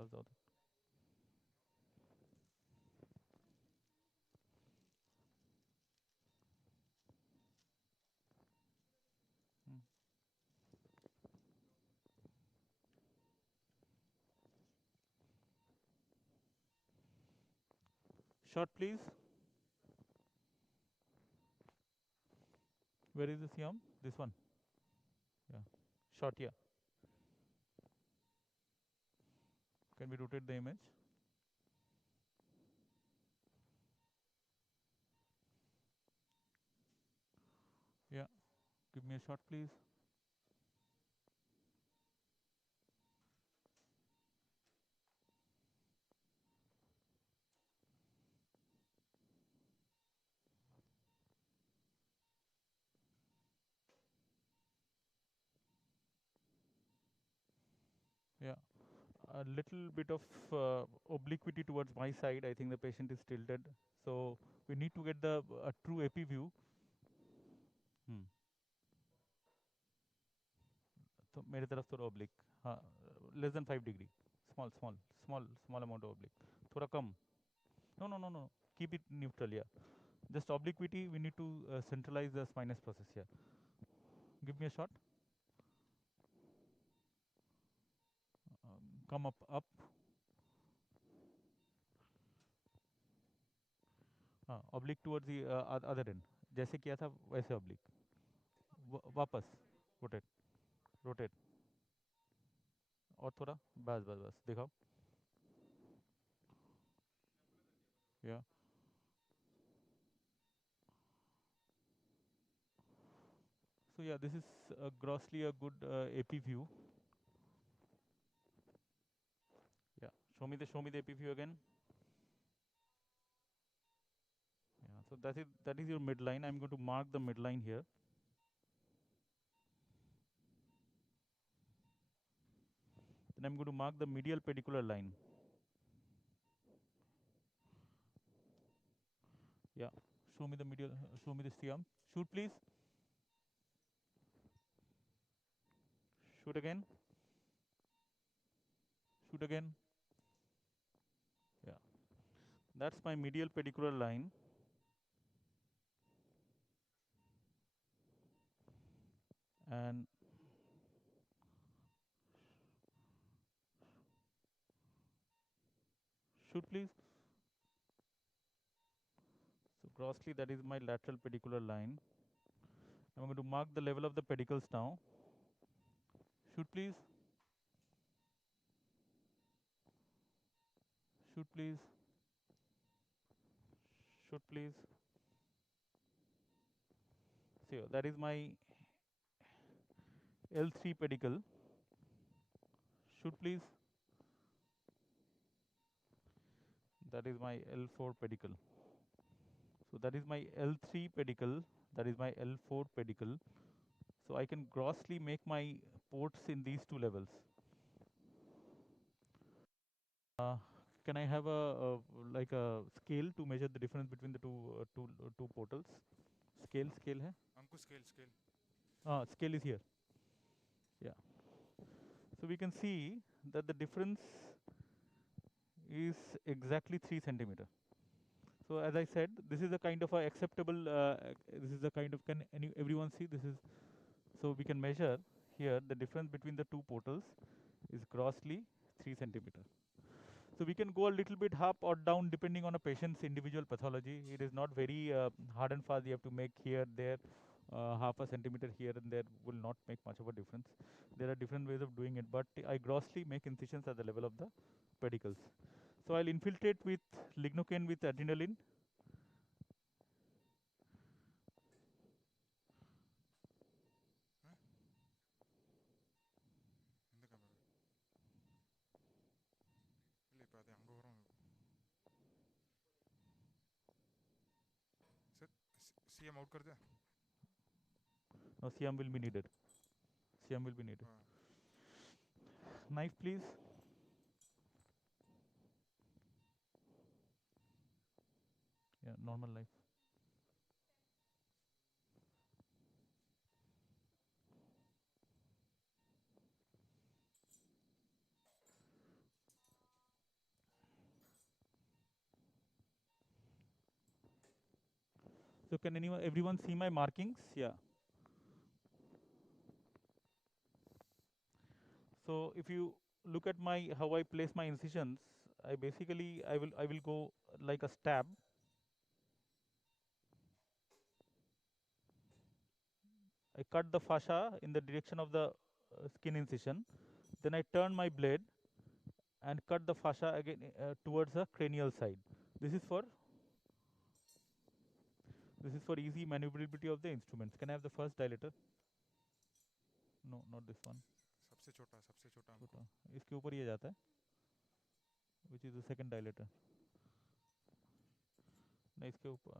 Glass जाओ तो shot please. Where is the Siam? This one. Yeah. Shot here. Can we rotate the image? Yeah. Give me a shot, please. Yeah. A little bit of obliquity towards my side. I think the patient is tilted. So we need to get the true AP view. तो मेरे तरफ थोड़ा oblique. हाँ, less than 5 degree. Small amount of oblique. थोड़ा कम. No. Keep it neutral, yeah. Just obliquity, we need to centralize the spinous process here. Give me a shot. Come up. Oblique towards the other end. जैसे किया था वैसे oblique. वापस. Rotate. और थोड़ा. बस. दिखाओ. Yeah. So yeah, this is grossly a good AP view. Yeah. Show me the AP view again. Yeah. So that is your midline. I'm going to mark the midline here. Then I'm going to mark the medial pedicular line. Yeah. Show me the medial. Show me the Siam. Shoot, please. Shoot again. Yeah. That's my medial pedicular line. And shoot, please. So grossly, that is my lateral pedicular line. I'm going to mark the level of the pedicles now. Shoot, please. Shoot, please. So that is my L3 pedicle. Shoot, please. That is my L4 pedicle. So that is my L3 pedicle. That is my L4 pedicle. So I can grossly make my ports in these two levels. Can I have a like a scale to measure the difference between the two portals? Scale है? Anku scale. Scale is here. Yeah. So we can see that the difference is exactly 3 centimeter. So as I said, this is a kind of a acceptable. This is a kind of, can everyone see? This is, so we can measure here the difference between the two portals is grossly 3 centimeter. So we can go a little bit up or down depending on a patient's individual pathology. It is not very hard and fast. You have to make here, there, half a centimeter here and there will not make much of a difference. There are different ways of doing it, but I grossly make incisions at the level of the pedicles. So I'll infiltrate with lignocaine with adrenaline. CM out कर दे. No, CM will be needed. Knife, please. Yeah, normal knife. So can everyone see my markings? Yeah. So if you look at my how I place my incisions, I will go like a stab. I cut the fascia in the direction of the skin incision. Then I turn my blade and cut the fascia again towards the cranial side. This is for easy maneuverability of the instruments. Can I have the first dilator? No, not this one. सबसे छोटा हमको छोटा इसके ऊपर ये जाता है, which is the second dilator. नहीं इसके ऊपर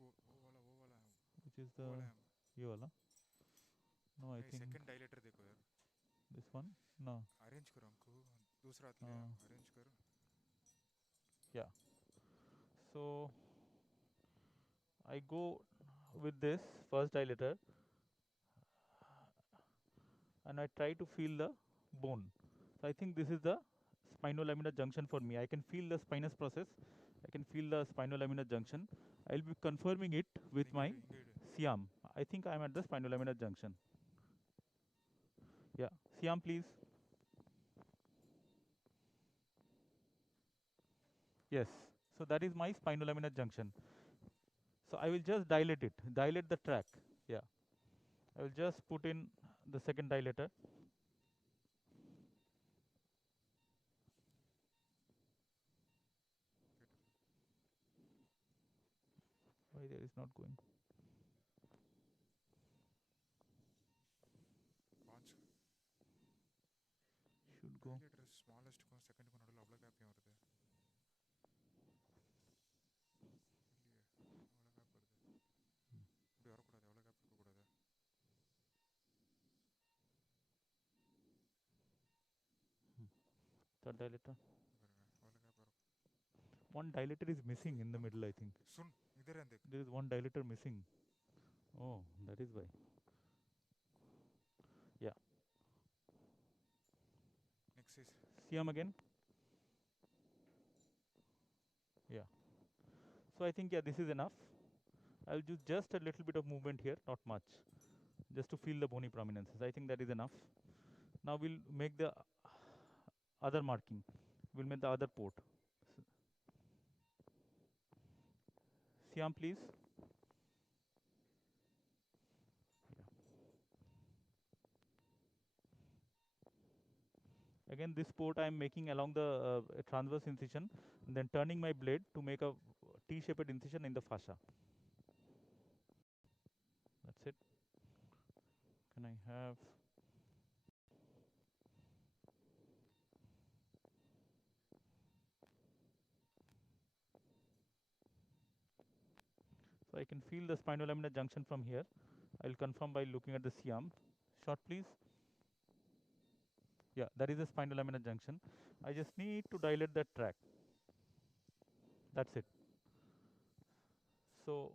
वो वाला which is the ये वाला. No, I think second dilator देखो यार. this one. No. अरेंज करो हमको दूसरा हाथ ले अरेंज करो. Yeah. So I go with this first dilator and I try to feel the bone. So I think this is the spinolaminar junction for me. I can feel the spinous process. I can feel the spinolaminar junction. I'll be confirming it with my Siam. I think I'm at the spinolaminar junction. Yeah, Siam, please. Yes. So that is my spinolaminar junction. So I will just dilate it, dilate the track. Yeah. I will just put in the second dilator. Why there is not going? Should go. Dilator smallest को second को नडुल अवला gap வருது. இல்லையே அவ்வளோ gap வருது. இப்படி வரக்கூடாது, அவ்வளோ gap இருக்கக்கூடாது. Third dilator. அவ்வளோ gap வரும். One dilator is missing in the middle, I think. सुन इधर है देख. There is one dilator missing. Oh, that is why. Yeah. Next is Siam again. Yeah. So I think, yeah, this is enough. I'll do just a little bit of movement here, not much, just to feel the bony prominences. I think that is enough. Now we'll make the other marking. We'll make the other port. Siam, please. Yeah. Again, this port I am making along the transverse incision, and then turning my blade to make a T-shaped incision in the fascia. That's it. Can I have... So I can feel the spinolaminar junction from here. I'll confirm by looking at the Siam. Shot, please. Yeah, that is the spinolaminar junction. I just need to dilate that track. That's it. So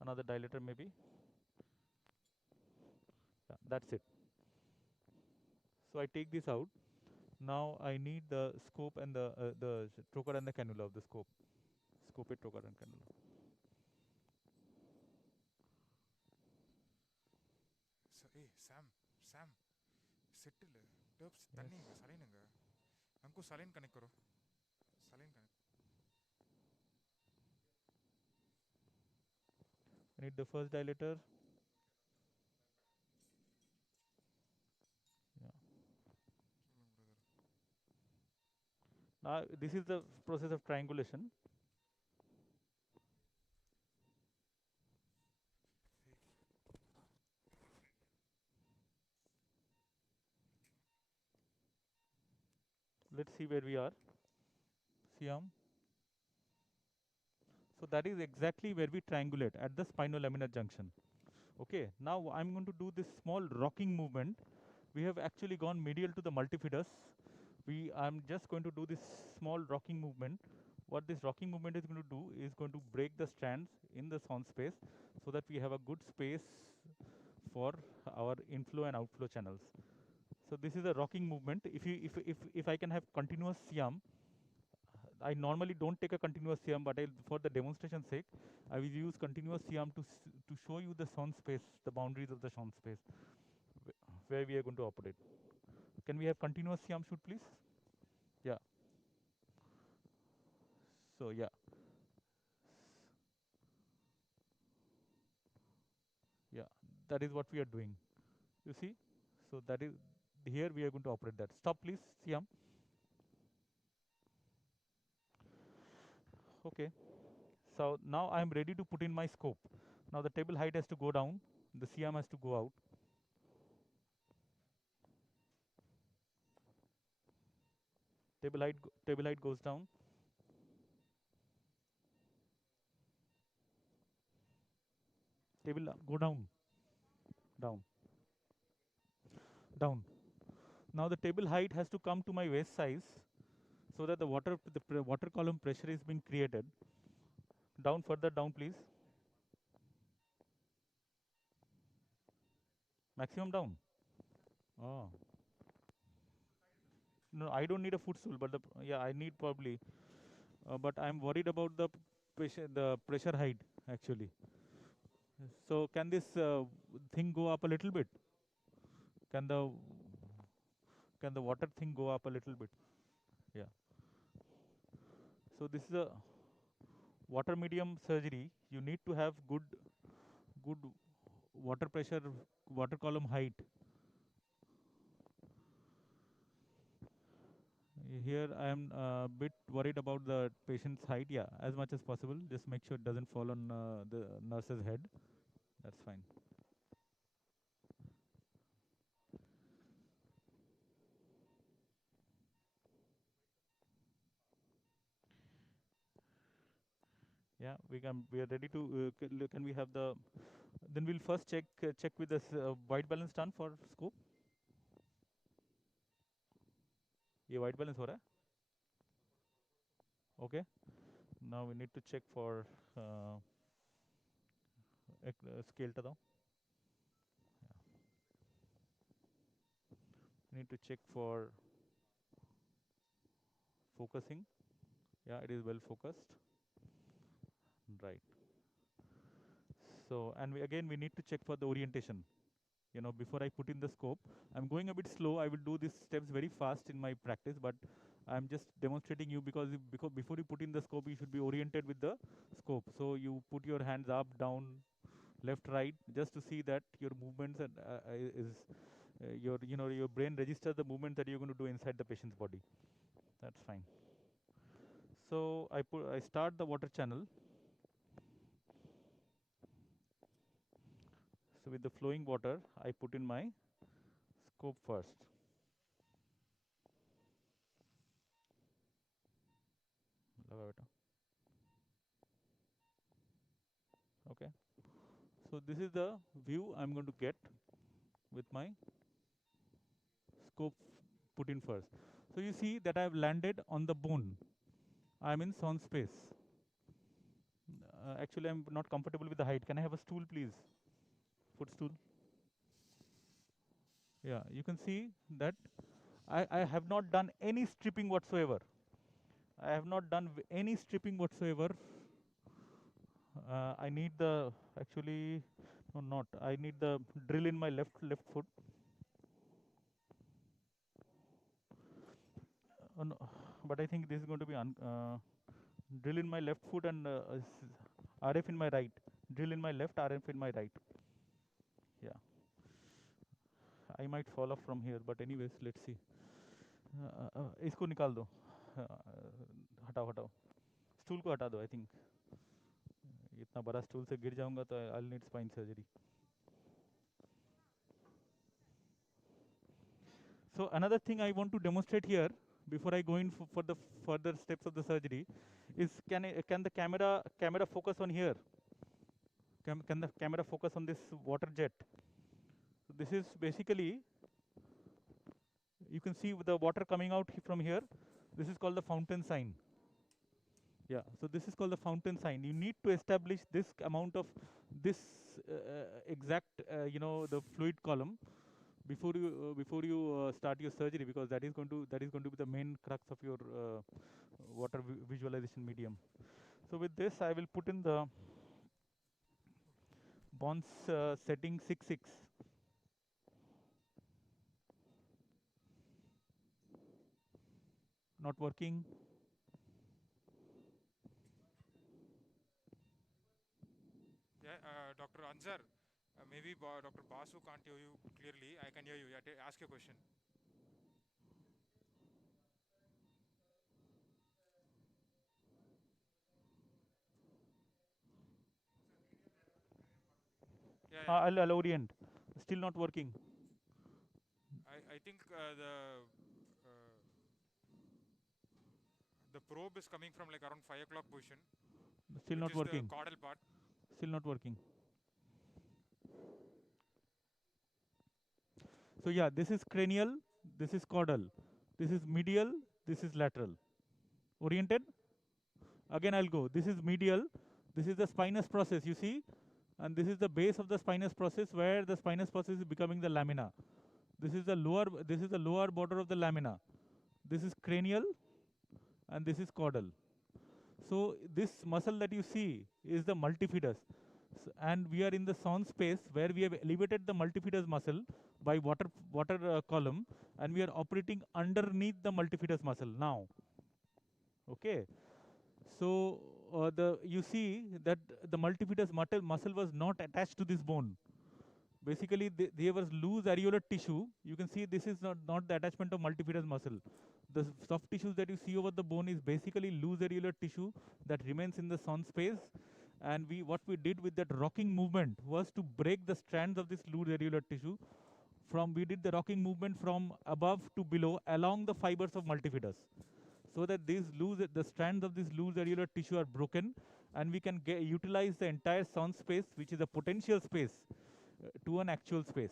another dilator maybe. Yeah, that's it. So I take this out. Now I need the scope and the trocar and the cannula of the scope. Scope it, trocar and cannula. Hey, Sam, settle. Terps तन्नी इंगा, saline इंगा. हमको saline connect करो. Saline connect. I need the first dilator. Yeah. Now this is the process of triangulation. Let's see where we are. Siam. So that is exactly where we triangulate, at the spinolaminar junction. Okay, now I'm going to do this small rocking movement. We have actually gone medial to the multifidus. I'm just going to do this small rocking movement. What this rocking movement is going to do is going to break the strands in the sound space so that we have a good space for our inflow and outflow channels. So this is a rocking movement. If I can have continuous Siam, I normally don't take a continuous CM, but for the demonstration sake, I will use continuous CM to show you the sound space, the boundaries of the sound space, where we are going to operate. Can we have continuous CM shoot, please? Yeah. So yeah. Yeah, that is what we are doing. You see? So that is here we are going to operate that. Stop, please, CM. Okay. So now I am ready to put in my scope. Now the table height has to go down, the CM has to go out. Table height goes down. Table go down, down, down. Now the table height has to come to my waist size, so that the water column pressure is being created. Down, further down, please. Maximum down. Oh. No, I don't need a footstool, but yeah, I need probably. But I'm worried about the pressure height actually. So can this thing go up a little bit? Can the water thing go up a little bit? Yeah. So this is a water medium surgery. You need to have good water pressure, water column height. Here I am a bit worried about the patient's height. Yeah, as much as possible. Just make sure it doesn't fall on the nurse's head. That's fine. Yeah, we are ready to. Can we have the? Then we'll first check with this white balance done for scope. ये white balance हो रहा है? Okay. Now we need to check for scale टा दाओ. We need to check for focusing. Yeah, it is well focused. Right. So, and again we need to check for the orientation. You know, before I put in the scope, I'm going a bit slow. I will do these steps very fast in my practice, but I'm just demonstrating you because before you put in the scope, you should be oriented with the scope. So you put your hands up, down, left, right, just to see that your movements and your brain registers the movement that you're going to do inside the patient's body. That's fine. So I start the water channel. So with the flowing water, I put in my scope first. Okay. So this is the view I'm going to get with my scope put in first. So you see that I have landed on the bone. I'm in sound space. Actually, I'm not comfortable with the height. Can I have a stool, please? Footstool. Yeah, you can see that I have not done any stripping whatsoever. I have not done any stripping whatsoever. I need the actually no not. I need the drill in my left foot. No, but I think this is going to be drill in my left foot and RF in my right. Drill in my left, RF in my right. Yeah. I might fall off from here, but anyways, let's see. इसको निकाल दो. हटाओ हटाओ. Stool को हटा दो. I think इतना बड़ा स्टूल से गिर जाऊंगा तो I'll need spine surgery. So another thing I want to demonstrate here before I go in for the further steps of the surgery is can the camera focus on here? Can the camera focus on this water jet? So this is basically, you can see the water coming out from here. This is called the fountain sign. Yeah, so this is called the fountain sign. You need to establish this amount of this exact, the fluid column before you start your surgery, because that is going to be the main crux of your water visualization medium. So with this, I will put in the bonds setting 6.6. Not working. Yeah, Dr. Ansar, maybe Dr. Basu can't hear you clearly. I can hear you. Yeah, ask your question. Yeah, yeah. I'll orient. Still not working. I think the probe is coming from like around 5 o'clock position, Still which not is the working. caudal part. Still not working. So yeah, this is cranial, this is caudal, this is medial, this is lateral. Oriented? Again I'll go. This is medial, this is the spinous process, you see? And this is the base of the spinous process where the spinous process is becoming the lamina. This is the lower border of the lamina. This is cranial and this is caudal. So this muscle that you see is the multifidus. And we are in the sound space where we have elevated the multifidus muscle by water column, and we are operating underneath the multifidus muscle now. Okay. So you see that the multifidus muscle was not attached to this bone. Basically, there was loose areolar tissue. You can see this is not the attachment of multifidus muscle. The soft tissues that you see over the bone is basically loose areolar tissue that remains in the sound space. And what we did with that rocking movement was to break the strands of this loose areolar tissue. We did the rocking movement from above to below along the fibers of multifidus, so that the strands of this loose areolar tissue are broken, and we can utilize the entire sound space, which is a potential space, to an actual space.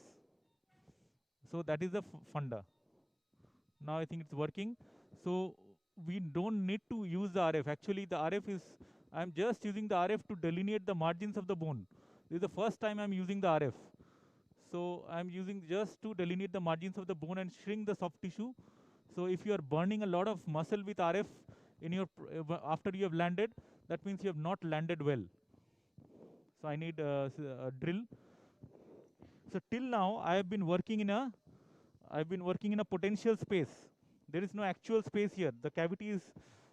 So that is the funda. Now I think it's working. So we don't need to use the RF. Actually, the RF is, I'm just using the RF to delineate the margins of the bone. This is the first time I'm using the RF. So I'm using just to delineate the margins of the bone and shrink the soft tissue. So if you are burning a lot of muscle with RF in your after you have landed, that means you have not landed well. So I need a drill. So till now I've been working in a potential space. There is no actual space here. The cavity is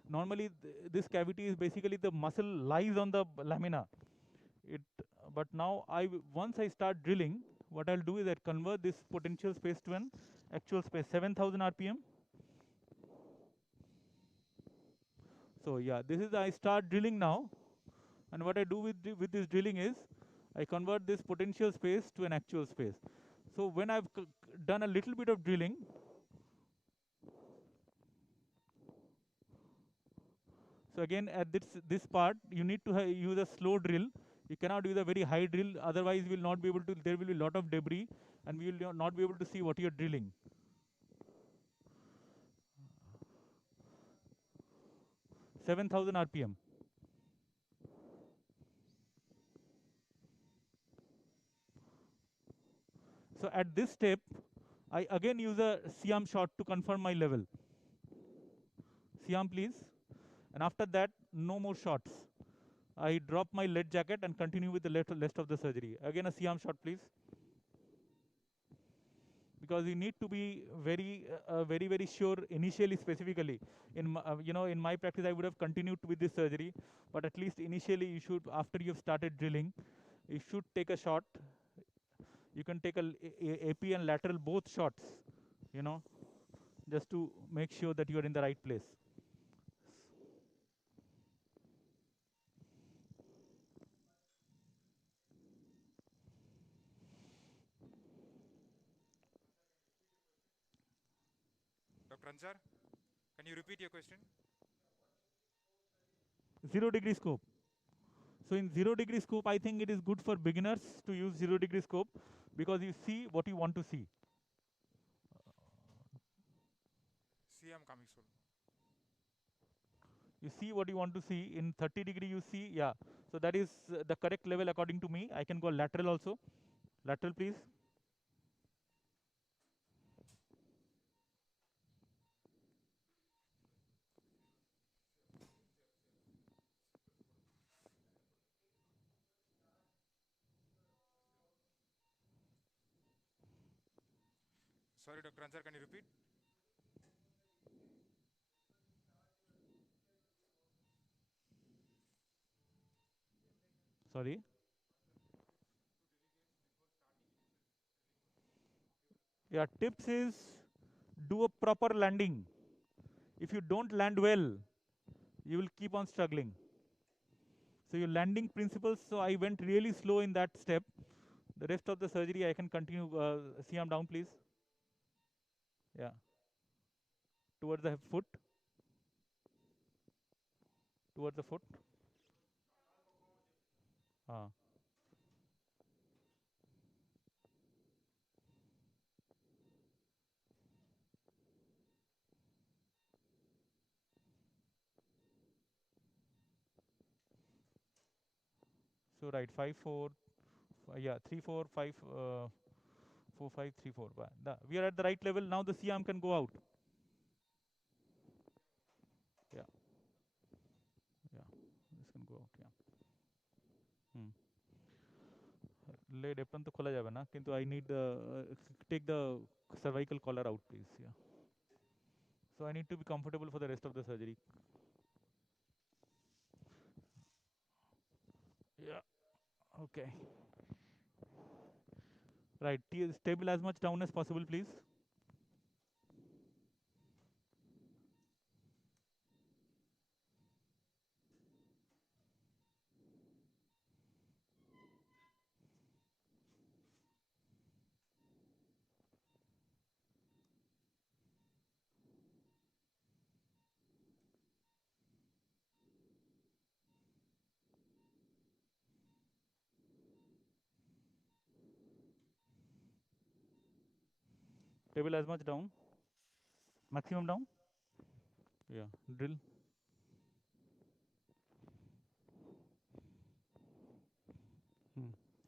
normally this cavity is basically the muscle lies on the lamina. But now once I start drilling, what I'll do is I convert this potential space to an actual space. 7,000 RPM. So yeah, this is I start drilling now, and what I do with this drilling is I convert this potential space to an actual space. So when I've done a little bit of drilling, so again at this part you need to use a slow drill. You cannot use a very high drill, otherwise we will not be able to. There will be a lot of debris, and we will not be able to see what you are drilling. 7,000 RPM. So at this step, I again use a Siam shot to confirm my level. Siam, please. And after that, no more shots. I drop my lead jacket and continue with the rest of the surgery. Again, a Siam shot, please. Because you need to be very sure initially, specifically. In my practice, I would have continued with this surgery, but at least initially, you should, after you have started drilling, you should take a shot. You can take a AP and lateral both shots, just to make sure that you are in the right place. Dr. Ansar, can you repeat your question? 0-degree scope. So in 0-degree scope, I think it is good for beginners to use 0-degree scope, because you see what you want to see. See, I'm coming soon. You see what you want to see. In 30-degree, you see, yeah. So that is the correct level according to me. I can go lateral also. Lateral, please. Sorry, Dr. Ansar, can you repeat? Sorry. Yeah, tips is do a proper landing. If you don't land well, you will keep on struggling. So your landing principles, so I went really slow in that step. The rest of the surgery I can continue. See, I'm down, please. Yeah. Towards the foot. Towards the foot. Ah. So right, 5, 4, yeah, 3, 4, 5, 4, 5, 3, 4. We are at the right level. Now the C arm can go out. Yeah. Yeah. This can go out. Yeah. Lead apron to khola jabe na, kintu I need take the cervical collar out, please. Yeah. So I need to be comfortable for the rest of the surgery. Yeah. Okay. Right. Stable as much down as possible, please. Stable as much down. Maximum down. Yeah. Drill.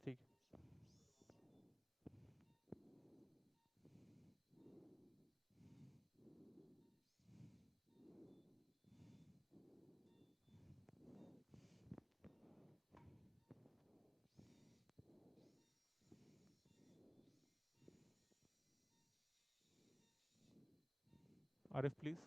ठीक. RF, please.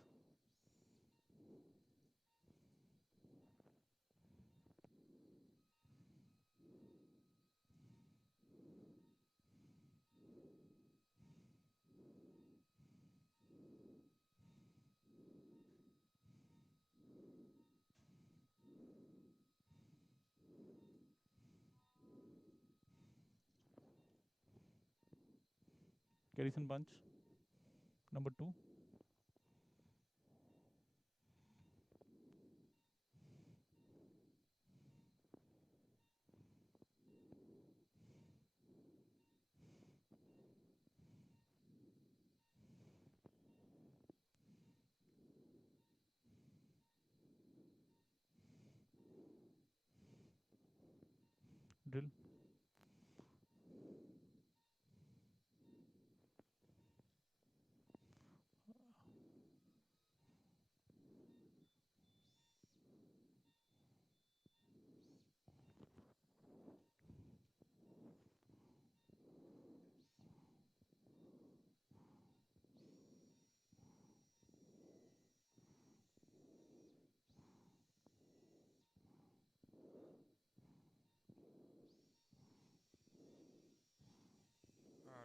Garrison bunch. Number 2. Drill.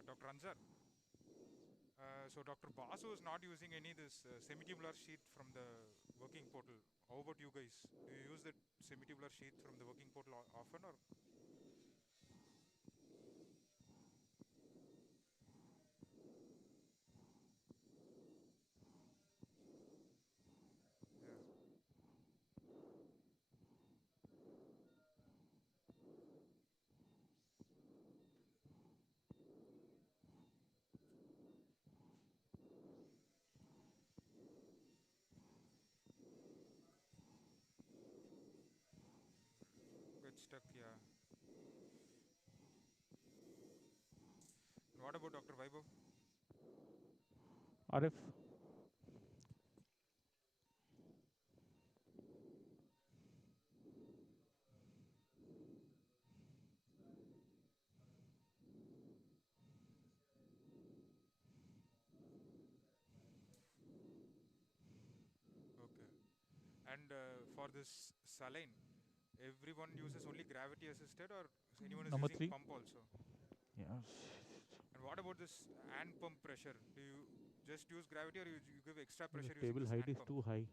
Dr. Ansar, so Dr. Basu is not using any this semitubular sheath from the working portal. How about you guys? Do you use that semitubular sheath from the working portal often, or? Yeah. Get stuck, yeah. What about Dr. Vaibhav? RF. And for this saline, everyone uses only gravity assisted, or anyone is Number using 3. pump also? Yeah. And what about this hand pump pressure? Do you just use gravity, or you give extra The pressure using table this height hand is pump? too high.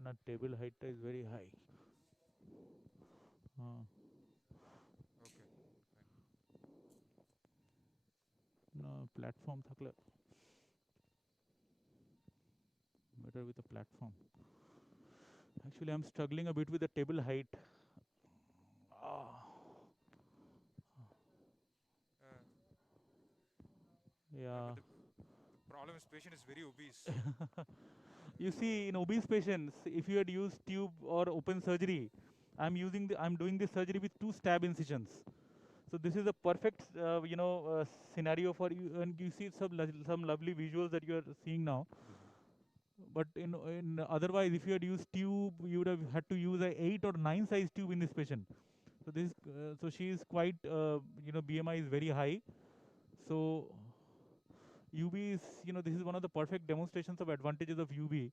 Not table height is very high. Okay, fine. No, platform thakle. Better with a platform. Actually, I'm struggling a bit with the table height. Uh, Yeah. but the problem is patient is very obese. You see, in obese patients, if you had used tube or open surgery, I'm doing this surgery with 2 stab incisions. So this is a perfect, scenario for you, and you see some lovely visuals that you are seeing now. But in otherwise, if you had used tube, you would have had to use a 8 or 9 size tube in this patient. So this, so she is quite, BMI is very high. So UB is, this is one of the perfect demonstrations of advantages of UB.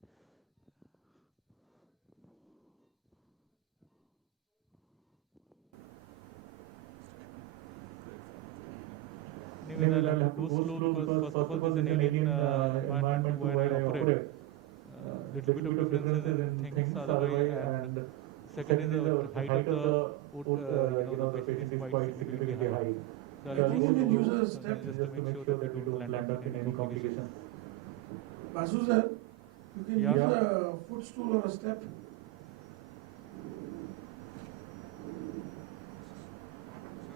Anyways, I'll have to go slow because first of all, this is an alien environment to where I operate. Little bit of differences in things otherwise, and second is the height of the patient is quite significantly high. So I'll I think go you can use slow a step just to make sure that we don't land up in any complications. Basu sir, you can Yeah. use a footstool or a step.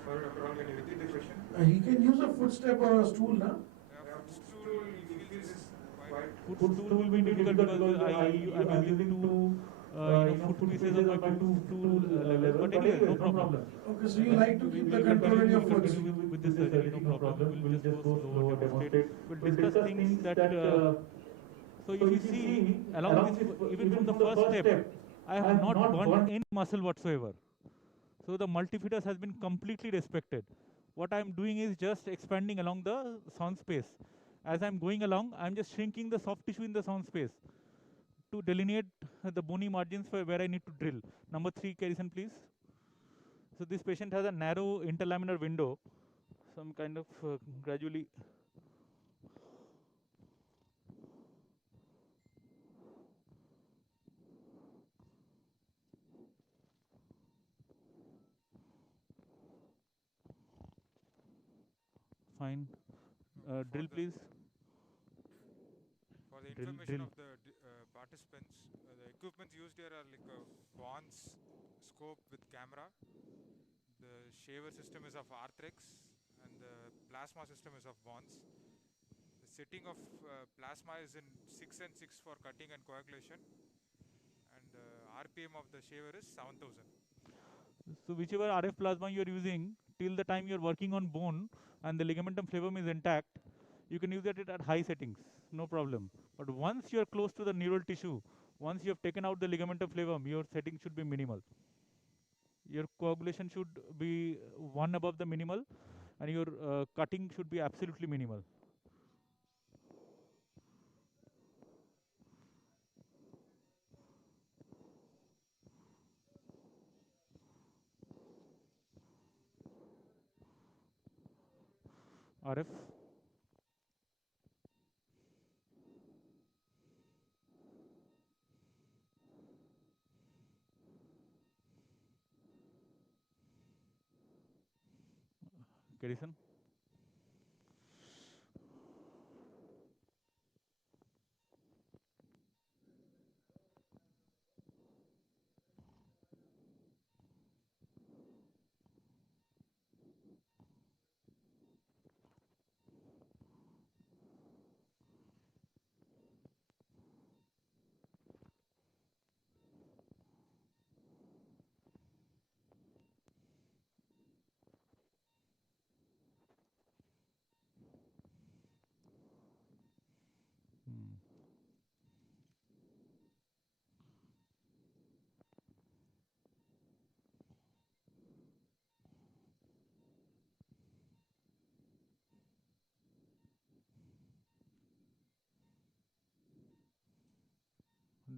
Sorry, Dr. Ram, can you repeat the question? He can use a footstep or a stool, na? Footstool, he feels is quite. Footstool will be difficult because I'm using two foot pieces on my two levels, but anyway, no problem. Okay, so you like to keep the control in your foot. Continue with this surgery, no problem. We'll just go slow, demonstrate. We'll discuss things that. So if you see along this, even from the first step, I have not burnt any muscle whatsoever. So the multifidus has been completely respected. What I am doing is just expanding along the sound space. As I am going along, I am just shrinking the soft tissue in the sound space to delineate the bony margins for where I need to drill. Number 3, Carison, please. So this patient has a narrow interlaminar window. Some kind of gradually. Fine. Drill, please. For the Drill, information drill. of the participants, the equipment used here are like a Bonds scope with camera. The shaver system is of Arthrex, and the plasma system is of Bonds. The setting of plasma is in 6 and 6 for cutting and coagulation, and the RPM of the shaver is 7000. So whichever RF plasma you are using, till the time you are working on bone and the ligamentum flavum is intact, you can use it at high settings, no problem. But once you are close to the neural tissue, once you have taken out the ligamentum flavum, your setting should be minimal. Your coagulation should be 1 above the minimal, and your cutting should be absolutely minimal. RF. Garrison.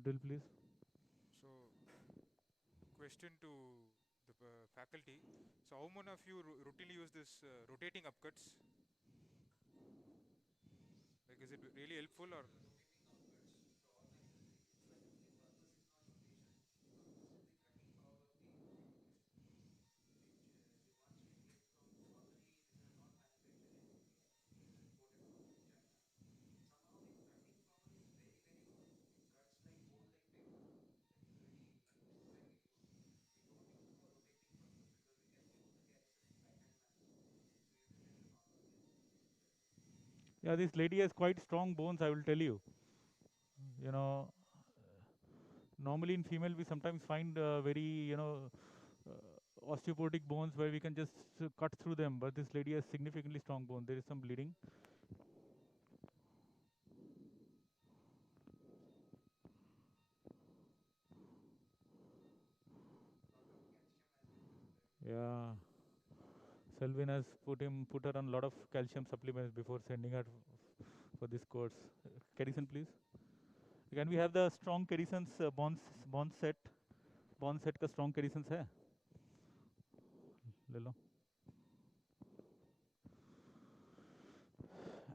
Drill, please. So, question to the faculty. So, how many of you routinely use this rotating upcuts? Like, is it really helpful or? Yeah, this lady has quite strong bones, I will tell you. You know, normally in female we sometimes find very, osteoporotic bones where we can just cut through them, but this lady has significantly strong bone. There is some bleeding. Yeah. Selvin has put her on a lot of calcium supplements before sending her for this course. Kerrison, please. Can we have the strong Kerrison's bonds set? Bond set का strong Kerrison's है? ले लो.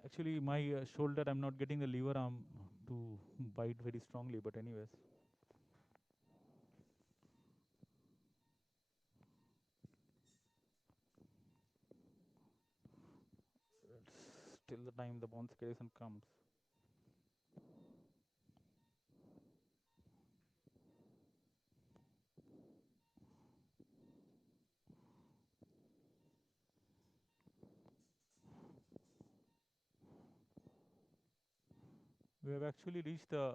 Actually, my shoulder, I'm not getting the lever arm to bite very strongly, but anyways. Till the time the bond Kerrison comes. We have actually reached the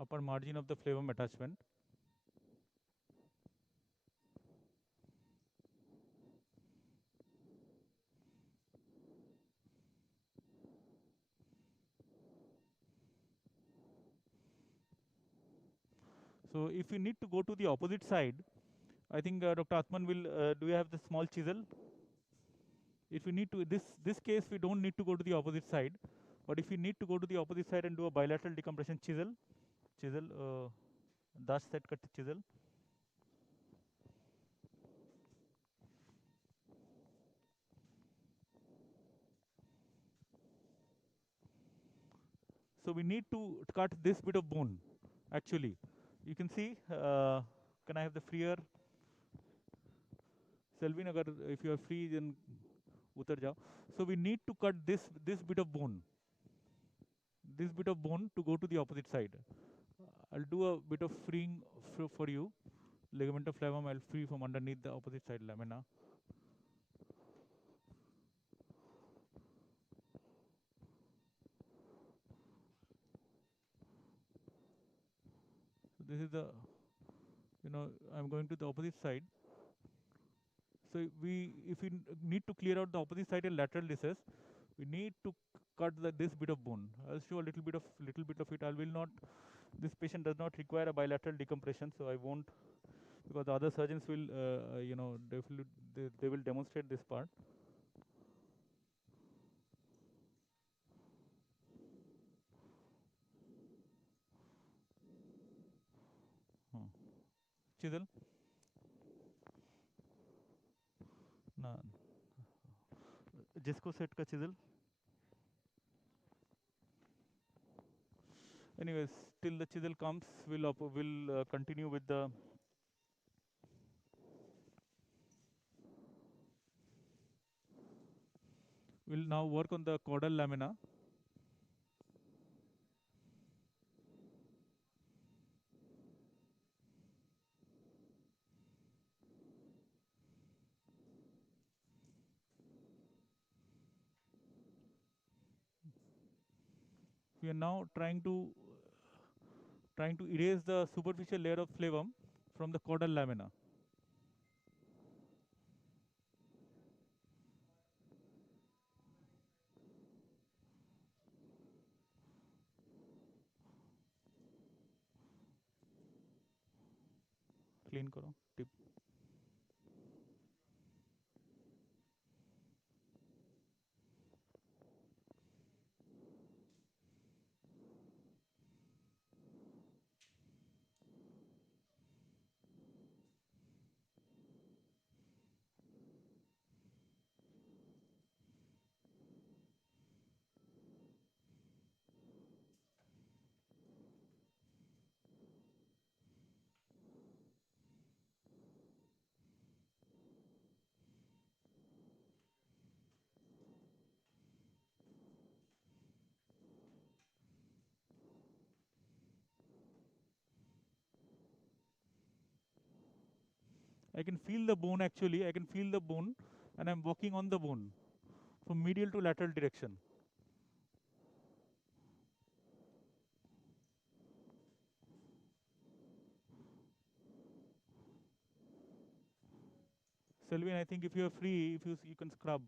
upper margin of the flavum attachment. So if we need to go to the opposite side, I think Dr. Atman will, do you have the small chisel? If we need to, this case we don't need to go to the opposite side, but if we need to go to the opposite side and do a bilateral decompression chisel, dash set cut chisel. So we need to cut this bit of bone, actually. You can see, can I have the freer? Selvin, if you are free, then utar jao. So we need to cut this bit of bone. This bit of bone to go to the opposite side. I'll do a bit of freeing for you. Ligamentum flavum, I'll free from underneath the opposite side lamina. So this is the, I'm going to the opposite side. So if we need to clear out the opposite side and lateral recess, we need to cut this bit of bone. I'll show a little bit of it. I will not. This patient does not require a bilateral decompression, so I won't, because the other surgeons will, they will demonstrate this part. Chisel. ना जिसको set का chisel. Anyways, till the chisel comes, we'll continue with the. We'll now work on the caudal lamina. We are now trying to erase the superficial layer of flavum from the caudal lamina. Clean करो tip. I can feel the bone actually. I can feel the bone, and I'm walking on the bone from medial to lateral direction. Selvin, I think if you are free, if you can scrub.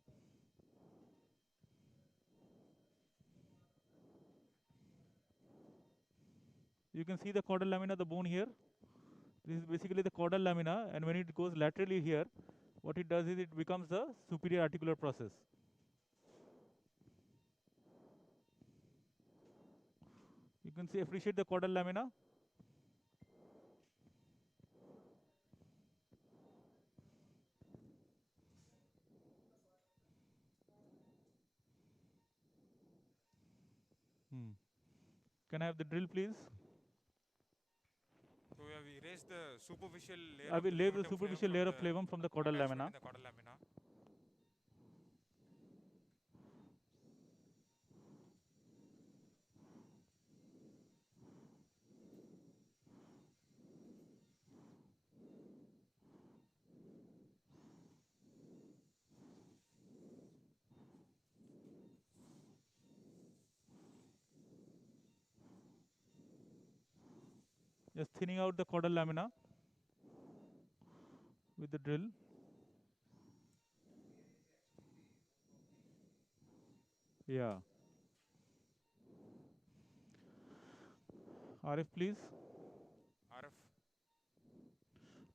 You can see the caudal lamina, the bone here. This is basically the caudal lamina, and when it goes laterally here, what it does is it becomes the superior articular process. You can see, appreciate the caudal lamina. Can I have the drill, please? So we have erased the superficial layer I of will the lay the ligamentum superficial flavum layer of flavum from the caudal attachment lamina. in the caudal lamina. Just thinning out the caudal lamina with the drill. Yeah. RF, please. RF.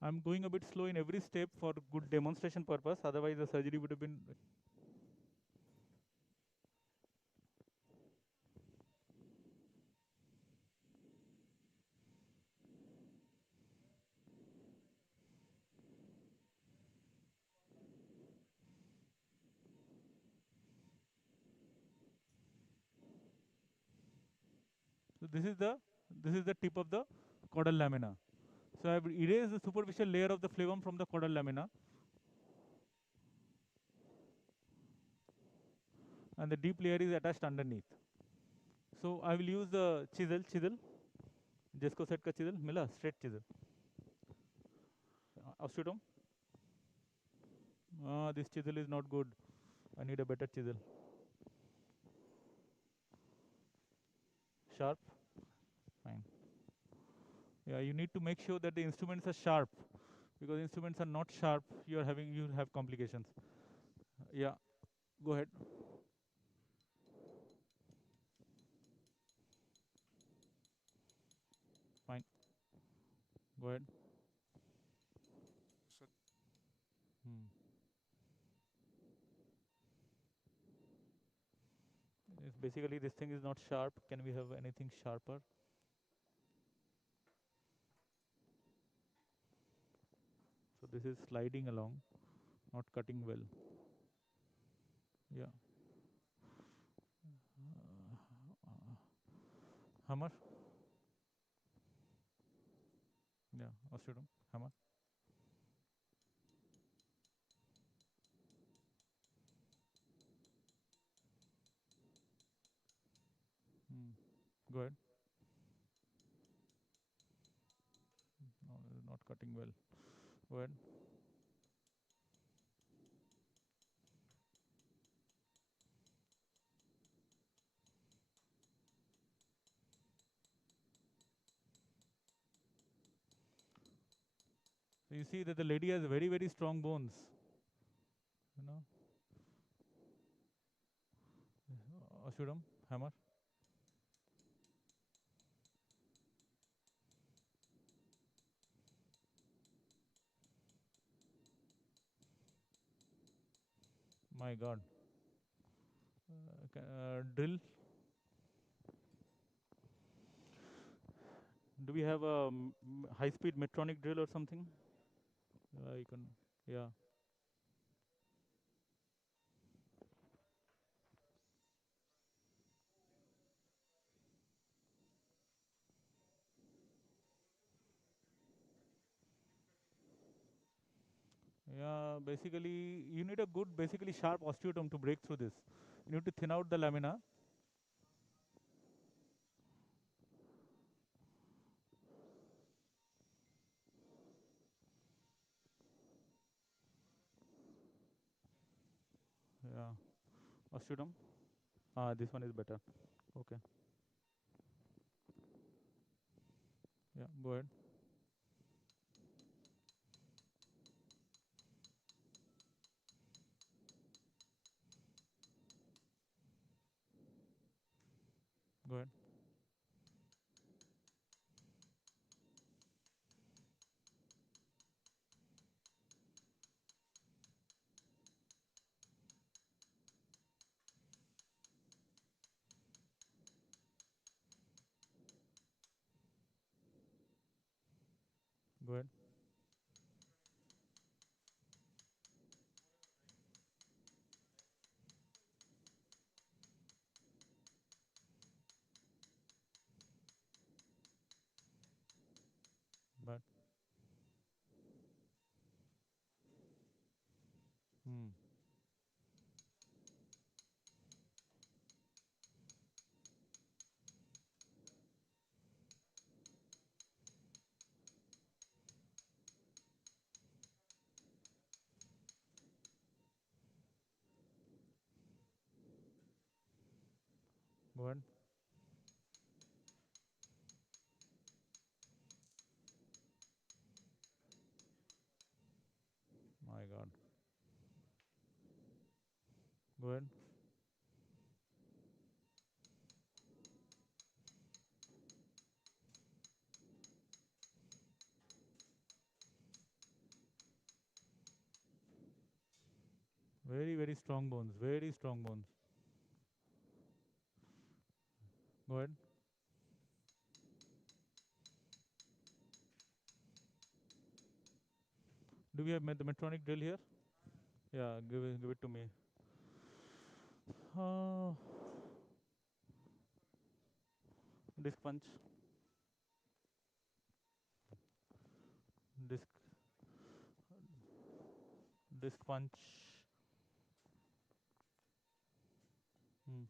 I'm going a bit slow in every step for good demonstration purpose. Otherwise, the surgery would have been. So this is the tip of the caudal lamina. So I've erased the superficial layer of the flavum from the caudal lamina, and the deep layer is attached underneath. So I will use the chisel. जिसको set का chisel मिला straight chisel. Osteotome. This chisel is not good. I need a better chisel. Sharp. Fine. Yeah, you need to make sure that the instruments are sharp, because instruments are not sharp, you will have complications. Yeah, go ahead. Fine. Go ahead. So Yes, basically this thing is not sharp. Can we have anything sharper? So this is sliding along, not cutting well. Yeah. Hammer. Yeah, osteotome. Hammer. Go ahead. No, this is not cutting well. Go ahead. So you see that the lady has very, very strong bones. You know. Osteotome. Hammer. My God. Drill. Do we have a high-speed Medtronic drill or something? You can, yeah. Yeah, basically, you need a good, basically sharp osteotome to break through this. You need to thin out the lamina. Osteodome. This one is better. Okay. Yeah, go ahead. Go ahead. Go ahead. But hmm. Go ahead. My God. Go ahead. Very, very strong bones. Very strong bones. Go ahead. Do we have the Medtronic drill here? Yeah, give it to me. Uh, disc punch. Disc disc punch. Hmm.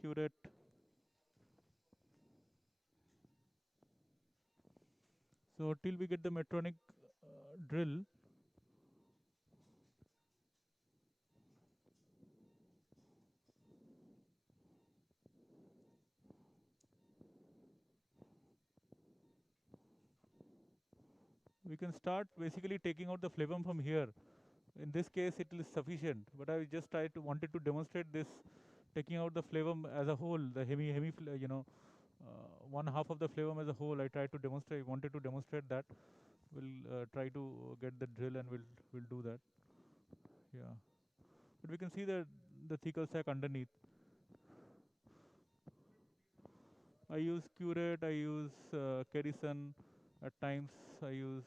Curate. So till we get the Medtronic drill, we can start basically taking out the flavum from here. In this case, it is sufficient, but I just wanted to demonstrate this, taking out the flavum as a whole, the one half of the flavum as a whole. Wanted to demonstrate that. We'll try to get the drill and we'll do that. Yeah, but we can see the thecal sac underneath. I use curate, I use Kerrison, at times I use.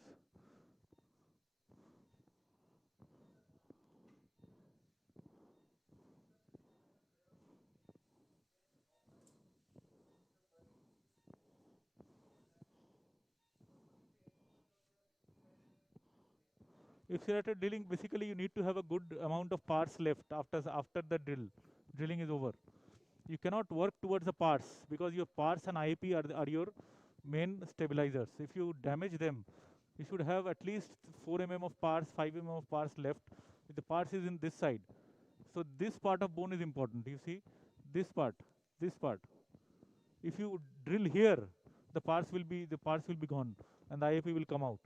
If you're at a drilling, basically you need to have a good amount of parts left after the drilling is over. You cannot work towards the parts because your parts and IAP are your main stabilizers. If you damage them, you should have at least 4 mm of parts, 5 mm of parts left. If the parts is in this side, so this part of bone is important. You see, this part, this part. If you drill here, the parts will be gone, and the IAP will come out.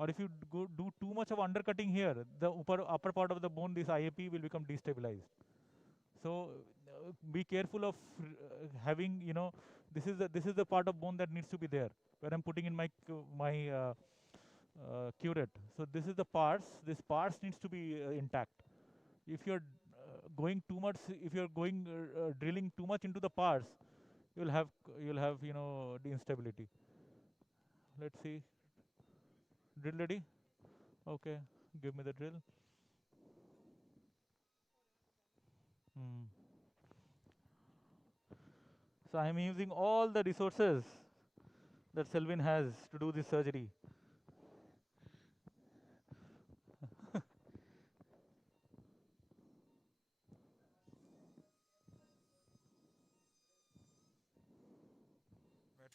Or if you do too much of undercutting here, the upper part of the bone, this IAP will become destabilized. So be careful of having, this is the part of bone that needs to be there where I'm putting in my curate. So this is the parts. This parts needs to be intact. If you're going too much, if you're going drilling too much into the parts, you'll have the instability. Let's see. Drill ready? Okay. Give me the drill. Hmm. So I'm using all the resources that Selvin has to do this surgery.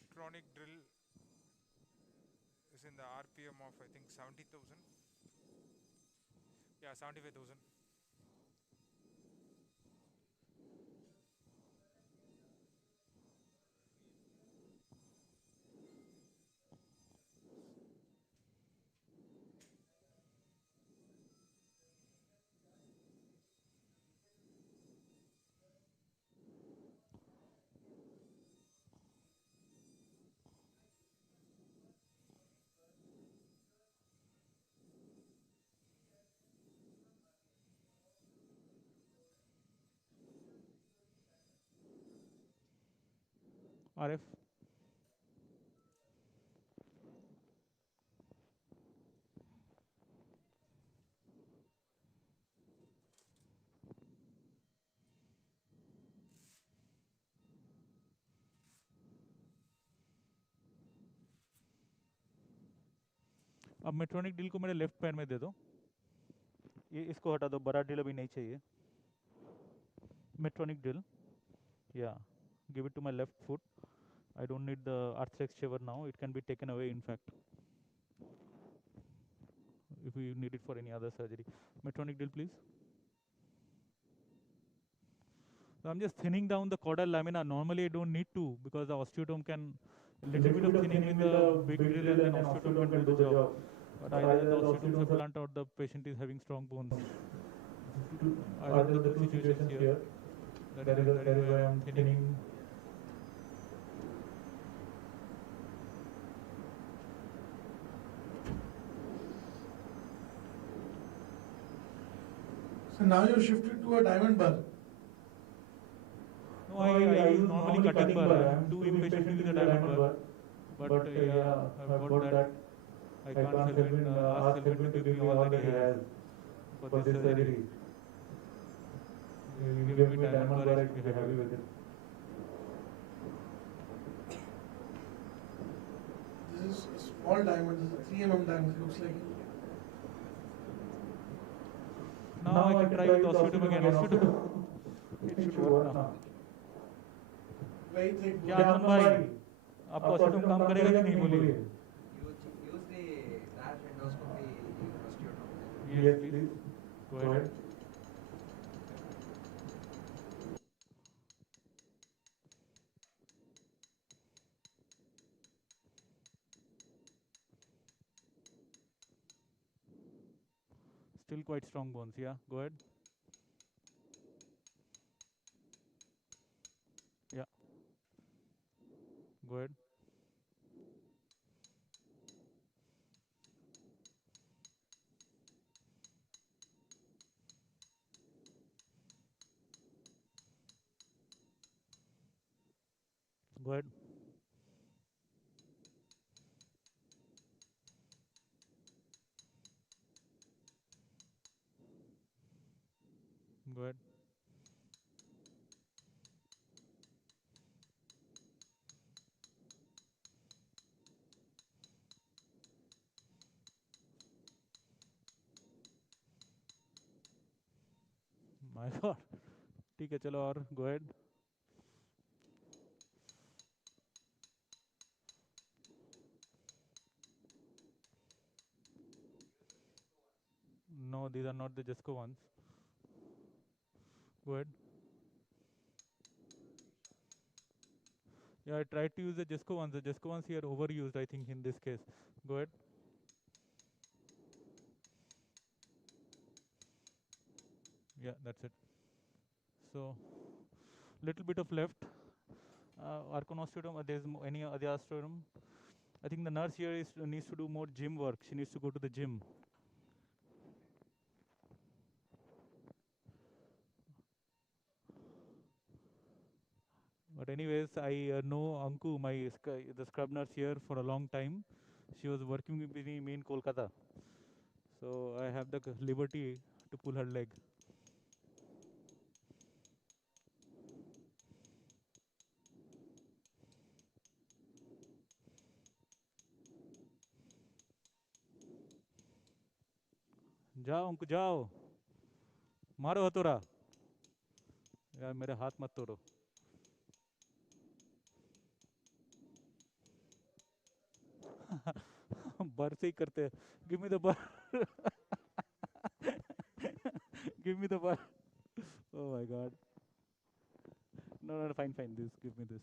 Medtronic drill is in the RPM of I think 70,000. Yeah, 75,000. RF. अब Medtronic drill को मेरे left पैर में दे दो, ये इसको हटा दो, बड़ा ड्रिल अभी नहीं चाहिए. Metronic drill, yeah, give it to my left foot. I don't need the arthrex shaver now, it can be taken away in fact if you need it for any other surgery. Metronic drill please. So I'm just thinning down the caudal lamina. Normally I don't need to because the osteotome can, little bit of thinning with the big drill and then osteotome can do the job. But either the osteotomes are blunt or the patient is having strong bones. Either of the two situations here. That is why I am thinning. So now you shifted to a diamond bar. No, I use normally cutting bar. I am too impatient to use a diamond bar. But yeah, I've got that. I can't ask Selvin to give me all that he has for this surgery. You give me diamond bar, I should be happy with it. This is a small diamond, this is a 3 mm diamond, looks like. Now I can try with osteotome again. Osteotome. It should work now. Very thick. क्या आनंद भाई, आपका osteotome काम करेगा कि नहीं बोलिए? Use the large endoscopy osteotome. Yes, please. Go ahead. Still quite strong bones, yeah, go ahead. Yeah. Go ahead. Go ahead. Go ahead. My God. ठीक है चलो और go ahead. No, these are not the Jesco ones. Go ahead. Yeah, I tried to use the Jesco ones. The Jesco ones here overused, I think, in this case. Go ahead. Yeah, that's it. So, little bit of left. Arconosteotome, there's any other osteotome. I think the nurse here needs to do more gym work. She needs to go to the gym. But anyways, I know Anku, the scrub nurse here for a long time. She was working with me in Kolkata. So I have the liberty to pull her leg. जाओ अंकु जाओ, मारो हथौड़ा। यार मेरे हाथ मत तोड़ो। बर से ही करते हैं। गिव मी द बर। गिव मी द बर। Oh my god. No, no, fine, fine. This, give me this.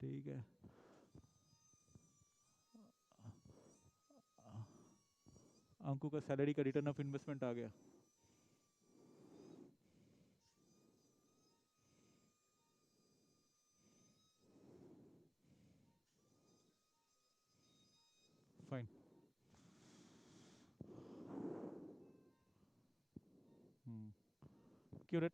ठीक है। अंकु का सैलरी का रिटर्न ऑफ इन्वेस्टमेंट आ गया। Fine. Curate.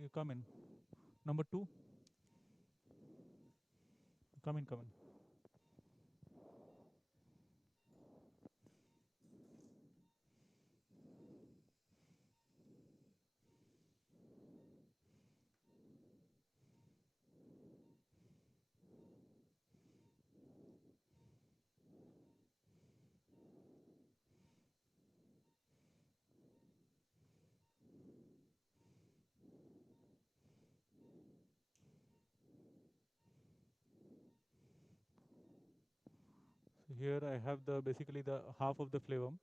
You come in. Number 2. Come in, come in. So here I have the basically the half of the flavum.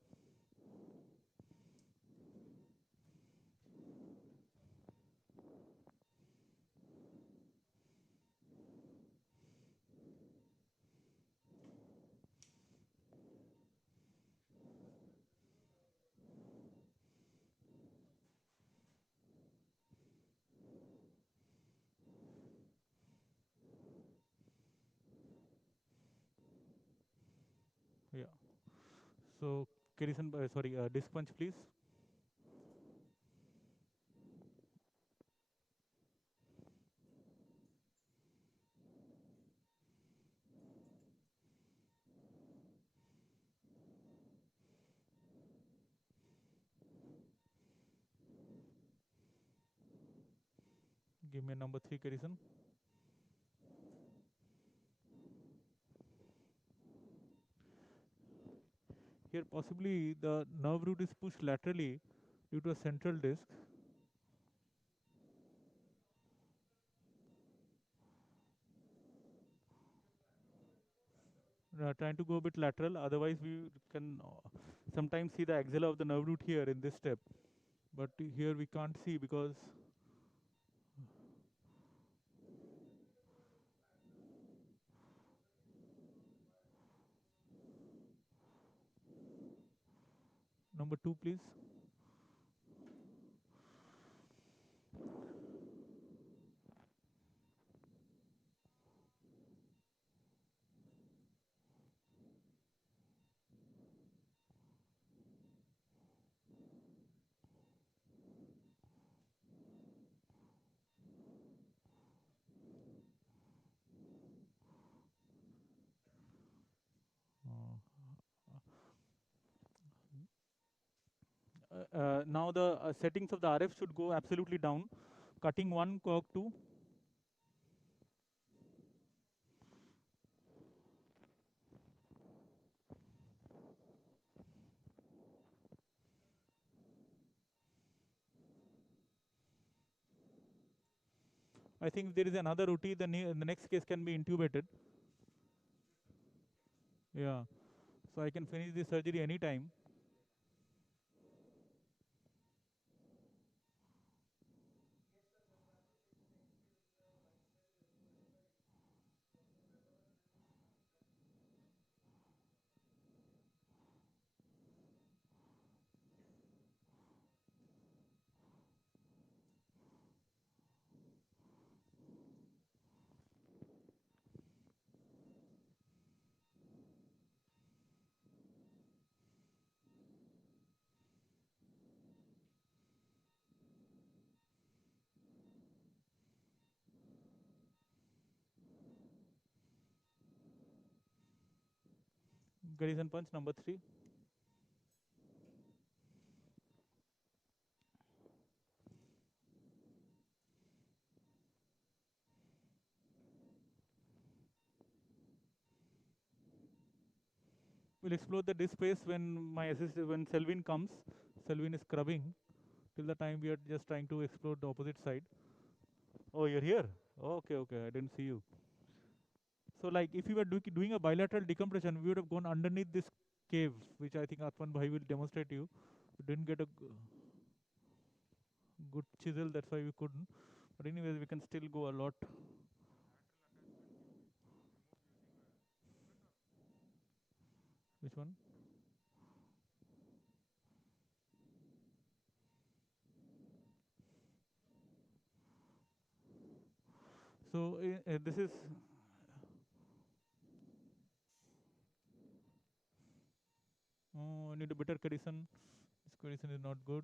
Yeah. So, Kirison, sorry, disc punch, please. Give me number 3, Kirison. Here, possibly the nerve root is pushed laterally due to a central disc. Trying to go a bit lateral, otherwise we can sometimes see the axilla of the nerve root here in this step, but here we can't see because number 2, please. Now the settings of the RF should go absolutely down. Cutting 1, cork 2. I think if there is another OT, the next case can be intubated. Yeah. So I can finish the surgery anytime. Garrison punch number 3. We'll explore the disc space when Selvin comes. Selvin is scrubbing. Till the time we are just trying to explore the opposite side. Oh, you're here? Okay, okay. I didn't see you. So, like, if you were doing a bilateral decompression, we would have gone underneath this cave, which I think Atman Bhai will demonstrate you. We didn't get a good chisel, that's why we couldn't. But anyways, we can still go a lot. Which one? So this is I need a better cohesion. This cohesion is not good.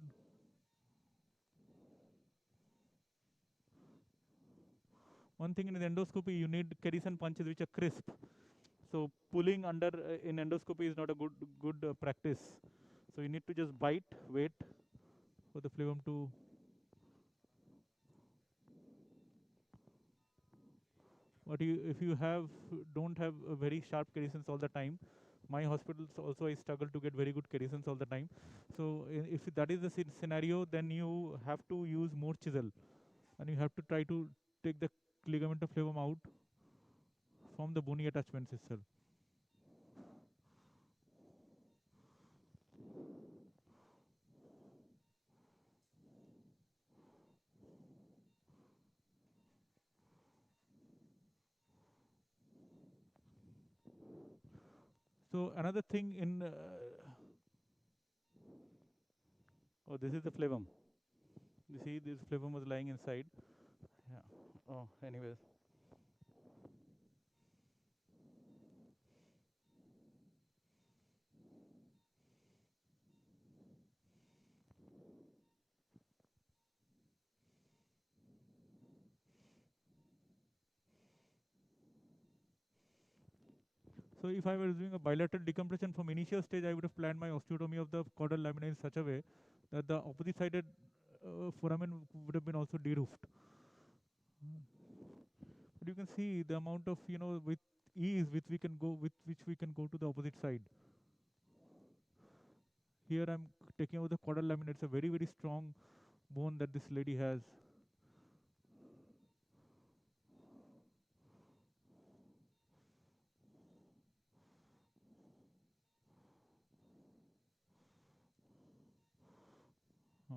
One thing in the endoscopy, you need cohesion punches which are crisp. So pulling under in endoscopy is not a good practice. So you need to just bite, wait for the flavum to. But if you don't have a very sharp cohesions all the time, my hospitals also I struggle to get very good cohesions all the time. So if that is the scenario, then you have to use more chisel, and you have to try to take the ligament of flavum out from the bony attachments itself. So another thing in oh, this is the flavum. You see, this flavum was lying inside. Yeah. Oh, anyways. So if I was doing a bilateral decompression from initial stage, I would have planned my osteotomy of the caudal lamina in such a way that the opposite-sided foramen would have been also de-roofed. But you can see the amount of with ease with which we can go to the opposite side. Here I'm taking over the caudal lamina. It's a very very strong bone that this lady has. Uh,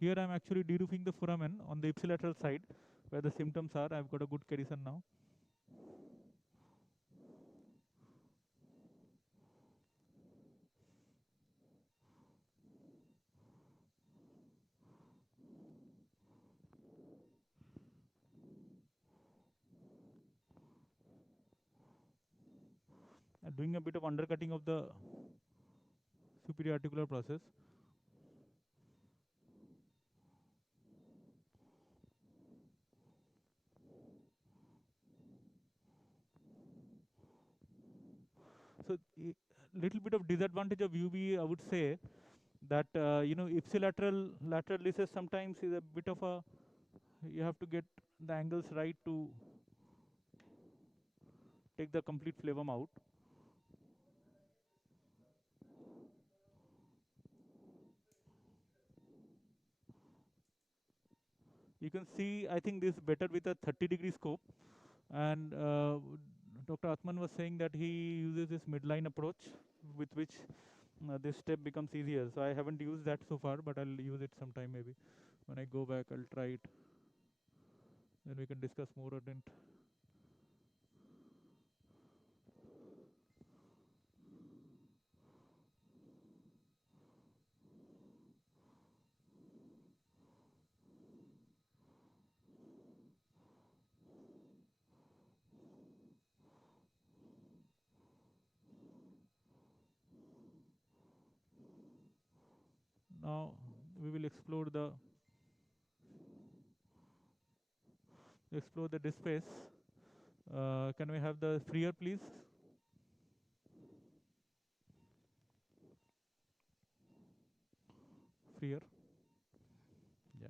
Here I'm actually de-roofing the foramen on the ipsilateral side where the symptoms are. I've got a good cohesion now. Doing a bit of undercutting of the superior articular process. So little bit of disadvantage of UBE, I would say that ipsilateral lateral leases sometimes is a bit of a you have to get the angles right to take the complete flavum out. You can see, I think this is better with a 30-degree scope, and Dr. Atman was saying that he uses this midline approach with which this step becomes easier. So I haven't used that so far, but I'll use it sometime maybe. When I go back, I'll try it. Then we can discuss more on it. Now we will explore the explore the disc space. Can we have the freer, please? Freer. Yeah.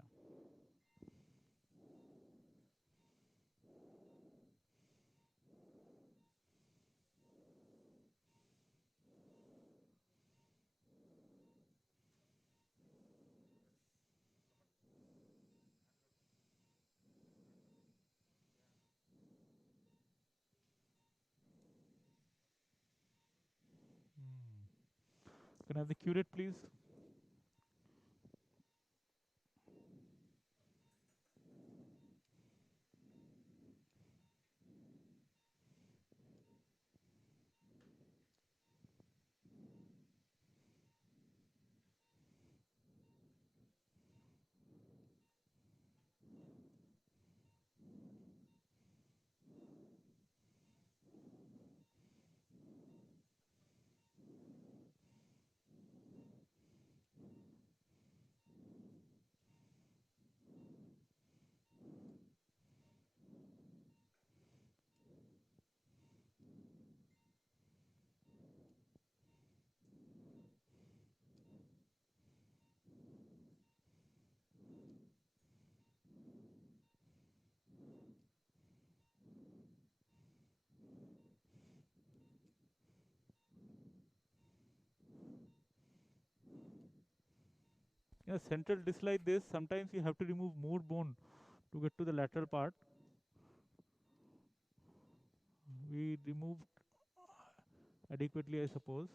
Can I have the curate, please? Central disc like this, sometimes you have to remove more bone to get to the lateral part. We removed adequately, I suppose.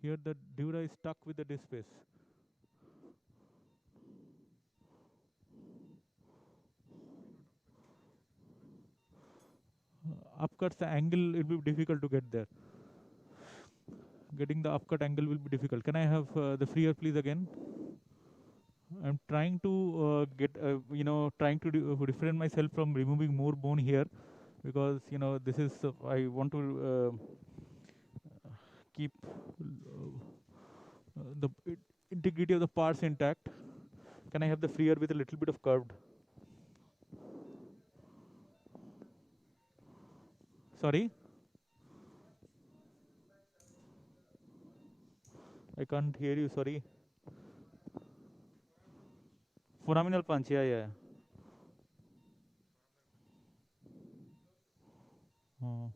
Here the dura is stuck with the disc space. Upcuts, the angle will be difficult to get there. Getting the upcut angle will be difficult. Can I have the freer, please, again? I'm trying to trying to refrain myself from removing more bone here, because this is I want to keep the integrity of the parts intact. Can I have the freer with a little bit of curved? Sorry? I can't hear you, sorry. Foraminal punch, yeah. Oh.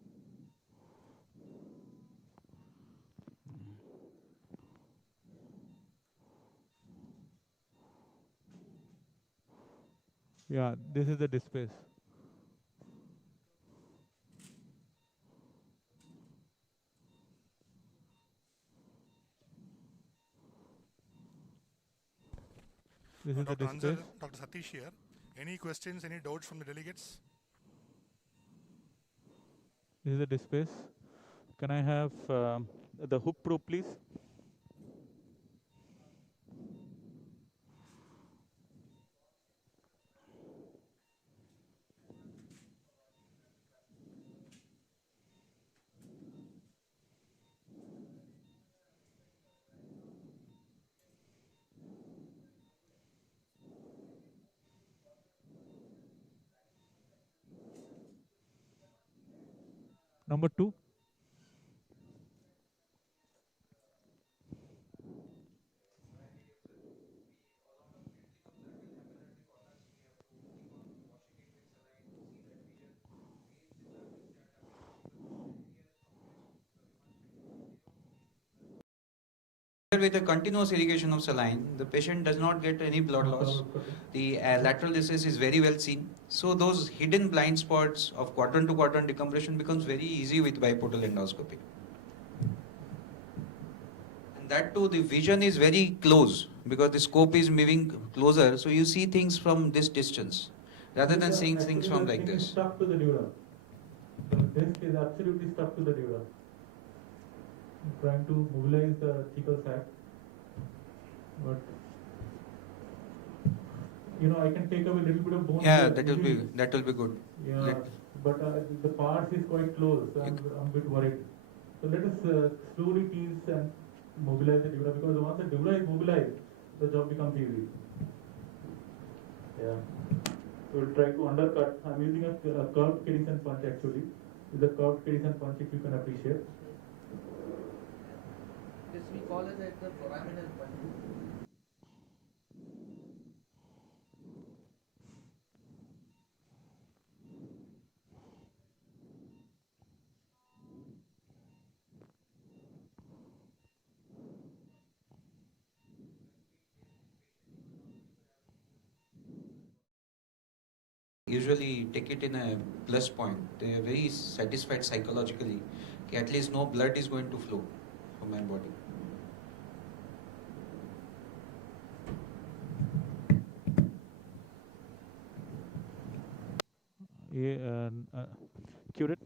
Yeah, this is the disc space. This is the Dr. disc Ansar, space. Dr. Satish here. Any questions, any doubts from the delegates? This is the disc space. Can I have the hook probe, please? Number 2. With a continuous irrigation of saline, the patient does not get any blood loss. The lateral disease is very well seen. So those hidden blind spots of quadrant to quadrant decompression becomes very easy with biportal endoscopy. And that too, the vision is very close because the scope is moving closer. So you see things from this distance rather than seeing things from like this. Stuck to the dura. The disc is absolutely stuck to the dura. I'm trying to mobilize the thecal sac, but I can take away a little bit of bone. Yeah, that will be good. Yeah, but the parts is quite close. So I'm a bit worried. So let us slowly tease and mobilize the dura, because once the dura is mobilized, the job becomes easy. Yeah. So we'll try to undercut. I'm using a curved Kedison punch actually. With a curved Kedison punch, if you can appreciate. This we call it as the foraminal punch. Usually take it in a plus point. They are very satisfied psychologically. Okay, at least no blood is going to flow from my body. Yeah, cure it.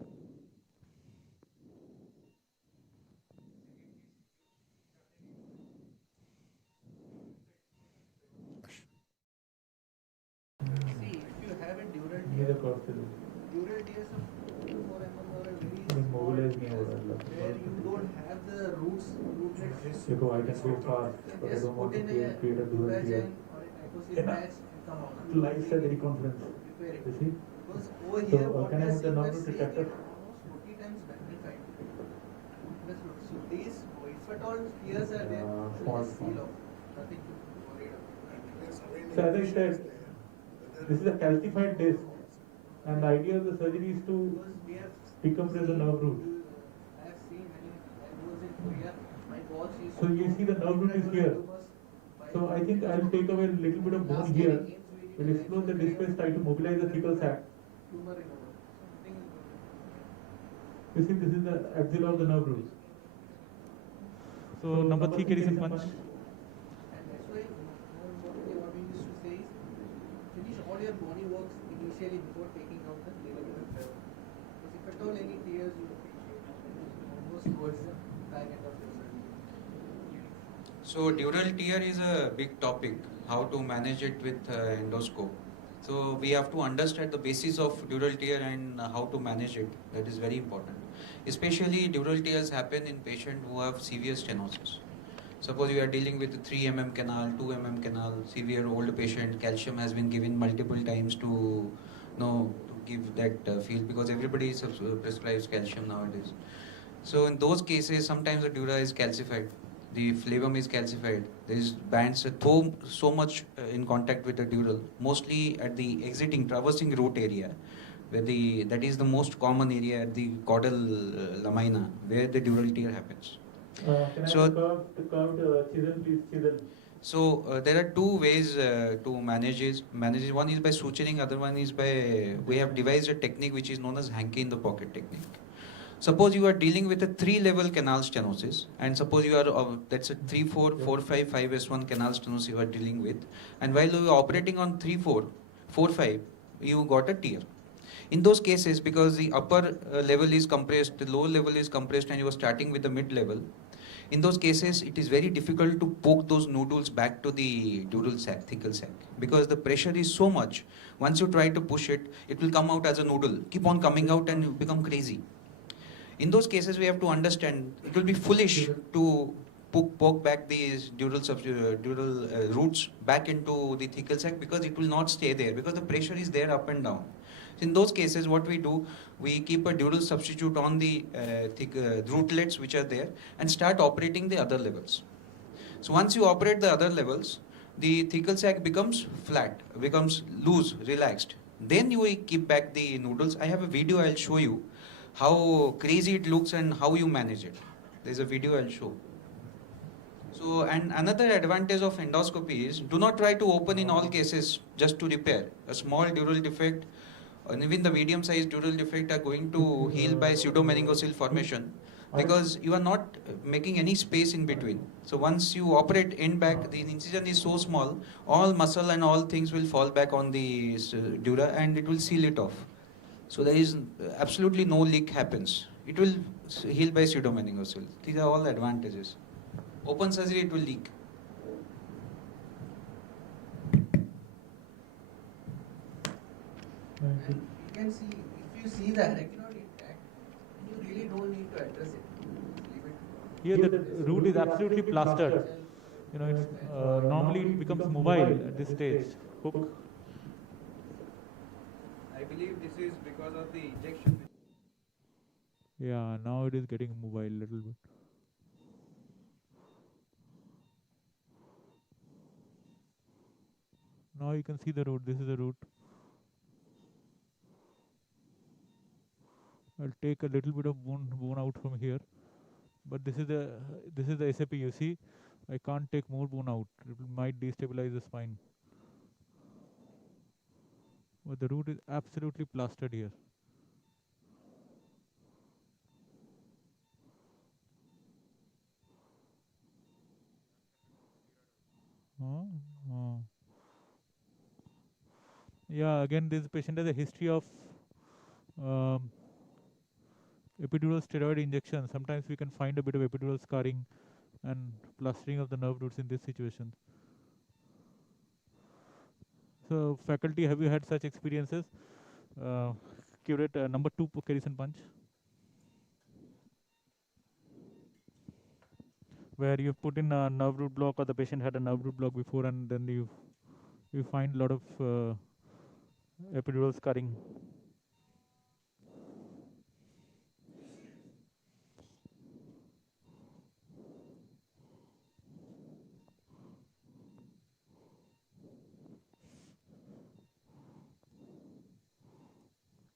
See, if you have a dural Near the tear, corpus. dural tears of 4 mm or a very Then small mobilize me tears over where you don't have the rootlets. Because I can go fast, but I Just don't want put to in a create a dual tear. Duragen or a Nicosin patch and come out. Life said very confidence. Repair it. You see? Because over So, here, what can I we are have the seeing nerve the root same retractor? is almost 40 times magnified. So these, if at all tears are there, Small, just seal small. off. Nothing to worry about. So as I said, this is a calcified disc, and the idea of the surgery is to Because we have decompress the nerve root. I have seen when I was in Korea, my boss used So you see the nerve root is here. So I think I'll take away a little bit of bone here. We'll explore the disc space, try to mobilize the thecal sac. tumor removal. Something is You see, this is the axilla of the nerve root. So number 3 Kedison punch. and that's why more importantly what we used to say is finish all your bony works initially before taking out the ligament of flavum. Because if at all any tears you almost towards the back end of your surgery. So dural tear is a big topic, how to manage it with endoscope. So we have to understand the basis of dural tear and how to manage it. That is very important. Especially dural tears happen in patients who have severe stenosis. Suppose you are dealing with a 3 mm canal, 2 mm canal, severe old patient, calcium has been given multiple times to give that field, because everybody prescribes calcium nowadays. So in those cases, sometimes the dura is calcified, the flavum is calcified. There is bands so much in contact with the dural, mostly at the exiting traversing root area, where that is the most common area at the Cordal lamina, where the dural tear happens. Can I So- have the curved chisel, please? Chisel. So there are two ways to manage it. One is by suturing, other one is by, we have devised a technique which is known as hanky in the pocket technique. Suppose you are dealing with a 3-level canal stenosis, and suppose you are, that's a 3-4, 4-5, 5S1 canal stenosis you are dealing with, and while you are operating on 3-4, 4-5, you got a tear. In those cases, because the upper level is compressed, the lower level is compressed, and you are starting with the mid-level, in those cases, it is very difficult to poke those nodules back to the dural sac, thecal sac, because the pressure is so much. Once you try to push it, it will come out as a noodle, keep on coming out and you become crazy. In those cases, we have to understand it will be foolish to poke back these dural roots back into the thecal sac, because it will not stay there, because the pressure is there up and down. In those cases, what we do, we keep a dural substitute on the rootlets which are there and start operating the other levels. So once you operate the other levels, the thecal sac becomes flat, becomes loose, relaxed. Then you will keep back the noodles. I have a video I'll show you how crazy it looks and how you manage it. There's a video I'll show. So, and another advantage of endoscopy is, do not try to open in all cases just to repair. A small dural defect, and even the medium-sized dural defect are going to heal by pseudomeningocele formation, because you are not making any space in between. So once you operate end back, the incision is so small, all muscle and all things will fall back on the dura and it will seal it off. So there is absolutely no leak happens. It will heal by pseudomeningocele. These are all advantages. Open surgery, it will leak. And you can see, if you see that rectinoid intact, you really don't need to address it. Here the root is absolutely plastered. You know, it's normally it becomes mobile at this stage. Hook. I believe this is because of the injection. Yeah, now it is getting mobile little bit. Now you can see the root. This is the root. I'll take a little bit of bone out from here, but this is the SAP. You see, I can't take more bone out. It might destabilize the spine. But the root is absolutely plastered here. Oh. Yeah, again, this patient has a history of um, epidural steroid injection. Sometimes we can find a bit of epidural scarring and plastering of the nerve roots in this situation. So, faculty, have you had such experiences? Curate number 2 Carison punch, where you put in a nerve root block, or the patient had a nerve root block before, and then you find a lot of epidural scarring.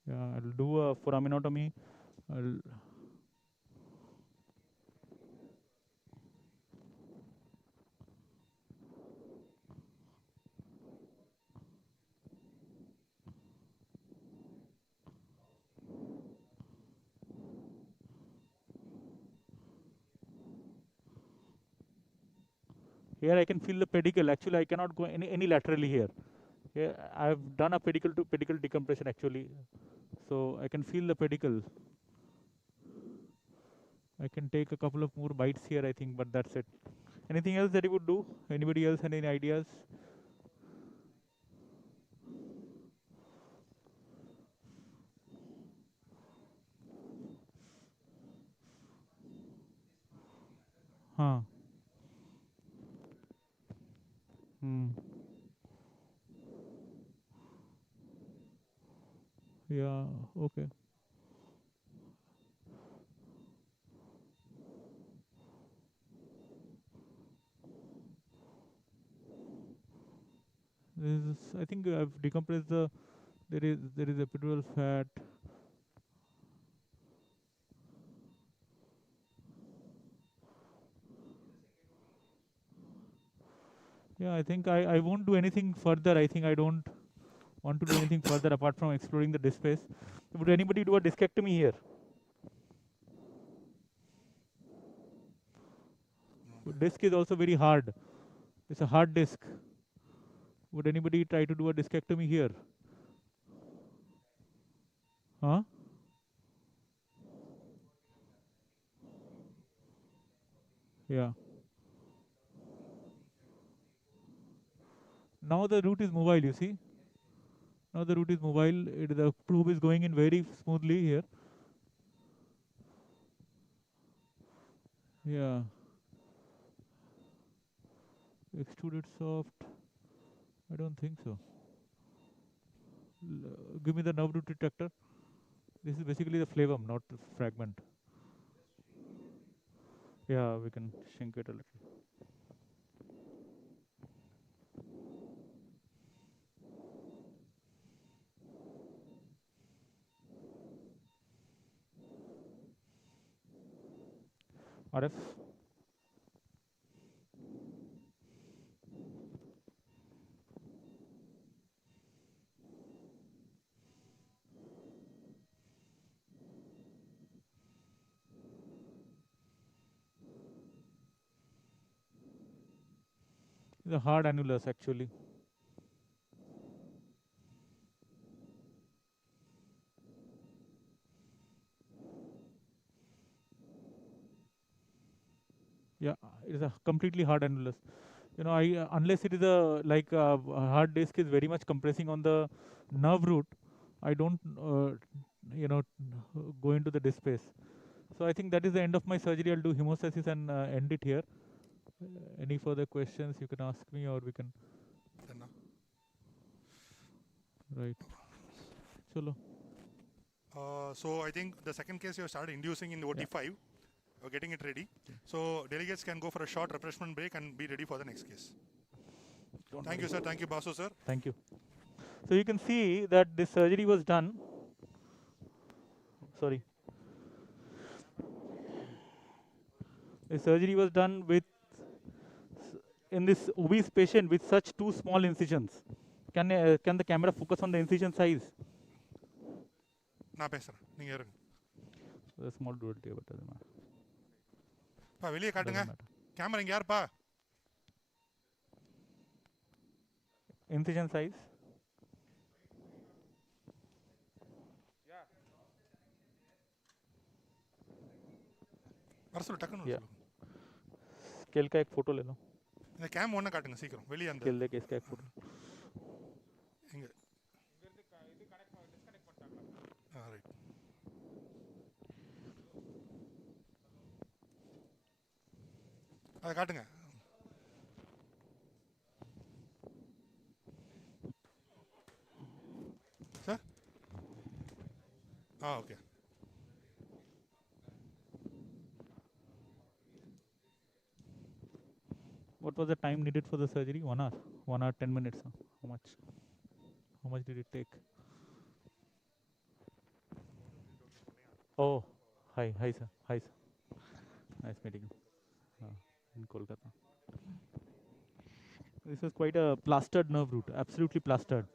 Yeah, I'll do a foraminotomy. Here I can feel the pedicle. Actually, I cannot go any laterally here. Here I have done a pedicle to pedicle decompression actually, so I can feel the pedicle. I can take a couple of more bites here, I think, but that's it. Anything else that you would do? Anybody else had any ideas? Huh. Hmm. Yeah, okay. This is, I think I've decompressed there is epidural fat. Yeah, I think I won't do anything further. I think I don't want to do anything further apart from exploring the disc space. Would anybody do a discectomy here? Disc is also very hard. It's a hard disc. Would anybody try to do a discectomy here? Huh? Yeah. Now the root is mobile, you see. Now the root is mobile. The probe is going in very smoothly here. Yeah. Extruded soft. I don't think so. Give me the nerve root detector. This is basically the flavum, not the fragment. Yeah, we can shrink it a little. RF. The hard annulus actually. Yeah, it is a completely hard annulus. You know, unless it is a hard disk is very much compressing on the nerve root, I don't go into the disk space. So I think that is the end of my surgery. I'll do hemostasis and end it here. Any further questions you can ask me, or we can. Then, Right. Chalo. so I think the second case you have started inducing in the OT5. We're getting it ready. So delegates can go for a short refreshment break and be ready for the next case. Thank you, sir. Thank you, Basu, sir. Thank you. So you can see that this surgery was done. Sorry. The surgery was done with in this obese patient with such two small incisions. Can the camera focus on the incision size? Na pesra. Ninga irunga. The small dural table doesn't matter. Pa veliye kaatunga. Doesn't matter. Camera inga yaar pa? Incision size. Varsulu takkanu. Yeah. Scale का एक photo ले लो. இந்த game ஒண்ணு காட்டுங்க சீக்கிரம் வெளிய அந்த Scale लेके इसका एक फोटो. இங்க ரைட் அத காட்டுங்க sir okay What was the time needed for the surgery? 1 hour. 1 hour 10 minutes. Huh? How much? How much did it take? Oh, hi, sir. Hi, sir. Nice meeting you. In Kolkata. This was quite a plastered nerve root. Absolutely plastered.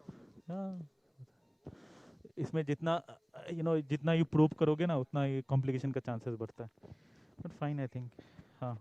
इसमें जितना जितना you probe करोगे ना उतना ये complication का chances बढ़ता है. But fine, I think. हाँ.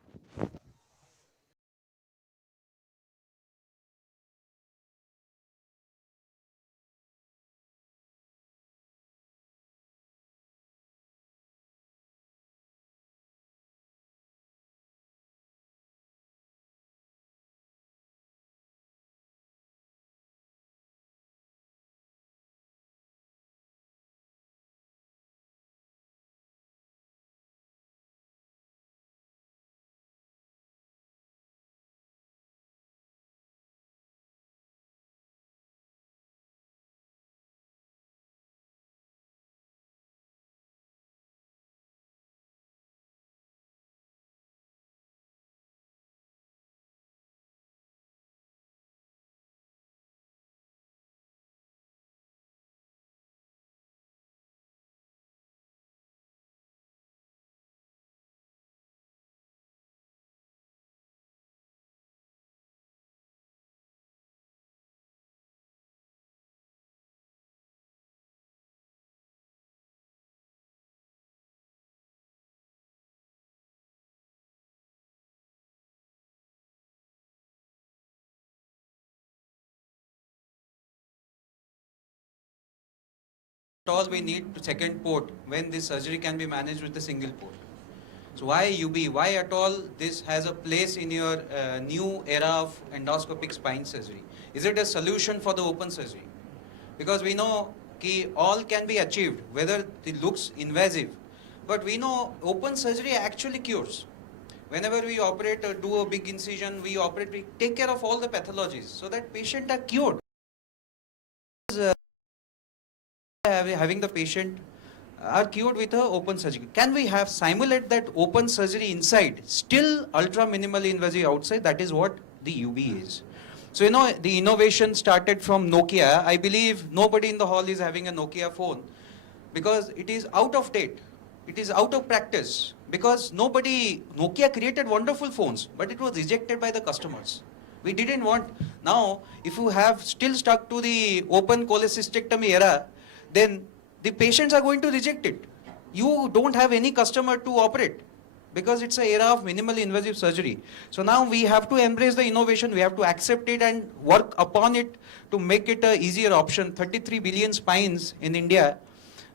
All we need second port when this surgery can be managed with a single port. So why UBE? Why at all this has a place in your new era of endoscopic spine surgery? Is it a solution for the open surgery? Because we know that all can be achieved, whether it looks invasive, but we know open surgery actually cures. Whenever we operate or do a big incision, we take care of all the pathologies so that patients are cured. Having the patient are cured with a open surgery. Can we have simulate that open surgery inside, still ultra minimally invasive outside? That is what the UBE is. So the innovation started from Nokia. I believe nobody in the hall is having a Nokia phone because it is out of date. It is out of practice because Nokia created wonderful phones, but it was rejected by the customers. We didn't want. Now, if you have still stuck to the open cholecystectomy era, then the patients are going to reject it. You don't have any customer to operate because it's an era of minimally invasive surgery. So now we have to embrace the innovation, we have to accept it and work upon it to make it an easier option. 33 billion spines in India.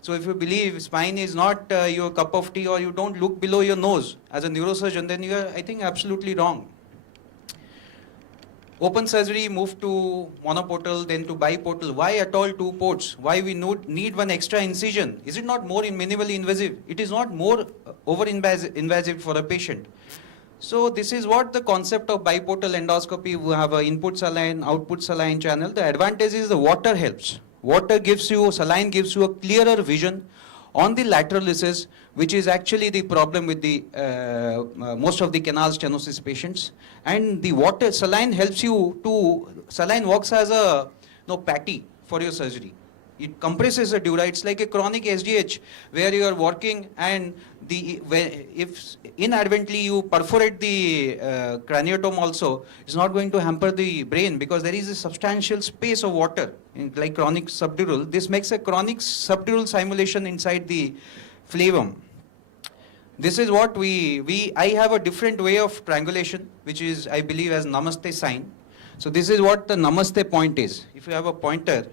So if you believe spine is not your cup of tea or you don't look below your nose as a neurosurgeon, then you are, I think, absolutely wrong. Open surgery moved to monoportal, then to biportal. Why at all 2 ports? Why we need one extra incision? Is it not more minimally invasive? It is not more over-invasive for a patient. So this is what the concept of biportal endoscopy. We have an input saline, output saline channel. The advantage is the water helps. Water gives you, saline gives you a clearer vision on the lateral recess, which is actually the problem with the most of the canal stenosis patients. And the water, saline helps you to, saline works as a patty for your surgery. It compresses the dura. It's like a chronic SDH where you are working and if inadvertently you perforate the craniotome also, it's not going to hamper the brain because there is a substantial space of water like chronic subdural. This makes a chronic subdural simulation inside the flavum. This is what I have a different way of triangulation, which is I believe as namaste sign. So this is what the namaste point is. If you have a pointer,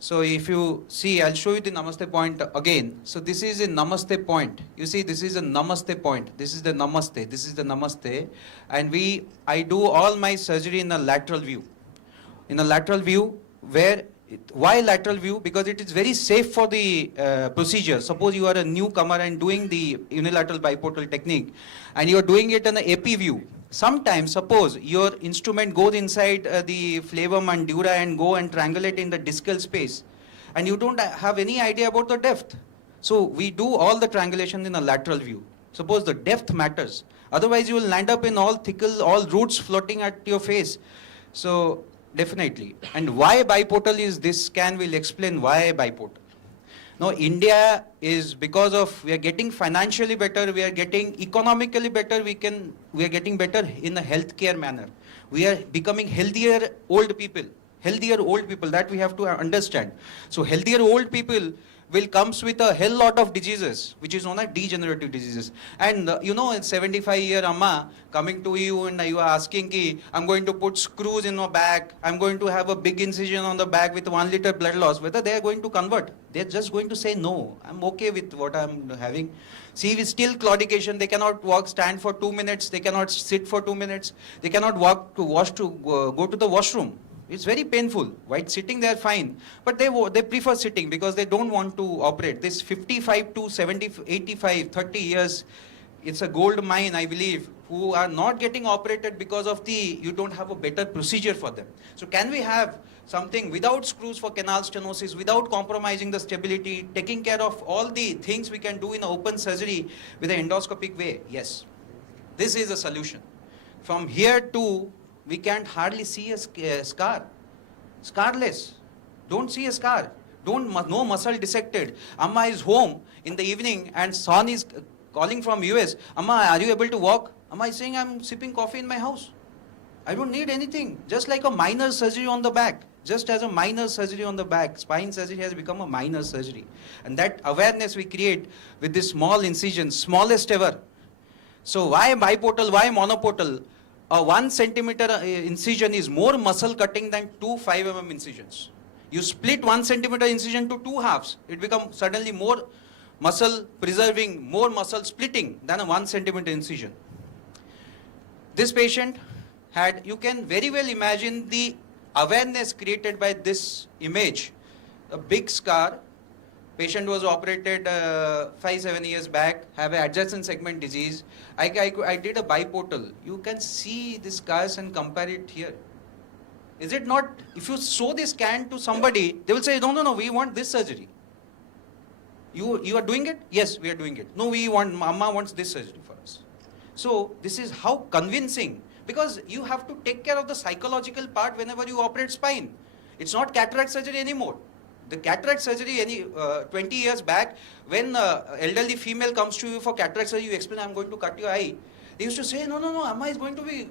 so if you see, I'll show you the namaste point again. So this is a namaste point. You see, this is a namaste point. This is the namaste. This is the namaste. And I do all my surgery in a lateral view. In a lateral view where, why lateral view? Because it is very safe for the procedure. Suppose you are a newcomer and doing the unilateral biportal technique and you are doing it in an AP view. Sometimes, suppose your instrument goes inside the flavum and dura and go and triangulate in the discal space and you don't have any idea about the depth. So we do all the triangulation in a lateral view. Suppose the depth matters. Otherwise you will land up in all thickle, all roots floating at your face. So definitely. And why biportal is this scan will explain why biportal. Now India is, because of, we are getting financially better, we are getting economically better, we are getting better in a healthcare manner. We are becoming healthier old people, that we have to understand. So healthier old people will comes with a hell lot of diseases, which is known as degenerative diseases. And in 75-year amma coming to you and you are asking ki, I'm going to put screws in my back, I'm going to have a big incision on the back with 1 liter blood loss, whether they are going to convert. They're just going to say no, I'm okay with what I'm having. See, with still claudication, they cannot stand for 2 minutes, they cannot sit for 2 minutes, they cannot walk to go to the washroom. It's very painful. While sitting there, fine. But they prefer sitting because they don't want to operate. This 55 to 70, 85, 30 years, it's a gold mine, I believe, who are not getting operated because of you don't have a better procedure for them. So can we have something without screws for canal stenosis, without compromising the stability, taking care of all the things we can do in open surgery with an endoscopic way? Yes. This is a solution. From here to, we can't hardly see a scar. Scarless. Don't see a scar. No muscle dissected. Amma is home in the evening and son is calling from US. Amma, are you able to walk? Amma is saying, I'm sipping coffee in my house. I don't need anything. Just like a minor surgery on the back. Just as a minor surgery on the back. Spine surgery has become a minor surgery. And that awareness we create with this small incision, smallest ever. So why biportal, why monoportal? A 1 centimeter incision is more muscle cutting than 2 5 mm incisions. You split 1 centimeter incision to 2 halves, it becomes suddenly more muscle preserving, more muscle splitting than a 1 centimeter incision. This patient had, you can very well imagine the awareness created by this image. A big scar, patient was operated 5-7 years back, have an adjacent segment disease. I did a biportal. You can see the scars and compare it here. Is it not, if you show this scan to somebody, they will say, no, we want this surgery. You are doing it? Yes, we are doing it. No, Mama wants this surgery for us. So this is how convincing, because you have to take care of the psychological part whenever you operate spine. It's not cataract surgery anymore. The cataract surgery, 20 years back, when elderly female comes to you for cataract surgery, you explain, I'm going to cut your eye. They used to say, no, Amma is going to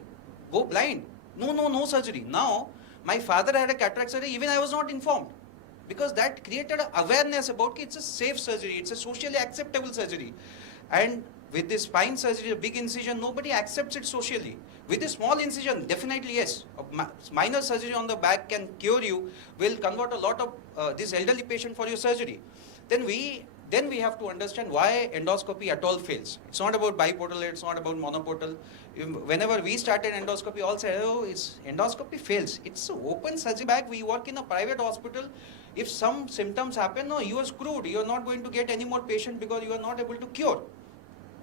go blind. No surgery. Now, my father had a cataract surgery, even I was not informed. Because that created an awareness about it's a safe surgery, it's a socially acceptable surgery. And with this spine surgery, a big incision, nobody accepts it socially. With a small incision, definitely yes. A minor surgery on the back can cure you, will convert a lot of this elderly patient for your surgery. Then we then we have to understand why endoscopy at all fails. It's not about biportal, it's not about monoportal. Whenever we started endoscopy, all said, oh, endoscopy fails. It's an open surgery bag. We work in a private hospital. If some symptoms happen, no, you are screwed. You are not going to get any more patient because you are not able to cure.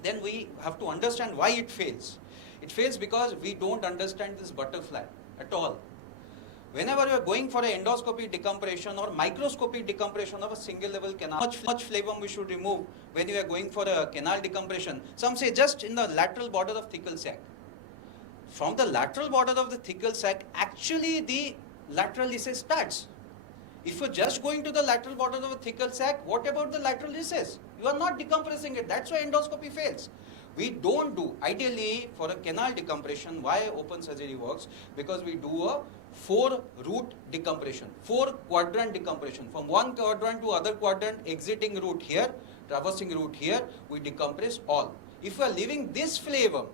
Then we have to understand why it fails. It fails because we don't understand this butterfly at all. Whenever you are going for an endoscopic decompression or microscopic decompression of a single level canal, how much flavum we should remove when you are going for a canal decompression? Some say just in the lateral border of thecal sac. From the lateral border of the thecal sac, actually the lateral recess starts. If you're just going to the lateral border of a thecal sac, what about the lateral recess? You are not decompressing it. That's why endoscopy fails. We don't do, ideally for a canal decompression, why open surgery works? Because we do a 4-route decompression, 4-quadrant decompression. From one quadrant to other quadrant, exiting route here, traversing route here, we decompress all. If we are leaving this flavum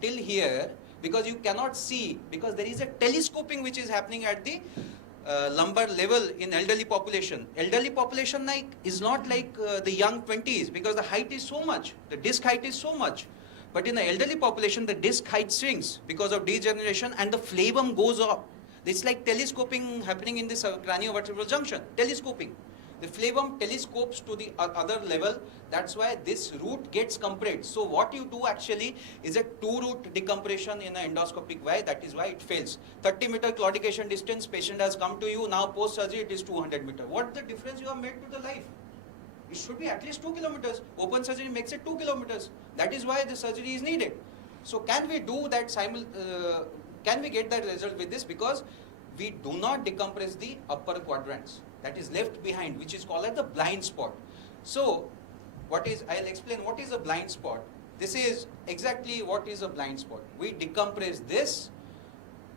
till here, because you cannot see, because there is a telescoping which is happening at the lumbar level in elderly population. Elderly population is not like the young 20s, because the height is so much, the disc height is so much. But in the elderly population, the disc height swings because of degeneration and the flavum goes up. It's like telescoping happening in this craniovertebral junction, telescoping. The flavum telescopes to the other level. That's why this route gets compressed. So what you do actually is a 2-route decompression in an endoscopic way. That is why it fails. 30-meter claudication distance, patient has come to you. Now post-surgery it is 200 meters. What's the difference you have made to the life? It should be at least 2 kilometers. Open surgery makes it 2 kilometers. That is why the surgery is needed. So can we do that can we get that result with this? Because we do not decompress the upper quadrants. That is left behind, which is called as the blind spot. So I'll explain what is a blind spot. This is exactly what is a blind spot. We decompress this.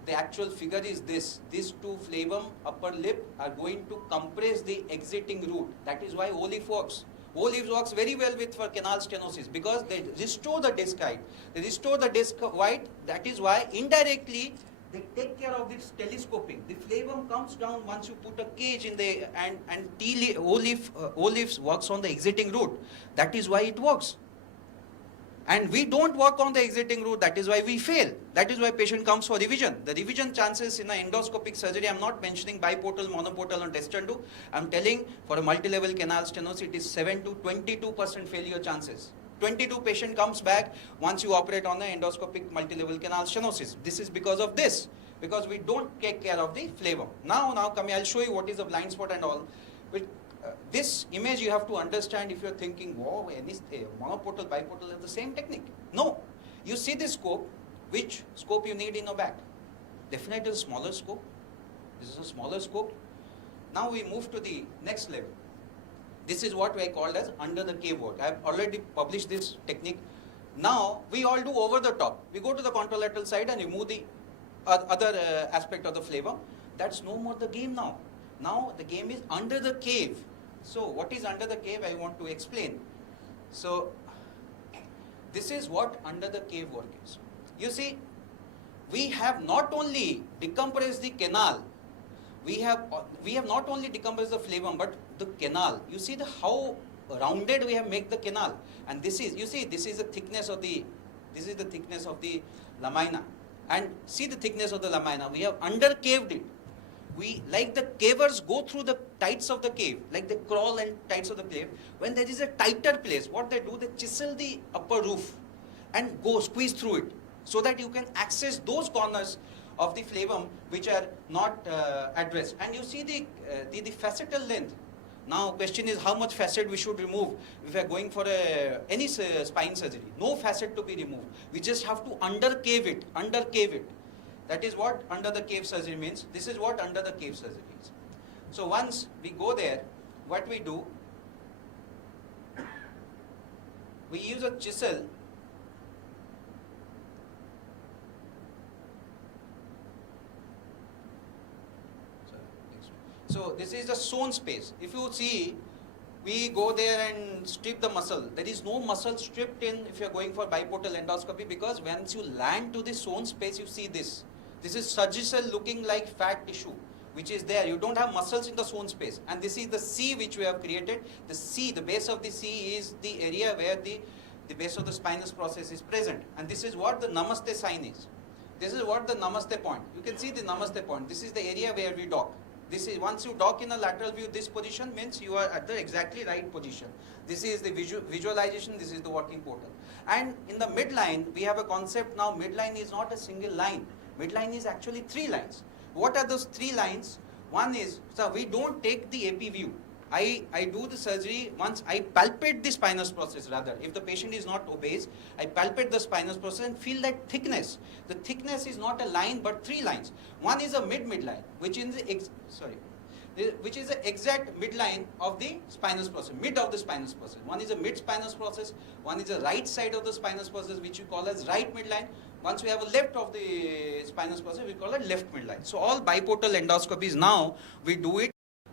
The actual figure is this. These two flavum, upper lip, are going to compress the exiting route. That is why Olive works. Olive works very well for canal stenosis because they restore the disc height. They restore the disc height. That is why indirectly they take care of this telescoping. The flavum comes down once you put a cage in the and Olive works on the exiting route. That is why it works. And we don't work on the exiting route. That is why we fail. That is why patient comes for revision. The revision chances in an endoscopic surgery, I'm not mentioning biportal, monoportal and testendu. I'm telling for a multi-level canal stenosis, it is 7 to 22% failure chances. 22 patient comes back once you operate on the endoscopic multi-level canal stenosis. This is because of this. Because we don't take care of the flavum. Now come here, I'll show you what is a blind spot and all. This image you have to understand if you're thinking, wow, monoportal, biportal have the same technique. No. You see this scope, which scope you need in a back? Definitely a smaller scope. This is a smaller scope. Now we move to the next level. This is what I called as under the cave work. I have already published this technique. Now we all do over the top. We go to the contralateral side and remove the other aspect of the flavum. That's no more the game now. Now the game is under the cave. So what is under the cave I want to explain. So this is what under the cave work is. You see, we have not only decompressed the canal, we have not only decompressed the flavum but the canal. You see how rounded we have made the canal, and this is, you see, this is the thickness of the lamina, and see the thickness of the lamina. We have under caved it. We, like the cavers, go through the tights of the cave, like they crawl and tights of the cave. When there is a tighter place, what they do, they chisel the upper roof and go squeeze through it, so that you can access those corners of the flavum which are not addressed. And you see the facetal length. Now question is how much facet we should remove if we are going for any spine surgery. No facet to be removed. We just have to undercave it. That is what under the cave surgery means. This is what under the cave surgery is. So once we go there, what we do, we use a chisel. So this is the sewn space. If you see, we go there and strip the muscle. There is no muscle stripped in if you are going for biportal endoscopy, because once you land to the sewn space, you see this. This is surgical looking like fat tissue. which is there. You don't have muscles in the zone space. And this is the C which we have created. The C, the base of the C is the area where the base of the spinous process is present. And this is what the Namaste sign is. This is what the Namaste point. You can see the Namaste point. This is the area where we dock. This is, once you dock in a lateral view, this position means you are at the exactly right position. This is the visualization, this is the working portal. And in the midline, we have a concept now, midline is not a single line. Midline is actually 3 lines. What are those 3 lines? One is, so we don't take the AP view. I do the surgery once I palpate the spinous process rather. If the patient is not obese, I palpate the spinous process and feel that thickness. The thickness is not a line but 3 lines. One is a midline, which is the exact midline of the spinous process, mid of the spinous process. One is a mid spinous process, one is the right side of the spinous process, which we call as right midline. Once we have a left of the spinous process, we call it left midline. So all biportal endoscopies now, we do it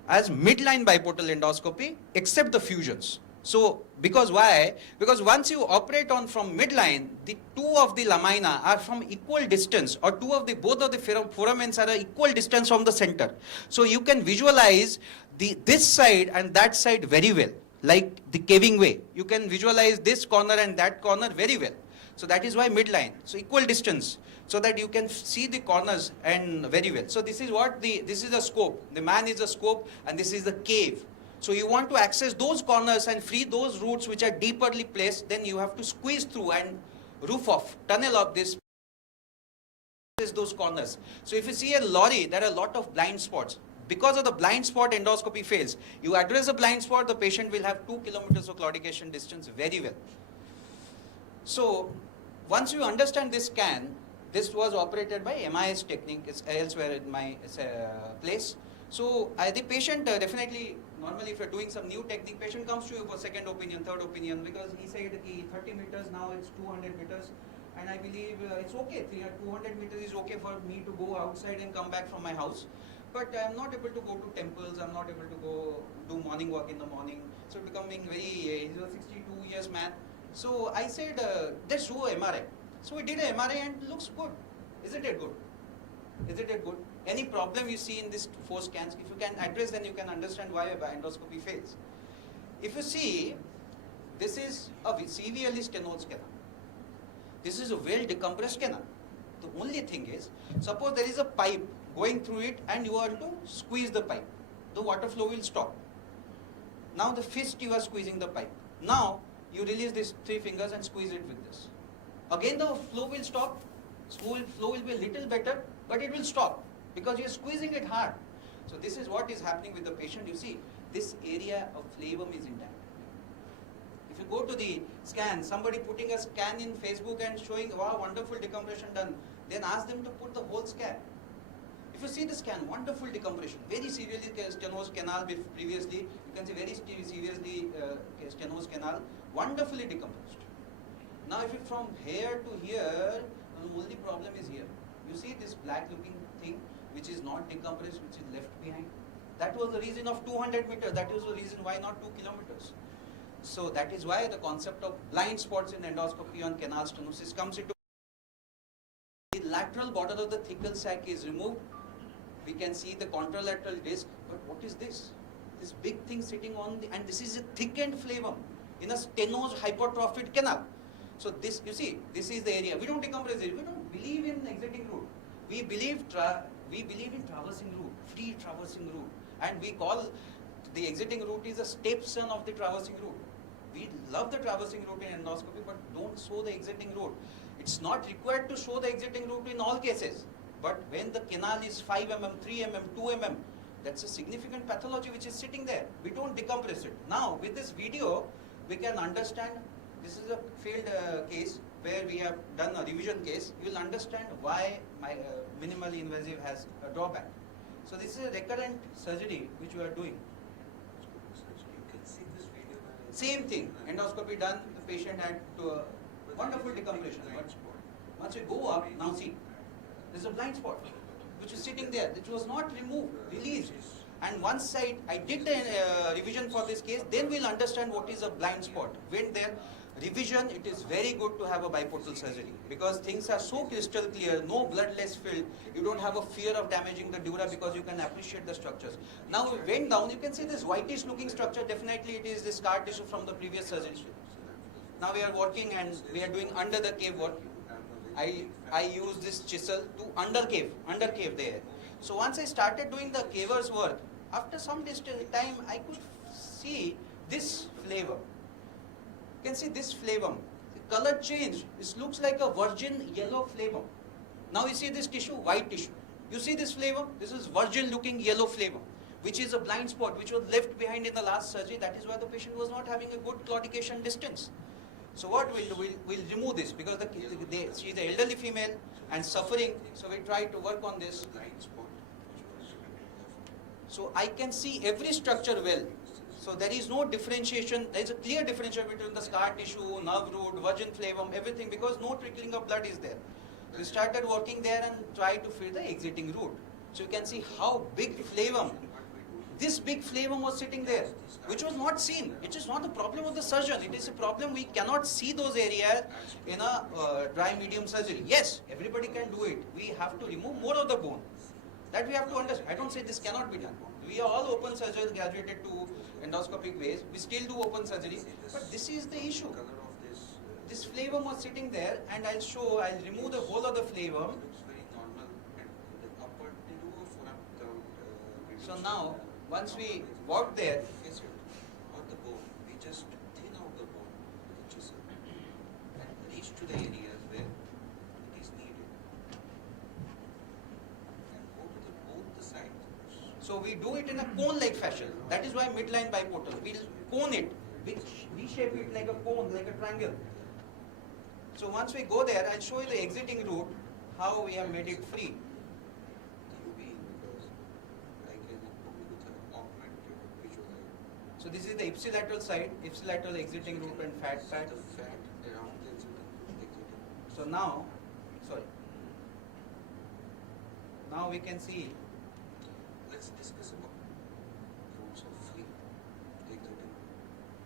as midline biportal endoscopy, except the fusions. So, because why? Because once you operate on from midline, the 2 of the lamina are from equal distance, or both of the foramens are equal distance from the center. So you can visualize this side and that side very well, like the caving way. You can visualize this corner and that corner very well. So that is why midline. So equal distance, so that you can see the corners and very well. So this is what this is the scope. The man is the scope and this is the cave. So you want to access those corners and free those roots which are deeperly placed, then you have to squeeze through and roof off, tunnel up those corners. So if you see a lorry, there are a lot of blind spots. Because of the blind spot, endoscopy fails. You address a blind spot, the patient will have 2 kilometers of claudication distance very well. So once you understand this scan, this was operated by MIS technique, it's elsewhere in my place. So the patient definitely, normally if you're doing some new technique, patient comes to you for second opinion, third opinion, because he said 30 meters, now it's 200 meters. And I believe it's okay, 200 meters is okay for me to go outside and come back from my house. But I'm not able to go to temples, I'm not able to go do morning walk in the morning. So becoming very, he's a 62 years man. So I said, let's do a MRI. So we did a MRI and it looks good. Isn't it good? Isn't it good? Any problem you see in these 4 scans, if you can address, then you can understand why endoscopy fails. If you see, this is a severely stenosed canal. This is a well decompressed canal. The only thing is, suppose there is a pipe going through it and you are to squeeze the pipe. The water flow will stop. Now the fist you are squeezing the pipe. Now you release these 3 fingers and squeeze it with this. Again the flow will stop. Flow will be a little better, but it will stop because you are squeezing it hard. So this is what is happening with the patient. You see, this area of flavum is intact. If you go to the scan, somebody putting a scan in Facebook and showing, wow, wonderful decompression done, then ask them to put the whole scan. If you see the scan, wonderful decompression, very seriously stenosed canal previously, you can see very seriously stenosed canal, wonderfully decompressed. Now if you from here to here, the only problem is here. You see this black looking thing which is not decompressed, which is left behind. That was the reason of 200 meters, that was the reason why not 2 kilometers. So that is why the concept of blind spots in endoscopy on canal stenosis comes into. The lateral border of the thecal sac is removed. We can see the contralateral disc, but what is this? This big thing sitting on the, and this is a thickened flavum in a stenosed hypertrophied canal. So this, you see, this is the area. We don't decompress it. We don't believe in exiting route. We believe in traversing route, free traversing route, and we call the exiting route is a stepson of the traversing route. We love the traversing route in endoscopy, but don't show the exiting route. It's not required to show the exiting route in all cases. But when the canal is 5 mm, 3 mm, 2 mm, that's a significant pathology which is sitting there. We don't decompress it. Now, with this video, we can understand, this is a failed case where we have done a revision case. You will understand why my minimally invasive has a drawback. So this is a recurrent surgery which we are doing. Same thing, endoscopy done, the patient had wonderful decompression. But once we go up, now see, there's a blind spot which is sitting there. It was not removed, released. And one side, I did the revision for this case, then we'll understand what is a blind spot. Went there, revision, it is very good to have a biportal surgery because things are so crystal clear, no bloodless filled, you don't have a fear of damaging the dura because you can appreciate the structures. Now we went down, you can see this whitish looking structure, definitely it is the scar tissue from the previous surgery. Now we are working and we are doing under the cave work. I use this chisel to undercave there. So once I started doing the caver's work, after some time I could see this flavor. You can see this flavum. The color change. This looks like a virgin yellow flavum. Now you see this tissue, white tissue. You see this flavum? This is virgin looking yellow flavum, which is a blind spot which was left behind in the last surgery. That is why the patient was not having a good claudication distance. So what we'll do, we'll remove this because she is an elderly female and suffering. So we try to work on this. So I can see every structure well. So there is no differentiation, there is a clear differentiation between the scar tissue, nerve root, virgin flavum, everything because no trickling of blood is there. So we started working there and tried to fill the exiting root. So you can see how big flavum, this big flavum was sitting there, which was not seen. It is not a problem of the surgeon, it is a problem we cannot see those areas in a dry medium surgery. Yes, everybody can do it. We have to remove more of the bone. That we have to understand. I don't say this cannot be done. We are all open surgeons graduated to endoscopic ways. We still do open surgery. But this is the issue. This flavum was sitting there and I'll remove the whole of the flavum. So now, once we work there, we just thin out the bone with the chisel and reach to the areas where it is needed. Both the sides. so we do it in a cone-like fashion. That is why midline biportal. We'll cone it, we shape it like a cone, like a triangle. So once we go there, I'll show you the exiting route, how we have made it free. UBE because I can with an augmented visualize. So this is the ipsilateral side, ipsilateral exiting route and fat pad. The fat around the exiting. So now, now we can see. Let's discuss about routes of free exiting.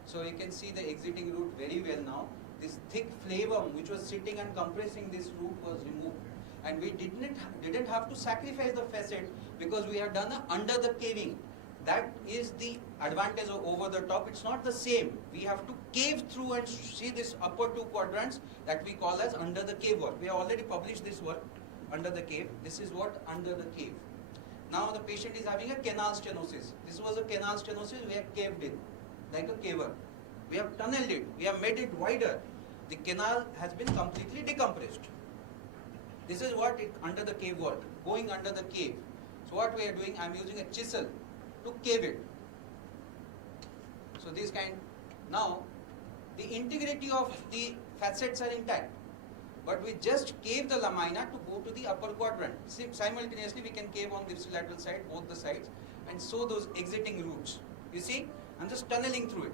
So you can see the exiting route very well now. This thick flavum which was sitting and compressing this root was removed. And we didn't have to sacrifice the facet because we have done a under the caving. That is the advantage of over the top. It's not the same. We have to cave through and see this upper two quadrants that we call as under the cave work. We have already published this work, under the cave. This is what under the cave. Now the patient is having a canal stenosis. This was a canal stenosis we have caved in, like a caver. We have tunneled it. We have made it wider. The canal has been completely decompressed. This is what it under the cave work, going under the cave. So what we are doing, I am using a chisel to cave it. So this kind, now the integrity of the facets are intact, but we just cave the lamina to go to the upper quadrant. Simultaneously we can cave on the ipsilateral side, both the sides, and sew those exiting roots. You see, I'm just tunneling through it.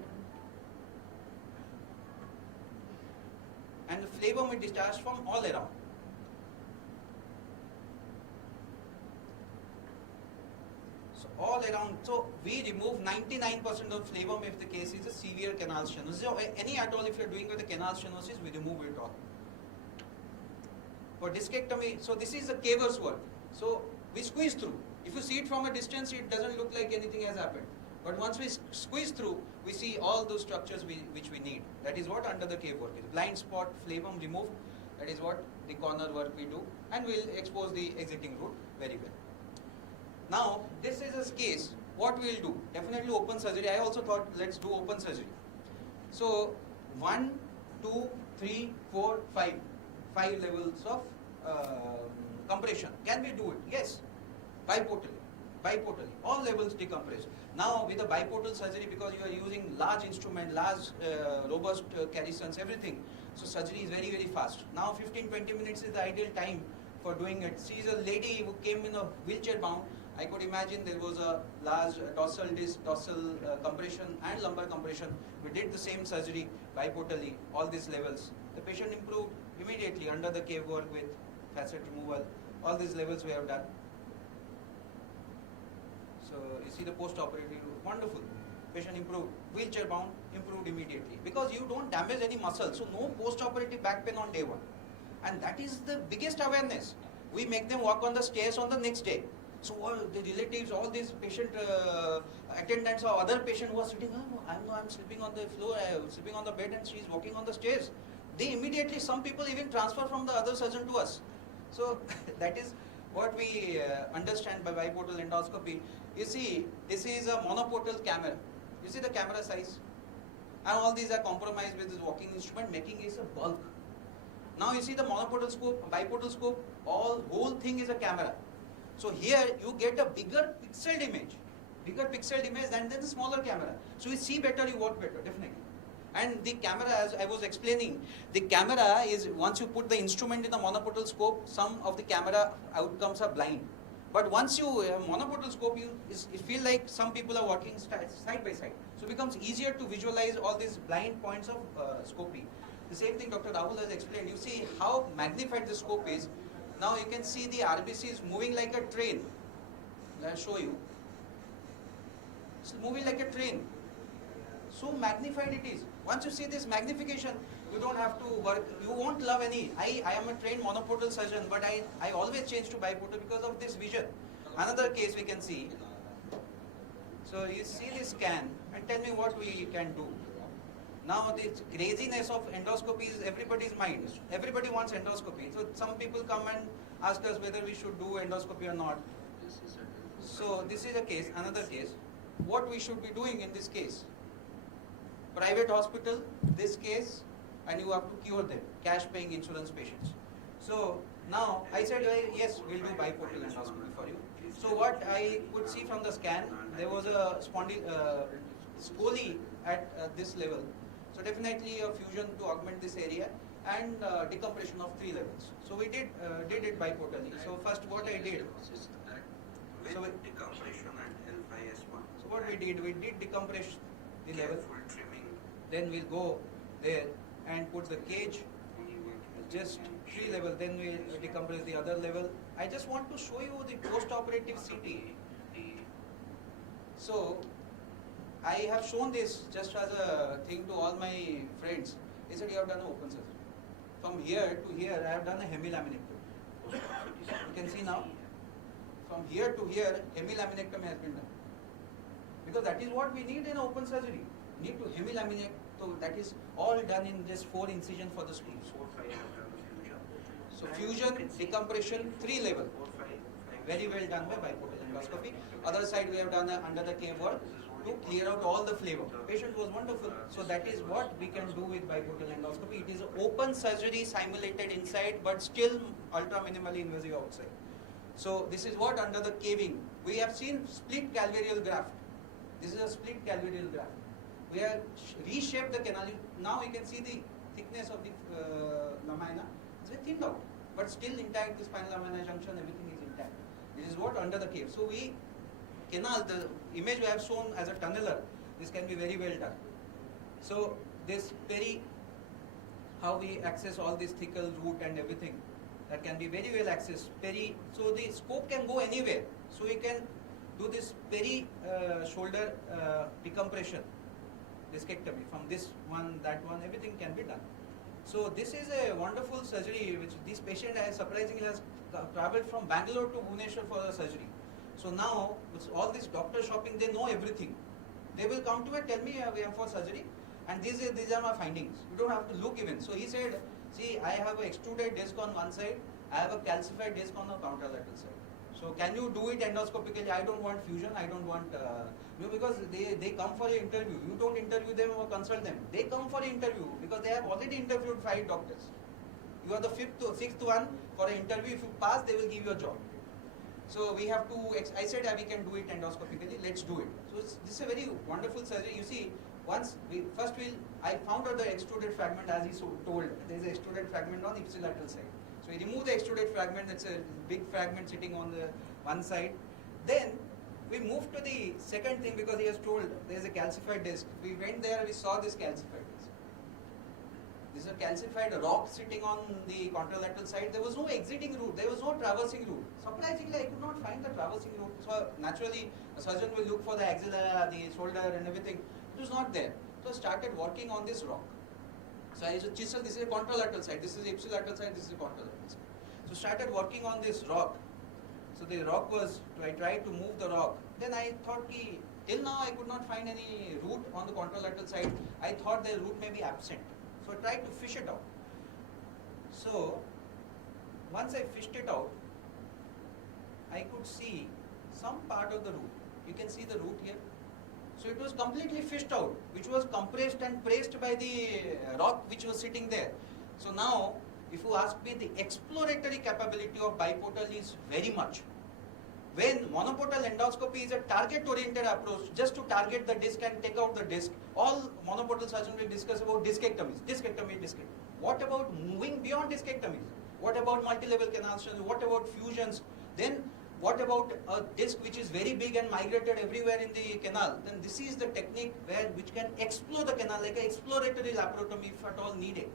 And the flavum is discharged from all around. So all around, so we remove 99% of flavum if the case is a severe canal stenosis. So any at all if you are doing with the canal stenosis, we remove it all. For discectomy, so this is the caver's work. So we squeeze through. If you see it from a distance, it doesn't look like anything has happened. But once we squeeze through, we see all those structures which we need. That is what under the cave work is. Blind spot, flavum removed. That is what the corner work we do. And we'll expose the exiting route very well. Now, this is a case. What we'll do? Definitely open surgery. I also thought let's do open surgery. So, 1, 2, 3, 4, 5. 5 levels of compression. Can we do it? Yes. Biportally. All levels decompress. Now with the biportal surgery, because you are using large instrument, large robust carisons, everything. So surgery is very, very fast. Now 15-20 minutes is the ideal time for doing it. She is a lady who came in a wheelchair bound. I could imagine there was a large dorsal disc, dorsal compression and lumbar compression. We did the same surgery biportally, all these levels. The patient improved immediately under the cave work with facet removal. All these levels we have done. So you see the post-operative, wonderful. Patient improved, wheelchair bound, improved immediately because you don't damage any muscle. So no post-operative back pain on day one. And that is the biggest awareness. We make them walk on the stairs on the next day. So all the relatives, all these patient attendants or other patient who are sitting, I'm sleeping on the floor, I'm sleeping on the bed and she's walking on the stairs. They immediately, some people even transfer from the other surgeon to us. So that is what we understand by biportal endoscopy. You see, this is a monoportal camera. You see the camera size? And all these are compromised with this walking instrument, making it a bulk. Now you see the monoportal scope, biportal scope, whole thing is a camera. So here you get a bigger pixeled image than the smaller camera. So you see better, you work better, definitely. And the camera, as I was explaining, the camera is, once you put the instrument in the monoportal scope, some of the camera outcomes are blind. But once you monoportal scope, you feel like some people are working side by side. So it becomes easier to visualize all these blind points of scoping. The same thing Dr. Rahul has explained. You see how magnified the scope is. Now you can see the RBC is moving like a train. I'll show you. It's moving like a train. So magnified it is. Once you see this magnification, you don't have to work, you won't love any. I am a trained monoportal surgeon, but I always change to biportal because of this vision. Another case we can see. So you see this scan and tell me what we can do. Now the craziness of endoscopy is everybody's mind. Everybody wants endoscopy. So some people come and ask us whether we should do endoscopy or not. So this is a case, another case. What we should be doing in this case? Private hospital, this case, and you have to cure them, cash paying insurance patients. So now I said, yes, we'll do biportal endoscopy for you. So what I could see from the scan, there was a scoli at this level. So definitely a fusion to augment this area and decompression of 3 levels. So we did it biportally. So first what I did, so Decompression and L5S1. So what we did decompress the level. Then we'll go there and put the cage just 3 level. Then we'll decompress the other level. I just want to show you the post-operative CT. So I have shown this just as a thing to all my friends. They said you have done an open surgery. From here to here I have done a hemilaminectomy. You can see now. From here to here hemilaminectomy has been done. Because that is what we need in open surgery. We need to hemilaminate. So that is all done in just 4 incisions for the screws. So fusion, decompression, 3 level. Very well done by biportal endoscopy. Other side we have done under the cave wall to clear out all the flavum. Patient was wonderful. So that is what we can do with biportal endoscopy. It is open surgery simulated inside but still ultra minimally invasive outside. So this is what under the caving. We have seen split calvarial graft. This is a split calvarial graft. We have reshaped the canal. Now you can see the thickness of the lamina. It's very thinned out, but still intact. The spinal lamina junction, everything is intact. This is what under the cave. So we canal, the image we have shown as a tunneler, this can be very well done. So this how we access all this thecal root and everything, that can be very well accessed. So the scope can go anywhere. So we can do this shoulder decompression. Discectomy from this one, that one, everything can be done. So this is a wonderful surgery which this patient has surprisingly has traveled from Bangalore to Bhubaneswar for the surgery. So now with all this doctor shopping, they know everything. They will come to me, tell me we are for surgery, and these are my findings. You don't have to look even. So he said, see, I have an extruded disc on one side, I have a calcified disc on the contralateral side. So can you do it endoscopically? I don't want fusion, I don't want, because they come for an interview. You don't interview them or consult them. They come for an interview because they have already interviewed 5 doctors. You are the 5th or 6th one for an interview. If you pass, they will give you a job. So we have to, I said we can do it endoscopically, let's do it. So this is a very wonderful surgery. You see, I found out the extruded fragment as he told. There is an extruded fragment on the ipsilateral side. So we remove the extruded fragment, that's a big fragment sitting on the one side. Then we moved to the second thing because he has told there is a calcified disc. We went there, we saw this calcified disc. This is a calcified rock sitting on the contralateral side. There was no exiting route, there was no traversing route. Surprisingly, I could not find the traversing route. So naturally, a surgeon will look for the axilla, the shoulder and everything. It was not there. So I started working on this rock. So I used to chisel, this is a contralateral side, this is the ipsilateral side, this is the contralateral side. So started working on this rock. So the rock was, I tried to move the rock. Then I thought, till now I could not find any root on the contralateral side. I thought the root may be absent. So I tried to fish it out. So once I fished it out, I could see some part of the root. You can see the root here. So it was completely fished out, which was compressed and pressed by the rock which was sitting there. So now, if you ask me, the exploratory capability of biportal is very much. When monoportal endoscopy is a target-oriented approach, just to target the disc and take out the disc, all monoportal surgeons will discuss about discectomies, discectomy. What about moving beyond discectomies? What about multi-level canals? What about fusions? Then what about a disc which is very big and migrated everywhere in the canal? Then this is the technique which can explore the canal like an exploratory laparotomy if at all needed.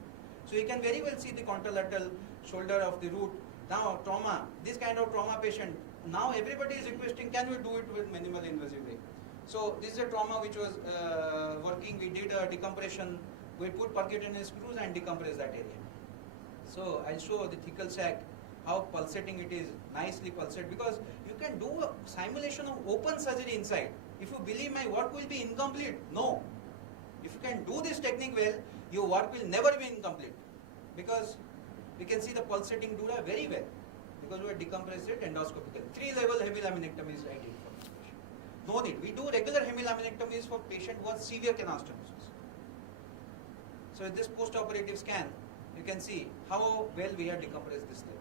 So you can very well see the contralateral shoulder of the root. Now trauma, this kind of trauma patient, now everybody is requesting, can we do it with minimal invasive way? So this is a trauma which was working, we did a decompression, we put percutaneous screws and decompress that area. So I'll show the thecal sac, how pulsating it is, nicely pulsate, because you can do a simulation of open surgery inside. If you believe my work will be incomplete, no. If you can do this technique well, your work will never be incomplete, because we can see the pulsating dura very well, because we have decompressed it endoscopically. 3-level hemilaminectomy is ideal for this patient. No need. We do regular hemilaminectomies for patient who has severe canal stenosis. So in this post-operative scan, you can see how well we have decompressed this level.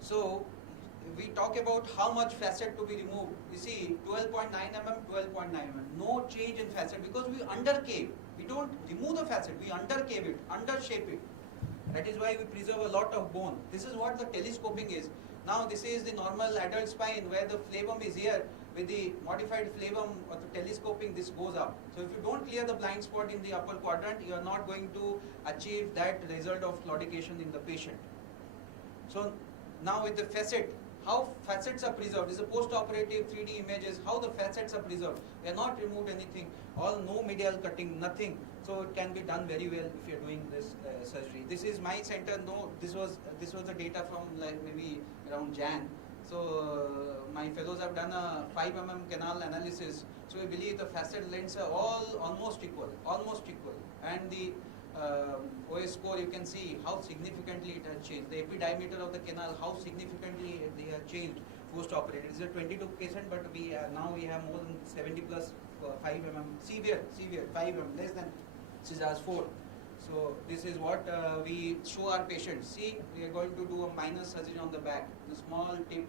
So we talk about how much facet to be removed. You see 12.9 mm, 12.9 mm. No change in facet because we undercave. We don't remove the facet, we undercave it, undershape it. That is why we preserve a lot of bone. This is what the telescoping is. Now this is the normal adult spine where the flavum is here. With the modified flavum or the telescoping, this goes up. So if you don't clear the blind spot in the upper quadrant, you are not going to achieve that result of claudication in the patient. So now with the facet, how facets are preserved. This is a post-operative 3D images, how the facets are preserved. We have not removed anything, all no medial cutting, nothing. So it can be done very well if you are doing this surgery. This is my center. No, this was the data from like maybe around Jan. So my fellows have done a 5 mm canal analysis. So we believe the facet lengths are all almost equal. And the OS score, you can see how significantly it has changed. The epidiameter of the canal, how significantly they have changed post-operative. This is a 22 patient, but now we have more than 70 plus 5 mm, severe 5 mm, less than Caesar's 4. So this is what we show our patients. See, we are going to do a minor surgery on the back. The small tip,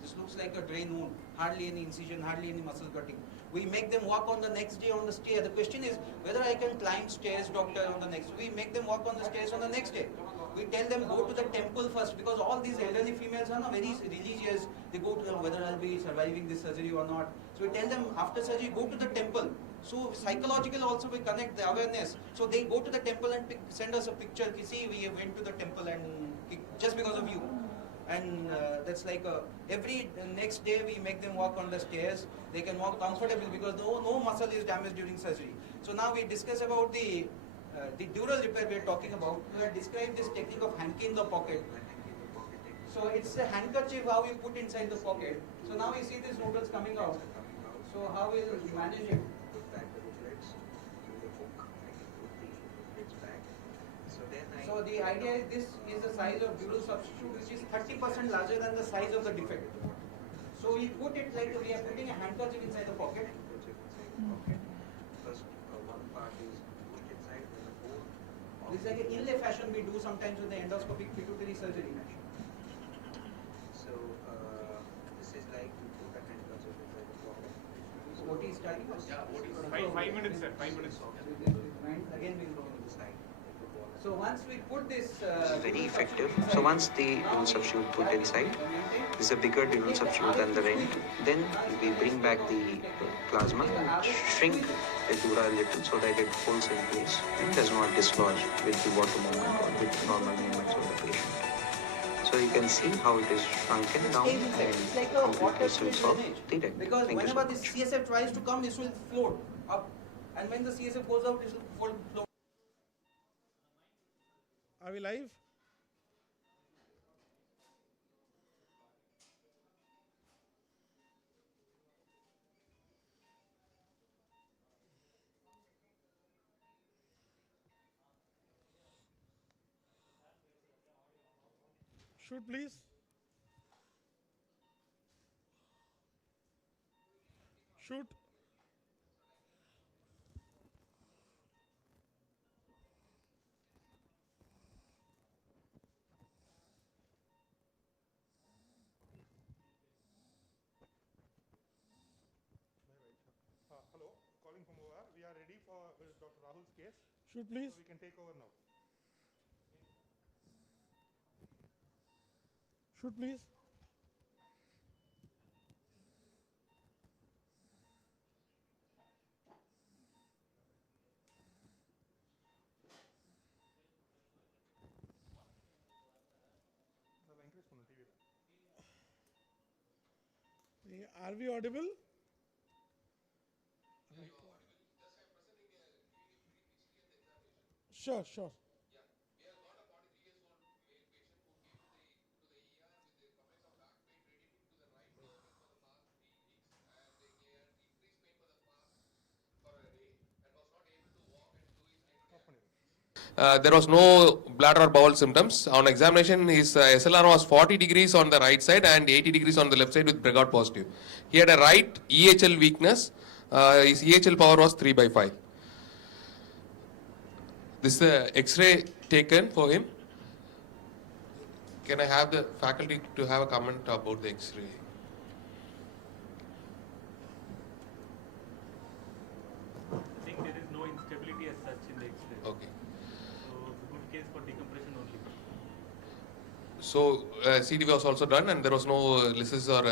this looks like a drain wound. Hardly any incision, hardly any muscle cutting. We make them walk on the next day on the stair. The question is whether I can climb stairs, doctor, on the next. We make them walk on the stairs on the next day. We tell them go to the temple first, because all these elderly females are not very religious. They go to whether I'll be surviving this surgery or not. So we tell them after surgery go to the temple. So psychological also we connect the awareness. So they go to the temple and send us a picture. See, we went to the temple and just because of you. And that's like every next day we make them walk on the stairs. They can walk comfortably because no muscle is damaged during surgery. So now we discuss about the dural repair we are talking about. We have described this technique of hanky in the pocket. So it's a handkerchief how you put inside the pocket. So now we see these noodles coming out. So how will you manage it? So the idea is this is the size of dural substitute, which is 30% larger than the size of the defect. So we put it like we are putting a handkerchief inside the pocket. First, one part is pushed inside, then the whole. This is like an inlay fashion we do sometimes with the endoscopic pituitary surgery. So this is like you put a handkerchief inside the pocket. So what is starting? Yeah, 5 minutes, sir. 5 minutes. Again we will go on the side. So once we put this, Very effective. So once the dural substitute put inside, this is a bigger dural substitute than the rent. Then we bring back the plasma, shrink the dura a little so that it holds in place and does not dislodge with the water movement or with normal movements of the patient. So So you can see how it is shrunken down It's like and a water completely switched off drainage. the deck. Because Thank you so whenever this much. CSF tries to come, this will float up. And when the CSF goes out, it will float. Are we live? Shoot, please. Shoot. Hello, calling from over. We are ready for Dr. Rahul's case. Shoot, please. So we can take over now. Shoot, please. Are we audible? Sure, sure. There was no bladder or bowel symptoms. On examination, his SLR was 40 degrees on the right side and 80 degrees on the left side with Bregout positive. He had a right EHL weakness. His EHL power was 3/5. This is the X-ray taken for him. Can I have the faculty to have a comment about the X-ray? I think there is no instability as such in the X-ray. Okay. So good case for decompression only. So CD was also done, and there was no lysis or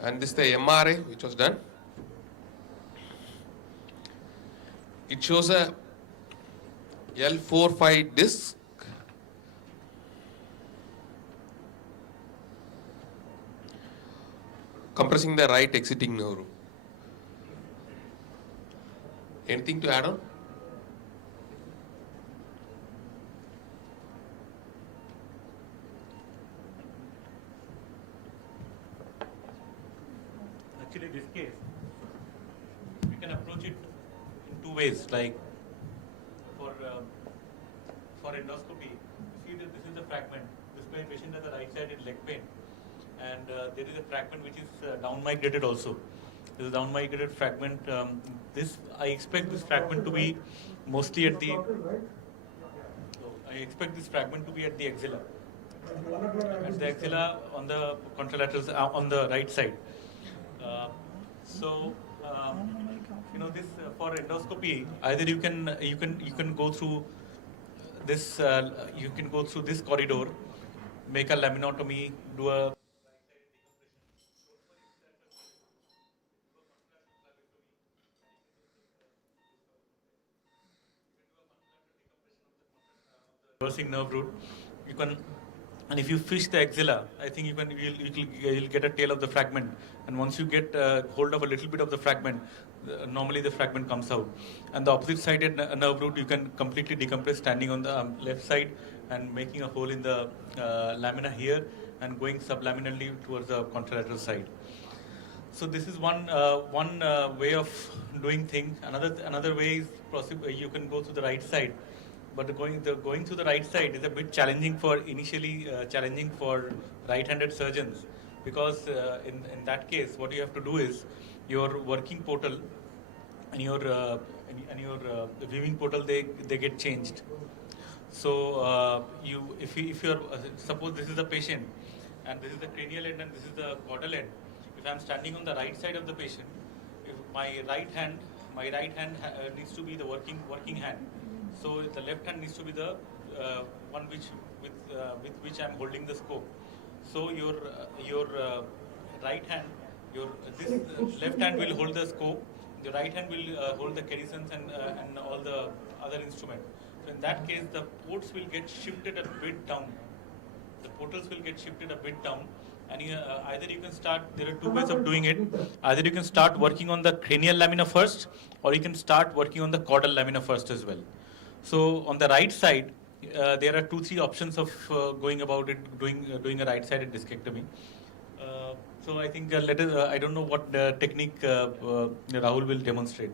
and this is the MRI which was done. It shows a L4-5 disc. Compressing the right exiting nerve root. Anything to add on? Actually, this case, we can approach it in two ways. Like for endoscopy, you see that this is a fragment. This patient has the right side in leg pain, and there is a fragment which is down migrated also. This is a down migrated fragment. I expect this fragment to be mostly at the. I expect this fragment to be at the axilla. At the axilla on the contralaterals on the right side. This for endoscopy, either you can go through this you can go through this corridor, make a laminotomy, do a reversing nerve root. You can, and if you fish the axilla, I think you'll get a tail of the fragment. And once you get hold of a little bit of the fragment, normally the fragment comes out. And the opposite sided nerve root, you can completely decompress standing on the left side and making a hole in the lamina here and going subliminally towards the contralateral side. So this is one way of doing things. Another way is you can go to the right side. But going to the right side is a bit challenging challenging for right-handed surgeons, because in that case, what you have to do is your working portal and your viewing portal they get changed. So if you're suppose this is the patient and this is the cranial end and this is the caudal end. If I'm standing on the right side of the patient, if my right hand needs to be the working hand. So the left hand needs to be the one with which I'm holding the scope. So your right hand, this left hand will hold the scope. The right hand will hold the carisons and all the other instruments. So in that case, the ports will get shifted a bit down. The portals will get shifted a bit down, and either you can start. There are two ways of doing it. Either you can start working on the cranial lamina first, or you can start working on the caudal lamina first as well. So on the right side, there are 2-3 options of going about it, doing a right-sided discectomy. So I think I don't know what technique Rahul will demonstrate.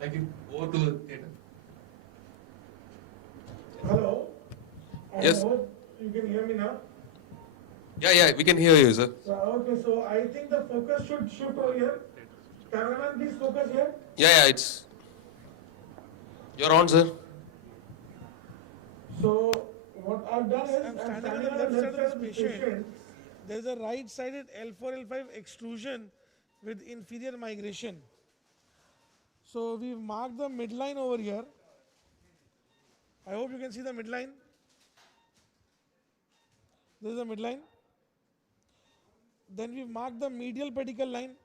Thank you. Over to theatre. Hello. Yes. I hope you can hear me now. Yeah, we can hear you, sir. So, okay, so I think the focus should shift over here. Cameraman, please focus here. Yeah, it's. You're on, sir. So, what I've done is, I'm standing on the left side of this patient. There is a right-sided L4, L5 extrusion with inferior migration. So we've marked the midline over here. I hope you can see the midline. This is the midline. Then we've marked the medial pedicle line.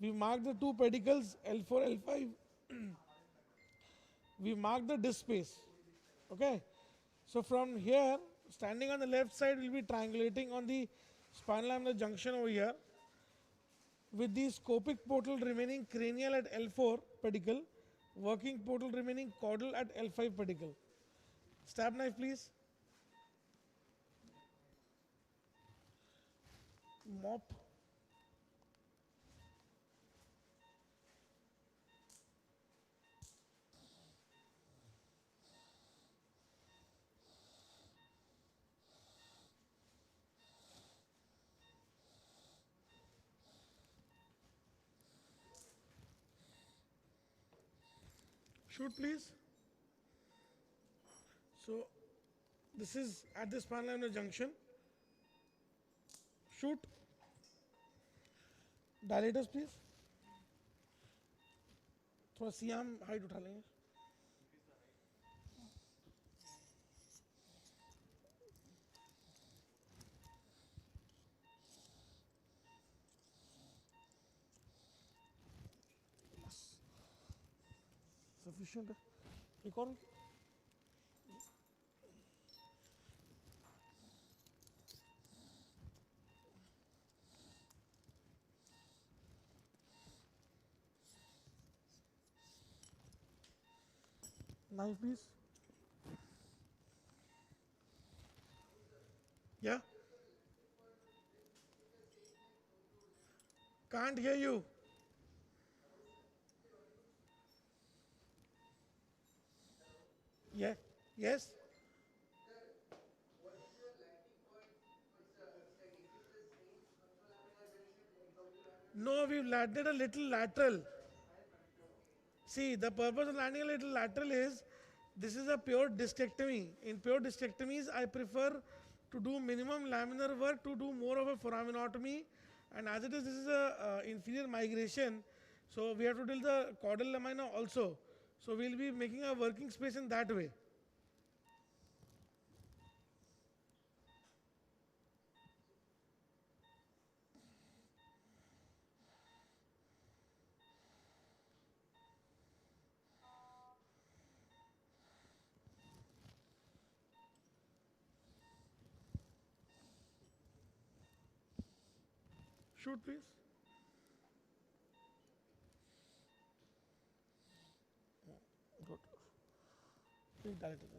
We've marked the 2 pedicles L4, L5. We marked the disc space. Okay. So from here, standing on the left side, we'll be triangulating on the spinal laminar junction over here, with the scopic portal remaining cranial at L4 pedicle, working portal remaining caudal at L5 pedicle. Stab knife, please. Mop. Shoot, please. So this is at the spinal laminar junction. Shoot. Dilators, please. थोड़ा SIAM height उठा लेंगे. Sufficient. एक और. Knife, please. Yeah. Can't hear you. Yeah. Yes. No, we've landed a little lateral. See, the purpose of landing a little lateral is, this is a pure discectomy. In pure discectomies, I prefer to do minimum laminar work to do more of a foraminotomy. And as it is, this is a inferior migration. So we have to deal the caudal lamina also. So we'll be making a working space in that way. Shoot, please. Good. Please dilate it.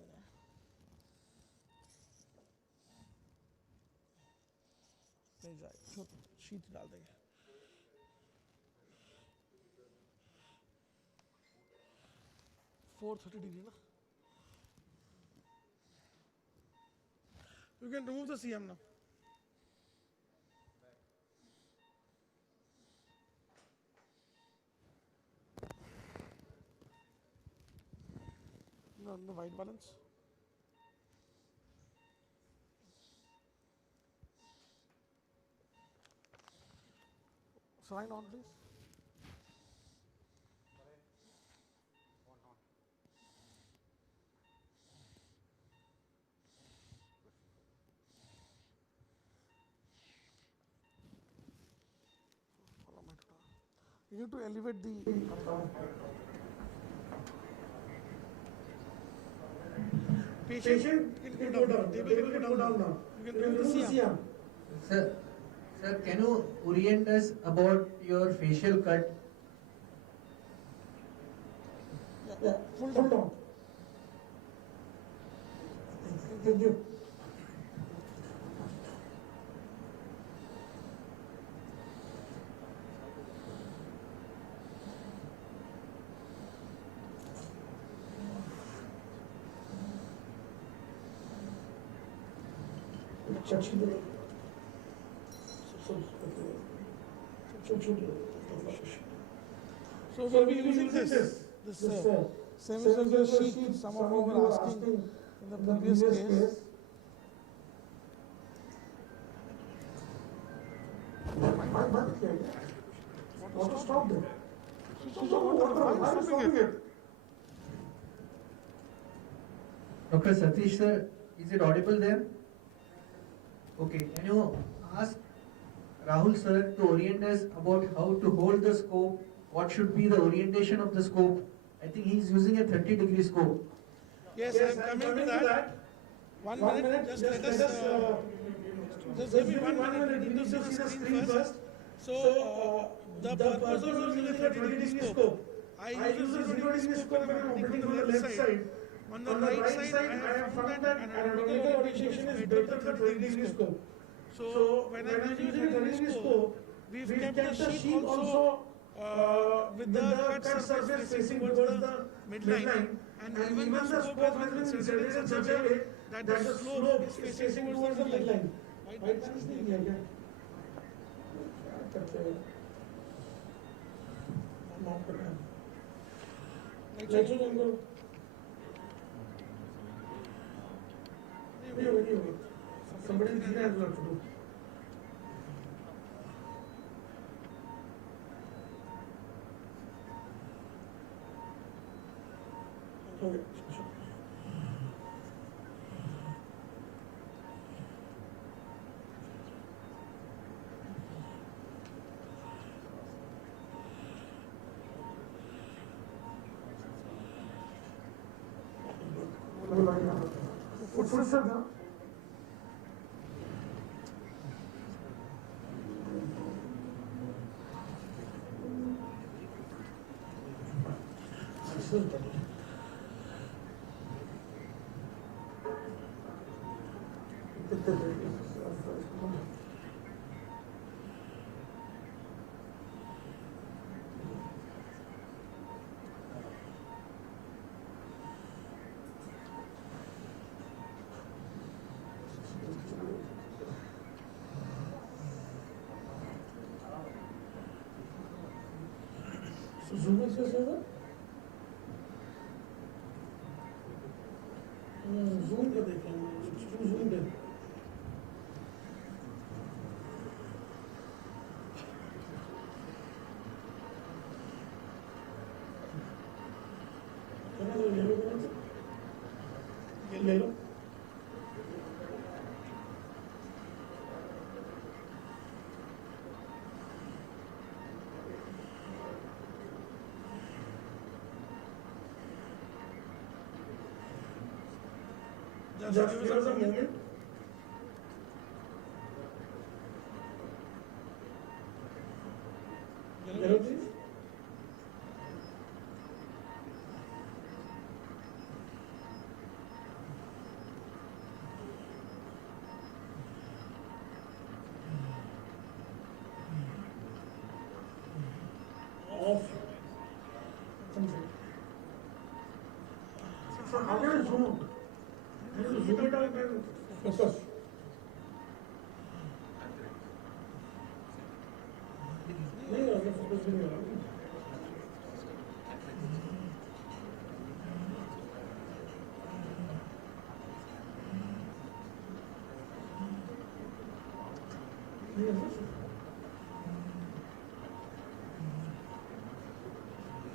नहीं जाए, sheet डाल देंगे. $430 ना. You can remove the CM now. No white balance. Saline on, please. You need to elevate the Patient can go down. Table can go down now. You can remove the C-arm. Sir, can you orient us about your facial cut? Yeah, full down. Thank you. So we'll be using this semicircular sheet some of you were asking in the previous case. What to stop there? Why stopping it? Dr. Satish sir, is it audible there? Okay, can you ask Rahul sir to orient us about how to hold the scope? What should be the orientation of the scope? I think he's using a 30-degree scope. Yes, I'm coming to that. 1 minute, just let us, just give me 1 minute, let me see the screen first. So, the purpose of using a 30-degree scope, I use a 30-degree scope when I'm operating on the left side. On the right side, I have found that anatomical orientation is better than the 30-degree scope. So, when I'm using a 30-degree scope, we've kept the sheet also with the cut surface facing towards the midline, and even the scope has been inserted in such a way that the slope is facing towards the midline. Right? That's the idea. Somebody has to do. Okay. Footstep now. Zoom in, sir. Zoom कर देखें, zoom कर. क्या ना yellow कौन सा? Yellow. Just give us a moment. Yellow, please. Off. So how can I zoom out? Zoom it out and focus. नहीं होगा focus भी नहीं होगा.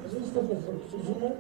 Just focus. So zoom out.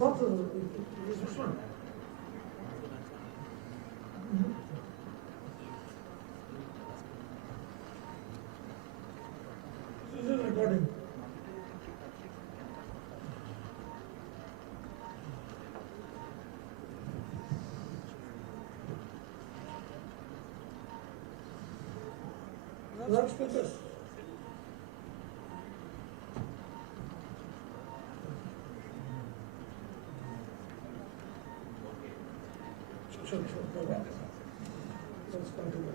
What is this one? This is recording. Let's focus. Sure. Go back. Let's continue.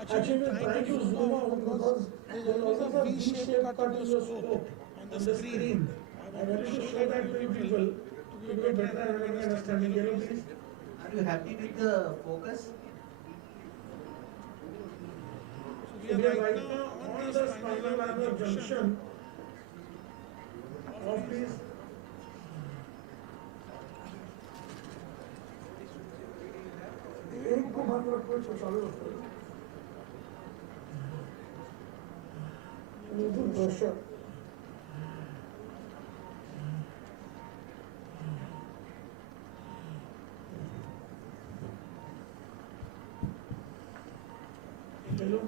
Actually, we're trying to zoom out because there was a V-shaped cut in your scope on the screen. I wanted to show that to people to give a better understanding. Can you please? Are you happy with the focus? So we are right now on the spinal lamina junction. Off please. एक को बंद रखो चालू रखो pressure hello.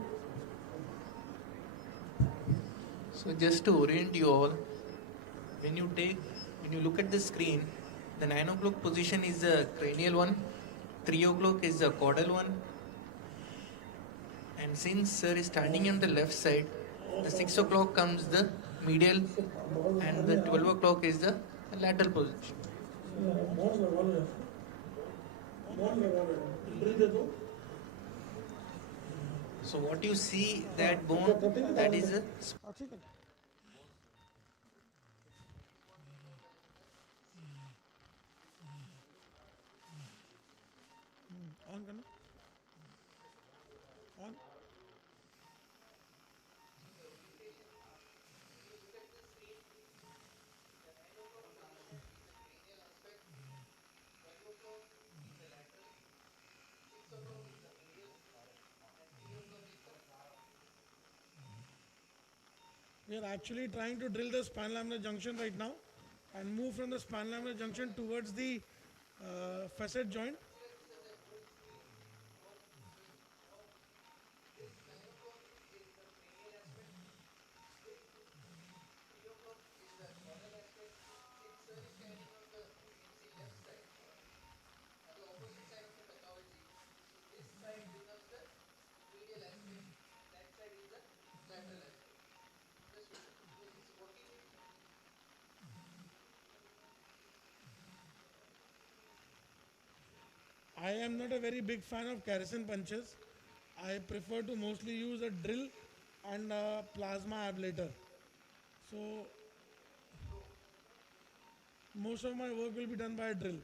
So just to orient you all, when you look at the screen, the 9 o'clock position is the cranial one, 3 o'clock is the caudal one, and since sir is standing on the left side, the 6 o'clock comes the medial and the 12 o'clock is the lateral position. So what you see, that bone, that is a on करना on we are actually trying to drill the spinal lamina junction right now and move from the spinal lamina junction towards the facet joint. I am not a very big fan of Carrison punches. I prefer to mostly use a drill and a plasma ablator. So most of my work will be done by a drill.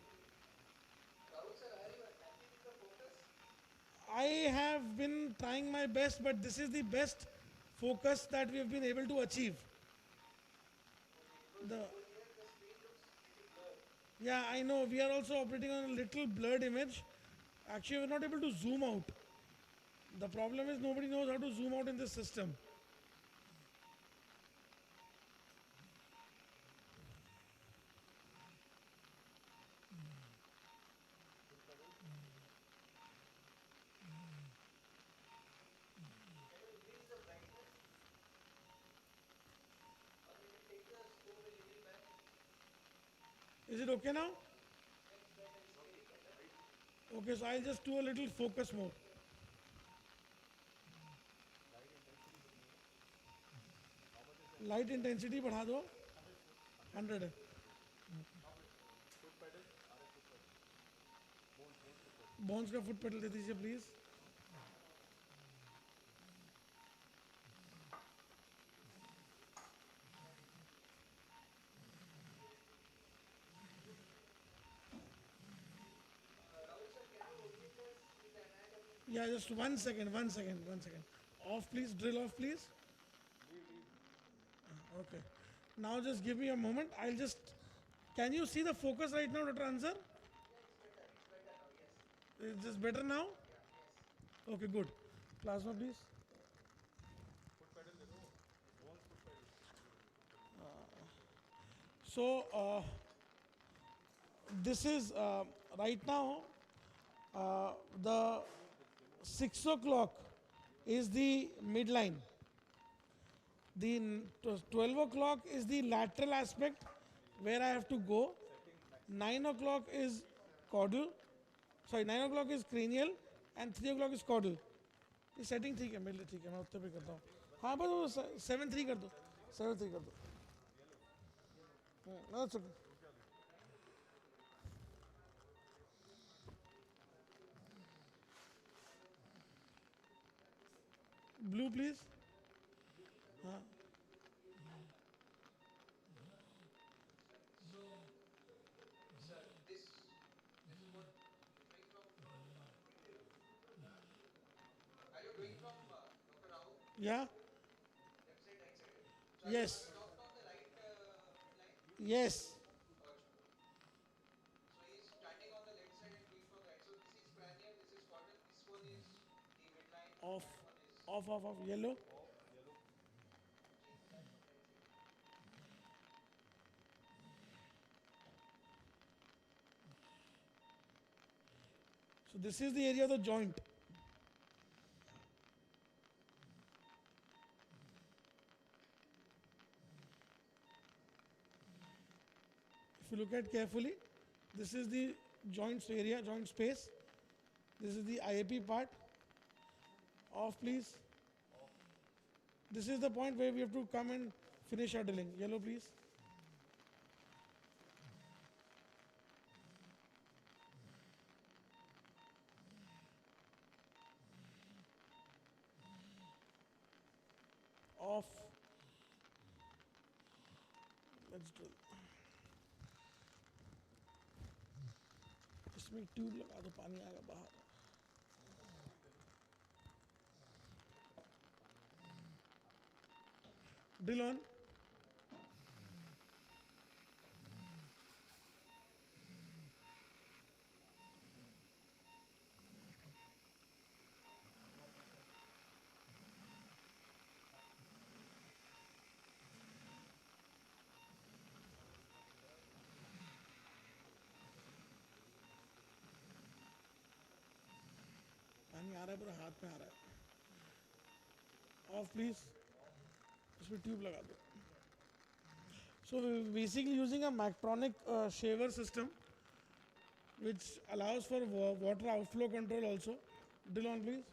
I have been trying my best, but this is the best focus that we have been able to achieve. Yeah, I know. We are also operating on a little blurred image. Actually, we're not able to zoom out. The problem is nobody knows how to zoom out in this system. Is it okay now? Okay, so I'll just do a little focus more. Light intensity बढ़ा दो 100 है. Bones का foot pedal दे दीजिए please. Yeah, just one second. Off please, drill off please. Okay. Now just give me a moment. Can you see the focus right now, Dr. Ansar? Is this better now? Okay, good. Plasma please. So, this is right now the 6 o'clock is the midline. The 12 o'clock is the lateral aspect where I have to go. 9 o'clock is caudal. Sorry, 9 o'clock is cranial and 3 o'clock is caudal. ये setting ठीक है मेरे लिए, ठीक है मैं उत्ते पे करता हूँ. हाँ बस वो 7-3 कर दो, 7-3 कर दो. That's okay. Blue please. हाँ. Yeah. Yes. Yes. Off, off, off, off, yellow. So this is the area of the joint. If you look at carefully, this is the joint area, joint space. This is the IAP part. Off please. This is the point where we have to come and finish our drilling. Yellow please. Off. Let's drill. इसमें tube लगा दो, पानी आएगा बाहर. Drill on. पानी आ रहा है, पूरा हाथ में आ रहा है. Off please. इसमें ट्यूब लगा दो. So we're basically using a Mactronic shaver system which allows for water outflow control also. Drill on please.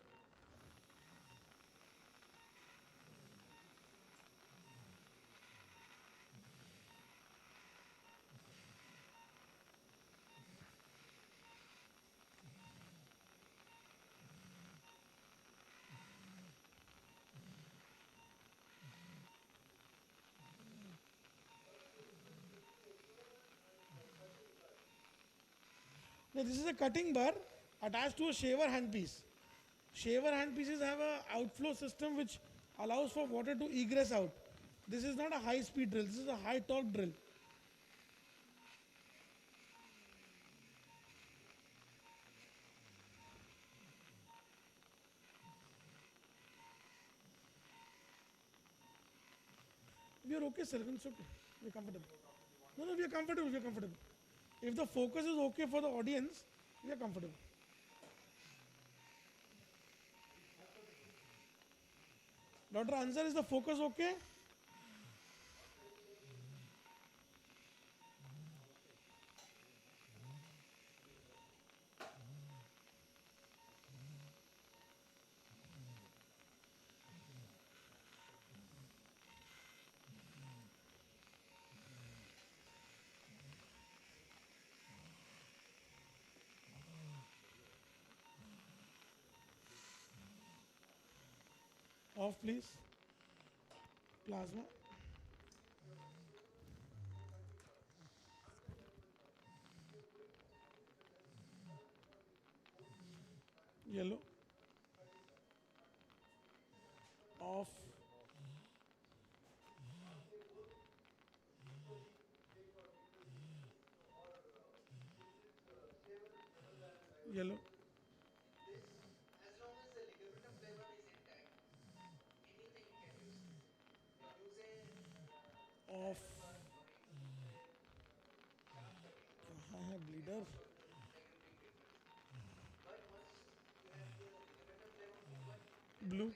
Now this is a cutting bar attached to a shaver handpiece. Shaver handpieces have an outflow system which allows for water to egress out. This is not a high speed drill, this is a high torque drill. We are okay, sir. It's okay. We are comfortable. No, we are comfortable. We are comfortable. If the focus is okay for the audience, we are comfortable. Dr. Ansar, is the focus okay? Off please. Plasma. Yellow. Off. Yellow. As long as the ligamentum flavum is intact, anything you can use. Use a Off. है bleeder. Blue.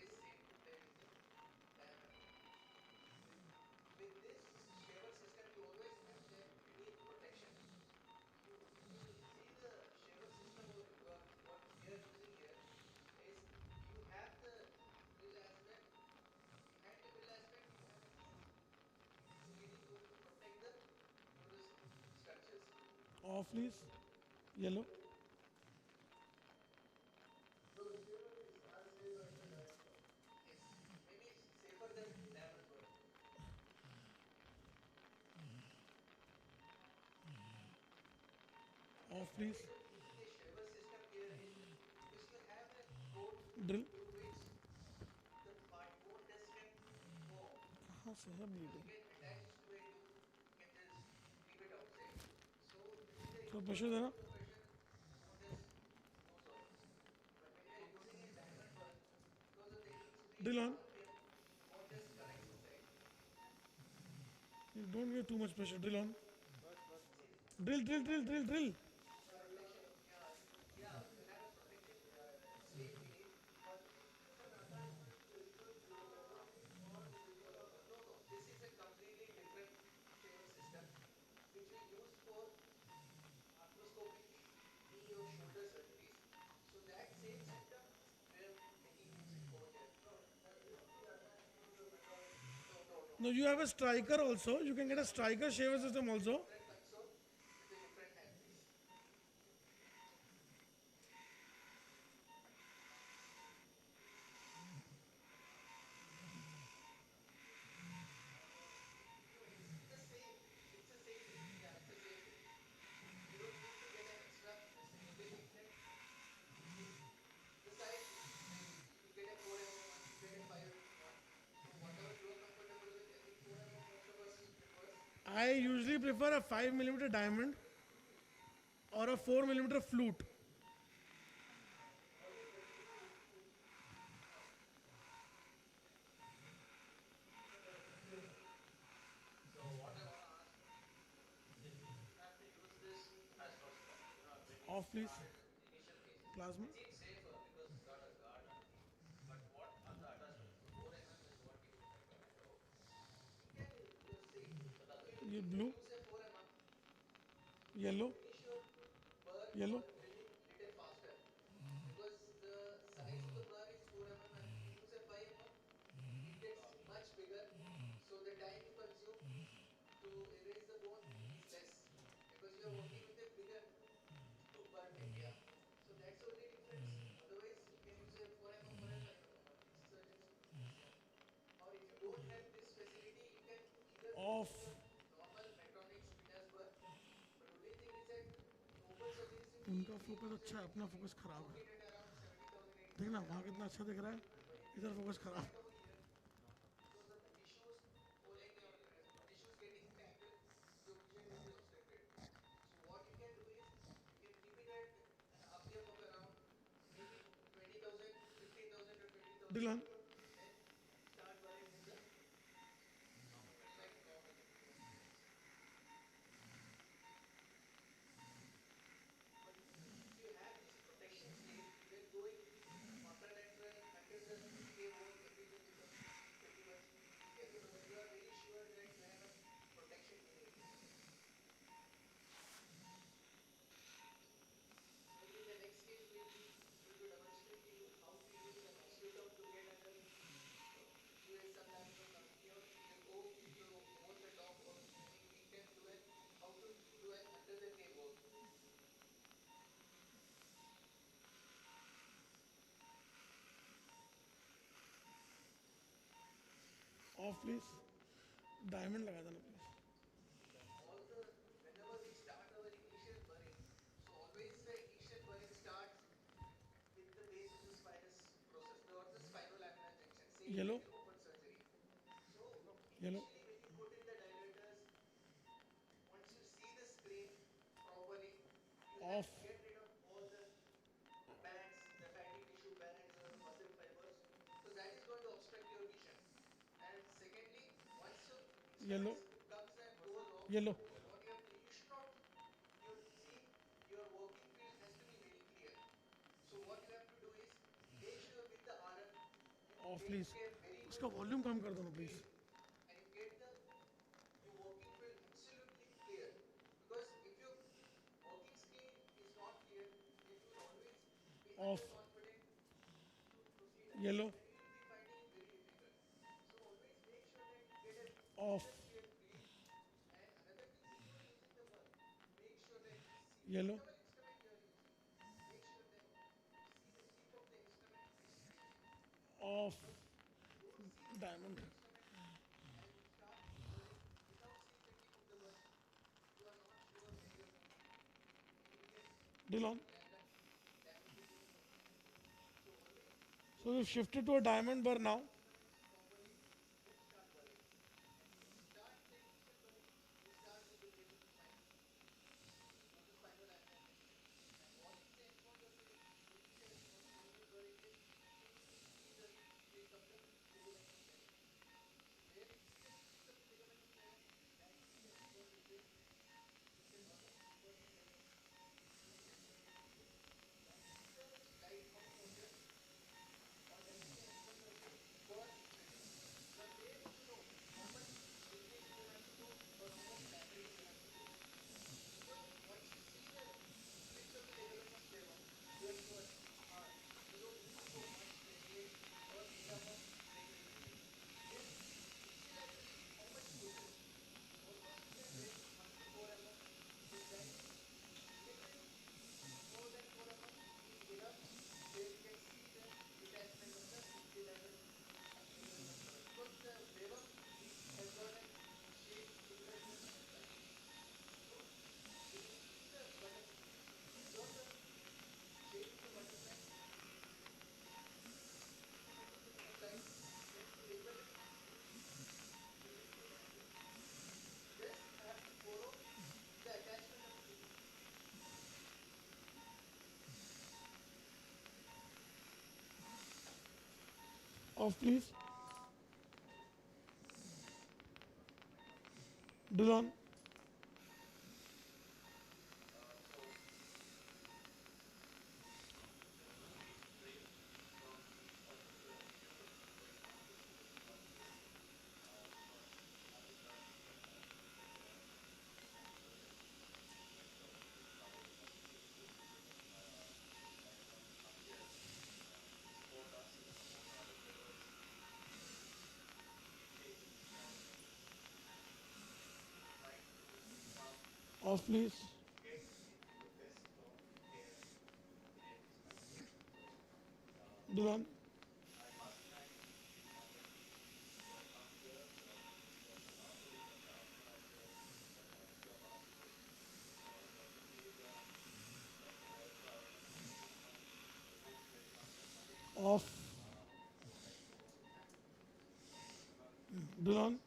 With this shaver system, you always have them, you need protection. If you see the shaver system what we are using here is you have the middle aspect, behind the middle aspect you have a so really going to protect the structures. Off please. Yellow. Yes, maybe safer than diamond work. Off please. Using a shaver system here is because you have a code Drill. through which the bone dust can form. कहाँ से है You bleeding? can attach to it, you can just leave it outside. So this is a So pressure देना. the pressure bone dust goes off. But when you are using a diamond work, because of the increased Drill on. RPM, bone dust collects inside. You don't give too much pressure. Drill on. Drill, drill, drill, drill, drill. Protection, yeah, you have a protection slip beneath, but no, this is a completely different shaver system which we use for arthroscopic knee or shoulder surgeries. So that same system we are making use it over here. No, you have a striker also. You can get a striker shaver system also. Different console with a different handpiece. It's the same. It's the same thing. Yeah, it's the same thing. You don't need to get an extra stimulating net. See, the side you get a 4 mm one, you get a 5 mm one. So whatever you are comfortable with, I think 4 mm most of us prefers. I usually prefer a 5 mm diamond or a 4 mm flute. So what I want to ask is you have to use this arthroscope. When you Off please. started in initial phases, Plasma. it seems safer because it's got a guard underneath. But what on the arthroscope? So 4 mm is what you recommend. Oh, you can see. ये If you blue. use a 4 mm, you can Yellow. finish your burr or Yellow. drilling little faster because the size of the burr is 4 mm and if you use a 5 mm, it gets much bigger. So the time you consume to erase the bone is less because you are working with a bigger burr tip. Yeah. So that's the only difference. Otherwise, you can use a 4 mm or a 5 mm. Surgeons will use this. Yeah. Or if you don't have this facility, you can either Off. use your normal Medtronic Spinners burr. But only thing is that in open surgeries, उनका we focus use अच्छा है, अपना focus खराब work है. it at around 70,000, देखना 80,000 वहाँ RPM. कितना अच्छा दिख रहा है. But if इधर you फोकस खराब. start over here, because of the tissues pulling your tissues getting tangled, your vision will be obstructed. So what you can do is you can keep it at an RPM of around maybe 20,000, 15,000 or 20,000. Dylan. Then start burring with the normal like normal methods. But if you have this protection sleeve, then going contralateral under the K wall, everything becomes pretty much easier because you are very sure that you have a protection beneath. Maybe in the next case we'll be able to demonstrate to you how to use an osteotome to get under US sometimes or the O if you want the top or maybe we can do it how to do an under the K work. Off please. Diamond लगा देना please. Whenever we start our initial burring, so always the initial burring starts with the base of the spinous process or the spinolaminar junction, same Yellow. like in open surgery. So Yellow. initially when you put in the dilators, once you see the screen properly, you have Off. to get rid of all the bands, the fatty tissue bands or the muscle fibers, because that is going to obstruct your vision. And secondly, once your Yellow. instrument comes and goes off, Yellow. what you have to, you should not, you see of please, उसका volume कम कर दो ना please. Off. Yellow. Off. Yellow. Off. Diamond. Dilon. So we've shifted to a diamond burr now. Off please. Dilon. Off please. Dilon. Off. Dilon.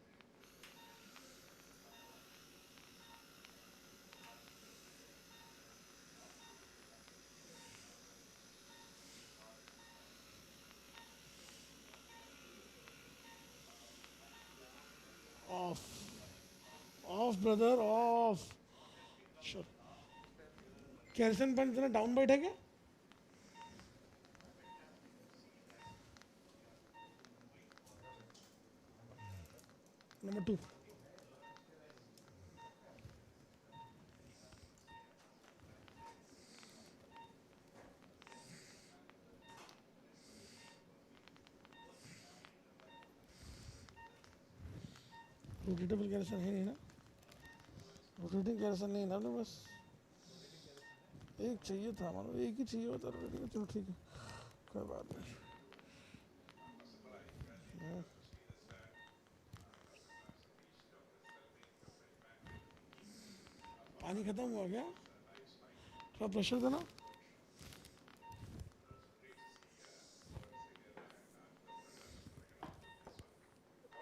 Off. Off brother, off. Sure. Calcium point इतना down बैठा क्या? Number 2. Rotatable calcium है नहीं ना? Rotating calcium नहीं ना, तो बस एक चाहिए था हमारा, एक ही चाहिए होता रोटेटिंग. चलो ठीक है, कोई बात नहीं. पानी खत्म हुआ क्या? थोड़ा प्रेशर देना.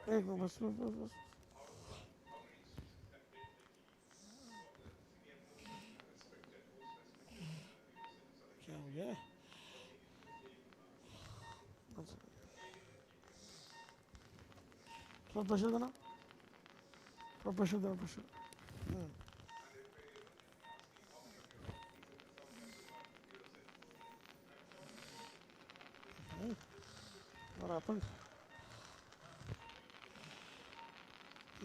एक बस बस बस बस. क्या हो गया? थोड़ा प्रेशर देना. थोड़ा प्रेशर देना, pressure. What happened?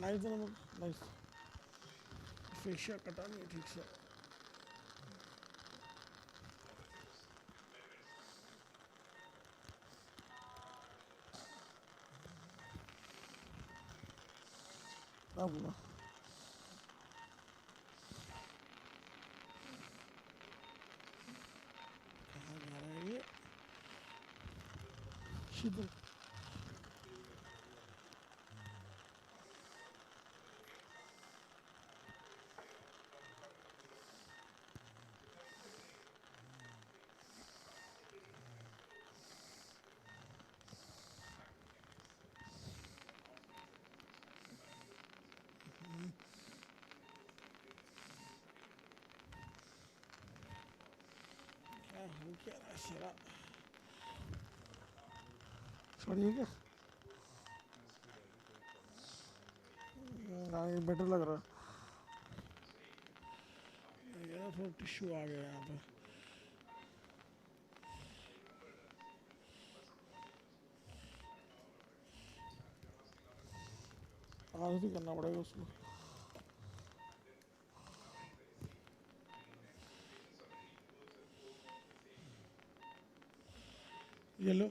Nice, nice. Fascia कटा नहीं ठीक से. क्या हुआ? कहाँ जा रहा है ये? शीतल. क्या रहा है शरा? छोड़िए क्या? ये बेटर लग रहा है. ये थोड़ा टिश्यू आ गया यहाँ पे. आज भी करना पड़ेगा उसको. ये लो.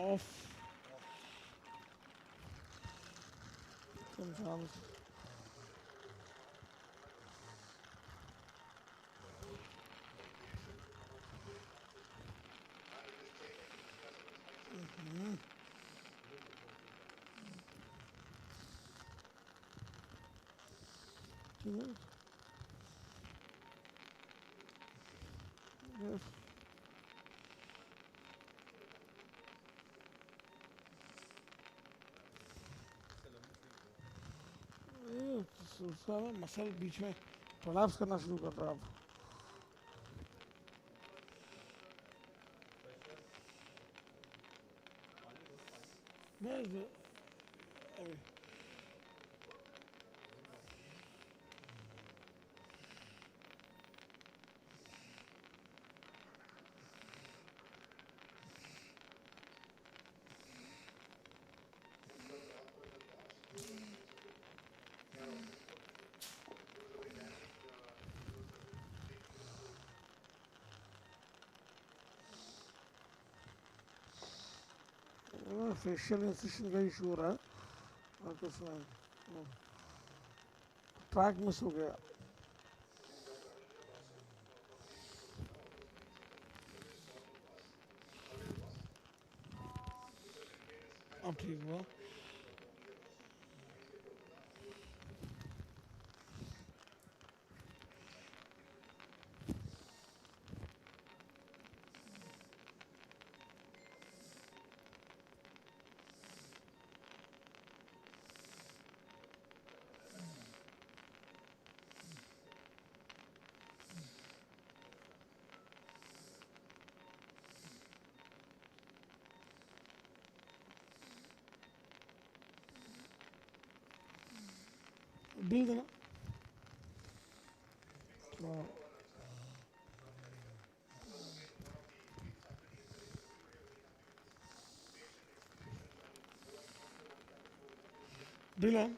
Off. Sometimes. Yes. उसका मसल बीच में कोलैप्स करना शुरू कर रहा है अब. बस फेशियल इंसिशन का इशू हो रहा है और कुछ नहीं. ट्रैक मिस हो गया. अब ठीक हुआ. डील देना. डील है.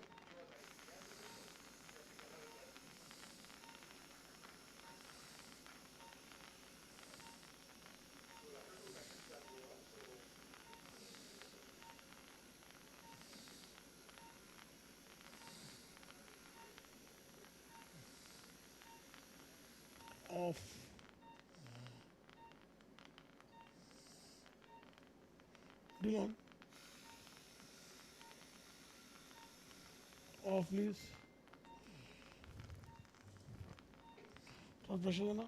Off. Deal on. Off please. थोड़ा प्रेशर देना.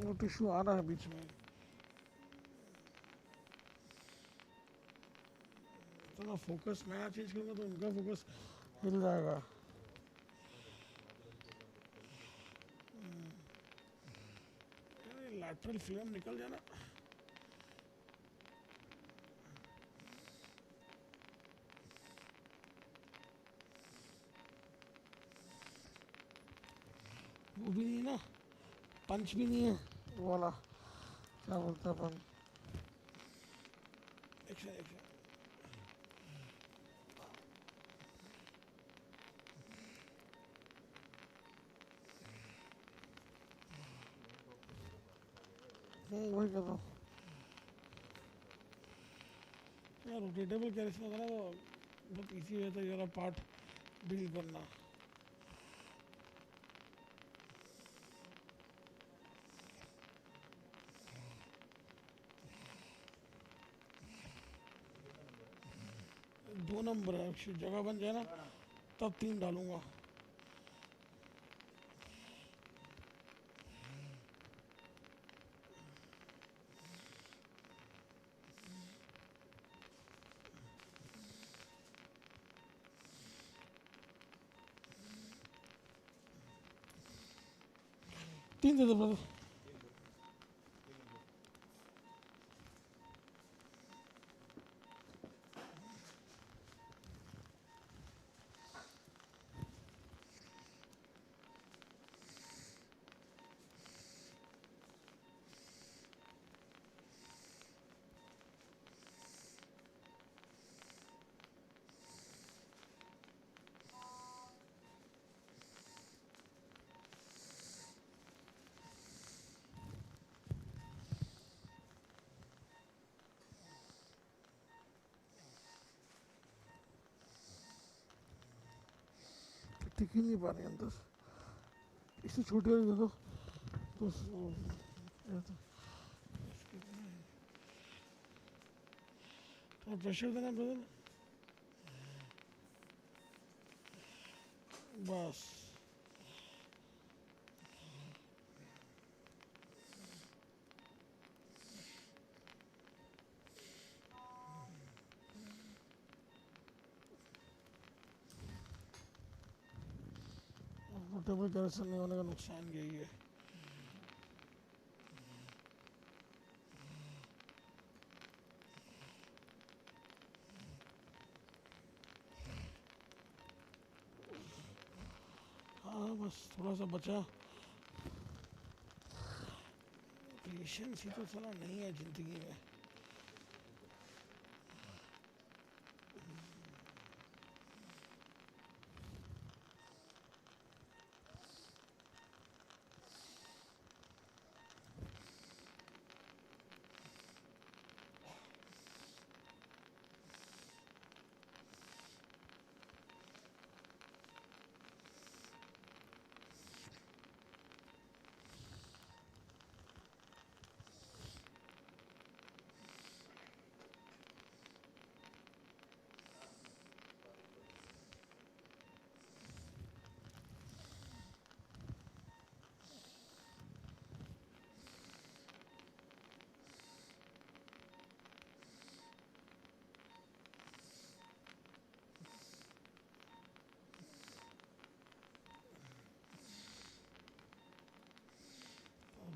वो टिश्यू आ रहा है बीच में. थोड़ा फोकस मैं चेंज करूँगा तो उनका फोकस हिल जाएगा. लैटरल फ्लेम निकल जाना. वो भी नहीं है ना, पंच भी नहीं है वो वाला, क्या बोलते हैं अपन. एक्शन. वही कर रहा हूँ यार. रोटेटेबल कैरेक्टर होगा ना वो बहुत ईजी रहता है ये वाला पार्ट डील करना. दो नंबर है, जगह बन जाए ना तब 3 डालूंगा. तीन दे दो ब्रदर. टिक ही नहीं पा रही अंदर. इससे छोटी वाली दे दो तो थोड़ा प्रेशर देना ब्रदर. बस रोटेबल कैरेक्टर नहीं होने का नुकसान यही है. हाँ बस थोड़ा सा बचा. पेशेंस ही तो साला नहीं है जिंदगी में.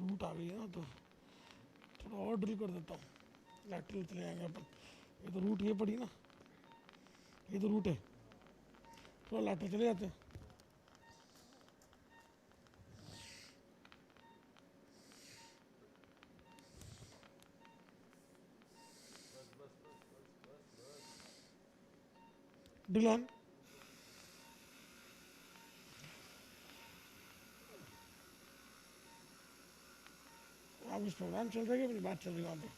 रूट आ गई है ना तो थोड़ा और ड्रिल कर देता हूँ. लैटरल चले जाएंगे अपन. ये तो रूट ये पड़ी ना, ये तो रूट है. थोड़ा लैटरल चले जाते हैं. Drill on. अब इस प्रोग्राम चल रहा है कि अपनी बात चल रही है वहाँ पे.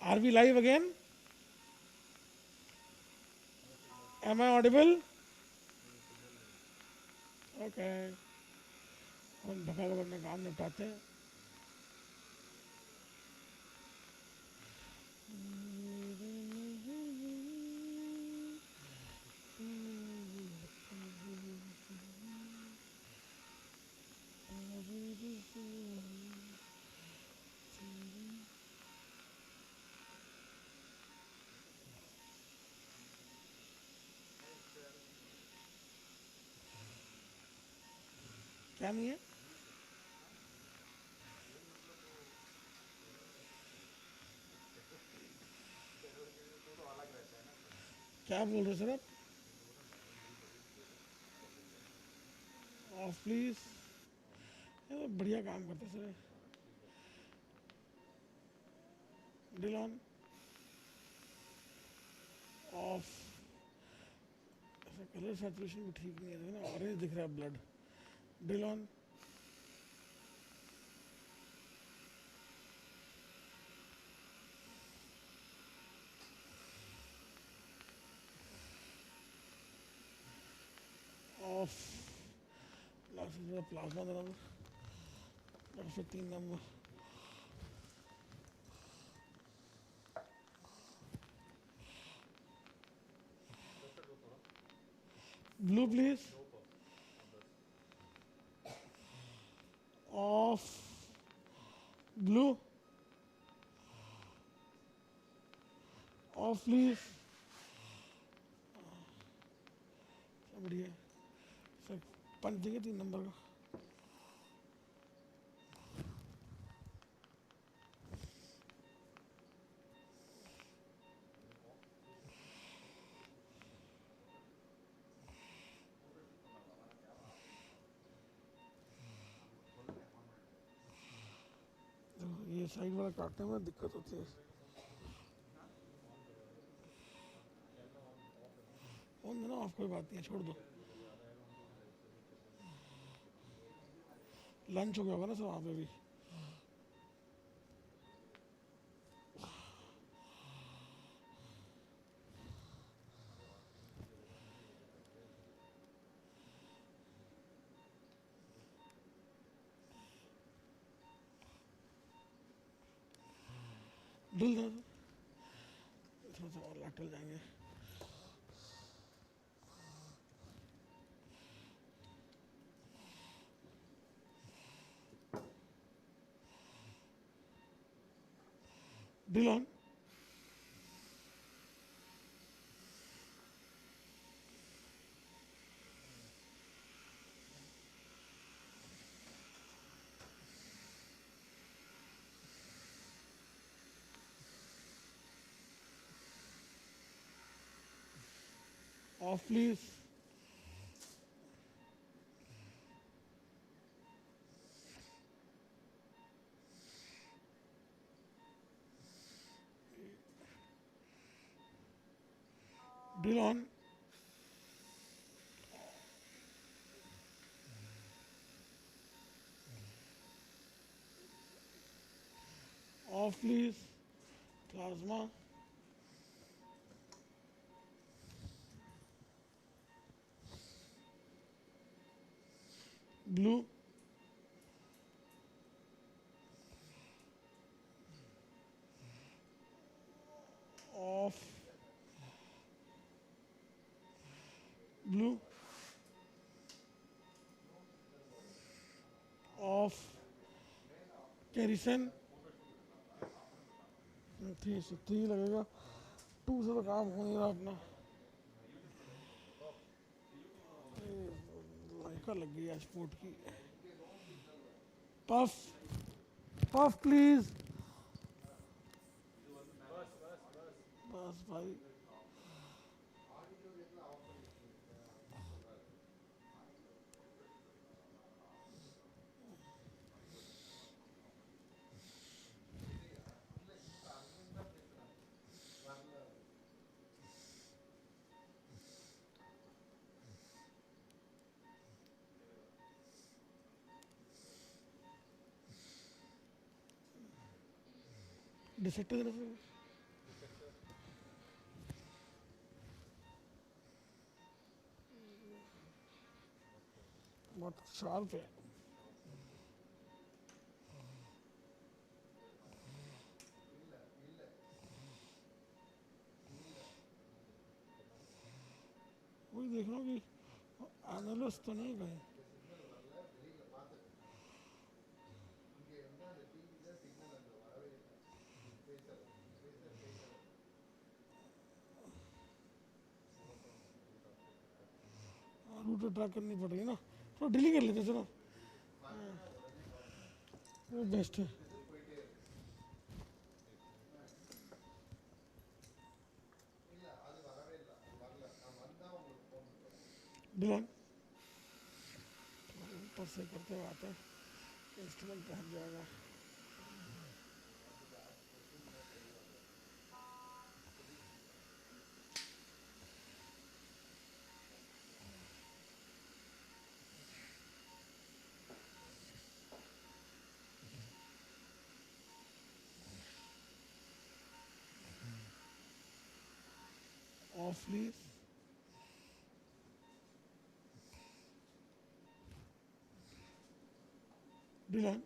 Are we live again? Am I audible? Okay, हम भगा कर अपना काम निपटाते हैं. क्या नहीं है? क्या बोल रहे सर आप? ऑफ प्लीज, बढ़िया काम करते सर. Drill on, of. ऐसा कलर सैचुरेशन भी ठीक नहीं है ना, ऑरेंज दिख रहा है blood. Drill on, of. Last plasma number, last 3 number. Blue please. Off. Blue. Off please. बढ़िया सर, पंच देंगे 3 नंबर का. ये साइड वाला काटने में दिक्कत होती है. ऑन देना, ऑफ कोई बात नहीं है, छोड़ दो. लंच हो गया होगा ना सर वहाँ पे भी. ड्रिल देना सर, थोड़ा सा और लैटरल जाएंगे. Drill on, of please. Drill on. Off please. Plasma. Blue. Off. Blue. Off. कैरिसन 3 लगेगा. 2 से तो काम हो नहीं रहा अपना. लाइका लग गई आज स्पोर्ट की. Puff, puff please. बस भाई. डिसेक्टर देना सर. बहुत शार्प है. वही देख रहा हूँ कि एनालिस्ट तो नहीं कहीं. रूट ट्रैक करनी पड़ेगी ना. थोड़ा डिले कर लेते सर. वो बेस्ट है. सकते हैं, इंस्ट्रूमेंट पहुंच जाएगा. Off please. Dylan.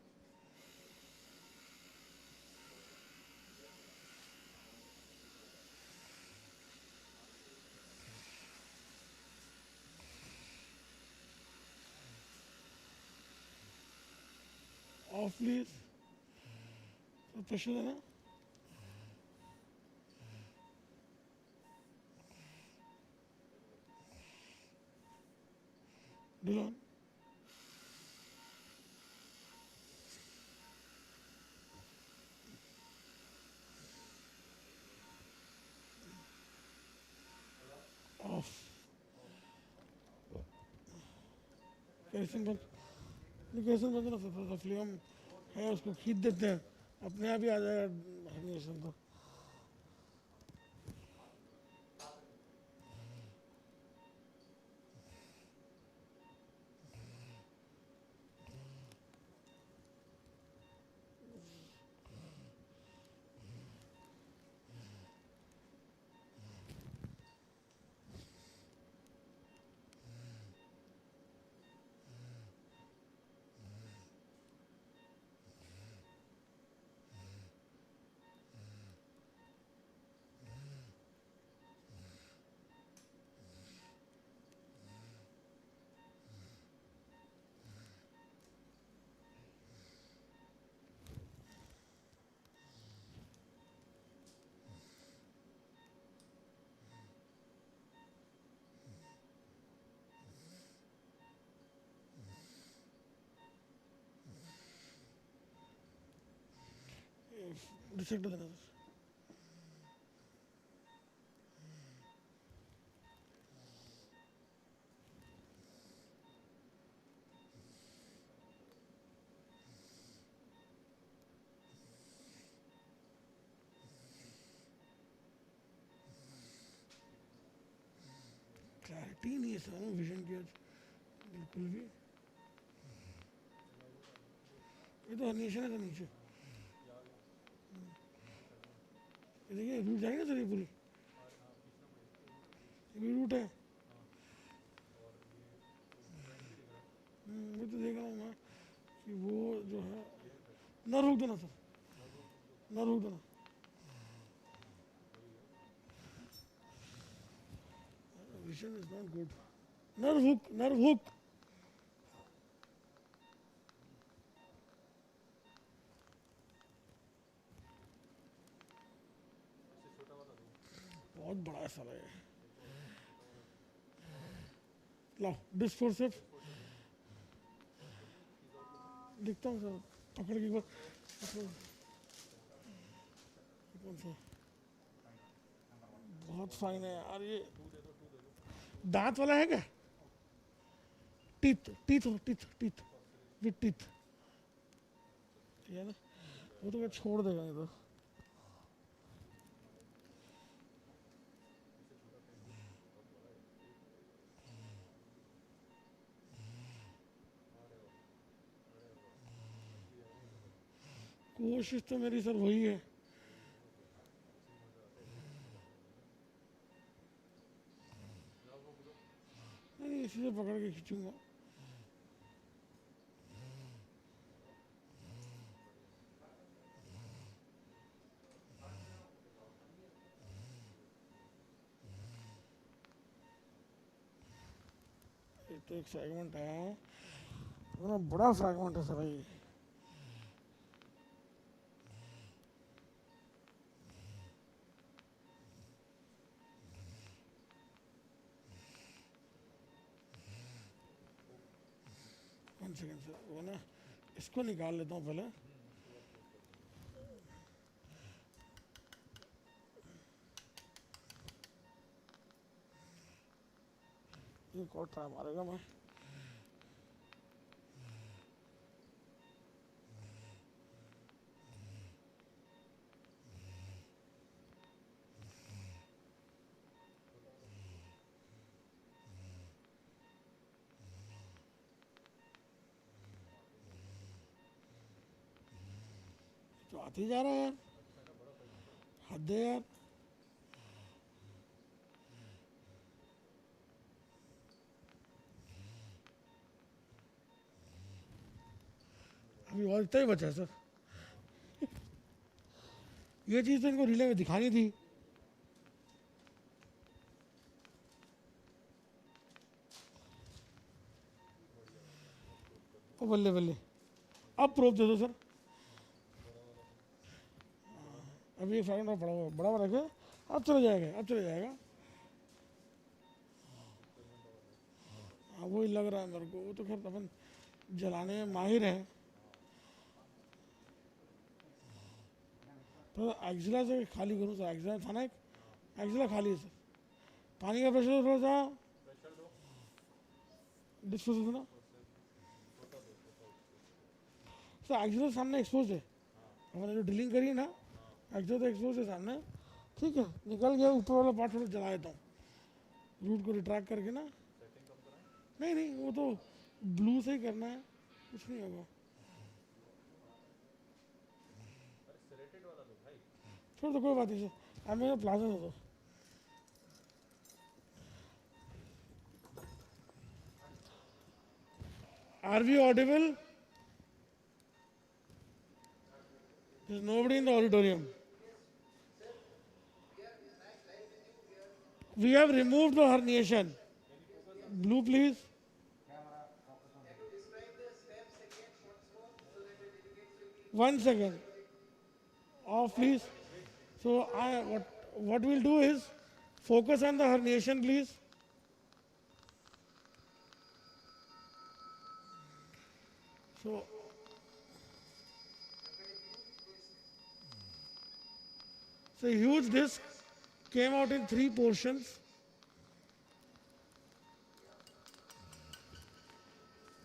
Off please. So pressure देना. Dylan. Off. कैसे बन ना फ्लेम है उसको खींच देते हैं, अपने आप ही आ जाएगा हेमिनेशन तो. डिसेक्ट देना सर. क्लैरिटी नहीं है सर विजन की आज बिल्कुल भी. ये तो हर्निएशन है सर नीचे. ये देखिए रूट जाएगा सर, ये पूरी ये रूट है. मैं तो देख रहा हूँ मैं कि वो जो है ना रोक देना सर, ना रोक देना. Vision is not good. Nerve hook. बहुत बड़ा है साला ये. लो डिस्फोर्सिव दिखता हूँ सर, पकड़ के एक बार. कौन सा बहुत फाइन है यार ये. दांत वाला है क्या? Teeth teeth teeth teeth with teeth. ठीक है ना, वो तो क्या छोड़ देगा ये तो. कोशिश तो मेरी सर वही है. नहीं इसी से पकड़ के खींचूंगा. ये तो एक फ्रैगमेंट है, इतना बड़ा फ्रैगमेंट है सर ये. सेकंड सर वो ना इसको निकाल लेता हूँ पहले. एक और ट्राई मारेगा मैं. तो आते ही जा रहा है यार, हद है यार. अभी और इतना ही बचा है सर. ये चीज़ तो इनको रिले में दिखानी थी. ओ बल्ले बल्ले, अब प्रोब दे दो सर. अभी ये फ्रैगमेंट बड़ा हुआ रखे, अब चले जाएगा, अब चले जाएगा. हाँ वही लग रहा है मेरे को. वो तो खैर अपन जलाने में माहिर हैं. तो एक्सिला से खाली करूँ सर. एक्सिला था ना, एक एक्सिला खाली है सर. पानी का प्रेशर थोड़ा सा डिस्पोज है ना सर. एक्सिला सामने एक्सपोज है. हमने जो ड्रिलिंग करी ना, एक्सिला तो एक्सपोज है सामने. ठीक है, निकल गया. ऊपर वाला पार्ट थोड़ा जला देता हूँ, रूट को रिट्रैक्ट करके ना. नहीं नहीं, वो तो ब्लू से ही करना है, कुछ नहीं होगा. छोड़ दो, कोई बात नहीं सर. अब मेरा प्लाजा दे दो. Are we audible? There's nobody in the auditorium. We have removed the herniation. Blue, please. One second. Off, please. So, what we'll do is focus on the herniation, please. So a huge disc came out in 3 portions.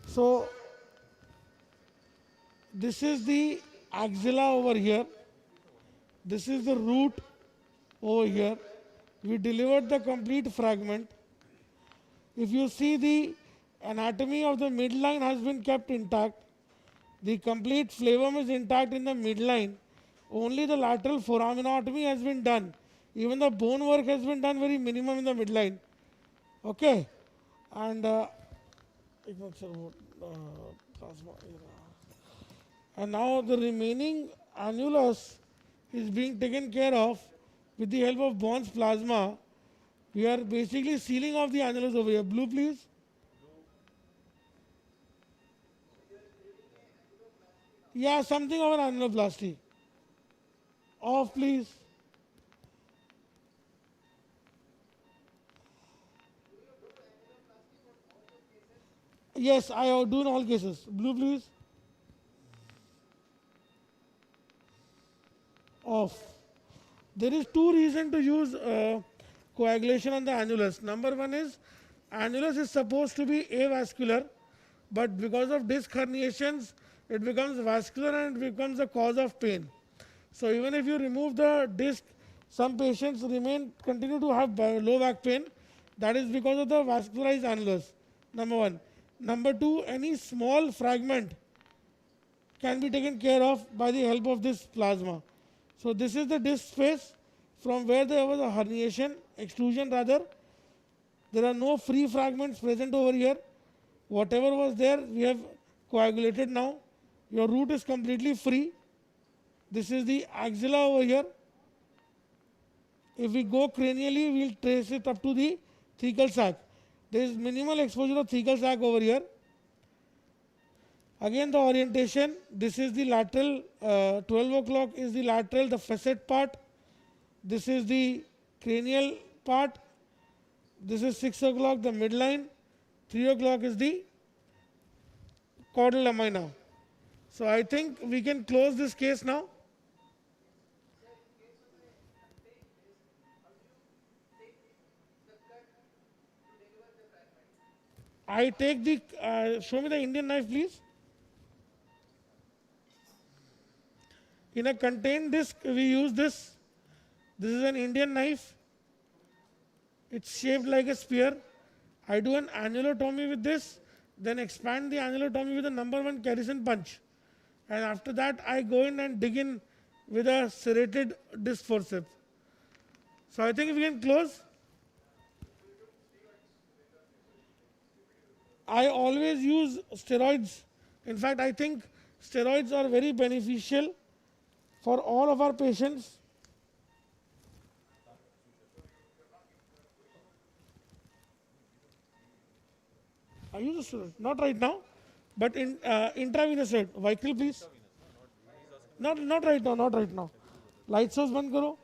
So this is the axilla over here. This is the root over here. We delivered the complete fragment. If you see, the anatomy of the midline has been kept intact. The complete flavum is intact in the midline. Only the lateral foraminotomy has been done. Even the bone work has been done very minimum in the midline. Okay? And now the remaining annulus is being taken care of with the help of Bond's plasma. We are basically sealing off the annulus over here. Blue, please. Yeah, something of an annuloplasty. Off, please. Yes, I do in all cases. Blue, please. Off. There is 2 reasons to use coagulation on the annulus. Number 1 is annulus is supposed to be avascular, but because of disc herniations, it becomes vascular and it becomes a cause of pain. So even if you remove the disc, some patients continue to have low back pain. That is because of the vascularized annulus. Number 1. Number 2, any small fragment can be taken care of by the help of this plasma. So this is the disc space from where there was a herniation, extrusion rather. There are no free fragments present over here. Whatever was there, we have coagulated now. Your root is completely free. This is the axilla over here. If we go cranially, we will trace it up to the thecal sac. There is minimal exposure of thecal sac over here. Again the orientation, this is the lateral, 12 o'clock is the lateral, the facet part. This is the cranial part. This is 6 o'clock, the midline. 3 o'clock is the caudal lamina. So I think we can close this case now. I take the, show me the Indian knife please. In a contained disc, we use this. This is an Indian knife. It's shaped like a spear. I do an annulotomy with this, then expand the annulotomy with the number 1 Carrison punch. And after that, I go in and dig in with a serrated disc forceps. So I think if we can close. I always use steroids. In fact, I think steroids are very beneficial for all of our patients. I use a steroid, not right now, but in intravenous steroid. Vicryl, please. Not right now, not right now. Light source band karo.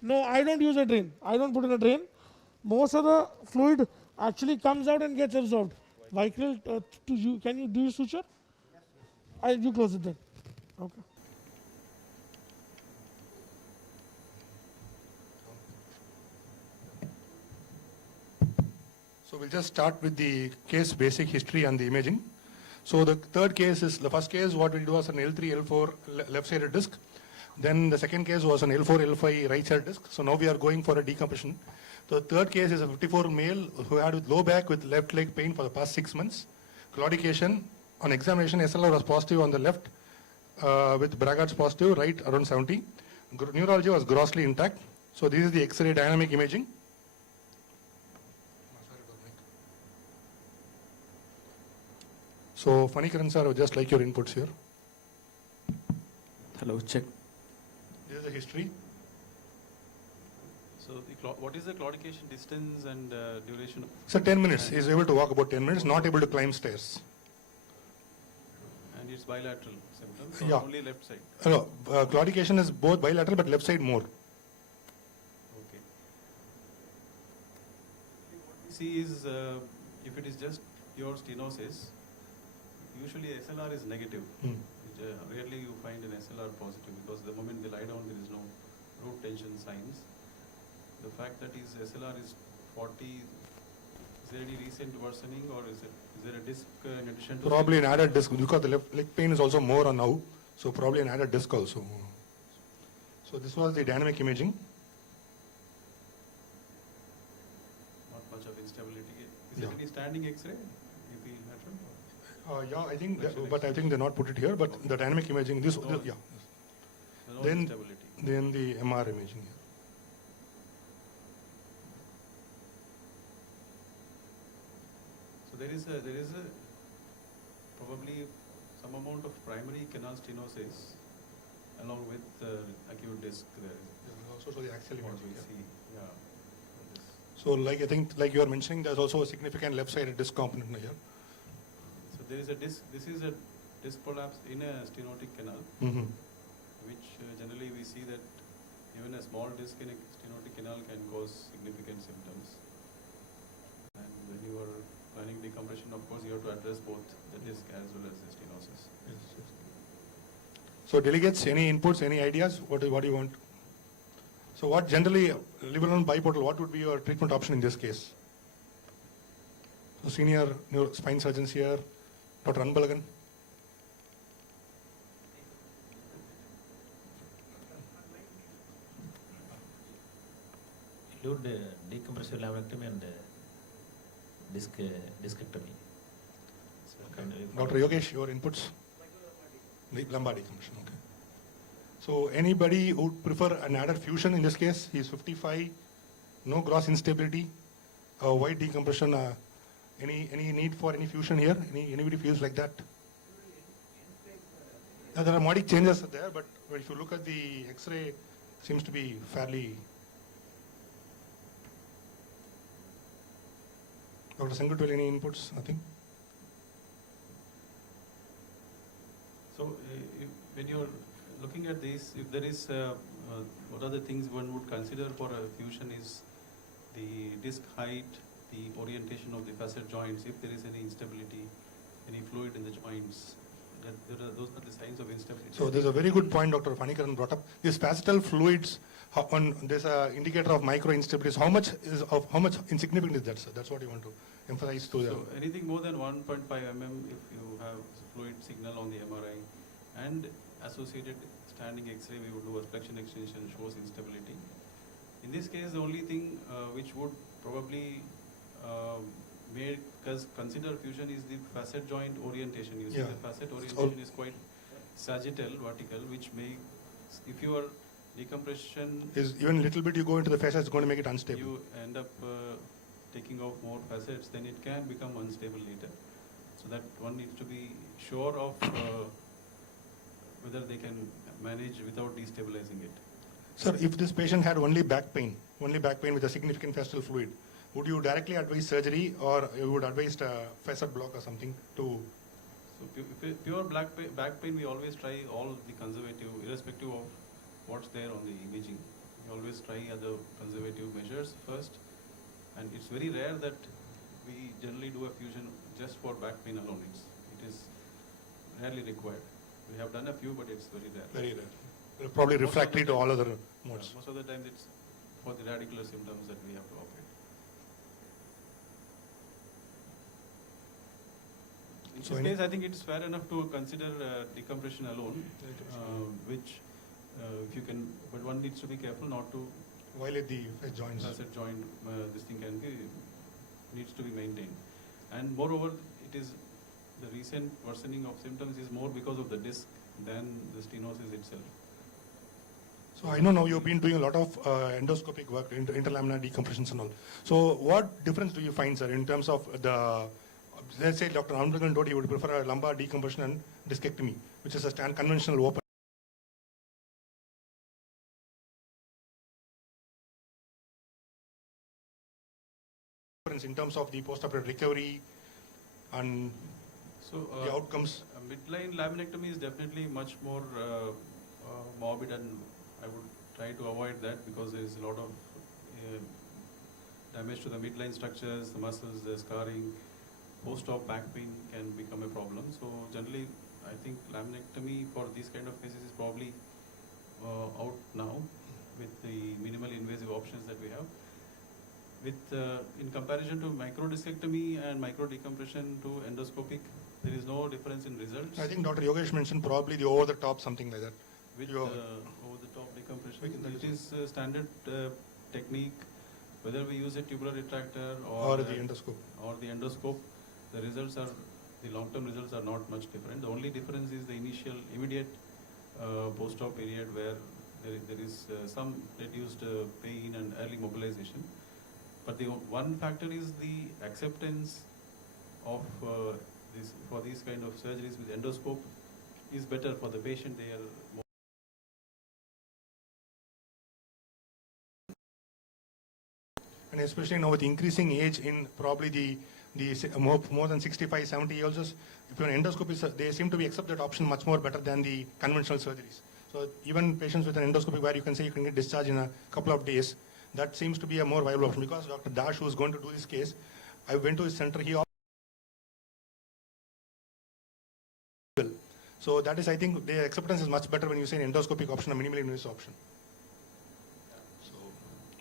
No, I don't use a drain. I don't put in a drain. Most of the fluid actually comes out and gets absorbed. Vicryl, can you do suture? You close it then. Okay. So we'll just start with the case basic history and the imaging. So the third case is, the first case what we do was an L3, L4 left-sided disc. Then the second case was an L4, L5 right-sided disc. So now we are going for a decompression. The third case is a 54 male who had with low back with left leg pain for the past 6 months. Claudication, on examination SLR was positive on the left with Bragard's positive, right around 70. Neurology was grossly intact. So this is the X-ray dynamic imaging. So Fanikaran sir, I would just like your inputs here. Hello, check. This is the history. So what is the claudication distance and duration? So 10 minutes. He is able to walk about 10 minutes, not able to climb stairs. And it's bilateral symptoms, so Yeah. only left side. No, claudication is both bilateral but left side more. Okay. What we see is if it is just pure stenosis, usually SLR is negative. Which, rarely you find an SLR positive because the moment they lie down there is no root tension signs. The fact that his SLR is 40, is there any recent worsening or is there a disc in addition to? Probably an added disc because the left leg pain is also more on now. So probably an added disc also. So this was the dynamic imaging. Not much of instability. Is there any standing X-ray? Yeah, I think, but I think they not put it here. But the dynamic imaging, this yeah. Then the MR imaging here. So there is a probably some amount of primary canal stenosis along with acute disc there. Also the axial imaging. Yeah. So like I think like you are mentioning, there's also a significant left-sided disc component here. So there is a disc. This is a disc prolapse in a stenotic canal, which generally we see that even a small disc in a stenotic canal can cause significant symptoms. And when you are planning decompression, of course, you have to address both the disc as well as the stenosis. Yes. So delegates, any inputs, any ideas? What do you want? So what generally, liberal biportal, what would be your treatment option in this case? So senior spine surgeons here, Dr. Anbalagan. Include decompressive laminectomy and discectomy. Dr. Yogesh, your inputs? Lumbar decompression, okay. So anybody who would prefer an added fusion in this case? He is 55, no gross instability, wide decompression. Any need for any fusion here? Anybody feels like that? There are modic changes there, but if you look at the X-ray, seems to be fairly. Dr. Sengutul, any inputs? Nothing? So when you're looking at this, if there is, what are the things one would consider for a fusion is the disc height, the orientation of the facet joints, if there is any instability, any fluid in the joints. Those are the signs of instability. So there's a very good point Dr. Fanikaran brought up. These facetal fluids, there's an indicator of micro instabilities. How much insignificant is that, sir? That's what you want to emphasize to So anything more than 1.5 mm if you have fluid signal on the MRI and associated standing X-ray, we would do a flexion extension shows instability. In this case, the only thing which would probably make because consider fusion is the facet joint orientation. You see Yeah. the facet orientation is quite sagittal, vertical, which may, if your decompression Is even a little bit you go into the facet, it's going to make it unstable. you end up taking off more facets, then it can become unstable later. So that one needs to be sure of whether they can manage without destabilizing it. Sir, if this patient had only back pain with a significant facial fluid, would you directly advise surgery, or you would advise facet block or something to? So pure back pain, we always try all the conservative, irrespective of what's there on the imaging. We always try other conservative measures first, and it's very rare that we generally do a fusion just for back pain alone. It is rarely required. We have done a few, but it's very rare. Very rare. Probably refractory to all other modes. Most of the times it's for the radicular symptoms that we have to operate. In So this in case, I think it's fair enough to consider decompression alone, which if you can, but one needs to be careful not to violate the joints. Facet joint, this thing needs to be maintained. And moreover, it is the recent worsening of symptoms is more because of the disc than the stenosis itself. So I know now you've been doing a lot of endoscopic work, interlaminar decompressions and all. So what difference do you find, sir, in terms of the, let's say Dr. Ambragan told you would prefer a lumbar decompression and discectomy, which is a conventional open. In terms of the post-operative recovery and so the outcomes? Midline laminectomy is definitely much more morbid, and I would try to avoid that because there is a lot of damage to the midline structures, the muscles, the scarring. Post-op back pain can become a problem. So generally, I think laminectomy for these kind of cases is probably out now with the minimal invasive options that we have. With in comparison to microdiscectomy and microdecompression to endoscopic, there is no difference in results. I think Dr. Yogesh mentioned probably the over-the-top, something like that. With over-the-top decompression, it is standard technique. Whether we use a tubular retractor or the endoscope. The results are, the long-term results are not much different. The only difference is the initial, immediate post-op period where there is some reduced pain and early mobilization. But the one factor is the acceptance of this for these kind of surgeries with endoscope is better for the patient. They are more and especially now with increasing age in probably the more than 65, 70 years, if you're an endoscopy, they seem to be accept that option much more better than the conventional surgeries. So even patients with an endoscopy where you can say you can get discharged in a couple of days, that seems to be a more viable option. Because Dr. Dash, who is going to do this case, I went to his center, so that is, I think, the acceptance is much better when you say an endoscopic option, a minimally invasive option.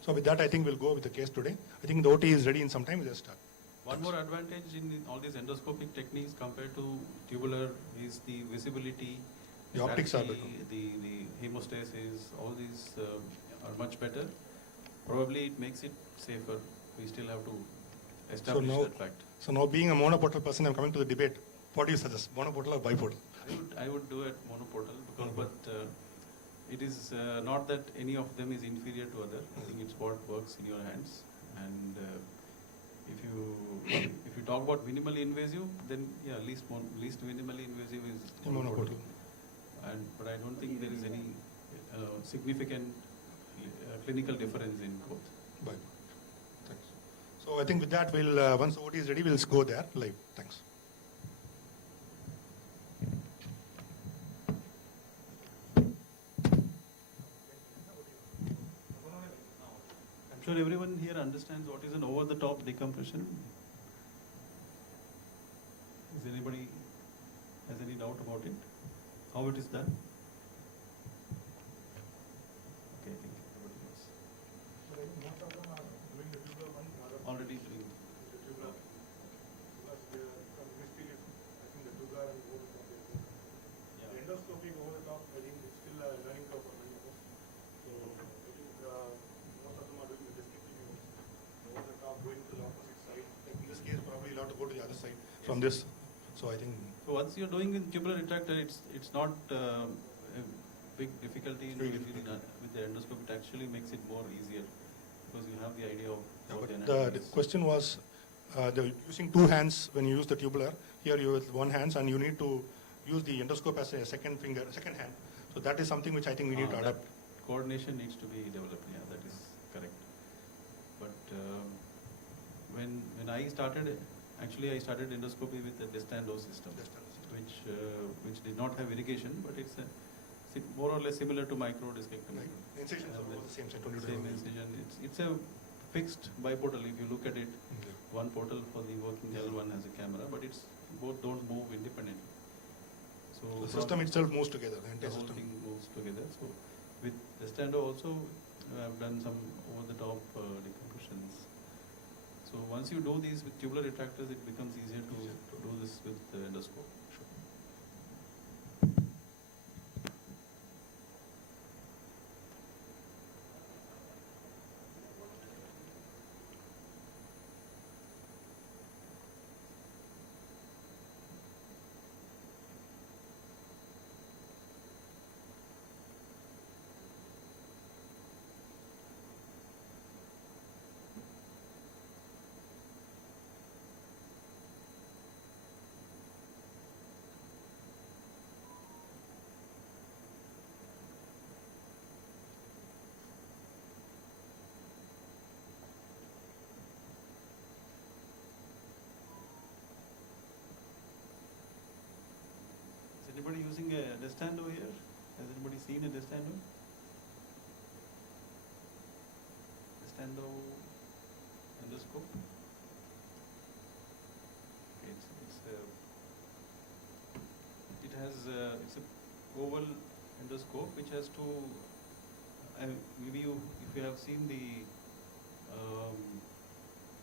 So with that, I think we'll go with the case today. I think the OT is ready in some time. We'll just start. One more advantage in all these endoscopic techniques compared to tubular is the visibility. The optics are better. The hemostasis, all these are much better. Probably it makes it safer. We still have to establish that fact. So now being a monoportal person, I'm coming to the debate. What do you suggest, monoportal or biportal? I would do it monoportal, because, but it is not that any of them is inferior to other. I think it's what works in your hands. And if you talk about minimally invasive, then yeah, least minimally invasive is monoportal. But I don't think there is any significant clinical difference in both. Bye. Thanks. So I think with that, we'll once the OT is ready, we'll go there live. Thanks. I'm sure everyone here understands what is an over-the-top decompression. Is anybody has any doubt about it? How it is done? Okay, I think everybody knows. Already doing the tubular. The endoscopic over the top, I think it's still a learning curve for many of us. So I think most of them are doing the discectomy over the top, going to the opposite side. Like in this case, probably you'll have to go to the from this. So I think. So once you're doing in tubular retractor, it's not a big difficulty in doing it with the endoscope. It actually makes it more easier because you have the idea of what the anatomy The is. question was using two hands when you use the tubular. Here you with one hand, and you need to use the endoscope as a second hand. So that is something which I think we need to adapt. Coordination needs to be developed. Yeah, that is correct. But when I started, actually I started endoscopy with the Destando system, which did not have irrigation, but it's more or less similar to microdiscectomy. Incisions are all the same. Same incision. It's a fixed biportal. If you look at it, one portal for the working L, one has a camera, but it's both don't move independently. So the system itself moves together. The whole thing moves together. So with Destando also, I've done some over-the-top decompressions. So once you do these with tubular retractors, it becomes easier to do this with the endoscope. Anybody using a Destando here? Has anybody seen a Destando? Destando endoscope? Okay, it's a oval endoscope which has two. Maybe if you have seen the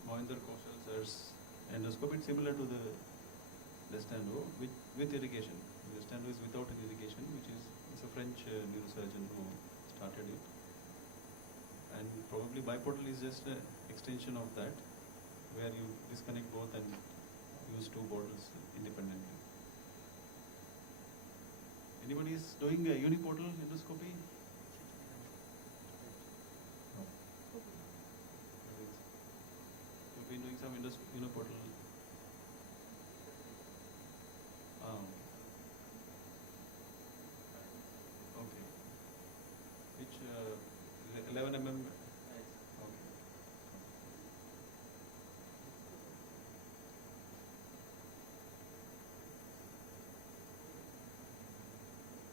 Mohinder Kaushal sir's endoscope, it's similar to the Destando with irrigation. Destando is without an irrigation, it's a French neurosurgeon who started it. And probably Biportal is just an extension of that, where you disconnect both and use two bottles independently. Anybody is doing a uniportal endoscopy? No. You've been doing some uniportal. Okay. Which 11 mm? Okay.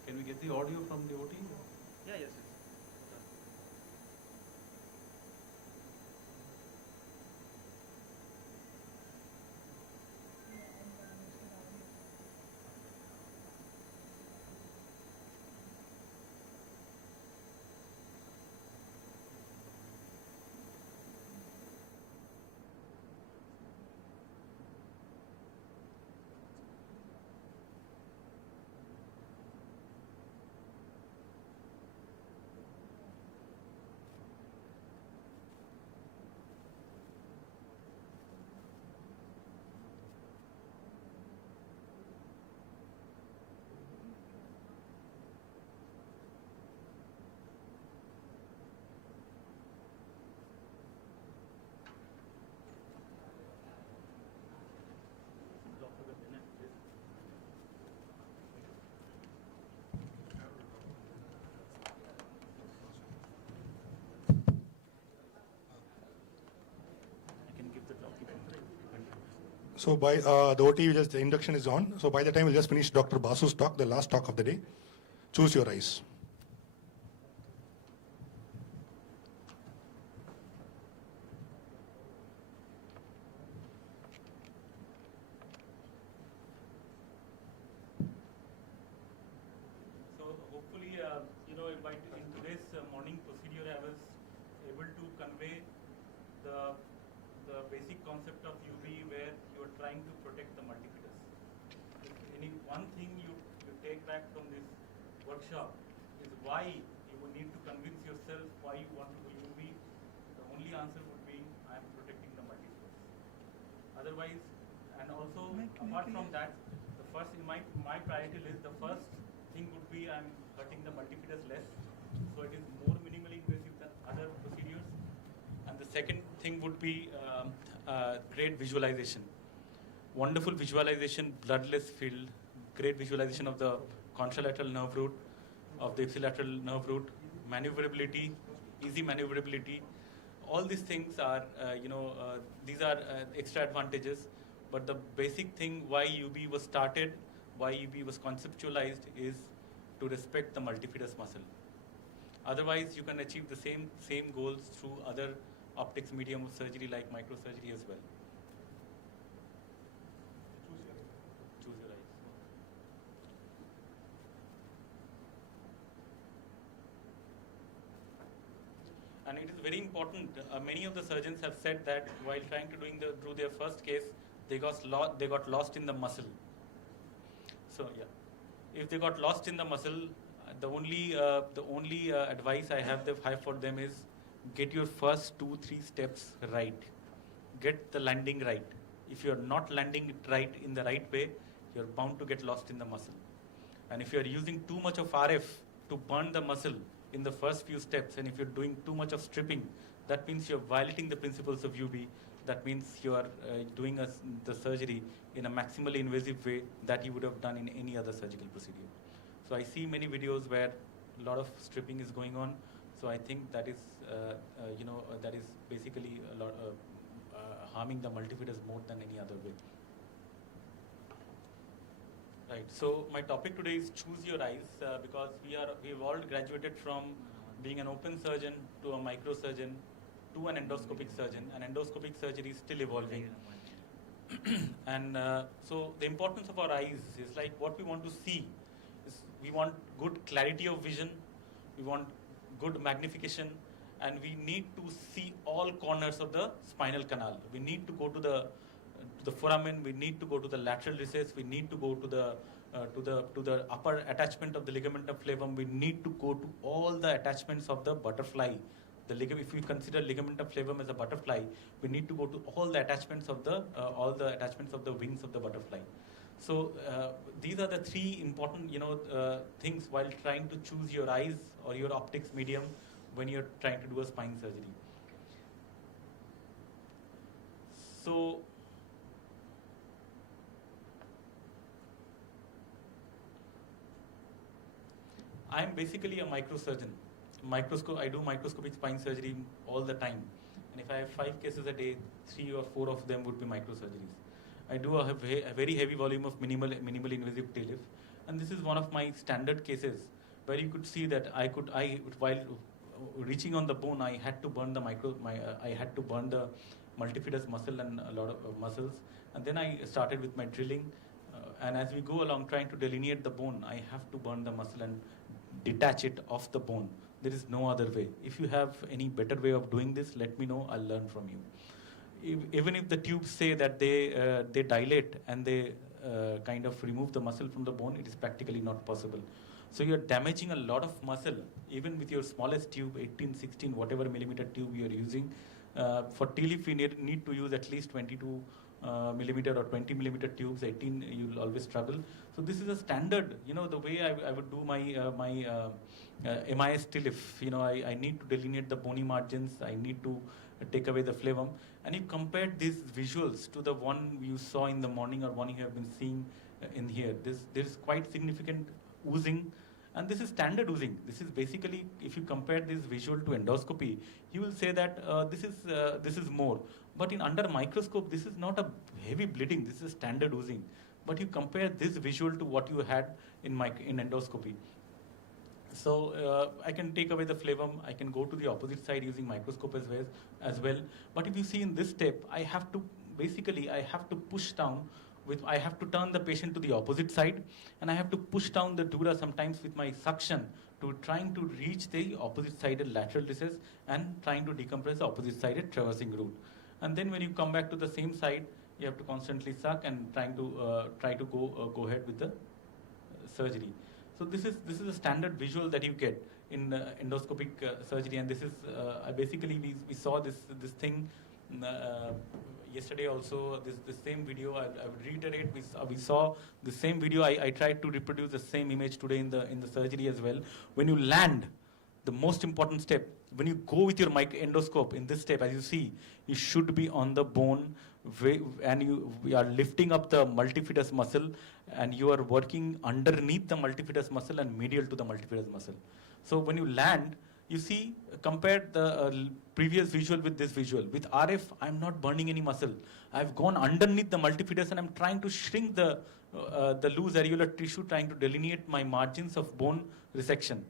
Can we get the audio from the OT? Yeah, yes. So by the OT, the induction is on. So by the time we'll just finish Dr. Basu's talk, the last talk of the day. Choose your eyes. So hopefully, in today's morning procedure, I was able to convey the basic concept of UBE, where you are trying to protect the multifidus. If any one thing you take back from this workshop is why you would need to convince yourself why you want to do UBE, the only answer would be I am protecting the multifidus. Otherwise, and also, apart from that, the first in my priority list, the first thing would be I'm cutting the multifidus less, so it is more minimally invasive than other procedures. And the second thing would be great visualization. Wonderful visualization, bloodless field, great visualization of the contralateral nerve root, of the ipsilateral nerve root, maneuverability, easy maneuverability. All these things are, these are extra advantages. But the basic thing why UBE was started, why UBE was conceptualized is to respect the multifidus muscle. Otherwise, you can achieve the same goals through other optics medium of surgery like microsurgery as well. Choose your eyes. And it is very important. Many of the surgeons have said that while trying to do their first case, they got lost in the muscle. So yeah, if they got lost in the muscle, the only advice I have for them is get your first 2-3 steps right. Get the landing right. If you're not landing it right in the right way, you're bound to get lost in the muscle. And if you're using too much of RF to burn the muscle in the first few steps, and if you're doing too much of stripping, that means you're violating the principles of UBE. That means you are doing the surgery in a maximally invasive way that you would have done in any other surgical procedure. So I see many videos where a lot of stripping is going on. So I think that is, that is basically a lot harming the multifidus more than any other way. Right. So my topic today is choose your eyes because we've all graduated from being an open surgeon to a microsurgeon to an endoscopic surgeon. And endoscopic surgery is still evolving. And so the importance of our eyes is like what we want to see. We want good clarity of vision, we want good magnification, and we need to see all corners of the spinal canal. We need to go to the foramen, we need to go to the lateral recess, we need to go to the upper attachment of the ligamentum flavum, we need to go to all the attachments of the butterfly. If we consider ligamentum flavum as a butterfly, we need to go to all the attachments of the wings of the butterfly. So these are the three important, things while trying to choose your eyes or your optics medium when you're trying to do a spine surgery. So I'm basically a microsurgeon. I do microscopic spine surgery all the time. And if I have 5 cases a day, 3 or 4 of them would be microsurgeries. I do a very heavy volume of minimally invasive TLIF. And this is one of my standard cases where you could see that while reaching on the bone, I had to burn the multifidus muscle and a lot of muscles. And then I started with my drilling. And as we go along trying to delineate the bone, I have to burn the muscle and detach it off the bone. There is no other way. If you have any better way of doing this, let me know. I'll learn from you. Even if the tubes say that they dilate and they kind of remove the muscle from the bone, it is practically not possible. So you're damaging a lot of muscle, even with your smallest tube, 18, 16, whatever millimeter tube you're using. For TLIF, we need to use at least 22 millimeter or 20 millimeter tubes. 18, you'll always struggle. So this is a standard, the way I would do my MIS TLIF. I need to delineate the bony margins. I need to take away the flavum. And you compare these visuals to the one you saw in the morning or one you have been seeing in here. There's quite significant oozing. And this is standard oozing. This is basically, if you compare this visual to endoscopy, you will say that this is more. But in under microscope, this is not a heavy bleeding. This is standard oozing. But you compare this visual to what you had in endoscopy. So I can take away the flavum. I can go to the opposite side using microscope as well. But if you see in this step, I have to push down. I have to turn the patient to the opposite side, and I have to push down the dura sometimes with my suction to trying to reach the opposite sided lateral recess and trying to decompress the opposite sided traversing root. And then when you come back to the same side, you have to constantly suck and try to go ahead with the surgery. So this is a standard visual that you get in endoscopic surgery, and this is basically we saw this thing Yesterday also, this same video, I would reiterate, we saw the same video. I tried to reproduce the same image today in the surgery as well. When you land, the most important step, when you go with your endoscope in this step, as you see, you should be on the bone, and you are lifting up the multifidus muscle, and you are working underneath the multifidus muscle and medial to the multifidus muscle. So when you land, you see, compare the previous visual with this visual. With RF, I'm not burning any muscle. I've gone underneath the multifidus and I'm trying to shrink the loose areolar tissue, trying to delineate my margins of bone resection.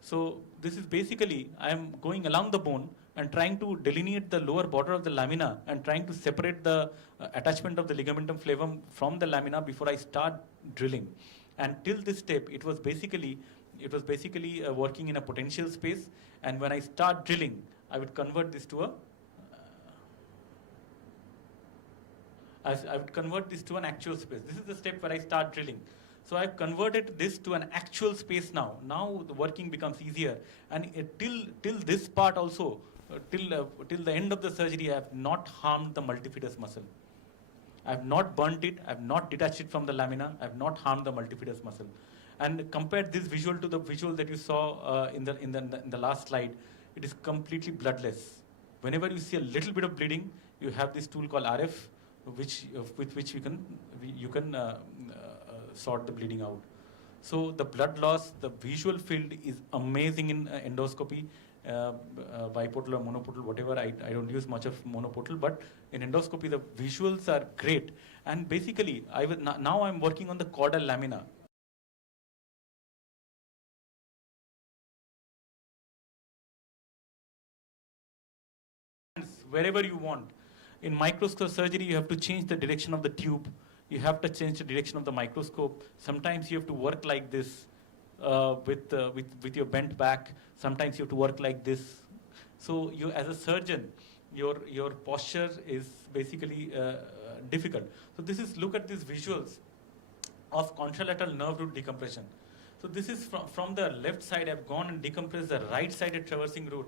So this is basically, I'm going along the bone and trying to delineate the lower border of the lamina and trying to separate the attachment of the ligamentum flavum from the lamina before I start drilling. And till this step, it was basically working in a potential space, and when I start drilling, I would convert this to an actual space. This is the step where I start drilling. So I've converted this to an actual space now. Now the working becomes easier, and till this part also, till the end of the surgery, I have not harmed the multifidus muscle. I have not burnt it. I have not detached it from the lamina. I have not harmed the multifidus muscle. And compare this visual to the visual that you saw in the last slide. It is completely bloodless. Whenever you see a little bit of bleeding, you have this tool called RF, with which you can sort the bleeding out. So the blood loss, the visual field is amazing in endoscopy, biportal or monoportal, whatever. I don't use much of monoportal, but in endoscopy the visuals are great. And basically, now I'm working on the Cordal lamina. Wherever you want. In microscope surgery, you have to change the direction of the tube. You have to change the direction of the microscope. Sometimes you have to work like this with your bent back. Sometimes you have to work like this. So you, as a surgeon, your posture is basically difficult. So look at these visuals of contralateral nerve root decompression. So this is from the left side. I've gone and decompressed the right-sided traversing root,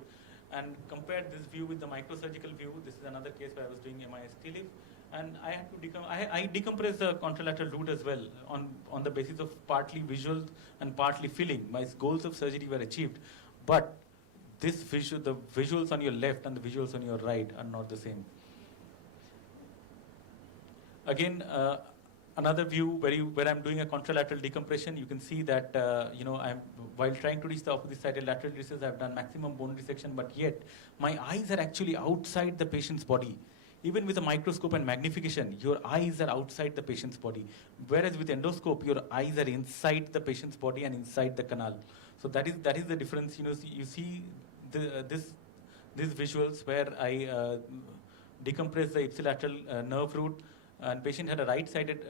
and compared this view with the microsurgical view. This is another case where I was doing MIS TLIF, and I had to I decompressed the contralateral root as well on the basis of partly visual and partly feeling. My goals of surgery were achieved, but the visuals on your left and the visuals on your right are not the same. Again, another view where I'm doing a contralateral decompression. You can see that while trying to reach the opposite sided lateral recess, I've done maximum bone resection, but yet my eyes are actually outside the patient's body. Even with a microscope and magnification, your eyes are outside the patient's body. Whereas with endoscope, your eyes are inside the patient's body and inside the canal. So that is the difference. You see these visuals where I decompress the ipsilateral nerve root, and patient had a right-sided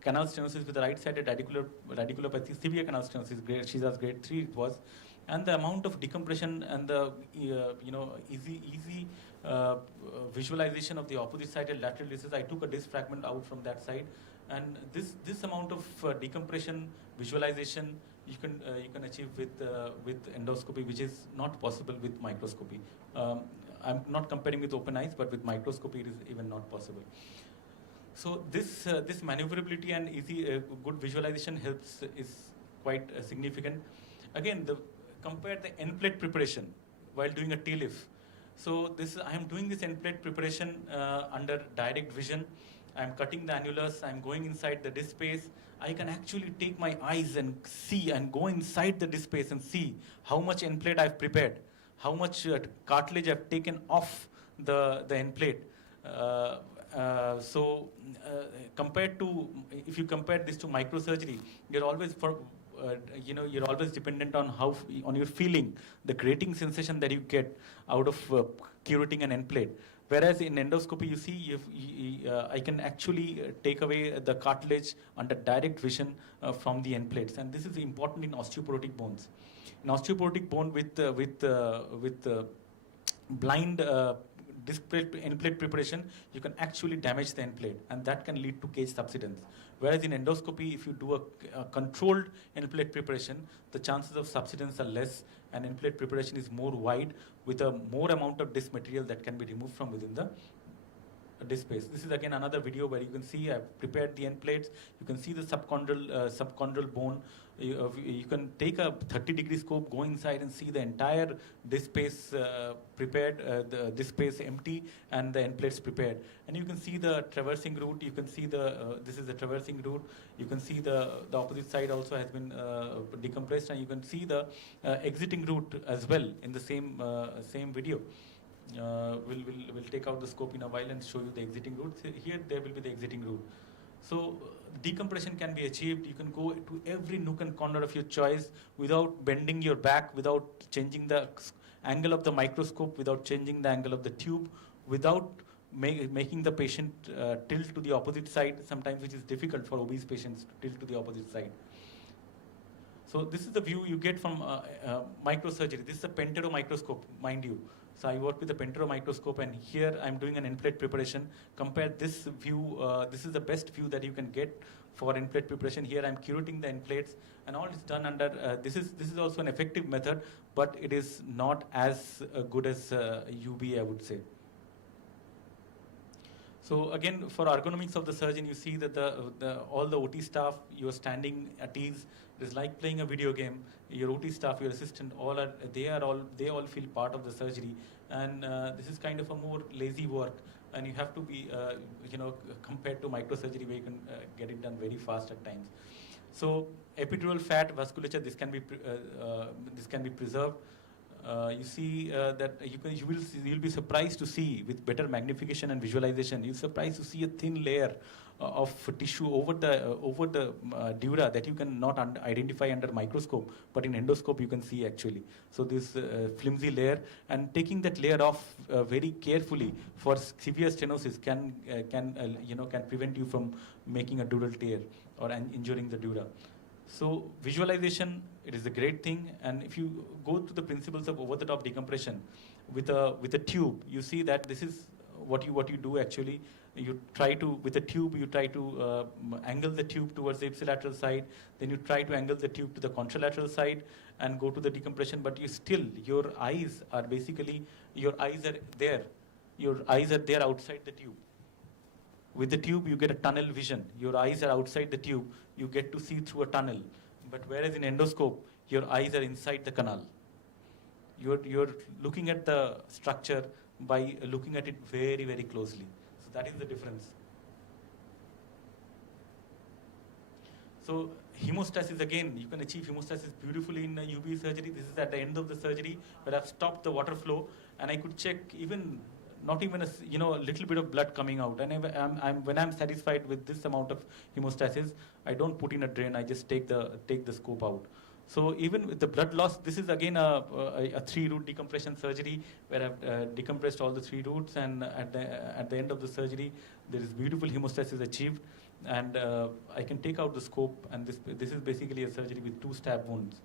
canal stenosis with a right-sided radiculopathy, severe canal stenosis, Shiza's grade 3 it was, and the amount of decompression and the easy visualization of the opposite-sided lateral recess. I took a disc fragment out from that side, and this amount of decompression visualization you can achieve with endoscopy, which is not possible with microscopy. I'm not comparing with open eyes, but with microscopy it is even not possible. So this maneuverability and easy good visualization is quite significant. Again, compare the Endplate preparation while doing a TLIF. So I am doing this Endplate preparation under direct vision. I am cutting the annulus. I am going inside the disc space. I can actually take my eyes and see and go inside the disc space and see how much Endplate I've prepared, how much cartilage I've taken off the Endplate. Compared to, if you compare this to microsurgery, you're always you're always dependent on on your feeling, the grating sensation that you get out of curating an Endplate. Whereas in endoscopy, you see, I can actually take away the cartilage under direct vision from the Endplates, and this is important in osteoporotic bones. In osteoporotic bone with blind Endplate preparation, you can actually damage the Endplate, and that can lead to cage subsidence. Whereas in endoscopy, if you do a controlled Endplate preparation, the chances of subsidence are less, and Endplate preparation is more wide with a more amount of disc material that can be removed from within the disc space. This is again another video where you can see I've prepared the end plates. You can see the subchondral bone. You can take a 30-degree scope, go inside and see the entire disc space prepared, the disc space empty, and the end plates prepared. And you can see the traversing route. You can see this is the traversing route. You can see the opposite side also has been decompressed, and you can see the exiting route as well in the same video. We'll take out the scope in a while and show you the exiting route. So here there will be the exiting route. So decompression can be achieved. You can go to every nook and corner of your choice without bending your back, without changing the angle of the microscope, without changing the angle of the tube, without making the patient tilt to the opposite side, sometimes which is difficult for obese patients to tilt to the opposite side. So this is the view you get from microsurgery. This is a pentero microscope, mind you. So I work with a pentero microscope, and here I'm doing an end plate preparation. Compare this view, this is the best view that you can get for end plate preparation. Here I'm curating the end plates, and all is done under, this is also an effective method, but it is not as good as UBE, I would say. So again, for ergonomics of the surgeon, you see that all the OT staff, you're standing at ease. It is like playing a video game. Your OT staff, your assistant, they all feel part of the surgery, and this is kind of a more lazy work. And you have to be, compared to microsurgery, where you can get it done very fast at times. So epidural fat vasculature, this can be preserved. You see that you'll be surprised to see, with better magnification and visualization, you're surprised to see a thin layer of tissue over the dura that you can not identify under microscope, but in endoscope you can see actually. So this flimsy layer, and taking that layer off very carefully for severe stenosis can prevent you from making a dural tear or injuring the dura. So visualization, it is a great thing, and if you go to the principles of over-the-top decompression with a tube, you see that this is what you do actually. You try to, with a tube, you try to angle the tube towards the ipsilateral side, then you try to angle the tube to the contralateral side and go to the decompression, but your eyes are there. Your eyes are there outside the tube. With the tube, you get a tunnel vision. Your eyes are outside the tube. You get to see through a tunnel. But whereas in endoscope, your eyes are inside the canal. You're looking at the structure by looking at it very, very closely. So that is the difference. So hemostasis, again, you can achieve hemostasis beautifully in UBE surgery. This is at the end of the surgery where I've stopped the water flow, and I could check not even a little bit of blood coming out. And when I'm satisfied with this amount of hemostasis, I don't put in a drain. I just take the scope out. So even with the blood loss, this is again a 3-root decompression surgery where I've decompressed all the 3 roots, and at the end of the surgery, there is beautiful hemostasis achieved, and I can take out the scope, and this is basically a surgery with 2 stab wounds.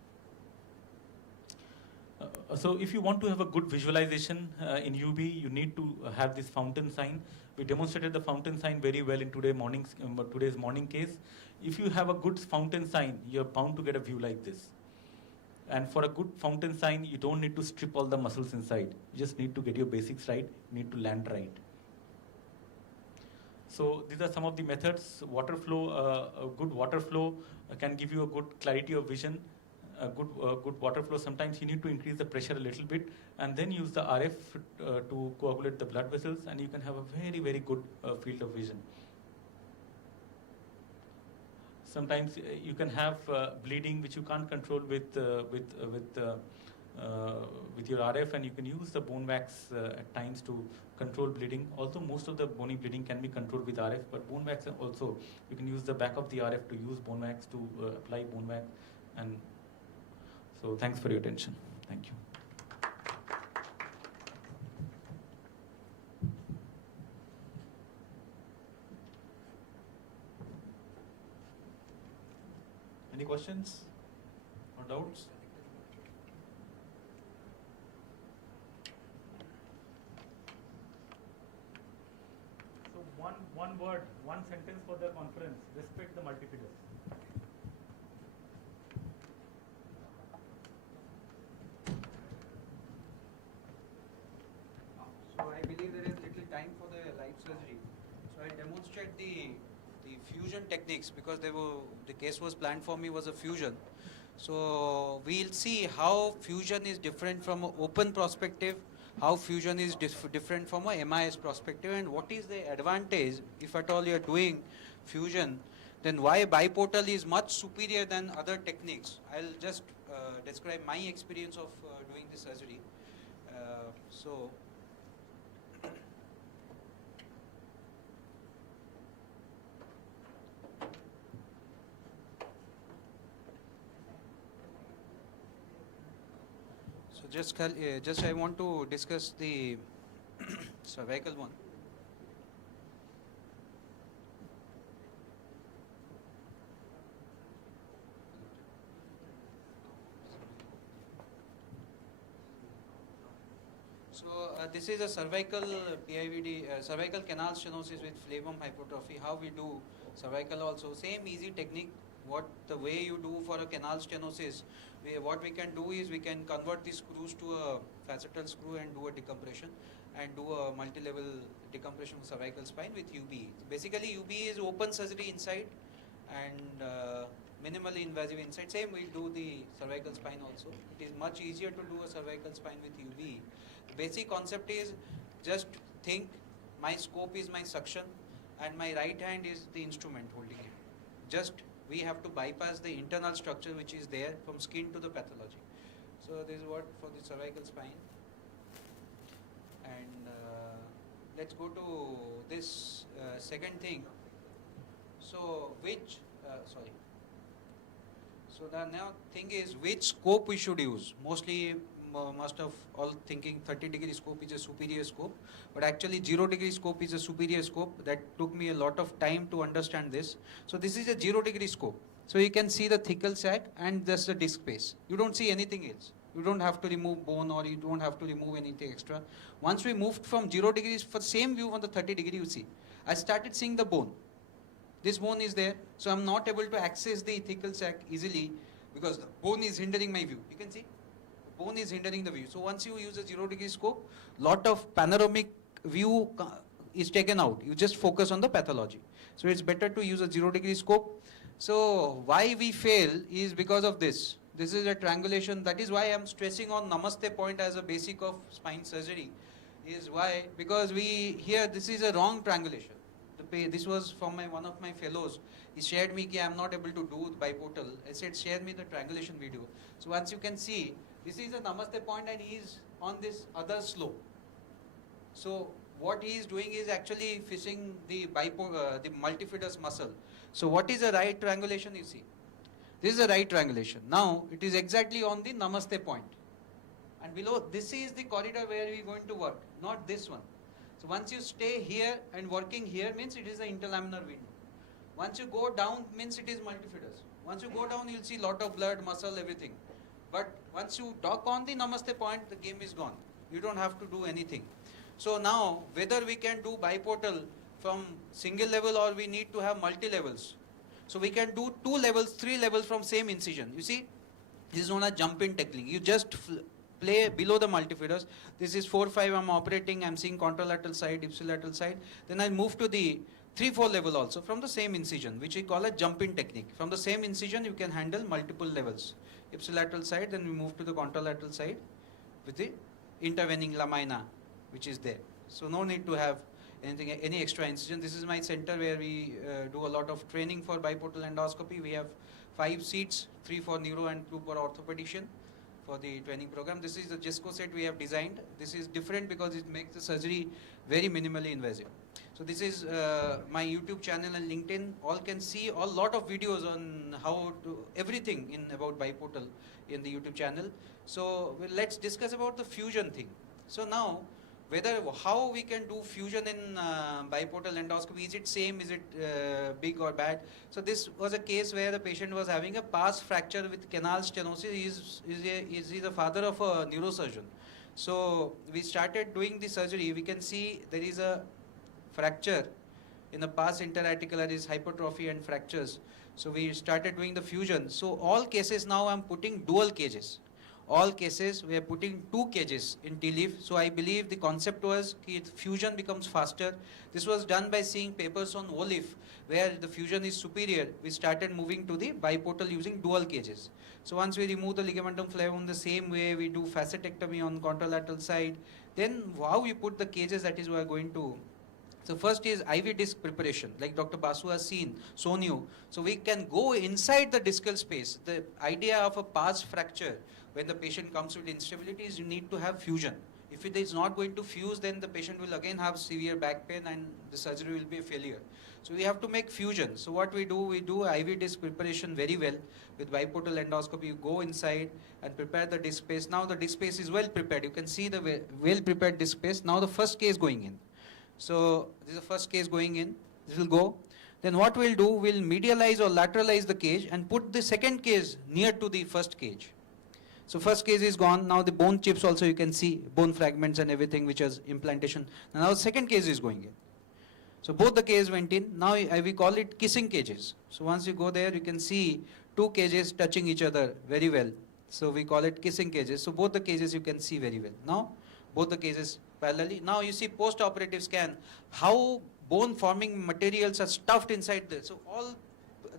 So if you want to have a good visualization in UB, you need to have this fountain sign. We demonstrated the fountain sign very well in today's morning case. If you have a good fountain sign, you're bound to get a view like this. And for a good fountain sign, you don't need to strip all the muscles inside. You just need to get your basics right, you need to land right. So these are some of the methods. Water flow, a good water flow can give you a good clarity of vision. A good water flow, sometimes you need to increase the pressure a little bit and then use the RF to coagulate the blood vessels, and you can have a very, very good field of vision. Sometimes you can have bleeding which you can't control with your RF, and you can use the bone wax at times to control bleeding. Also, most of the bony bleeding can be controlled with RF, but bone wax also, you can use the back of the RF to use bone wax to apply bone wax. And so thanks for your attention. Thank you. Any questions or doubts? So one word, one sentence for the conference: respect the multifigures. So I believe there is little time for the live surgery. demonstrate the fusion techniques, because the case was planned for me was a fusion. So we'll see how fusion is different from an open perspective, how fusion is different from a MIS perspective, and what is the advantage if at all you are doing fusion, then why biportal is much superior than other techniques. I'll just describe my experience of doing the surgery. Just I want to discuss the cervical one. So this is a cervical PIVD, cervical canal stenosis with flavum hypertrophy. How we do cervical also, same easy technique. What the way you do for a canal stenosis, what we can do is we can convert these screws to a facetal screw and do a decompression and do a multi-level decompression of cervical spine with UBE. Basically UBE is open surgery inside and minimally invasive inside. Same we'll do the cervical spine also. It is much easier to do a cervical spine with UBE. The basic concept is just think my scope is my suction and my right hand is the instrument holding it. Just we have to bypass the internal structure which is there from skin to the pathology. So this is what for the cervical spine. And let's go to this second thing. So so the now thing is which scope we should use. Mostly must have all thinking 30-degree scope is a superior scope, but actually 0-degree scope is a superior scope. That took me a lot of time to understand this. So this is a 0-degree scope. So you can see the thecal sac and just the disc space. You don't see anything else. You don't have to remove bone or you don't have to remove anything extra. Once we moved from 0 degrees, for the same view on the 30-degree you see, I started seeing the bone. This bone is there, so I'm not able to access the thecal sac easily because the bone is hindering my view. You can see? Bone is hindering the view. So once you use a 0-degree scope, lot of panoramic view is taken out. You just focus on the pathology. So it's better to use a 0-degree scope. So why we fail is because of this. This is a triangulation. That is why I'm stressing on Namaste point as a basic of spine surgery. Is why, because this is a wrong triangulation. This was from one of my fellows. He shared me that I'm not able to do biportal. I said, share me the triangulation video. So once you can see, this is a Namaste point and he is on this other slope. So what he is doing is actually fishing the multifidus muscle. So what is the right triangulation you see? This is the right triangulation. Now it is exactly on the Namaste point. And below, this is the corridor where we are going to work, not this one. So once you stay here and working here means it is an interlaminar window. Once you go down means it is multifidus. Once you go down, you'll see lot of blood, muscle, everything. But once you dock on the Namaste point, the game is gone. You don't have to do anything. So now, whether we can do biportal from single level or we need to have multi-levels. So we can do 2 levels, 3 levels from same incision. You see, this is known as jump-in technique. You just play below the multifidus. This is 4-5, I'm operating, I'm seeing contralateral side, ipsilateral side. Then I move to the 3-4 level also from the same incision, which we call a jump-in technique. From the same incision, you can handle multiple levels. Ipsilateral side, then we move to the contralateral side with the intervening lamina, which is there. So no need to have any extra incision. This is my center where we do a lot of training for biportal endoscopy. We have 5 seats, 3 for neuro and 2 for orthopedician for the training program. This is the GESCO set we have designed. This is different because it makes the surgery very minimally invasive. So this is my YouTube channel and LinkedIn. All can see a lot of videos on how to everything in about biportal in the YouTube channel. So let's discuss about the fusion thing. So now, how we can do fusion in biportal endoscopy, is it same, is it big or bad? So this was a case where the patient was having a pars fracture with canal stenosis. Is he the father of a neurosurgeon? So we started doing the surgery. We can see there is a fracture in the pars interarticularis, hypertrophy and fractures. So we started doing the fusion. So all cases now I'm putting dual cages. all cases we are putting 2 cages in T-leaf. So I believe the concept was that fusion becomes faster. This was done by seeing papers on O-leaf where the fusion is superior. We started moving to the biportal using dual cages. So once we remove the ligamentum flavum the same way we do facetectomy on contralateral side, then how we put the cages, that is we are going to. So first is IV disc preparation, like Dr. Basu has shown you. So we can go inside the discal space. The idea of a past fracture when the patient comes with instability is you need to have fusion. If it is not going to fuse, then the patient will again have severe back pain and the surgery will be a failure. So we have to make fusion. So what we do IV disc preparation very well with biportal endoscopy. You go inside and prepare the disc space. Now the disc space is well prepared. You can see the well prepared disc space. Now the first case going in. So this is the first case going in. This will go. Then what we'll do, we'll medialize or lateralize the cage and put the second cage near to the first cage. So first cage is gone. Now the bone chips also you can see, bone fragments and everything which is implantation. Now the second cage is going in. So both the cages went in. Now we call it kissing cages. So once you go there, you can see 2 cages touching each other very well. So we call it kissing cages. So both the cages you can see very well. Now both the cages parallelly. Now you see post-operative scan, how bone forming materials are stuffed inside this. So all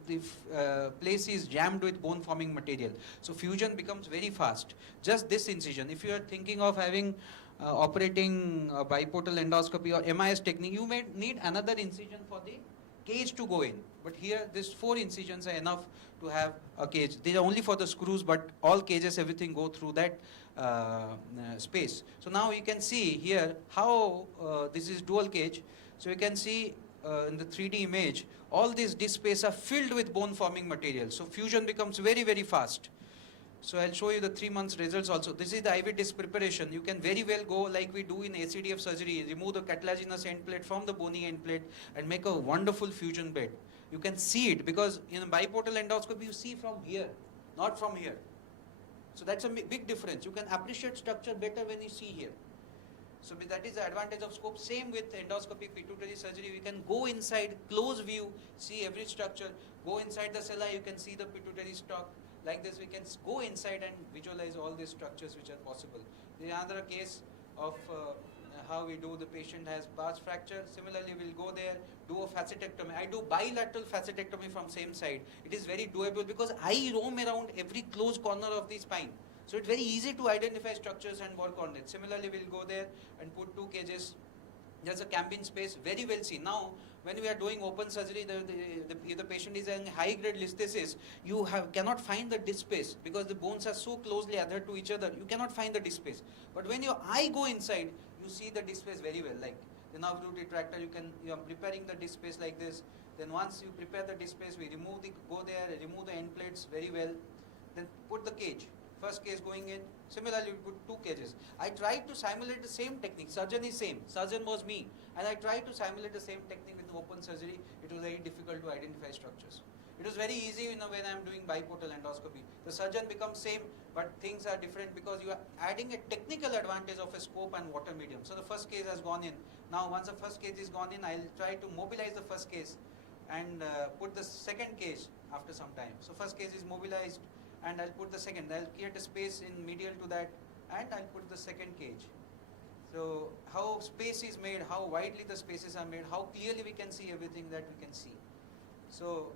the place is jammed with bone forming material. So fusion becomes very fast. Just this incision, if you are thinking of having operating biportal endoscopy or MIS technique, you may need another incision for the cage to go in. But here, these 4 incisions are enough to have a cage. These are only for the screws, but all cages, everything go through that space. So now you can see here how this is dual cage. So you can see in the 3D image, all these disc space are filled with bone forming material. So fusion becomes very, very fast. So I'll show you the 3 months results also. This is the IV disc preparation. You can very well go like we do in ACDF surgery, remove the cartilaginous end plate from the bony end plate and make a wonderful fusion bed. You can see it because in biportal endoscopy you see from here, not from here. So that's a big difference. You can appreciate structure better when you see here. So that is the advantage of scope. Same with endoscopic pituitary surgery. We can go inside, close view, see every structure. Go inside the sella, you can see the pituitary stalk. Like this, we can go inside and visualize all these structures which are possible. The other case of how we do, the patient has past fracture. Similarly, we'll go there, do a facetectomy. I do bilateral facetectomy from same side. It is very doable because I roam around every closed corner of the spine. So it's very easy to identify structures and work on it. Similarly, we'll go there and put 2 cages. There's a cabin space, very well seen. Now, when we are doing open surgery, if the patient is in high-grade listhesis, you cannot find the disc space because the bones are so closely adhered to each other. You cannot find the disc space. But when your eye go inside, you see the disc space very well. Like the nerve root retractor, you are preparing the disc space like this. Then once you prepare the disc space, we remove remove the end plates very well. Then put the cage. First cage going in. Similarly, we put 2 cages. I tried to simulate the same technique. Surgeon is same. Surgeon was me. And I tried to simulate the same technique with open surgery. It was very difficult to identify structures. It was very easy when I am doing biportal endoscopy. The surgeon becomes same, but things are different because you are adding a technical advantage of a scope and water medium. So the first cage has gone in. Now once the first cage is gone in, I'll try to mobilize the first cage and put the second cage after some time. So first cage is mobilized. And I'll put the second. I'll create a space in medial to that, and I'll put the second cage. So how space is made, how widely the spaces are made, how clearly we can see everything that we can see. So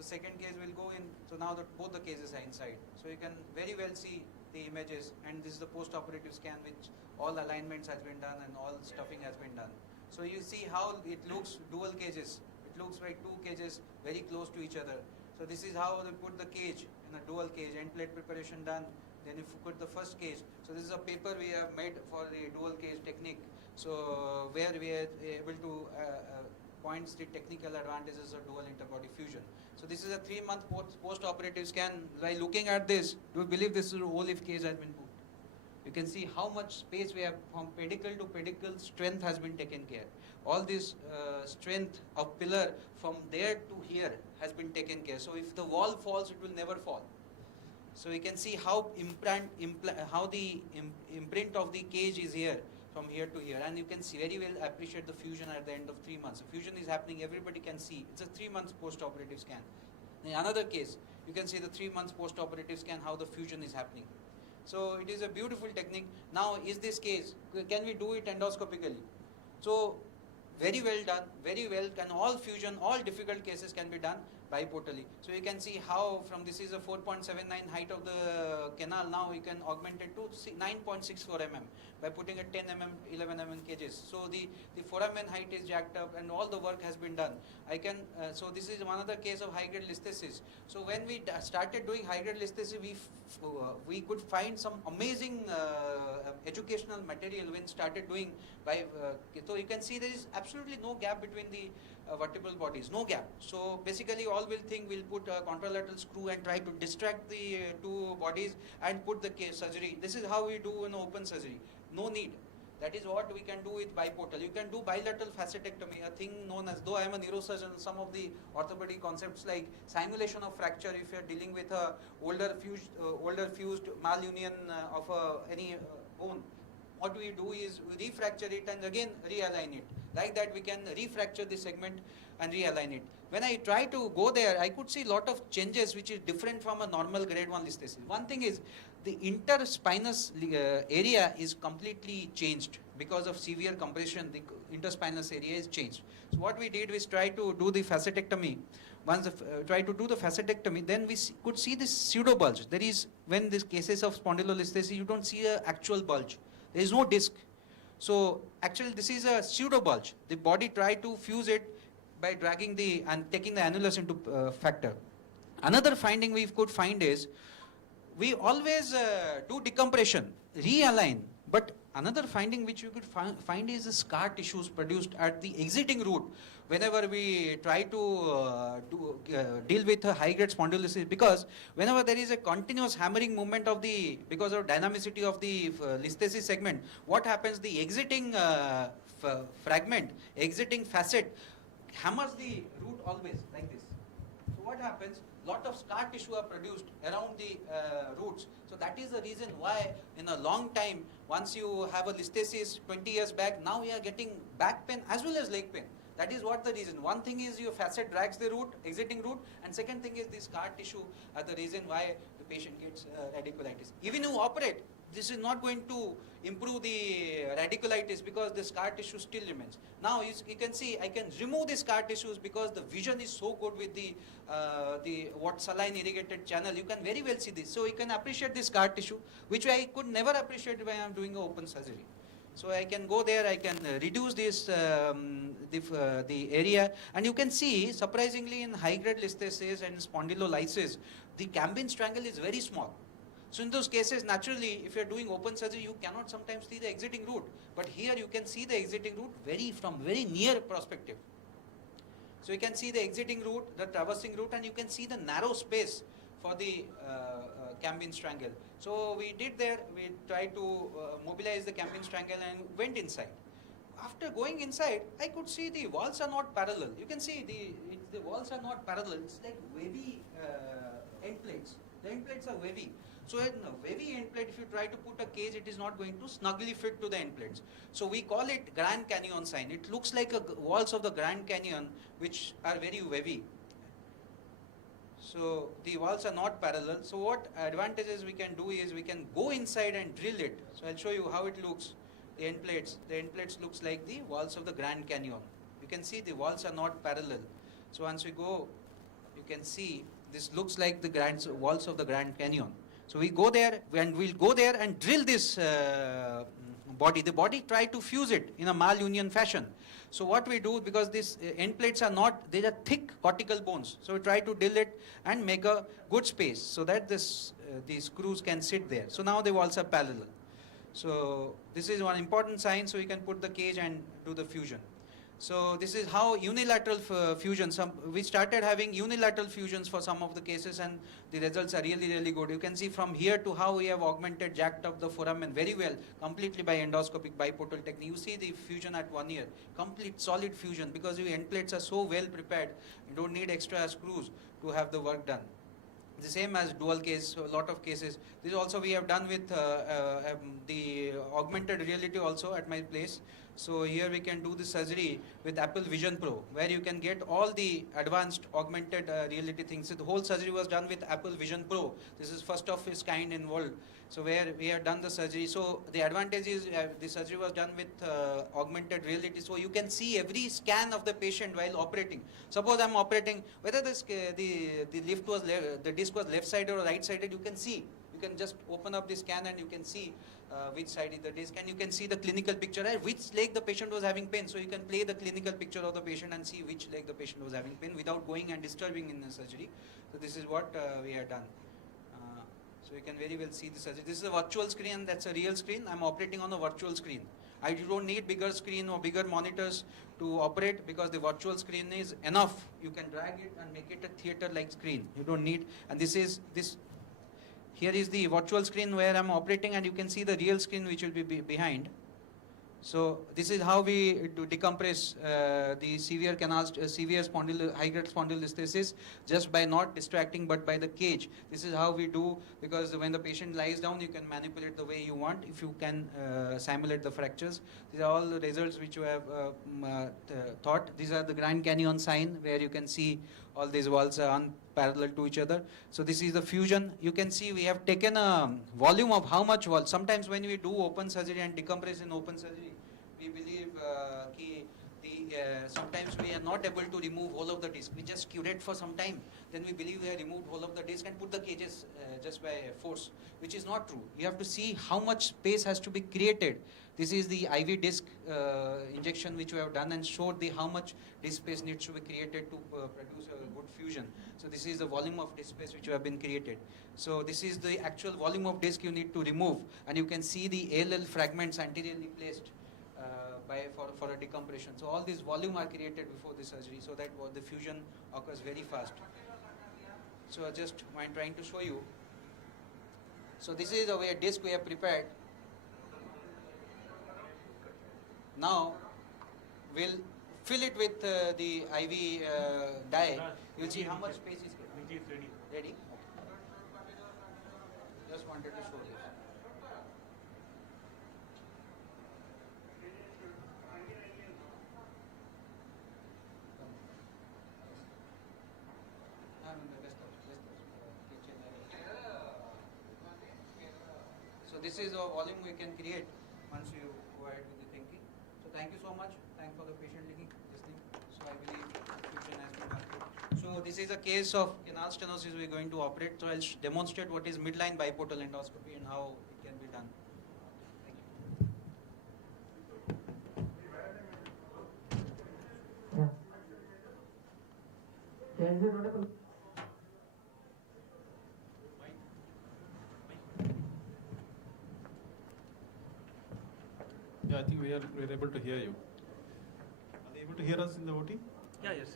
second cage will go in. So now both the cages are inside. So you can very well see the images, and this is the post-operative scan, which all alignments has been done and all stuffing has been done. So you see how it looks dual cages. It looks like 2 cages very close to each other. So this is how they put the cage in a dual cage, end plate preparation done. Then if you put the first cage, so this is a paper we have made for the dual cage technique. So where we are able to points the technical advantages of dual interbody fusion. So this is a 3-month post-operative scan. By looking at this, do you believe this is a whole if cage has been put? You can see how much space we have from pedicle to pedicle, strength has been taken care. All this strength of pillar from there to here has been taken care. So if the wall falls, it will never fall. So you can see how the imprint of the cage is here from here to here, and you can see very well appreciate the fusion at the end of 3 months. The fusion is happening, everybody can see. It's a 3 months post-operative scan. In another case, You can see the 3 months post-operative scan, how the fusion is happening. So it is a beautiful technique. Now, is this case, can we do it endoscopically? So very well done, very well, can all fusion, all difficult cases can be done biportally. So you can see how from this is a 4.79 height of the canal, now we can augment it to 9.64 mm by putting a 10 mm, 11 mm cages. So the foramen height is jacked up and all the work has been done. So this is one other case of high-grade listhesis. So when we started doing high-grade listhesis, we could find some amazing educational material when started doing so you can see there is absolutely no gap between the vertebral bodies, no gap. So basically all we'll think, we'll put a contralateral screw and try to distract the two bodies and put the surgery. This is how we do an open surgery. No need. That is what we can do with biportal. You can do bilateral facetectomy, a thing known as, though I am a neurosurgeon, some of the orthopedic concepts like simulation of fracture, if you are dealing with a older fused malunion of any bone, what we do is we refracture it and again realign it. Like that we can refracture the segment and realign it. When I try to go there, I could see a lot of changes which is different from a normal grade 1 listhesis. One thing is the interspinous area is completely changed because of severe compression. The interspinous area is changed. So what we did was try to do the facetectomy. Once try to do the facetectomy, then we could see this pseudo bulge. There is, when these cases of spondylolisthesis, you don't see an actual bulge. There is no disc. So actually this is a pseudo bulge. The body tried to fuse it by dragging and taking the annulus into factor. Another finding we could find is, we always do decompression, realign, but another finding which you could find is the scar tissues produced at the exiting root whenever we try to deal with a high-grade spondylolisthesis, because whenever there is a continuous hammering movement of because of dynamicity of the listhesis segment, what happens, the exiting fragment, exiting facet hammers the root always like this. So what happens? Lot of scar tissue are produced around the roots. So that is the reason why in a long time, once you have a listhesis 20 years back, now we are getting back pain as well as leg pain. That is what the reason. One thing is your facet drags the root, exiting root, and second thing is the scar tissue are the reason why the patient gets radiculitis. Even if you operate, this is not going to improve the radiculitis because the scar tissue still remains. Now you can see I can remove the scar tissues because the vision is so good with the saline irrigated channel. You can very well see this. So you can appreciate the scar tissue, which I could never appreciate when I am doing an open surgery. So I can go there, I can reduce this the area, and you can see surprisingly in high-grade listhesis and spondylolysis, the cambium strangle is very small. So in those cases, naturally, if you are doing open surgery, you cannot sometimes see the exiting root. But here you can see the exiting root from very near perspective. So you can see the exiting root, the traversing root, and you can see the narrow space for the cambium strangle. So we did there, we tried to mobilize the cambium strangle and went inside. After going inside, I could see the walls are not parallel. You can see the walls are not parallel. It's like wavy end plates. The end plates are wavy. So in a wavy end plate, if you try to put a cage, it is not going to snugly fit to the end plates. So we call it Grand Canyon sign. It looks like walls of the Grand Canyon, which are very wavy. So the walls are not parallel. So what advantages we can do is we can go inside and drill it. So I'll show you how it looks. The end plates looks like the walls of the Grand Canyon. You can see the walls are not parallel. So once we go, you can see this looks like the walls of the Grand Canyon. So we go there and we'll go there and drill this body. The body try to fuse it in a malunion fashion. So what we do, because these end plates are not, they are thick cortical bones. So we try to drill it and make a good space so that these screws can sit there. So now the walls are parallel. So this is one important sign, so you can put the cage and do the fusion. So this is how unilateral fusion, we started having unilateral fusions for some of the cases and the results are really, really good. You can see from here to how we have augmented, jacked up the foramen very well, completely by endoscopic biportal technique. You see the fusion at 1 year, complete solid fusion, because your end plates are so well prepared, you don't need extra screws to have the work done. The same as dual case, so a lot of cases. This also we have done with the augmented reality also at my place. So here we can do the surgery with Apple Vision Pro, where you can get all the advanced augmented reality things. So the whole surgery was done with Apple Vision Pro. This is first of its kind in world. So where we have done the surgery. So the advantage is the surgery was done with augmented reality. So you can see every scan of the patient while operating. Suppose I'm operating, whether the lift was the disc was left sided or right sided, you can see. You can just open up the scan and you can see which side is the disc, and you can see the clinical picture, which leg the patient was having pain. So you can play the clinical picture of the patient and see which leg the patient was having pain without going and disturbing in the surgery. So this is what we have done. So you can very well see the surgery. This is a virtual screen and that's a real screen. I'm operating on a virtual screen. I don't need bigger screen or bigger monitors to operate because the virtual screen is enough. You can drag it and make it a theater-like screen. You don't need, and here is the virtual screen where I'm operating, and you can see the real screen which will be behind. So this is how we do decompress the severe high-grade spondylolisthesis just by not distracting but by the cage. This is how we do, because when the patient lies down, you can manipulate the way you want if you can simulate the fractures. These are all the results which you have thought. These are the Grand Canyon sign where you can see all these walls are unparalleled to each other. So this is the fusion. You can see we have taken a volume of how much wall. Sometimes when we do open surgery and decompress in open surgery, we believe sometimes we are not able to remove whole of the disc. We just curate for some time. Then we believe we have removed whole of the disc and put the cages just by force, which is not true. You have to see how much space has to be created. This is the IV disc injection which we have done and showed how much disc space needs to be created to produce a good fusion. So this is the volume of disc space which have been created. So this is the actual volume of disc you need to remove, and you can see the ALL fragments anteriorly placed for a decompression. So all these volume are created before the surgery so that the fusion occurs very fast. So I'm trying to show you. So this is the way disc we have prepared. Now we'll fill it with the IV dye. You'll see how much space is ready. Ready? Okay. Just wanted to show this. So this is a volume we can create once you go ahead with the thinking. So thank you so much. Thanks for the patient listening. So I believe fusion has been marked. So this is a case of canal stenosis we're going to operate. So I'll demonstrate what is midline biportal endoscopy and how it can be done. Thank you. Yeah, is it audible? Yeah, I think we're able to hear you. Are they able to hear us in the OT? Yeah, yes.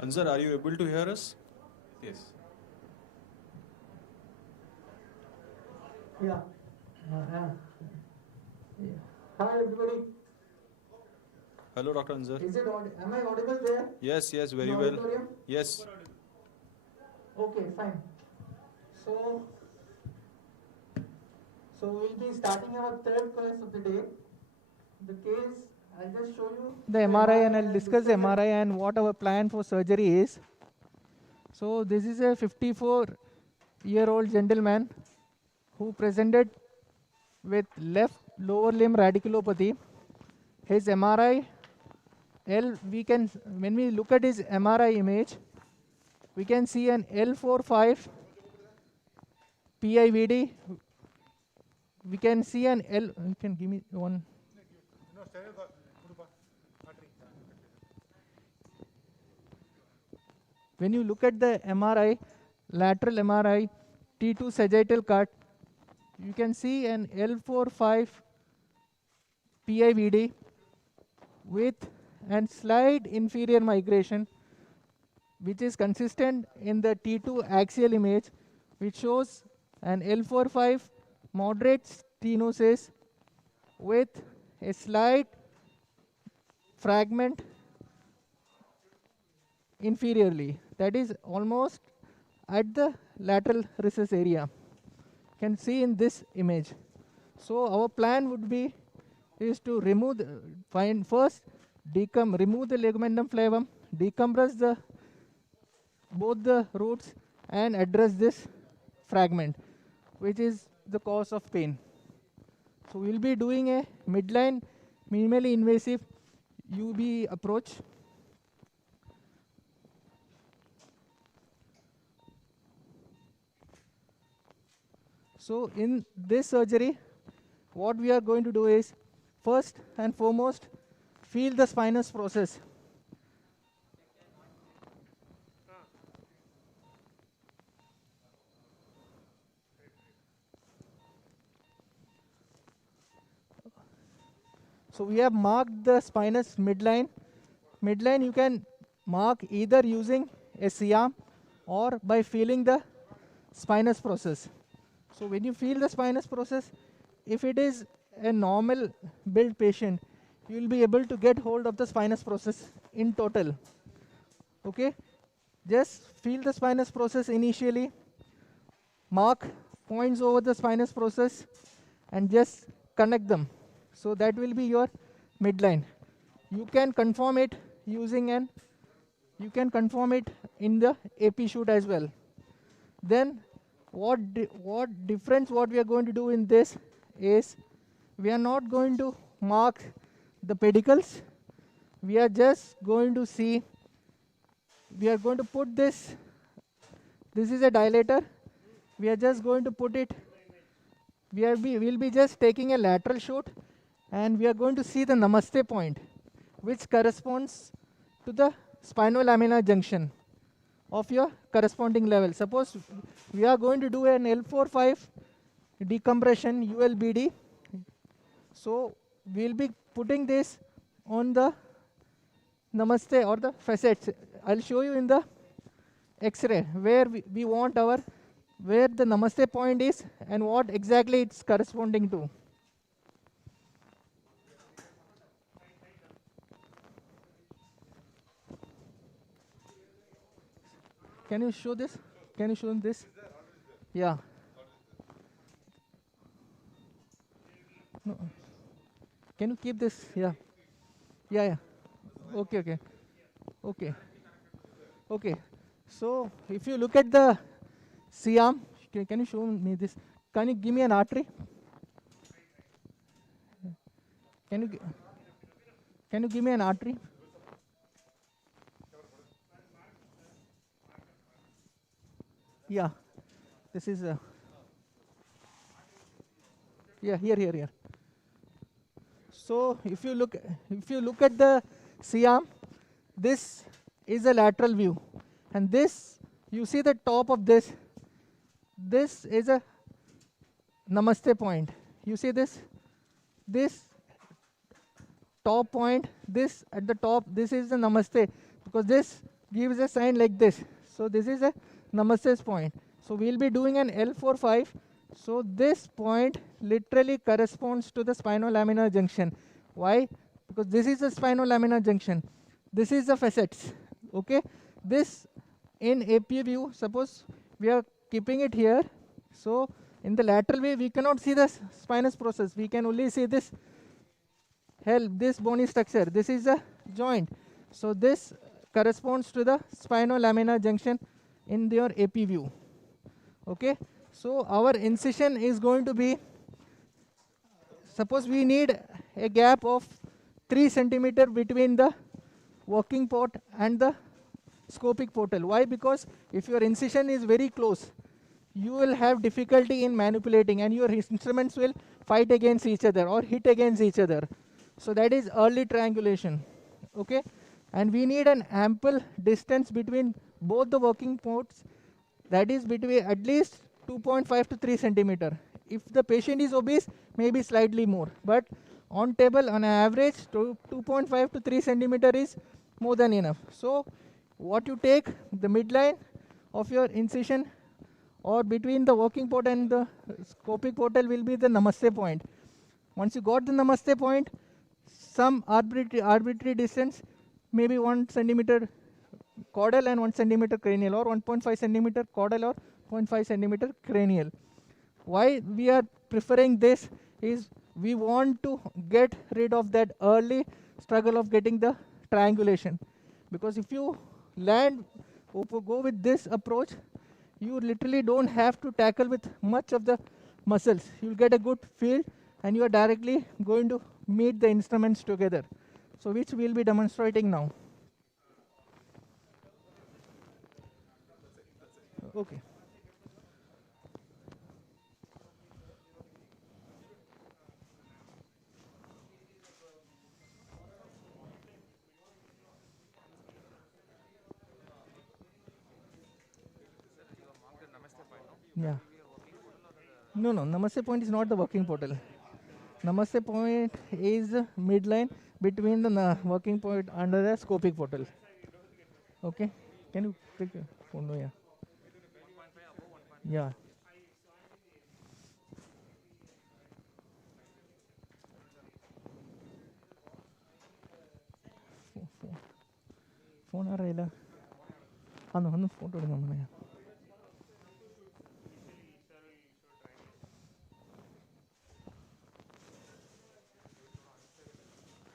Ansar, are you able to hear us? Yes. Yeah. Hi everybody. Hello, Dr. Ansar. Am I audible there? Yes, very In well. auditorium? Yes. Okay, fine. So we'll be starting our third class of the day. The case, I'll just show you the MRI and I'll discuss the MRI and what our plan for surgery is. So this is a 54-year-old gentleman who presented with left lower limb radiculopathy. His MRI, when we look at his MRI image, we can see an L45 PIVD. We can see an you can give me one. When you look at the MRI, lateral MRI, T2 sagittal cut, you can see an L45 PIVD with a slight inferior migration, which is consistent in the T2 axial image, which shows an L45 moderate stenosis with a slight fragment inferiorly, that is almost at the lateral recess area. You can see in this image. So our plan would be is to remove first remove the ligamentum flavum, decompress both the roots, and address this fragment, which is the cause of pain. So we'll be doing a midline minimally invasive UBE approach. So in this surgery, what we are going to do is, first and foremost, feel the spinous process. So we have marked the spinous midline. Midline you can mark either using a C-arm or by feeling the spinous process. So when you feel the spinous process, if it is a normal build patient, you will be able to get hold of the spinous process in total. Okay, just feel the spinous process initially, mark points over the spinous process, and just connect them. So that will be your midline. You can confirm it using you can confirm it in the AP shoot as well. Then what difference what we are going to do in this is, we are not going to mark the pedicles. We are just going to see, we are going to put this is a dilator. We are just going to put it, we'll be just taking a lateral shoot, and we are going to see the namaste point, which corresponds to the spinolaminar junction of your corresponding level. Suppose we are going to do an L4-5 decompression ULBD. So we'll be putting this on the namaste or the facets. I'll show you in the X-ray where we want where the namaste point is and what exactly it's corresponding to. Can you show this? Can you show this? Yeah. No. Can you keep this? Yeah. Yeah. Okay. So if you look at the C-arm, can you show me this? Can you give me an artery? Can you give me an artery? Yeah, this is here. So if you look at the C-arm, this is a lateral view, and this, you see the top of this is a namaste point. You see this top point, this at the top, this is the namaste, because this gives a sign like this. So this is a namaste point. So we'll be doing an L4-5. So this point literally corresponds to the spinolaminar junction. Why? Because this is the spinolaminar junction. This is the facets. Okay. This in AP view, suppose we are keeping it here. So in the lateral way, we cannot see the spinous process. We can only see this bony structure. This is the joint. So this corresponds to the spinolaminar junction in your AP view. Okay. So our incision is going to be, suppose we need a gap of 3 cm between the working port and the scopic portal. Why? Because if your incision is very close, you will have difficulty in manipulating, and your instruments will fight against each other or hit against each other. So that is early triangulation. Okay. And we need an ample distance between both the working ports, that is between at least 2.5 to 3 cm. If the patient is obese, maybe slightly more, but on table on average 2.5 to 3 cm is more than enough. So what you take, the midline of your incision or between the working port and the scopic portal will be the namaste point. Once you got the namaste point, some arbitrary distance, maybe 1 cm caudal and 1 cm cranial, or 1.5 cm caudal or 0.5 cm cranial. Why we are preferring this is we want to get rid of that early struggle of getting the triangulation. Because if you go with this approach, you literally don't have to tackle with much of the muscles. You'll get a good feel and you are directly going to meet the instruments together. So which we'll be demonstrating now. Okay. Yeah. No, Namaste point is not the working portal. Namaste point is midline between the working point under the scopic portal. Okay. Can you take your phone? No, yeah. Yeah. Phone आ रहा है हाँ ना photo लेना मैंने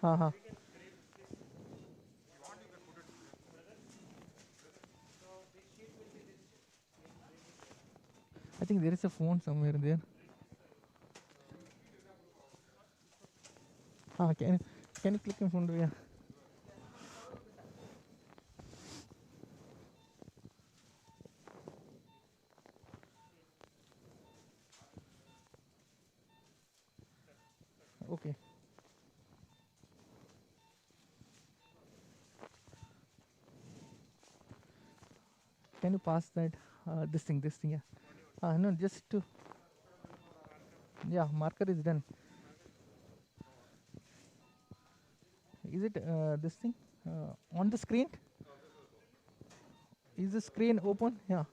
हाँ I think there is a phone somewhere there. Can you click on phone? Yeah. Okay. Can you pass that? This thing, yeah. No, just to. Yeah, marker is done. Is it this thing on the screen? Is the screen open? Yeah.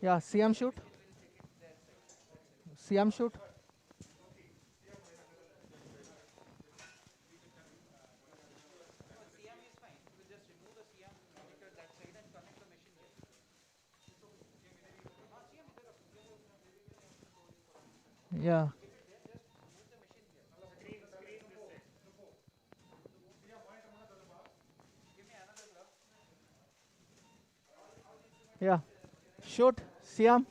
Yeah, Siam shoot. Siam shoot. Yeah. Yeah. Shoot, Siam.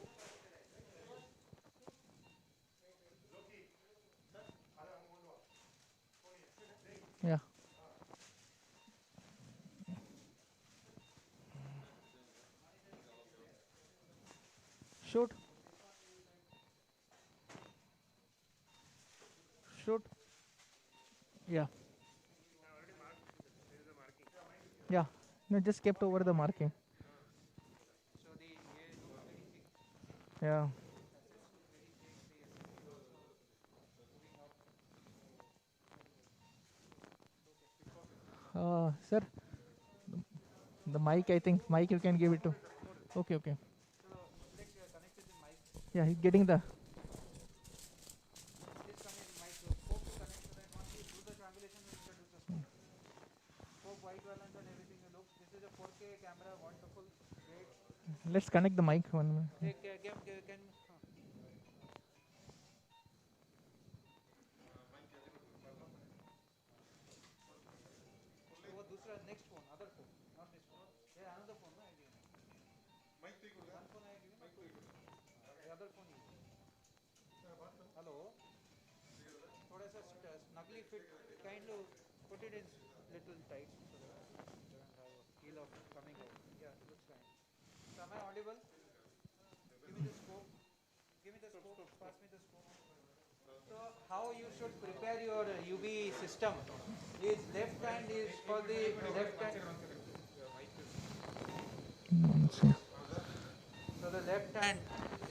Yeah. Shoot. Shoot. Yeah. Yeah. No, just kept over the marking. Yeah. Sir, the mic, I think, mic you can give it to. Okay. Yeah, he's getting the. Let's connect the mic one minute. Next phone, other phone, not this phone. Yeah, another phone. No idea. Mic take one phone I given. Mic take the other phone. Hello. थोड़ा सा snugly fit. Kind of put it in little tight so that it doesn't have a feel of coming out. Yeah, it looks fine. So am I audible? Give me the scope. Give me the scope. Pass me the scope. So how you should prepare your UBE system is left hand is for the left hand. So the left hand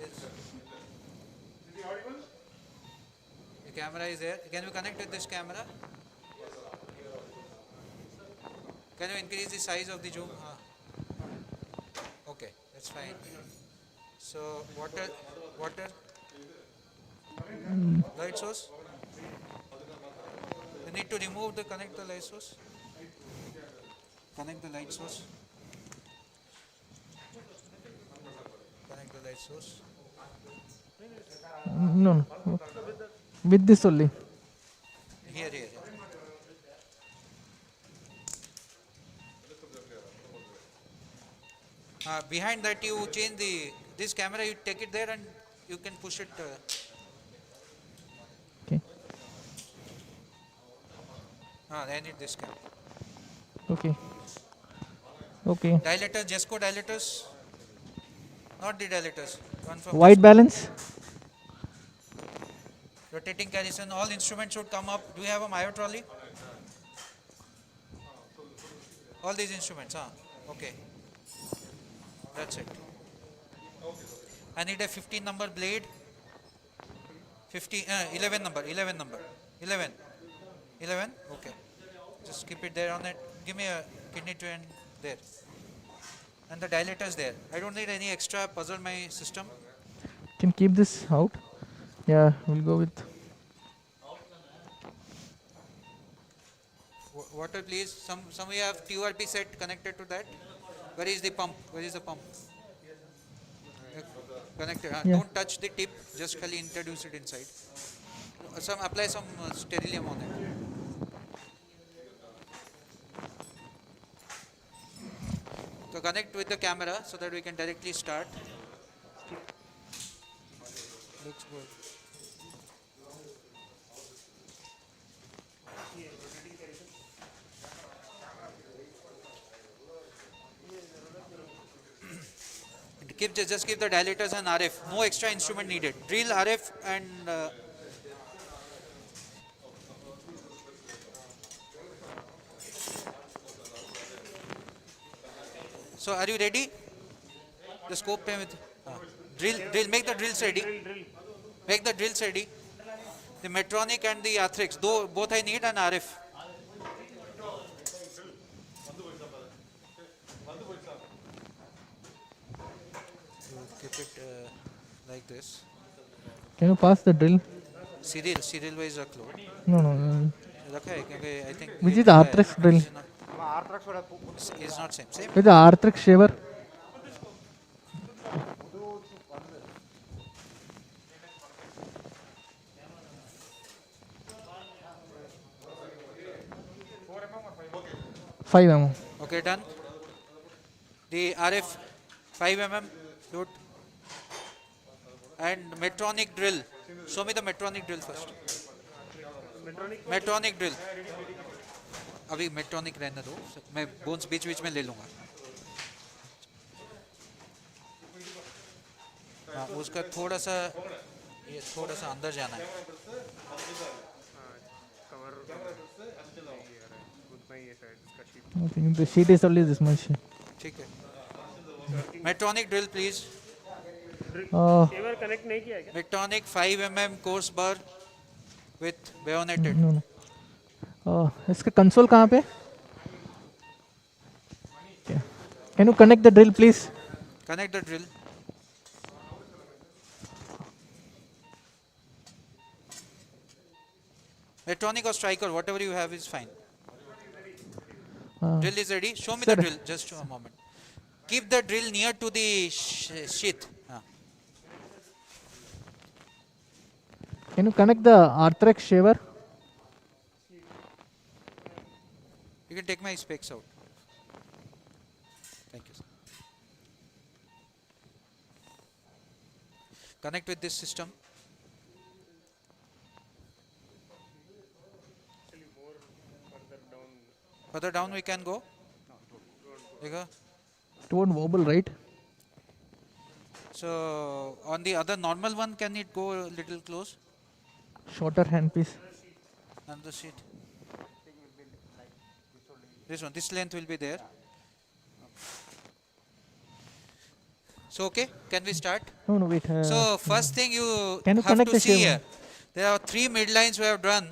is. Is it audible? The camera is there. Can you connect with this camera? Can you increase the size of the zoom? Okay, that's fine. So water. Light source. You need to remove the connect the light source. Connect the light source. Connect the light source. No, no. With this only. Here. Behind that you change this camera, you take it there and you can push it. Okay. I need this camera. Okay. Okay. Dilators, Jesco dilators. Not the dilators. One from White balance. rotating carrison. All instruments should come up. Do you have a myo trolley? All these instruments, okay. That's it. I need a 15 number blade. 11 number. 11. Okay. Just keep it there on it. Give me a kidney twin there. And the dilators there. I don't need any extra puzzle my system. Can keep this out. Yeah, we'll go with. Water please. Some you have TURP set connected to that. Where is the pump? Connected. Yeah. Don't touch the tip. Just khali introduce it inside. Apply some sterilium on it. So connect with the camera so that we can directly start. Looks good. Just keep the dilators and RF. No extra instrument needed. Drill, RF and so are you ready? The scope with drill. Make the drills ready. Make the drills ready. The Medtronic and the Arthrix. Both I need and RF. Keep it like this. Can you pass the drill? Serial wise rakh lo. No. Rakha hai kyunki I think Which is the Arthrix drill? Is not same. With the Arthrix shaver. Five mm. Okay, done. The RF 5 mm shoot and Medtronic drill. Show me the Medtronic drill first. Medtronic drill. अभी Medtronic रहने दो. मैं bones बीच में ले लूँगा. उसका थोड़ा सा अंदर जाना है. I think the sheet is only this much. ठीक है. Medtronic drill please. Medtronic 5 mm coarse burr with bayoneted. No. इसका console कहाँ पे? Can you connect the drill please? Connect the drill. Medtronic or striker, whatever you have is fine. Drill is ready. Show me the drill. Just a moment. Keep the drill near to the sheath. Can you connect the Arthrix shaver? You can take my specs out. Thank you, sir. Connect with this system. Further down we can go. It won't wobble, right? So on the other normal one, can it go a little close? Shorter handpiece. And the sheet. This one, this length will be there. So okay, can we start? No, wait. So first thing you can you have connect to the see shaver? here. There are 3 midlines we have done.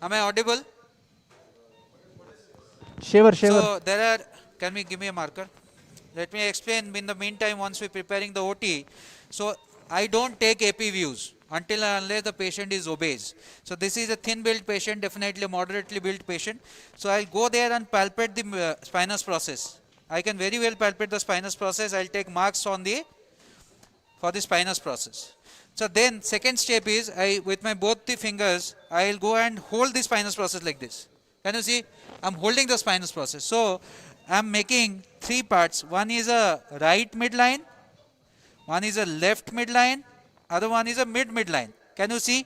Am I audible? Shaver. So there are, give me a marker? Let me explain in the meantime once we're preparing the OT. So I don't take AP views until and unless the patient is obese. So this is a thin built patient, definitely a moderately built patient. So I'll go there and palpate the spinous process. I can very well palpate the spinous process. I'll take marks on the for the spinous process. So then second step is with my both the fingers I'll go and hold the spinous process like this. Can you see? I'm holding the spinous process. So I'm making three parts. One is a right midline, one is a left midline, other one is a midline. Can you see?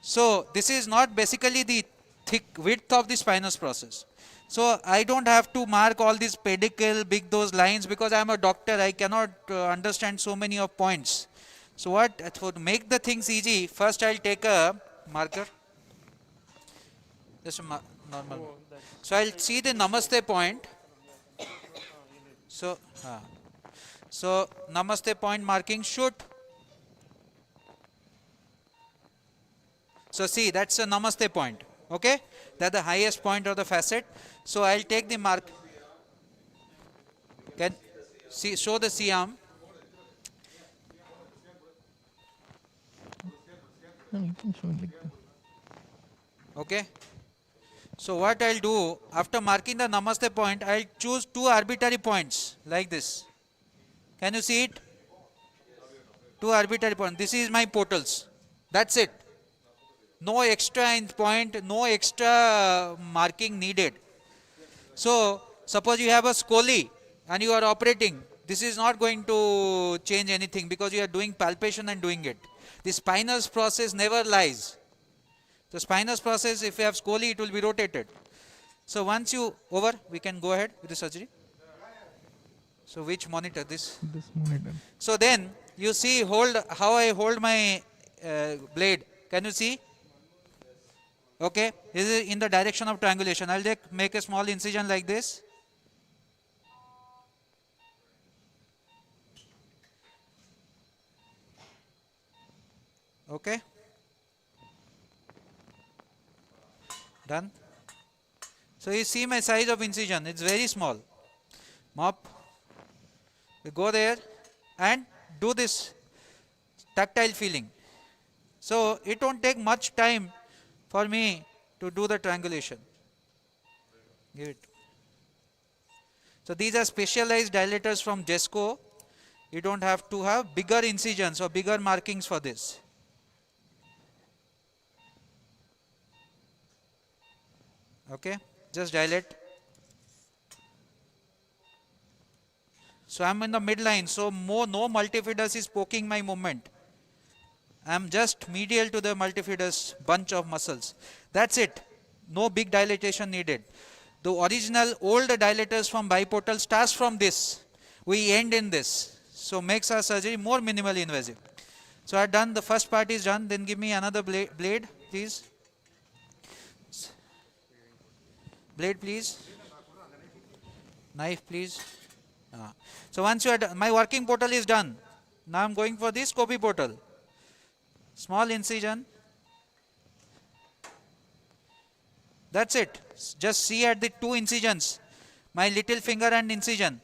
So this is not basically the thick width of the spinous process. So I don't have to mark all these pedicle, big those lines, because I am a doctor. I cannot understand so many of points. So what, to make the things easy, first I'll take a marker, just a normal. So I'll see the namaste point. So namaste point marking, shoot. So see, that's a namaste point. Okay, that's the highest point of the facet. So I'll take the mark. Can see, show the C arm. No, you can show it like that. Okay. So what I'll do, after marking the namaste point, I'll choose two arbitrary points like this. Can you see it? Two arbitrary points. This is my portals. That's it. No extra point, no extra marking needed. So suppose you have a scoli and you are operating. This is not going to change anything because you are doing palpation and doing it. The spinous process never lies. The spinous process, if you have scoli, it will be rotated. So once you over, we can go ahead with the surgery. So which monitor? This monitor. So then you see how I hold my blade. Can you see? Okay, this is in the direction of triangulation. I'll make a small incision like this. Okay, done. So you see my size of incision, it's very small. Mop, we go there and do this tactile feeling. So it won't take much time for me to do the triangulation. Give it. So these are specialized dilators from JESCO. You don't have to have bigger incisions or bigger markings for this. Okay, just dilate. So I'm in the midline, so no multifidus is poking my movement. I'm just medial to the multifidus bunch of muscles. That's it. No big dilatation needed. The original old dilators from Biportal starts from this. We end in this. So makes our surgery more minimally invasive. So I've done, the first part is done. Then give me another blade, please. Blade, please. Knife, please. So once you are done, my working portal is done. Now I'm going for the scopy portal. Small incision. That's it. Just see at the two incisions. My little finger and incision.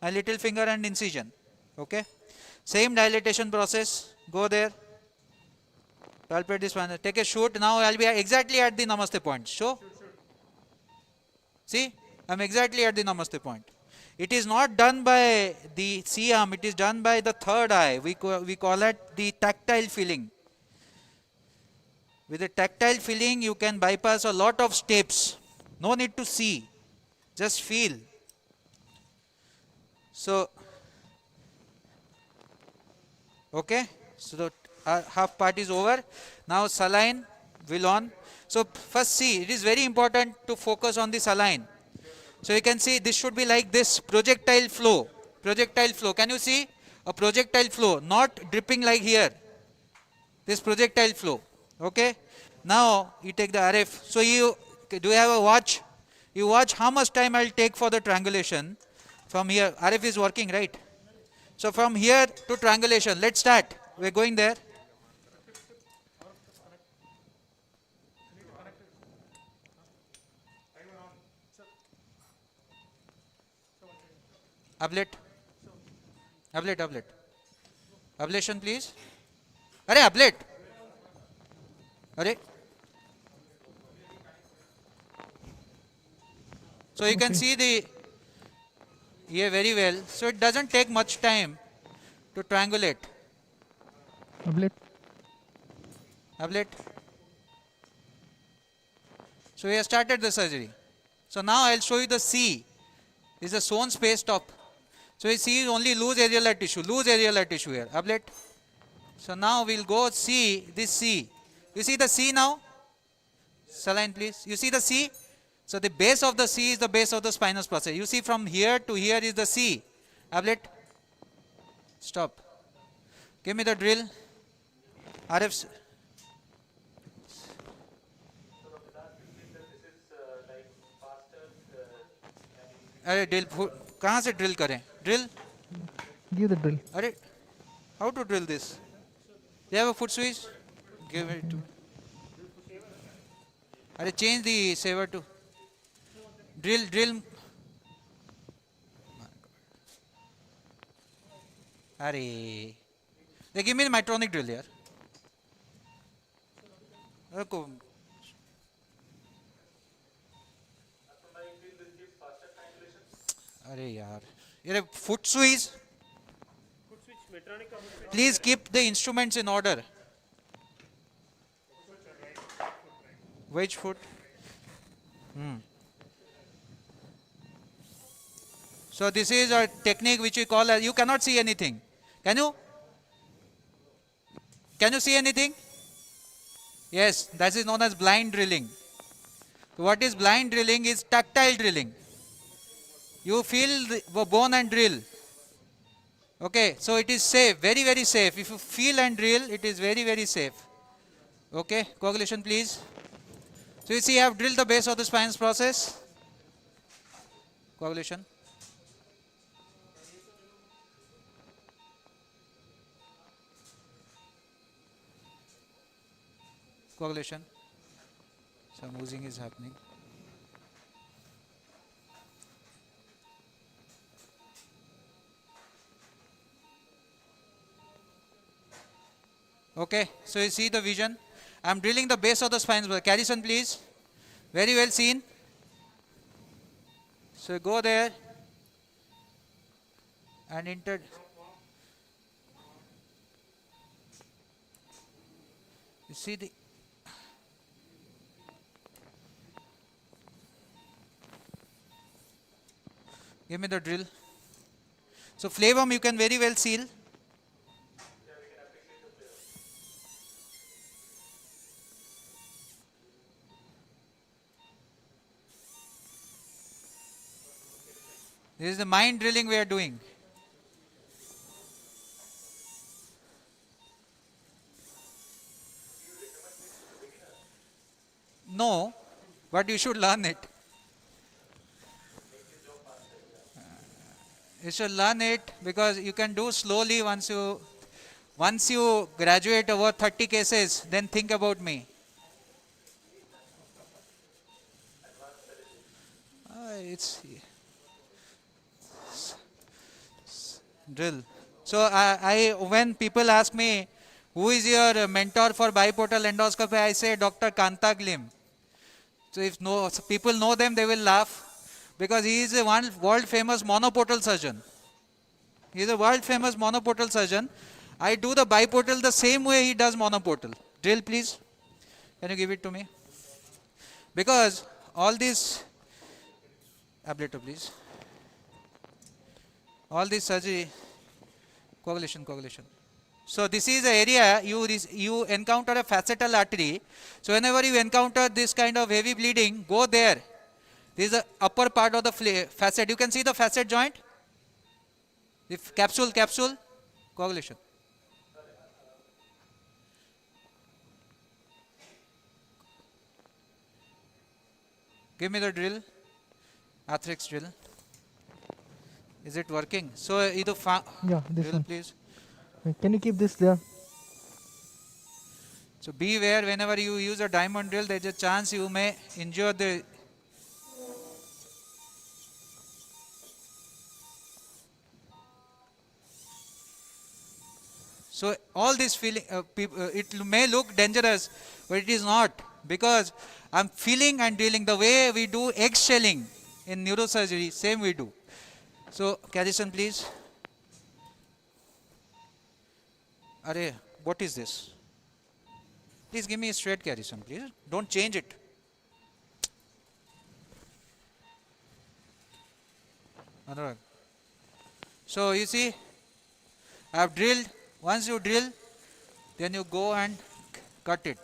My little finger and incision. Okay. Same dilatation process. Go there. Palpate this one. Take a shoot. Now I'll be exactly at the namaste point. Show. See, I'm exactly at the namaste point. It is not done by the C arm. It is done by the third eye. We call it the tactile feeling. With a tactile feeling, you can bypass a lot of steps. No need to see. Just feel. So, okay. So, the half part is over. Now, saline will on. So, first see, it is very important to focus on the saline. So, you can see this should be like this projectile flow. Projectile flow. Can you see? A projectile flow, not dripping like here. This projectile flow. Okay. Now you take the RF. So do you have a watch? You watch how much time I'll take for the triangulation. From here, RF is working, right? So from here to triangulation, let's start. We're going there. Ablet. Ablation, please. Arey, ablate. Arey. So you can see the here very well. So it doesn't take much time to triangulate. Ablate. Ablate. So we have started the surgery. So now I'll show you the C. This is a sewn space top. So you see only loose areolar tissue here. Ablate. So now we'll go see this C. You see the C now? Saline, please. You see the C? So the base of the C is the base of the spinous process. You see from here to here is the C. Ablate. Stop. Give me the drill. RF. अरे drill कहाँ से drill करें? Drill? Give the drill. अरे how to drill this? Do you have a foot switch? Give it to. अरे change the saver to. Drill. अरे they give me the Mitronic drill here. अरे यार ये foot switch. Please keep the instruments in order. Which foot? So this is a technique which we call as, you cannot see anything. Can you? Can you see anything? Yes, that is known as blind drilling. So what is blind drilling is tactile drilling. You feel the bone and drill. Okay, so it is safe, very, very safe. If you feel and drill, it is very, very safe. Okay, coagulation please. So you see I have drilled the base of the spinous process. Coagulation. Coagulation. Some oozing is happening. Okay, so you see the vision. I am drilling the base of the spine. Carrison, please. Very well seen. So go there and enter. You see the. Give me the drill. So flavum you can very well seal. This is the mind drilling we are doing. No, but you should learn it. You should learn it because you can do slowly once you graduate over 30 cases, then think about me. It's drill. So when people ask me, who is your mentor for biportal endoscopy, I say Dr. Kanta Glim. So if people know them, they will laugh because he is a world famous monoportal surgeon. He is a world famous monoportal surgeon. I do the biportal the same way he does monoportal. Drill please. Can you give it to me? Because all these, ablator please. All this surgery, coagulation. So this is the area you encounter a facetal artery. So whenever you encounter this kind of heavy bleeding, go there. This is the upper part of the facet. You can see the facet joint. The capsule, coagulation. Give me the drill, Arthrex drill. Is it working? So either yeah, this drill one. Please. Can you keep this there? So beware whenever you use a diamond drill, there is a chance you may injure the. So all this feeling, it may look dangerous, but it is not, because I'm feeling and dealing the way we do eggshelling in neurosurgery, same we do. So Carrison, please. Arey, what is this? Please give me a straight Carrison, please. Don't change it. Anurag. So you see, I have drilled. Once you drill, then you go and cut it.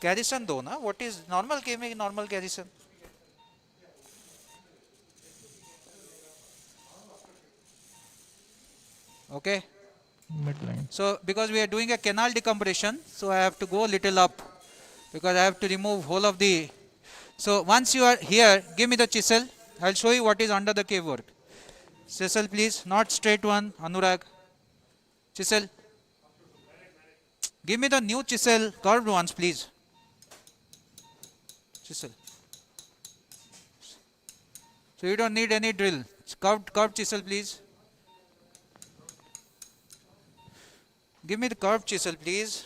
Carrison though, na? What is normal? Normal Carrison. Okay. Midline. So because we are doing a canal decompression, so I have to go a little up, because I have to remove whole of the. So once you are here, give me the chisel. I will show you what is under the cave work. Chisel please, not straight one, Anurag. Chisel. Give me the new chisel, curved ones please. Chisel. So you don't need any drill. Curved chisel please. Give me the curved chisel please.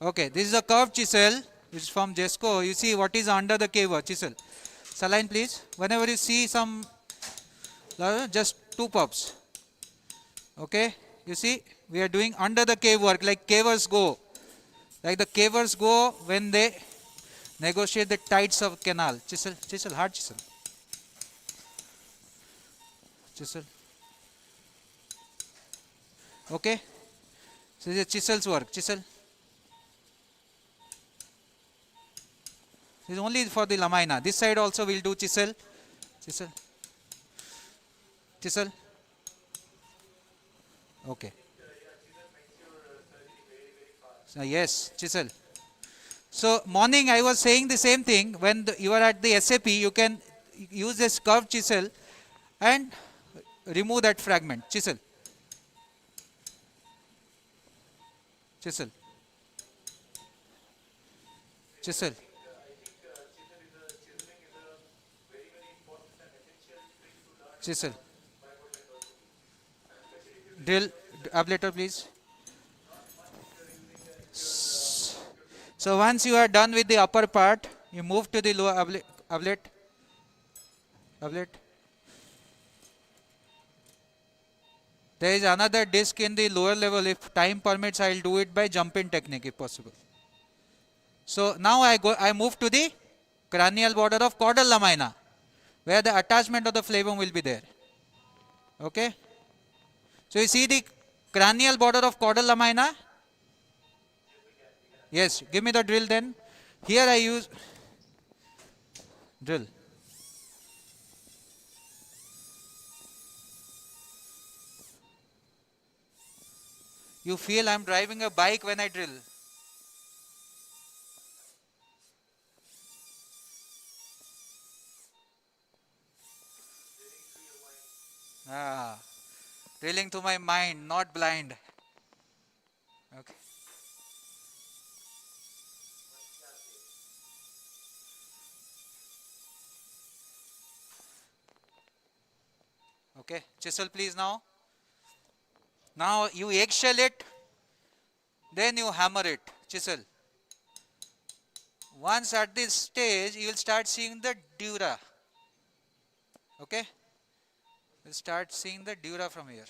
Okay, this is a curved chisel which is from Jesco. You see what is under the cave work, chisel. Saline please. Whenever you see some, just 2 puffs. Okay, you see we are doing under the cave work like cavers go. Like the cavers go when they negotiate the tides of canal. Chisel, hard chisel. Chisel. Okay. So this is chisel's work. Chisel. This is only for the lamina. This side also we'll do chisel. Chisel. Chisel. Okay. So yes, chisel. So morning I was saying the same thing. When you are at the SAP, you can use this curved chisel and remove that fragment. Chisel. Chisel. Chisel. Chisel. Drill, ablator please. So once you are done with the upper part, you move to the lower ablate. There is another disc in the lower level. If time permits, I will do it by jump-in technique if possible. So now I move to the cranial border of Cordal lamina, where the attachment of the flavum will be there. Okay. So you see the cranial border of Cordal lamina. Yes, give me the drill then. Here I use drill. You feel I am driving a bike when I drill. Drilling to my mind, not blind. Okay. Okay, chisel please now. Now you eggshell it, then you hammer it, chisel. Once at this stage, you will start seeing the dura. Okay? You will start seeing the dura from here.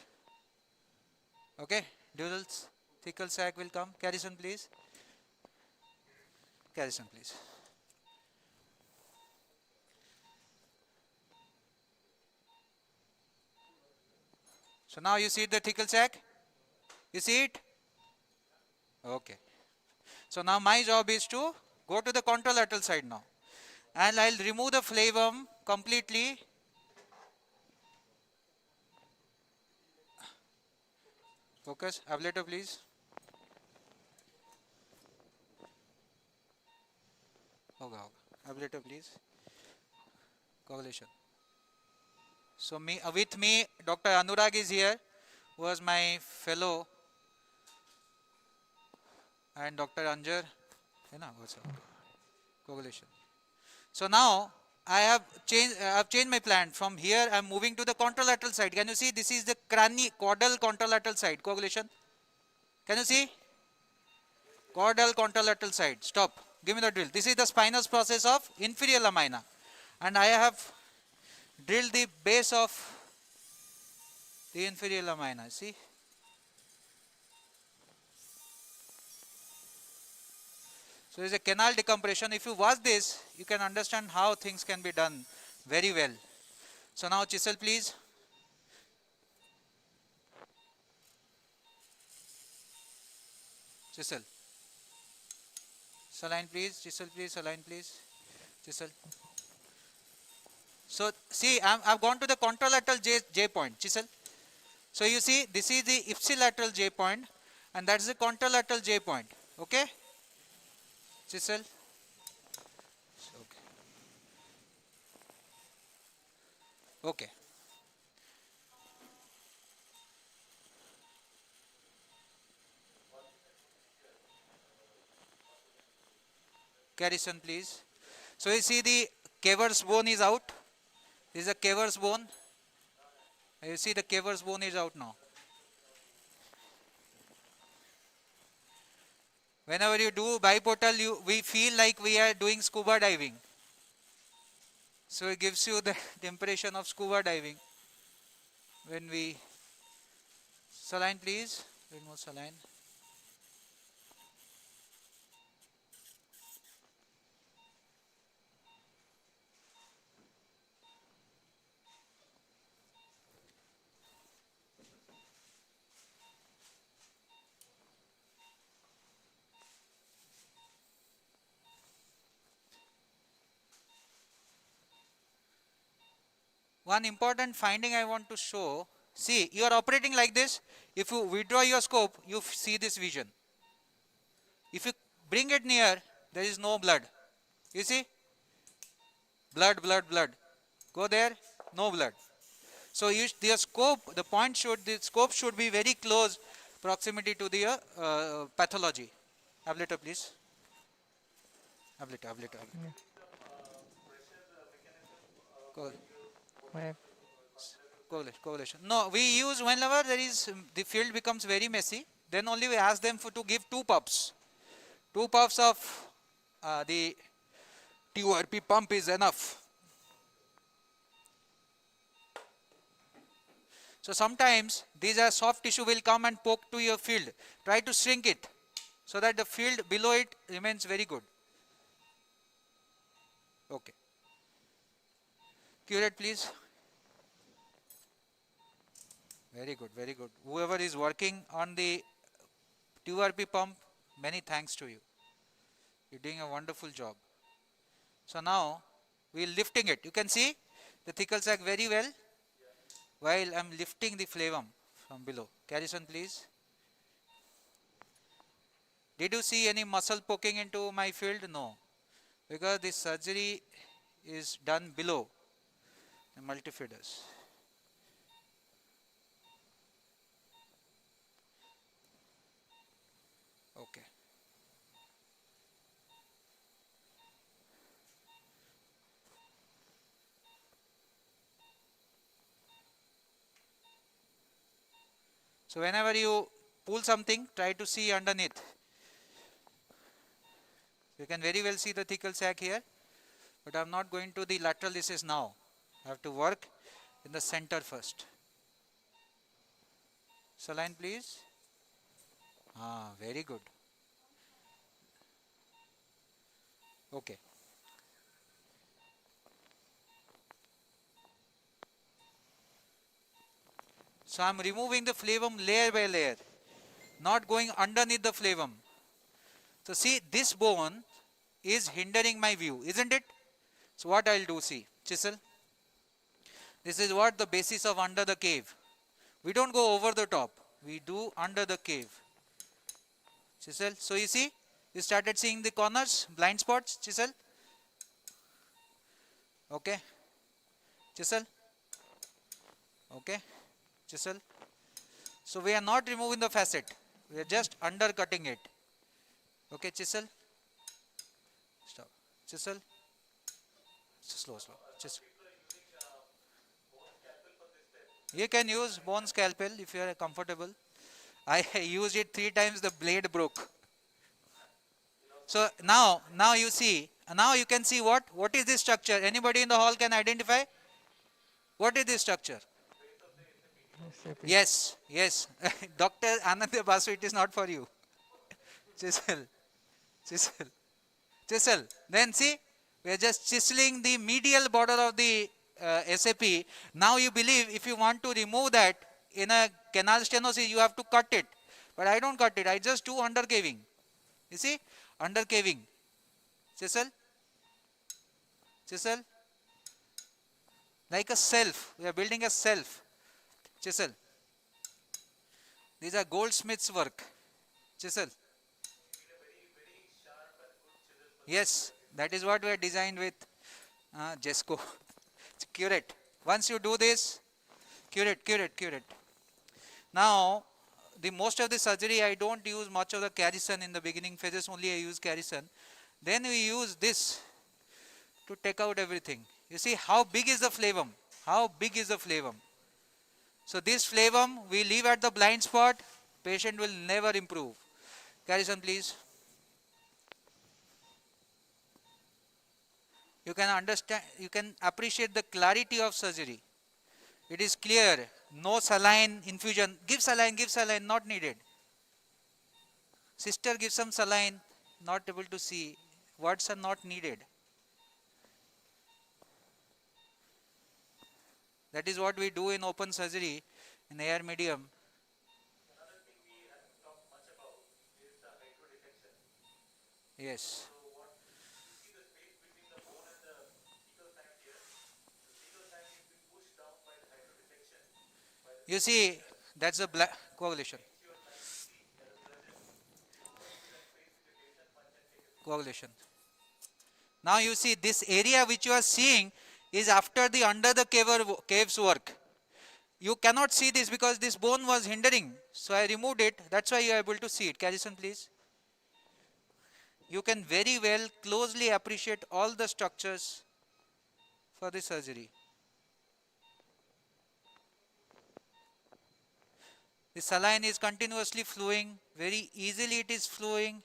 Okay? Dural's thecal sac will come. Carrison please. Carrison please. So now you see the thecal sac? You see it? Okay. So now my job is to go to the contralateral side now. And I will remove the flavum completely. Focus. Ablator please. Okay. Ablator please. Coagulation. So with me, Dr. Anurag is here, who was my fellow, and Dr. Anjar, coagulation. So now I've changed my plan. From here, I'm moving to the contralateral side. Can you see? This is the caudal contralateral side. Coagulation. Can you see? Caudal contralateral side. Stop. Give me the drill. This is the spinous process of inferior lamina. And I have drilled the base of the inferior lamina. See? So there is a canal decompression. If you watch this, you can understand how things can be done very well. So now chisel please. Chisel. Saline please, chisel please, saline please, chisel. So see, I've gone to the contralateral J point, chisel. So you see, this is the ipsilateral J point and that's the contralateral J point, okay? Chisel. Okay. Garrison please. So you see the Kauvery's bone is out. This is a Kauvery's bone. You see the Kauvery's bone is out now. Whenever you do biportal, we feel like we are doing scuba diving. So it gives you the impression of scuba diving. When we, saline please, a little more saline. One important finding I want to show, see, you are operating like this. If you withdraw your scope, you see this vision. If you bring it near, there is no blood. You see? Blood, blood, blood. Go there, no blood. So the scope, the scope should be very close proximity to the pathology. Ablator, please. Ablator. Go. Correlation. No, we use whenever there is the field becomes very messy, then only we ask them to give 2 puffs. 2 puffs of the TURP pump is enough. So sometimes these are soft tissue will come and poke to your field. Try to shrink it so that the field below it remains very good. Okay. Curate please. Very good, very good. Whoever is working on the TURP pump, many thanks to you. You're doing a wonderful job. So now we're lifting it. You can see the thecal sac very well while I'm lifting the flavum from below. Garrison please. Did you see any muscle poking into my field? No. Because this surgery is done below the multifidus. Okay. So whenever you pull something, try to see underneath. You can very well see the thecal sac here, but I am not going to the lateral recess now. I have to work in the center first. Saline please. Very good. Okay. So I am removing the flavum layer by layer, not going underneath the flavum. So see, this bone is hindering my view, isn't it? So what I will do, see, chisel. This is what the basis of under the cave. We don't go over the top, we do under the cave. Chisel. So you see, you started seeing the corners, blind spots, chisel. Okay. Chisel. Okay. Chisel. So we are not removing the facet, we are just undercutting it. Okay, chisel. Stop. Chisel. Slow. Just. You can use bone scalpel if you are comfortable. I used it 3 times, the blade broke. So now you see, now you can see what is this structure? Anybody in the hall can identify? What is this structure? Yes. Dr. Anand Basu, it is not for you. Chisel. Then see, we are just chiseling the medial border of the SAP. Now you believe if you want to remove that in a canal stenosis, you have to cut it. But I don't cut it, I just do undercaving. You see, undercaving. Chisel. Like a self, we are building a self. Chisel. These are goldsmith's work. Chisel. Yes, that is what we are designed with Jesco. Curate. Once you do this, curate. Now, the most of the surgery I don't use much of the Carrison in the beginning phases, only I use Carrison. Then we use this to take out everything. You see how big is the flavum? So this flavum we leave at the blind spot, patient will never improve. Carrison, please. You can understand, you can appreciate the clarity of surgery. It is clear, no saline infusion. Give saline, not needed. Sister, give some saline, not able to see. Words are not needed. That is what we do in open surgery, in air medium. Yes. You see, that's a coagulation. Now you see this area which you are seeing is after the under the caves work. You cannot see this because this bone was hindering. So I removed it. That's why you are able to see it. Carrison, please. You can very well closely appreciate all the structures for the surgery. The saline is continuously flowing, very easily it is flowing.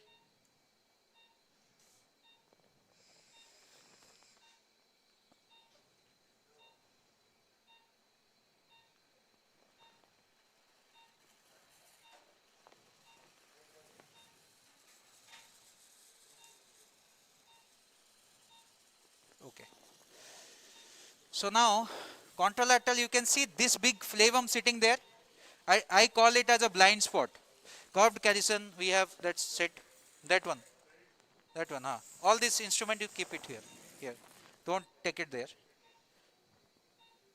Okay. So now, contralateral, you can see this big flavum sitting there. I call it as a blind spot. Curved Carrison, we have that set, that one. All this instrument you keep it here. Don't take it there.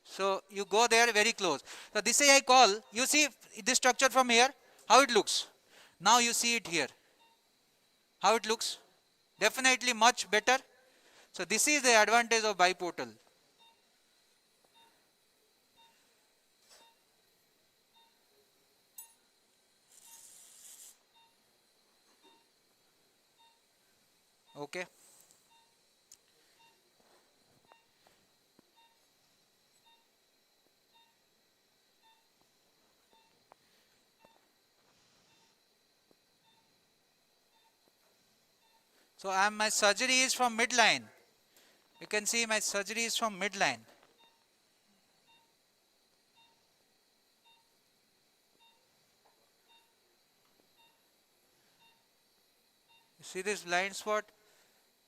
So you go there very close. So this is I call, you see this structure from here, how it looks. Now you see it here. How it looks? Definitely much better. So this is the advantage of biportal. Okay. So my surgery is from midline. You can see my surgery is from midline. You see this blind spot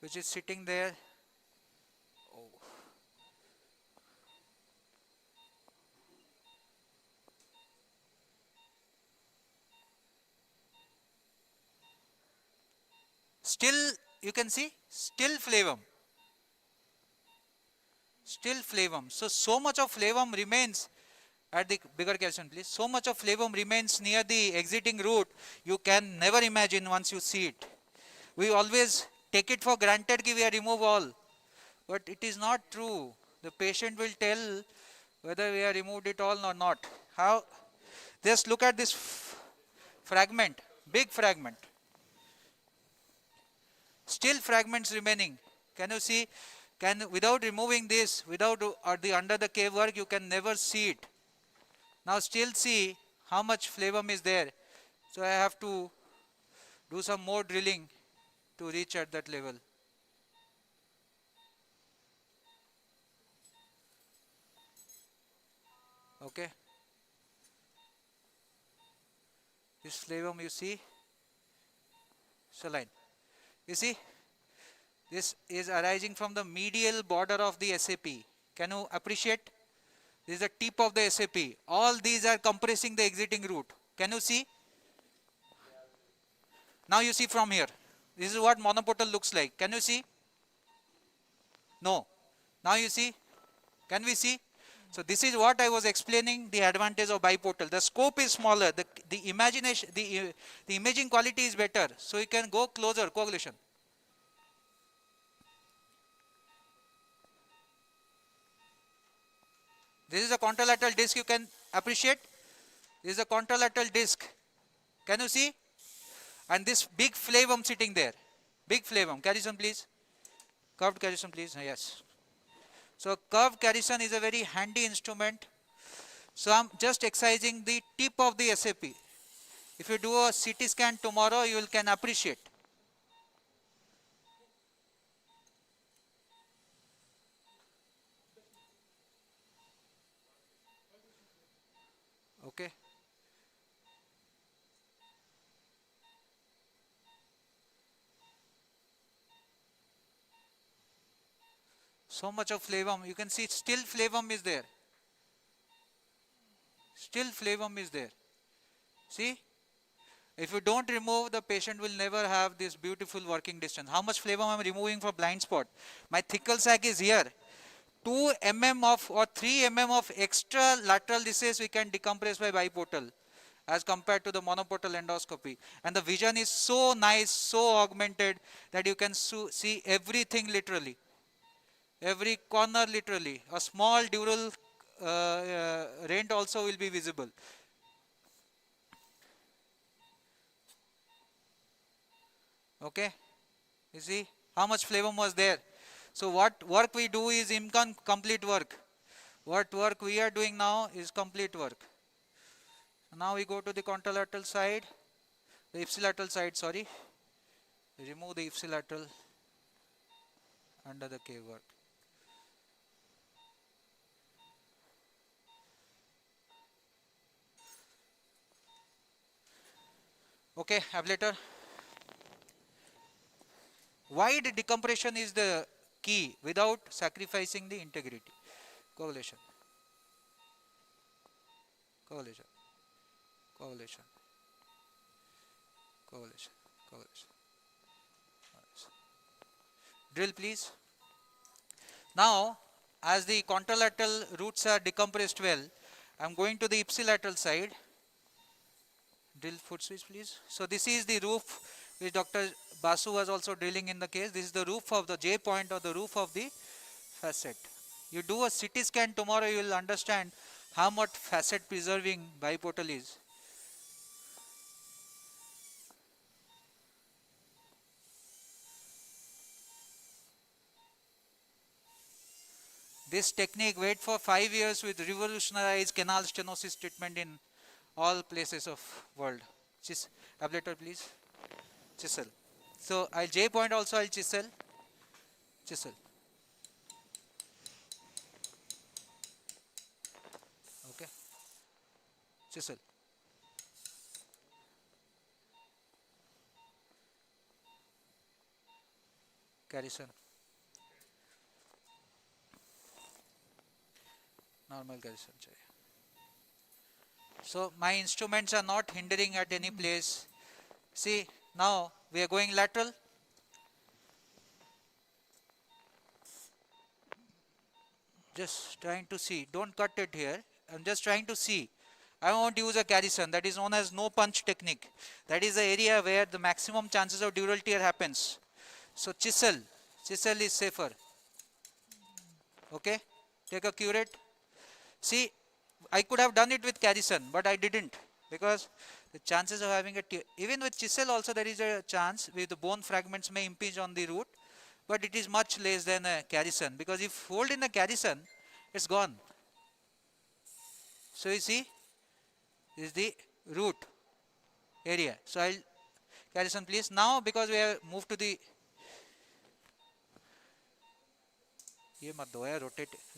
which is sitting there. Still, you can see, still flavum. So much of flavum remains at the bigger Carrison, please. So much of flavum remains near the exiting root. You can never imagine once you see it. We always take it for granted that we have removed all. But it is not true. The patient will tell whether we have removed it all or not. How? Just look at this fragment, big fragment. Still fragments remaining. Can you see? without removing this, without or the under the cave work, you can never see it. Now still see how much flavum is there. So I have to do some more drilling to reach at that level. Okay. This flavum you see, saline. You see, this is arising from the medial border of the SAP. Can you appreciate? This is the tip of the SAP. All these are compressing the exiting route. Can you see? Now you see from here. This is what monoportal looks like. Can you see? No. Now you see? Can we see? So this is what I was explaining, the advantage of biportal. The scope is smaller. The imaging quality is better. So you can go closer, coagulation. This is a contralateral disc, you can appreciate. This is a contralateral disc. Can you see? And this big flavum sitting there. Big flavum. Carrison, please. Curved carrison, please. Yes. So curved carrison is a very handy instrument. So I'm just excising the tip of the SAP. If you do a CT scan tomorrow, you can appreciate. Okay. So much of flavum. You can see still flavum is there. Still flavum is there. See? If you don't remove, the patient will never have this beautiful working distance. How much flavum I am removing for blind spot? My thickle sac is here. 2 mm of or 3 mm of extra lateral recess we can decompress by biportal as compared to the monoportal endoscopy. And the vision is so nice, so augmented that you can see everything literally. Every corner literally. A small dural rent also will be visible. Okay. You see how much flavum was there. So what work we do is incomplete work. What work we are doing now is complete work. Now we go to the contralateral side, the ipsilateral side, sorry. Remove the ipsilateral under the cave work. Okay, ablator. Wide decompression is the key without sacrificing the integrity. Coagulation. Coagulation. Coagulation. Coagulation. Coagulation. Drill, please. Now, as the contralateral roots are decompressed well, I am going to the ipsilateral side. Drill foot switch, please. So this is the roof which Dr. Basu was also drilling in the case. This is the roof of the J point or the roof of the facet. You do a CT scan tomorrow, you will understand how much facet preserving biportal is. This technique, wait for 5 years, with revolutionized canal stenosis treatment in all places of world. Ablator, please. Chisel. So I'll J point also, I'll chisel. Chisel. Okay. Chisel. Garrison. Normal garrison. So my instruments are not hindering at any place. See, now we are going lateral. Just trying to see. Don't cut it here. I'm just trying to see. I won't use a garrison. That is known as no punch technique. That is the area where the maximum chances of dural tear happens. So chisel. Chisel is safer. Okay. Take a curate. See, I could have done it with garrison, but I didn't, because the chances of having a tear, even with chisel also there is a chance with the bone fragments may impinge on the root, but it is much less than a Carrison, because if fold in a Carrison, it's gone. So you see, this is the root area. So I'll Carrison please. Now because we have moved to the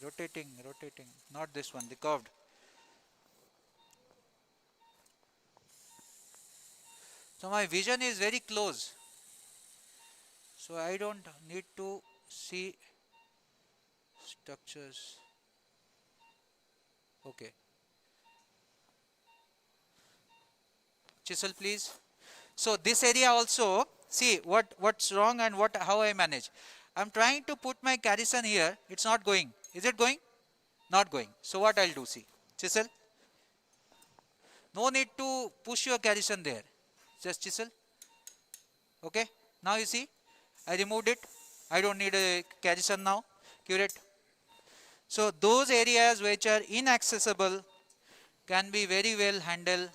rotating, not this one, the curved. So my vision is very close. So I don't need to see structures. Okay. Chisel please. So this area also, see what's wrong and how I manage. I'm trying to put my Carrison here, it's not going. Is it going? Not going. So what I'll do, see, chisel. No need to push your Carrison there, just chisel. Okay, now you see, I removed it. I don't need a Carrison now, curate. So those areas which are inaccessible can be very well handled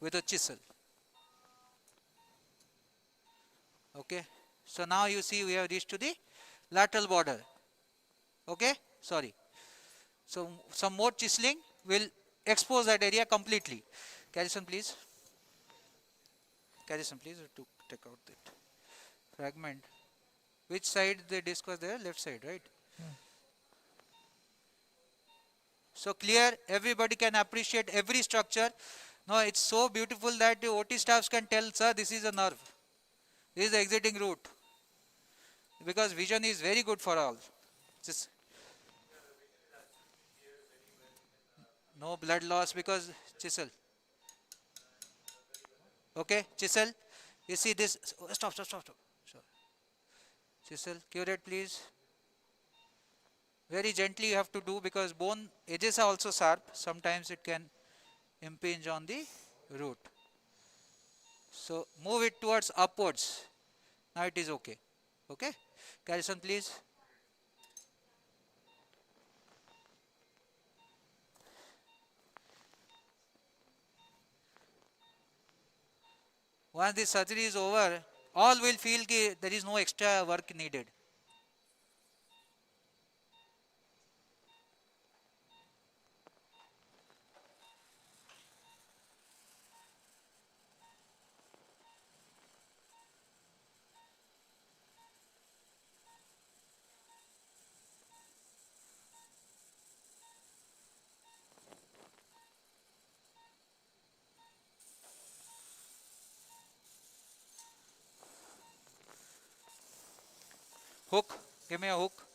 with a chisel. Okay, so now you see we have reached to the lateral border. Okay, sorry. So some more chiseling will expose that area completely. Carrison please. Carrison please to take out that fragment. Which side the disc was there? Left side, right? Yeah. So clear, everybody can appreciate every structure. No, it's so beautiful that the OT staffs can tell, sir, this is a nerve. This is the exiting route. Because vision is very good for all. Just no blood loss because chisel. Okay, chisel. You see this, stop. Sure. Chisel, curate please. Very gently you have to do because bone edges are also sharp. Sometimes it can impinge on the root. So move it towards upwards. Now it is okay. Okay, Carrison please. Once the surgery is over, all will feel that there is no extra work needed. Hook, give me a hook.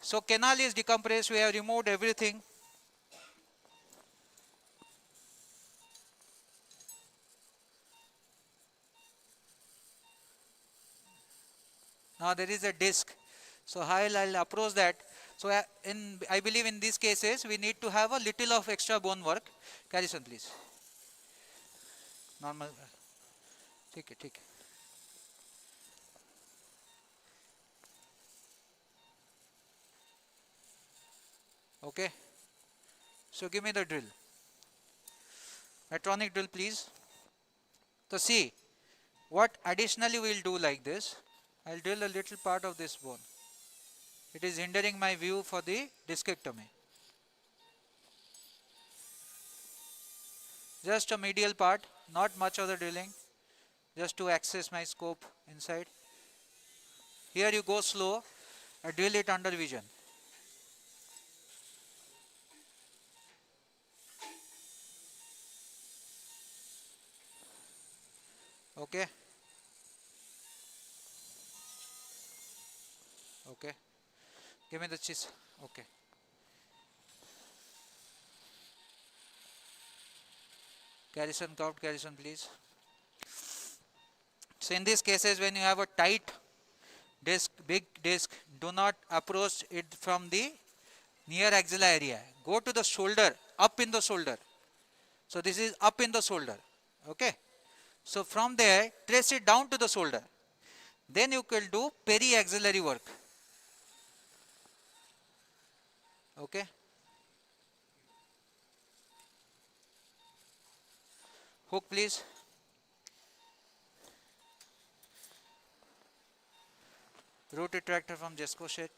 So canal is decompressed, we have removed everything. Now there is a disc. So I'll approach that. So I believe in these cases we need to have a little of extra bone work. Carrison please. Normal. Take it. Okay. So give me the drill. Metronic drill please. So see, what additionally we'll do like this. I'll drill a little part of this bone. It is hindering my view for the discectomy. Just a medial part, not much of the drilling, just to access my scope inside. Here you go slow, I drill it under vision. Okay. Okay. Give me the chisel. Okay. Carrison, curved Carrison please. So in these cases when you have a tight disc, big disc, do not approach it from the near axilla area. Go to the shoulder, up in the shoulder. So this is up in the shoulder. Okay. So from there, trace it down to the shoulder. Then you can do peri-axillary work. Okay. Hook please. root retractor from Jesco sheet.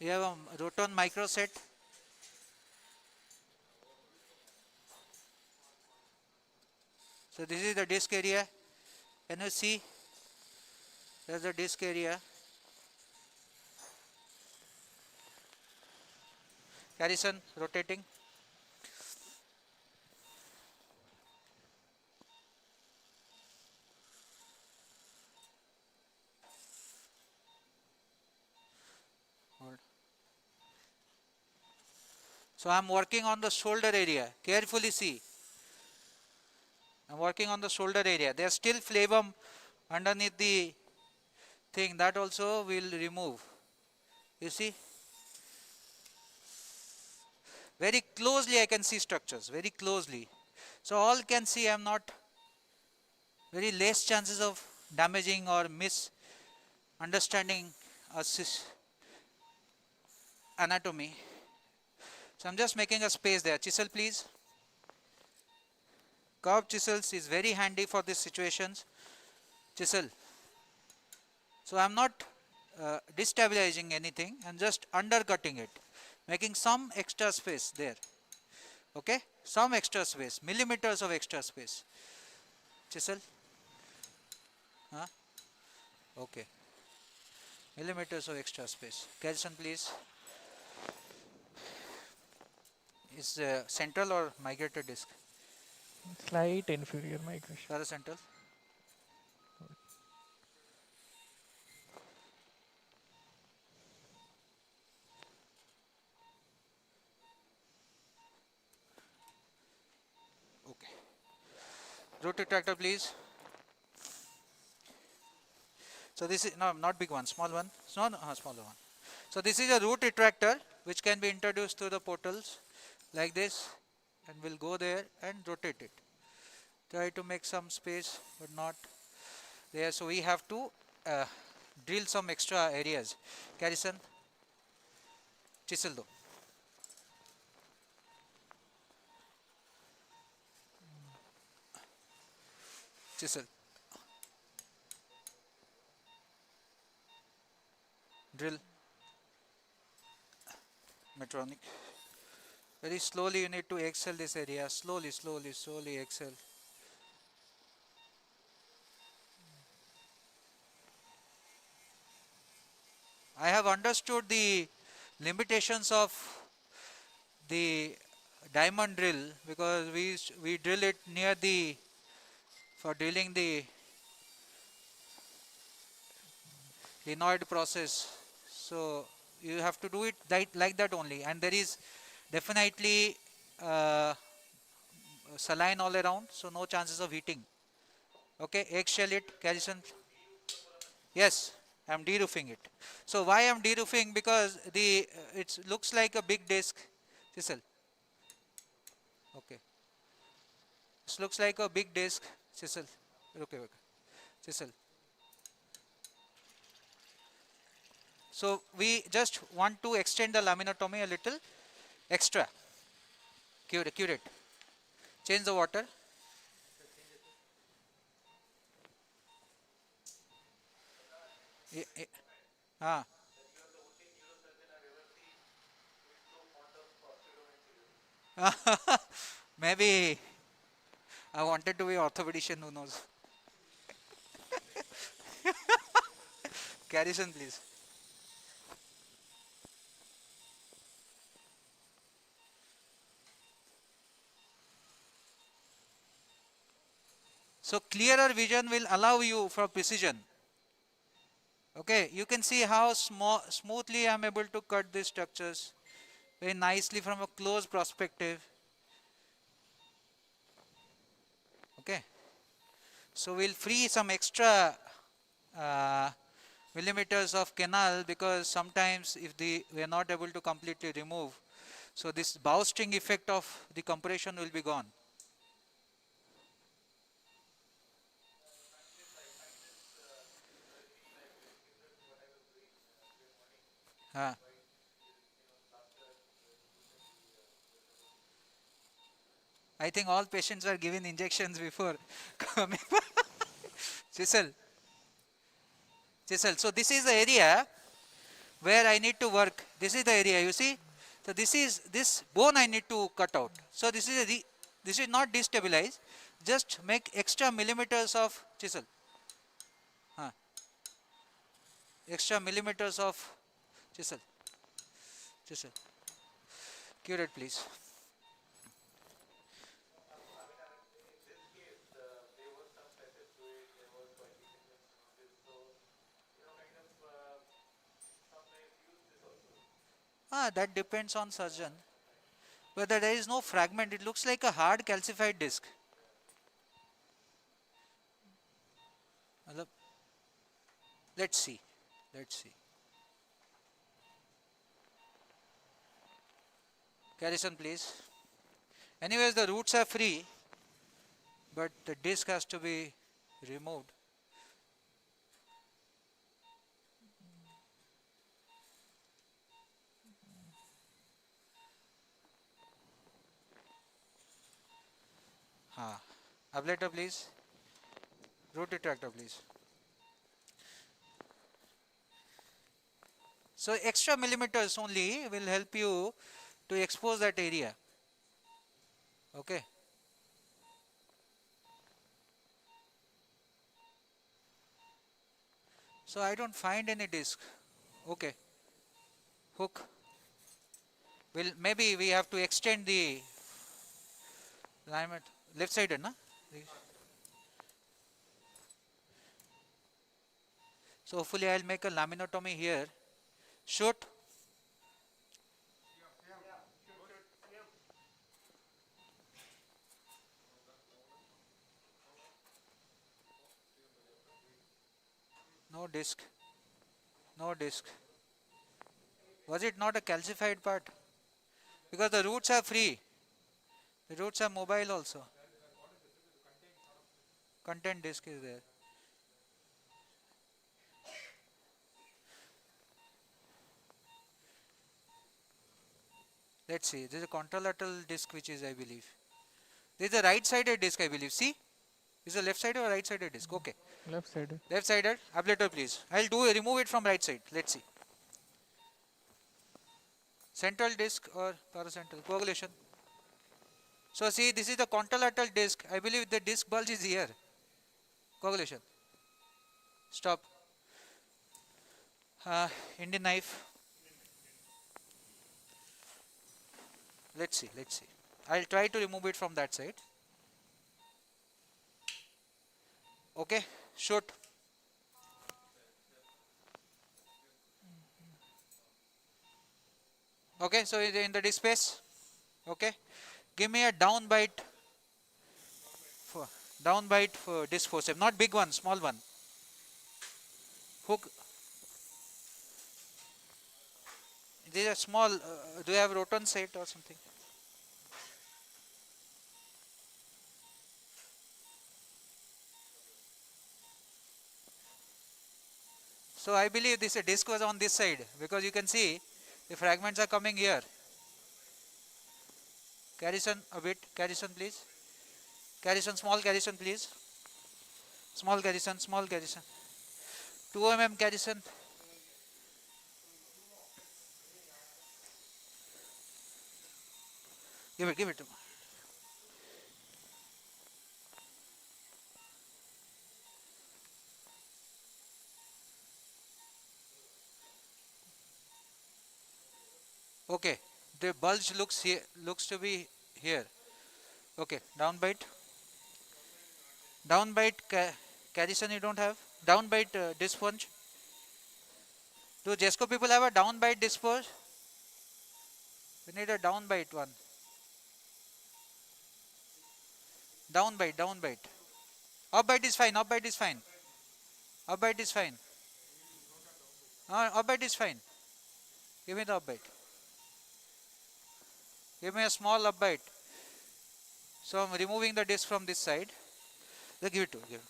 We have a Roton micro set. So this is the disc area. Can you see? There's the disc area. Garrison rotating. So I am working on the shoulder area. Carefully see. I am working on the shoulder area. There is still flavum underneath the thing. That also will remove. You see? Very closely I can see structures. Very closely. So all can see I am not very less chances of damaging or misunderstanding anatomy. So I am just making a space there. Chisel please. Curved chisels is very handy for these situations. Chisel. So I am not destabilizing anything, I am just undercutting it, making some extra space there. Okay, some extra space, millimeters of extra space. Chisel. Huh? Okay. Millimeters of extra space. Garrison please. Is central or migrated disc? Slight inferior migration. Paracentral. Okay. Root retractor please. So this is no, not big one, small one. Smaller one. So this is a root retractor which can be introduced through the portals like this, and will go there and rotate it. Try to make some space, but not there. So we have to drill some extra areas. Garrison, chisel though. Chisel. Drill. Metronic. Very slowly you need to exhale this area. Slowly exhale. I have understood the limitations of the diamond drill because we drill it near the, for drilling the linoid process. So you have to do it like that only, and there is definitely saline all around, so no chances of heating. Okay, eggshell it, Garrison. Yes, I am de-roofing it. So why I am de-roofing? Because the it looks like a big disc. Chisel. Okay. This looks like a big disc. Chisel. Okay. Chisel. So we just want to extend the laminotomy a little extra. Cure it. Change the water. Maybe I wanted to be orthopedician, who knows. Garrison please. So clearer vision will allow you for precision. Okay, you can see how smoothly I am able to cut these structures very nicely from a close perspective. Okay, so we'll free some extra millimeters of canal, because sometimes if we are not able to completely remove, so this bowstring effect of the compression will be gone. I think all patients are given injections before coming. Chisel. Chisel. So this is the area where I need to work. This is the area, you see. So this bone I need to cut out. So this is not destabilized. Just make extra millimeters of chisel. Extra millimeters of chisel. Chisel. Cure it, please. That depends on surgeon. Whether there is no fragment, it looks like a hard calcified disc. Let's see. Let's see. Garrison, please. Anyways, the roots are free, but the disc has to be removed. Ablator, please. Root retractor, please. So extra millimeters only will help you to expose that area. Okay. So I don't find any disc. Okay. Hook. Well, maybe we have to extend the ligament. Left sided, na? So hopefully I'll make a laminotomy here. Shoot. No disc. No disc. Was it not a calcified part? Because the roots are free. The roots are mobile also. Content disc is there. Let's see. This is a contralateral disc, which is, I believe. This is a right-sided disc, I believe. See? Is it left-sided or right-sided disc? Okay. Left-sided. Left-sided. Ablator, please. I'll remove it from right side. Let's see. Central disc or paracentral? Coagulation. So see, this is the contralateral disc. I believe the disc bulge is here. Coagulation. Stop. Indian knife. Let's see, let's see. I'll try to remove it from that side. Okay, shoot. Okay, so in the disc space. Okay, give me a down bite for disc forceps, not big one, small one. Hook. These are small. Do you have roton set or something? So I believe this disc was on this side, because you can see the fragments are coming here. Garrison a bit. Garrison, please. Garrison, small garrison, please. Small garrison, small garrison. 2 mm garrison. Give it, give it. Okay, the bulge looks here, looks to be here. Okay, down bite. Down bite, Carrison you don't have. Down bite disc punch. Do Jesco people have a down bite disc punch? We need a down bite one. Down bite, down bite. Up bite is fine, up bite is fine. Up bite is fine. Up bite is fine. Give me the up bite. Give me a small up bite. So I'm removing the disc from this side. Then give it to give.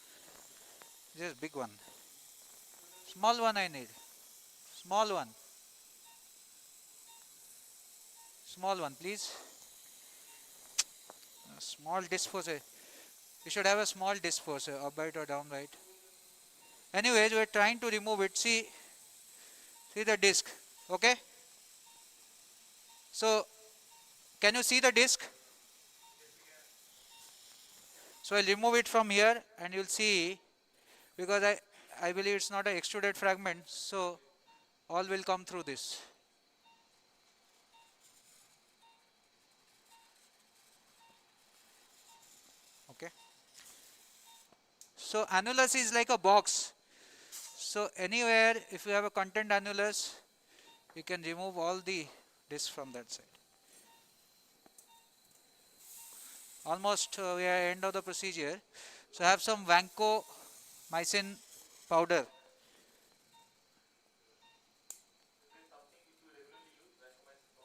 Just big one. Small one I need. Small one. Small one, please. small disc force. You should have a small disc force, upright or downright. Anyways, we're trying to remove it. See the disc. Okay. So, can you see the disc? So I'll remove it from here, and you'll see, because I believe it's not an extruded fragment, so all will come through this. Okay. So annulus is like a box. So anywhere, if you have a content annulus, you can remove all the discs from that side. Almost we are at the end of the procedure. So I have some vancomycin powder.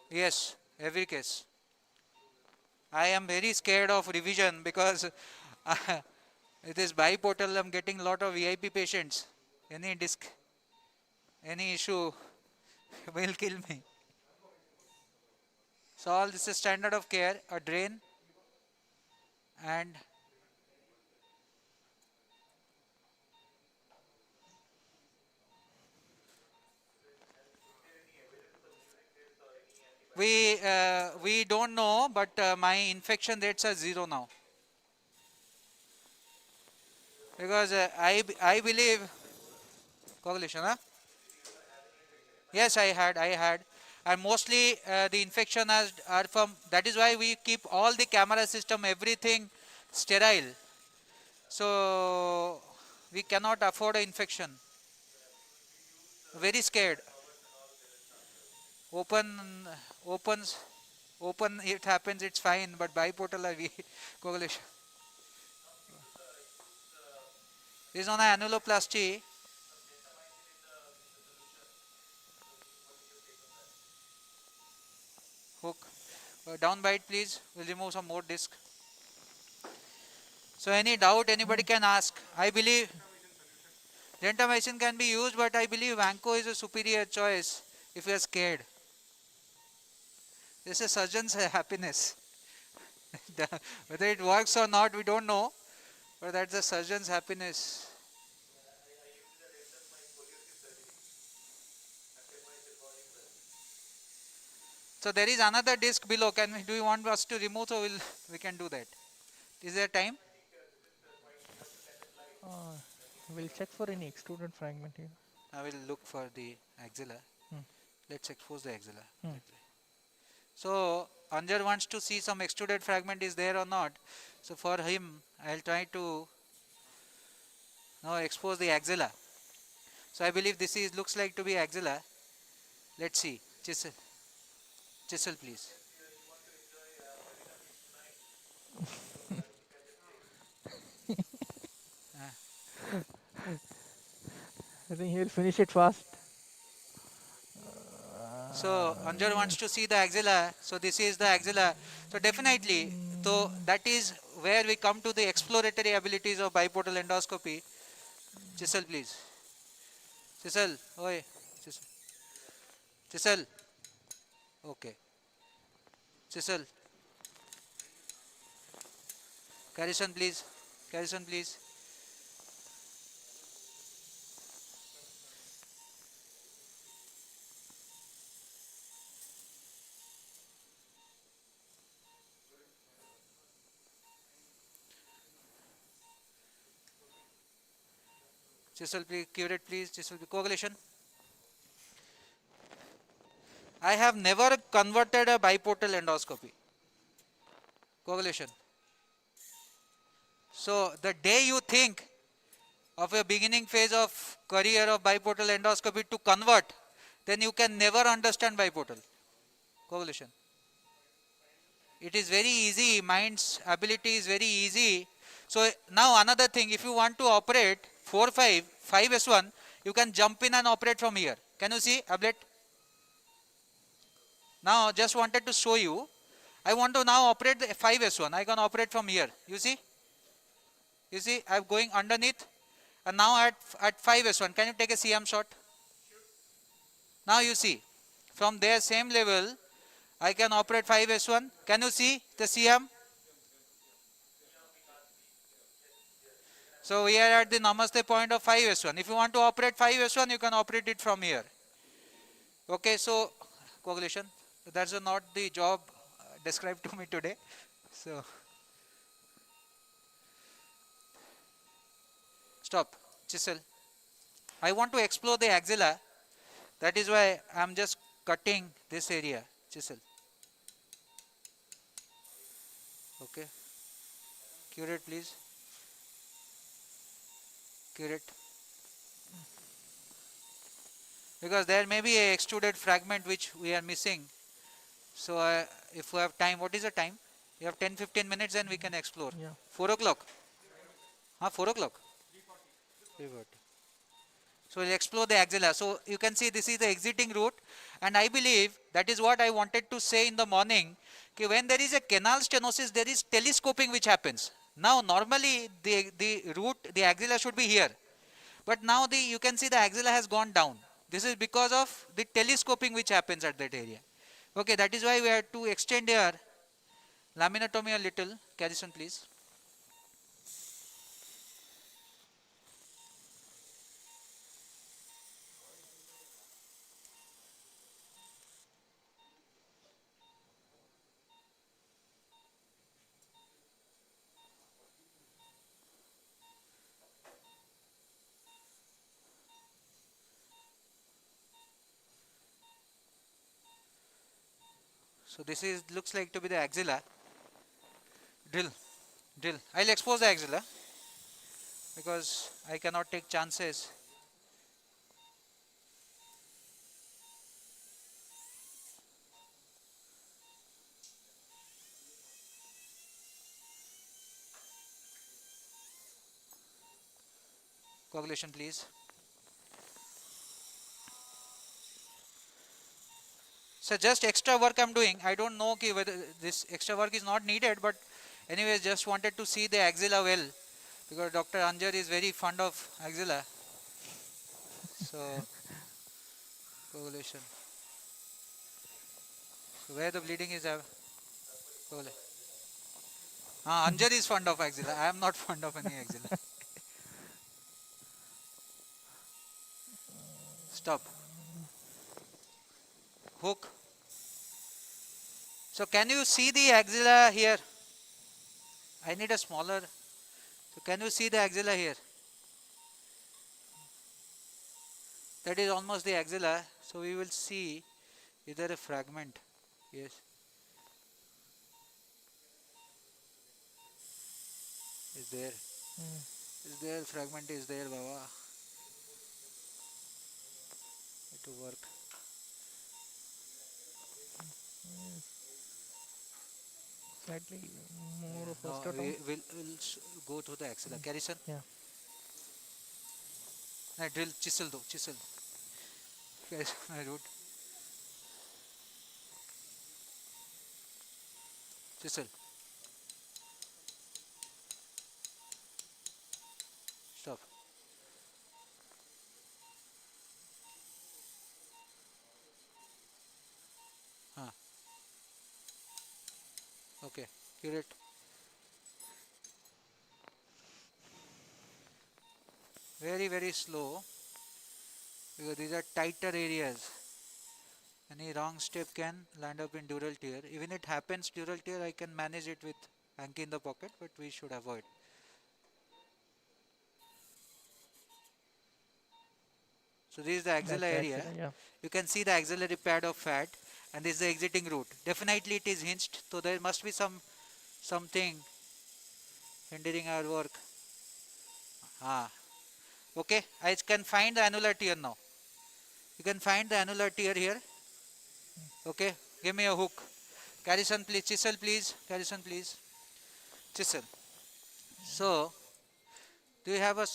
Yes, every case. I am very scared of revision because it is biportal. I am getting a lot of VIP patients. Any disc, any issue will kill me. So all this is standard of care, a drain and we don't know, but my infection rates are 0 now, because I believe coagulation. Huh? Yes, I had, and mostly the infection are from. That is why we keep all the camera system, everything sterile. So we cannot afford an infection. Very scared. Open, it happens, it's fine, but biportal coagulation. This is on an annuloplasty. Hook. Down bite, please. We'll remove some more disc. So any doubt anybody can ask. I believe gentamicin can be used, but I believe vanco is a superior choice if you are scared. This is surgeon's happiness. Whether it works or not, we don't know, but that's the surgeon's happiness. So there is another disc below. Do you want us to remove? So we can do that. Is there time? We'll check for any extruded fragment here. I will look for the axilla. Let's expose the axilla. So Anjar wants to see some extruded fragment is there or not. So for him, I'll try to now expose the axilla. So I believe this looks like to be axilla. Let's see. Chisel please. I think he'll finish it fast. So Anjar wants to see the axilla. So this is the axilla. So definitely, so that is where we come to the exploratory abilities of biportal endoscopy. Chisel please. Chisel. Oi. Chisel. Okay. Chisel. Carrison please. Carrison please. Chisel please, curate please, chisel coagulation. I have never converted a biportal endoscopy. Coagulation. So the day you think of a beginning phase of career of biportal endoscopy to convert, then you can never understand biportal. Coagulation. It is very easy, mind's ability is very easy. So now another thing, if you want to operate 4-5, 5S1, you can jump in and operate from here. Can you see? Ablate. Now just wanted to show you. I want to now operate the 5S1. I can operate from here. You see? You see? I'm going underneath. And now at 5S1, can you take a CM shot? Now you see. From there, same level, I can operate 5S1. Can you see the CM? So we are at the Namaste point of 5S1. If you want to operate 5S1, you can operate it from here. Okay, so coagulation, that's not the job described to me today. So stop, chisel. I want to explore the axilla. That is why I am just cutting this area, chisel. Okay, cure it please. Cure it. Because there may be a extruded fragment which we are missing. So if we have time, what is the time? You have 10-15 minutes and we can explore. Yeah. 4 o'clock. 4 o'clock. 3:40. So we'll explore the axilla. So you can see this is the exiting route, and I believe that is what I wanted to say in the morning. Okay, when there is a canal stenosis, there is telescoping which happens. Now normally the root, the axilla should be here, but now you can see the axilla has gone down. This is because of the telescoping which happens at that area. Okay, that is why we have to extend here laminotomy a little. Carrison please. So this is looks like to be the axilla. Drill. I'll expose the axilla because I cannot take chances. Coagulation please. So just extra work I am doing. I don't know whether this extra work is not needed, but anyways just wanted to see the axilla well, because Dr. Anjar is very fond of axilla. So coagulation. So where the bleeding is, Anjar is fond of axilla. I am not fond of any axilla. Stop. Hook. So can you see the axilla here? I need a smaller. So can you see the axilla here? That is almost the axilla. So we will see, is there a fragment? Yes. Is there? Is there fragment? Is there, Baba? It to work. Slightly more of No, we'll go to the axilla. Carrison? Yeah. No, drill, chisel though, chisel. Carrison, my root. Chisel. Stop. Okay, cure it. Very, very slow, because these are tighter areas. Any wrong step can land up in dural tear. Even it happens dural tear, I can manage it with hanky in the pocket, but we should avoid. So this is the axilla area. Axilla, yeah. You can see the axillary pad of fat, and this is the exiting route. Definitely it is hinged, so there must be something hindering our work. Okay, I can find the annular tear now. You can find the annular tear here. Okay, give me a hook. Carrison please, chisel please, Carrison please. Chisel. So, do you have a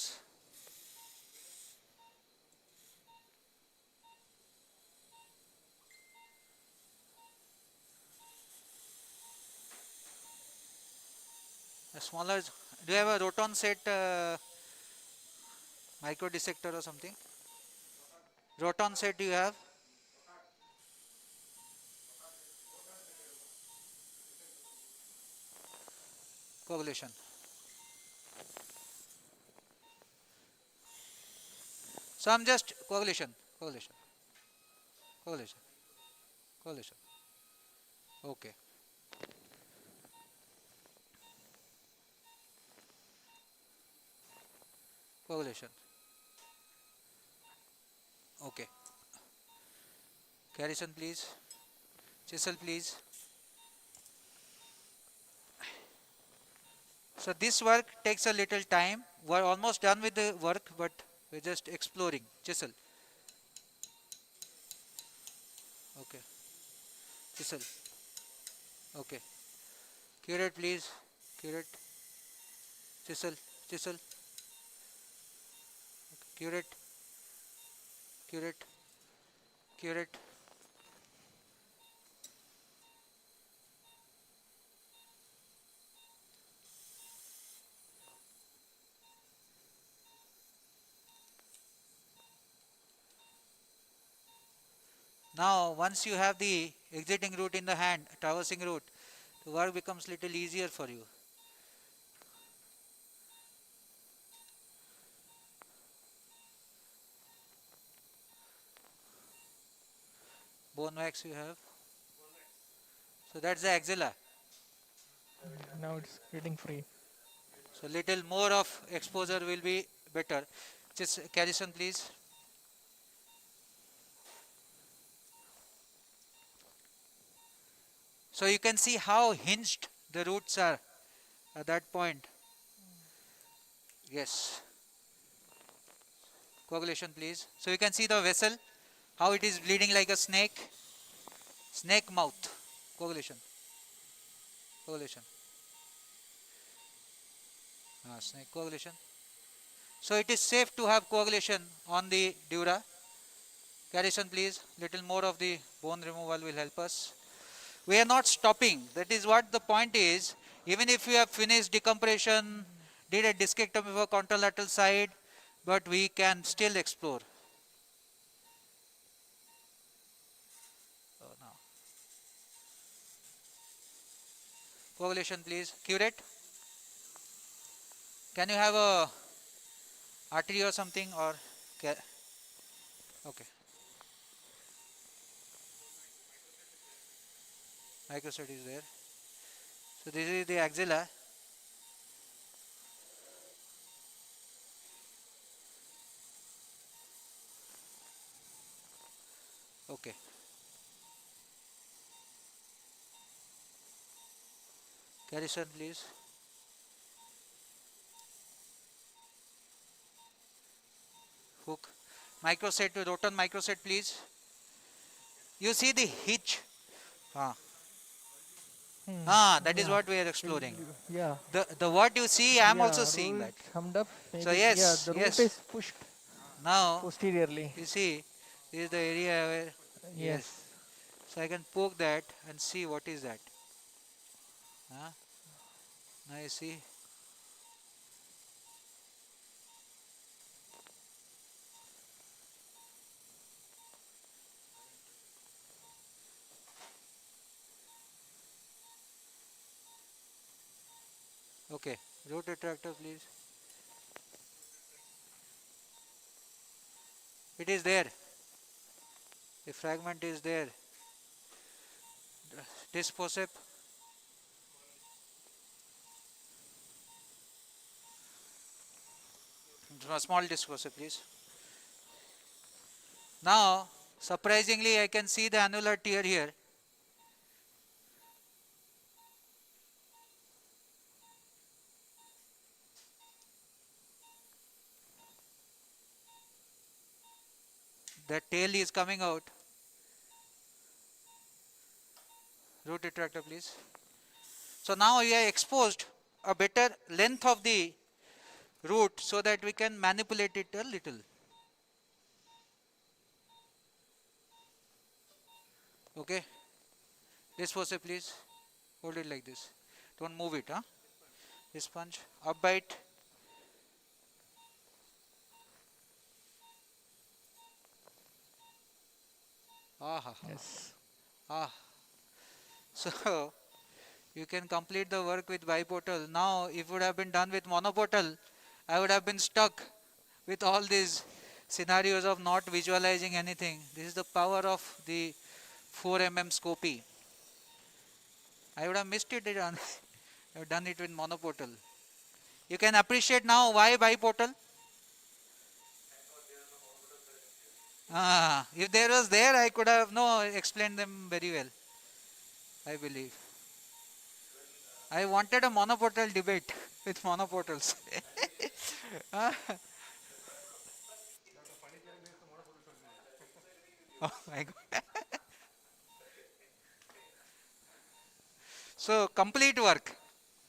smaller, do you have a roton set micro dissector or something? Roton set do you have? Coagulation. So I'm just coagulation. Okay. Coagulation. Okay. Garrison, please. Chisel, please. So this work takes a little time. We're almost done with the work, but we're just exploring. Chisel. Okay. Chisel. Okay. Curate, please. Curate. Chisel. Okay. Curate. Now, once you have the exiting route in the hand, traversing route, the work becomes little easier for you. Bone wax you have. So that's the axilla. Now it's getting free. So little more of exposure will be better. Just Carrison, please. So you can see how hinged the roots are at that point. Yes. Coagulation, please. So you can see the vessel, how it is bleeding like a snake. Snake mouth. Coagulation. Snake coagulation. So it is safe to have coagulation on the dura. Carrison, please. Little more of the bone removal will help us. We are not stopping. That is what the point is. Even if we have finished decompression, did a discectomy for contralateral side, but we can still explore. Oh, no. Coagulation, please. Curate. Can you have a artery or something, or okay. Microscopic is there. So this is the axilla. Okay. Carrison, please. Hook. Microset, roton microset, please. You see the hitch. That is what we are exploring. Yeah. The what you see, I am also seeing that. Hummed up. Maybe. So yes, Yeah, the root is pushed now posteriorly. You see, this is the area where Yes. So I can poke that and see what is that. Now you see. Okay, root retractor, please. It is there. The fragment is there. Disc forceps. Small disc forceps, please. Now, surprisingly, I can see the annular tear here. The tail is coming out. Root retractor, please. So now we are exposed a better length of the root so that we can manipulate it a little. Okay. This forceps, please. Hold it like this. Don't move it, huh? This sponge. Upbite. Yes. So you can complete the work with biportal. Now, if it would have been done with monoportal, I would have been stuck with all these scenarios of not visualizing anything. This is the power of the 4 scopy. I would have missed it. I have done it with monoportal. You can appreciate now why biportal. If there was there, I could have explained them very well, I believe. I wanted a monoportal debate with monoportals. Oh my God. So complete work.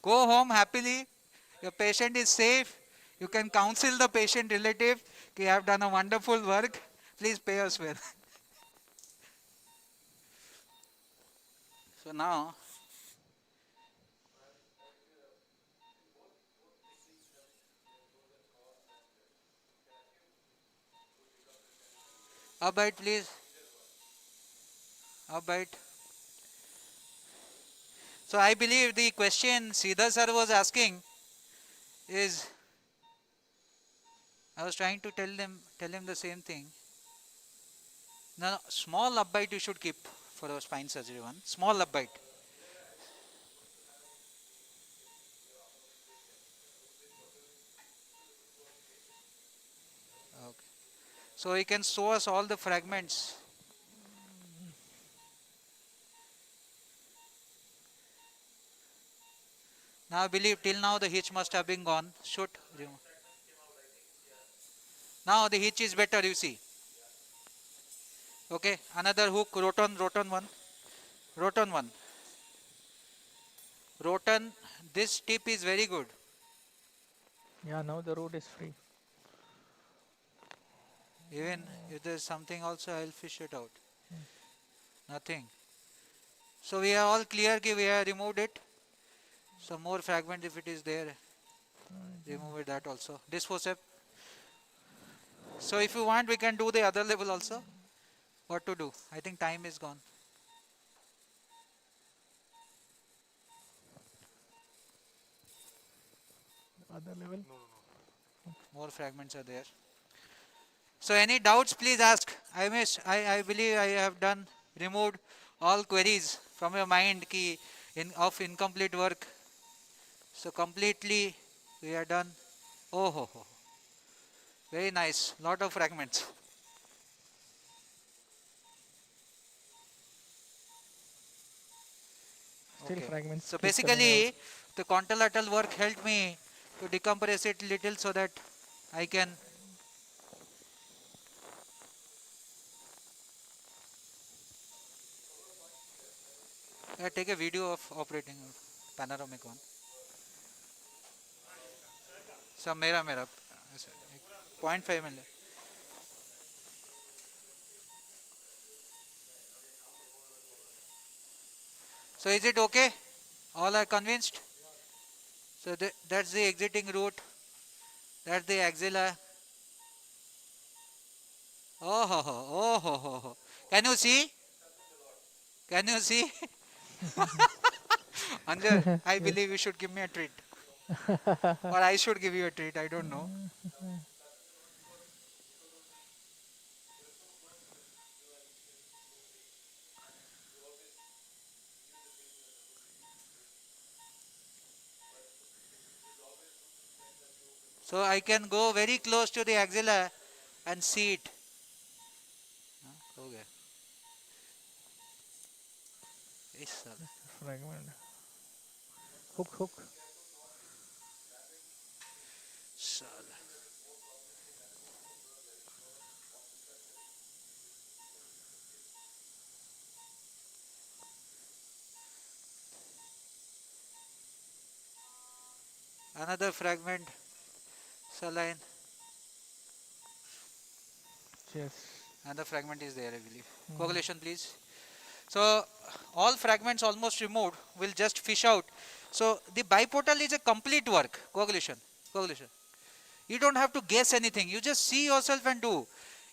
Go home happily. Your patient is safe. You can counsel the patient relative. You have done a wonderful work. Please pay us well. So now, abide please. Abide. So I believe the question Sridhar sir was asking is, I was trying to tell him the same thing. Now, small ubbite you should keep for a spine surgery one. Small ubbite. Okay. So he can show us all the fragments. Now I believe till now the hitch must have been gone. Shoot. Remove. Now the hitch is better, you see. Okay, another hook, roton one. Roton one. Roton, this tip is very good. Yeah, now the root is free. Even if there is something also, I will fish it out. Nothing. So we are all clear that we have removed it. Some more fragment if it is there. Remove it that also. This forceps. So if you want, we can do the other level also. What to do? I think time is gone. Other level? More fragments are there. So any doubts, please ask. I believe I have removed all queries from your mind of incomplete work. So completely we are done. Oh. Very nice. Lot of fragments. Still fragments. So keep coming basically, the contralateral work helped me to decompress it little so that I can take a video of operating panoramic one. So mera 0.5 mm. So is it okay? All are convinced? So that's the exiting route. That's the axilla. Oh. Can you see? Can you see? Anjar, I believe you should give me a treat. Or I should give you a treat, I don't know. So I can go very close to the axilla and see it. Okay. Fragment. Hook. Another fragment, saline. Yes. Another fragment is there, I believe. Coagulation, please. So all fragments almost removed. We'll just fish out. So the biportal is a complete work. Coagulation. You don't have to guess anything. You just see yourself and do.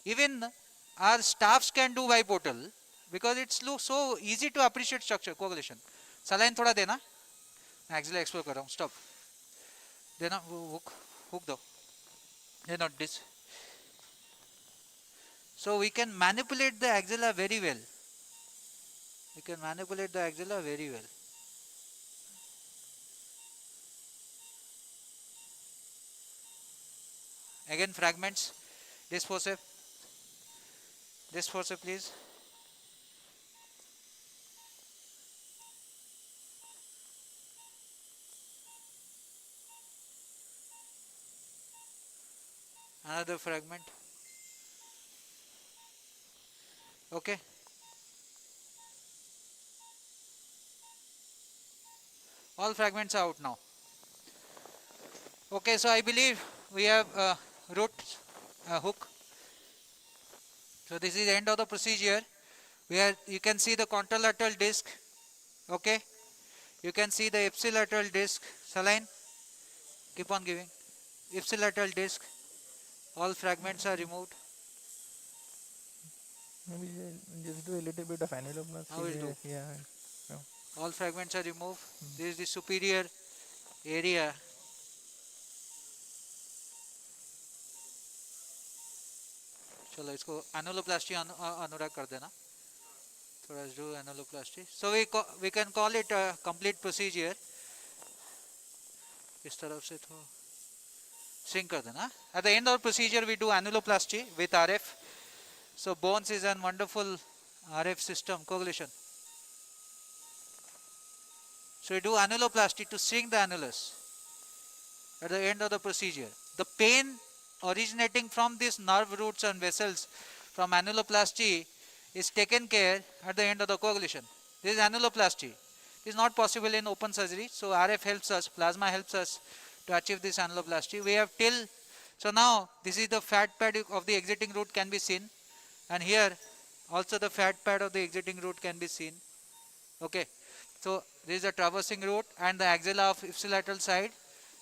Even our staffs can do biportal because it's so easy to appreciate structure. Coagulation. Saline thoda dena. Axilla explore kar raha hu. Stop. Dena hook do. Not this. So we can manipulate the axilla very well. We can manipulate the axilla very well. Again fragments, this forceps please. Another fragment. Okay. All fragments are out now. Okay, so I believe we have root hook. So this is the end of the procedure. You can see the contralateral disc. Okay. You can see the ipsilateral disc. Saline. Keep on giving. Ipsilateral disc. All fragments are removed. Maybe just do a little bit of annuloplasty. How will do? Yeah. All fragments are removed. This is the superior area. चलो इसको annuloplasty अनुराग कर देना. थोड़ा do annuloplasty. So we can call it a complete procedure. इस तरफ से थोड़ा shrink कर देना. At the end of the procedure we do annuloplasty with RF. So bones is a wonderful RF system, coagulation. So we do annuloplasty to shrink the annulus at the end of the procedure. The pain originating from these nerve roots and vessels from annuloplasty is taken care at the end of the coagulation. This is annuloplasty. This is not possible in open surgery. So RF helps us, plasma helps us to achieve this annuloplasty. We have till, so now this is the fat pad of the exiting root can be seen, and here also the fat pad of the exiting root can be seen. Okay, so this is the traversing root and the axilla of ipsilateral side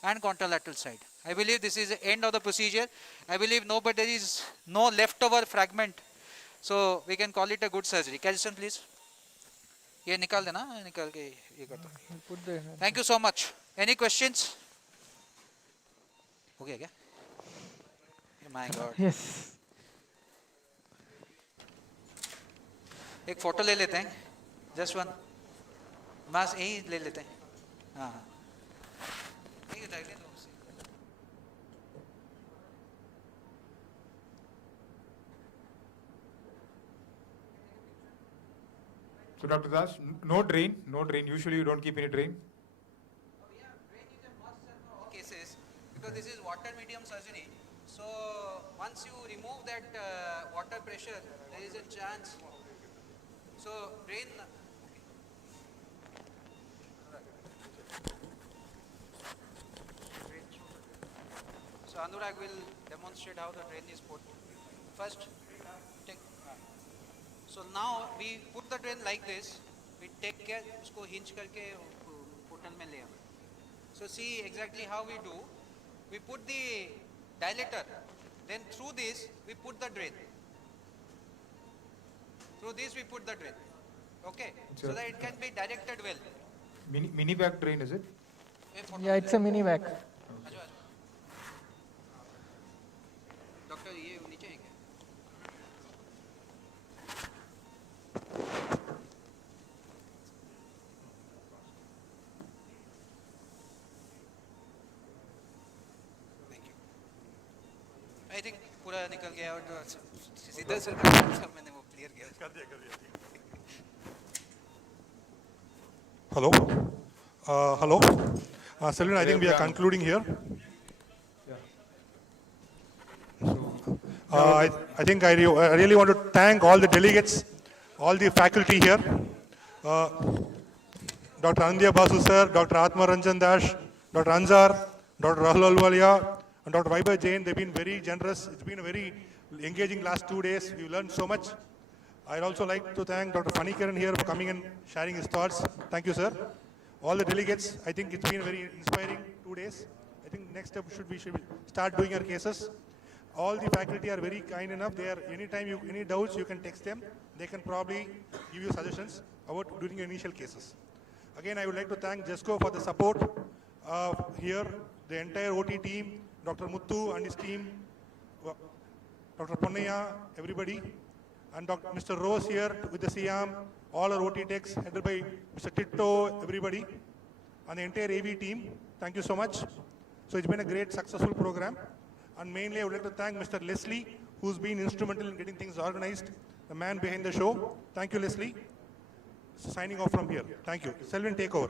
and contralateral side. I believe this is the end of the procedure. I believe there is no leftover fragment, so we can call it a good surgery. Calcium, please. ये निकाल देना, निकाल के ये कर दो. Thank you so much. Any questions? हो गया क्या? Oh my God. Yes. एक फोटो ले लेते हैं. Just one. बस यही ले लेते हैं. हाँ. So Dr. Das, no drain. Usually you don't keep any drain. Oh yeah, drain is a must in all cases because this is water medium surgery. So once you remove that water pressure, there is a chance. So drain. So Anurag will demonstrate how the drain is put. First, take. So now we put the drain like this. We take care, usko hinge karke portal mein le aave. So see exactly how we do. We put the dilator, then through this we put the drain. Through this we put the drain. Okay, so that it can be directed well. Mini vac drain, is it? Yeah, it's a mini vac. Doctor, ये नीचे है क्या? I think पूरा निकल गया और सीधा sir मैंने वो क्लियर किया. कर दिया. Hello. Hello. Selvan, I think we are concluding here. I think I really want to thank all the delegates, all the faculty here. Dr. Anandya Basu sir, Dr. Atma Ranjan Dash, Dr. Anzar, Dr. Rahul Alwalia, and Dr. Vaibhav Jain. They've been very generous. It's been a very engaging last 2 days. We've learned so much. I'd also like to thank Dr. Fanikaran here for coming and sharing his thoughts. Thank you, sir. All the delegates, I think it's been a very inspiring 2 days. I think next step we should start doing our cases. All the faculty are very kind enough. They are anytime any doubts you can text them. They can probably give you suggestions about during your initial cases. Again, I would like to thank JESCO for the support here, the entire OT team, Dr. Muthu and his team. Dr. Ponnaya, everybody, and Mr. Rose here with the CM, all our OT techs, headed by Mr. Titto, everybody, and the entire AV team. Thank you so much. So it's been a great, successful program. And mainly I would like to thank Mr. Leslie, who's been instrumental in getting things organized, the man behind the show. Thank you, Leslie. Signing off from here. Thank you. Selvin, take over.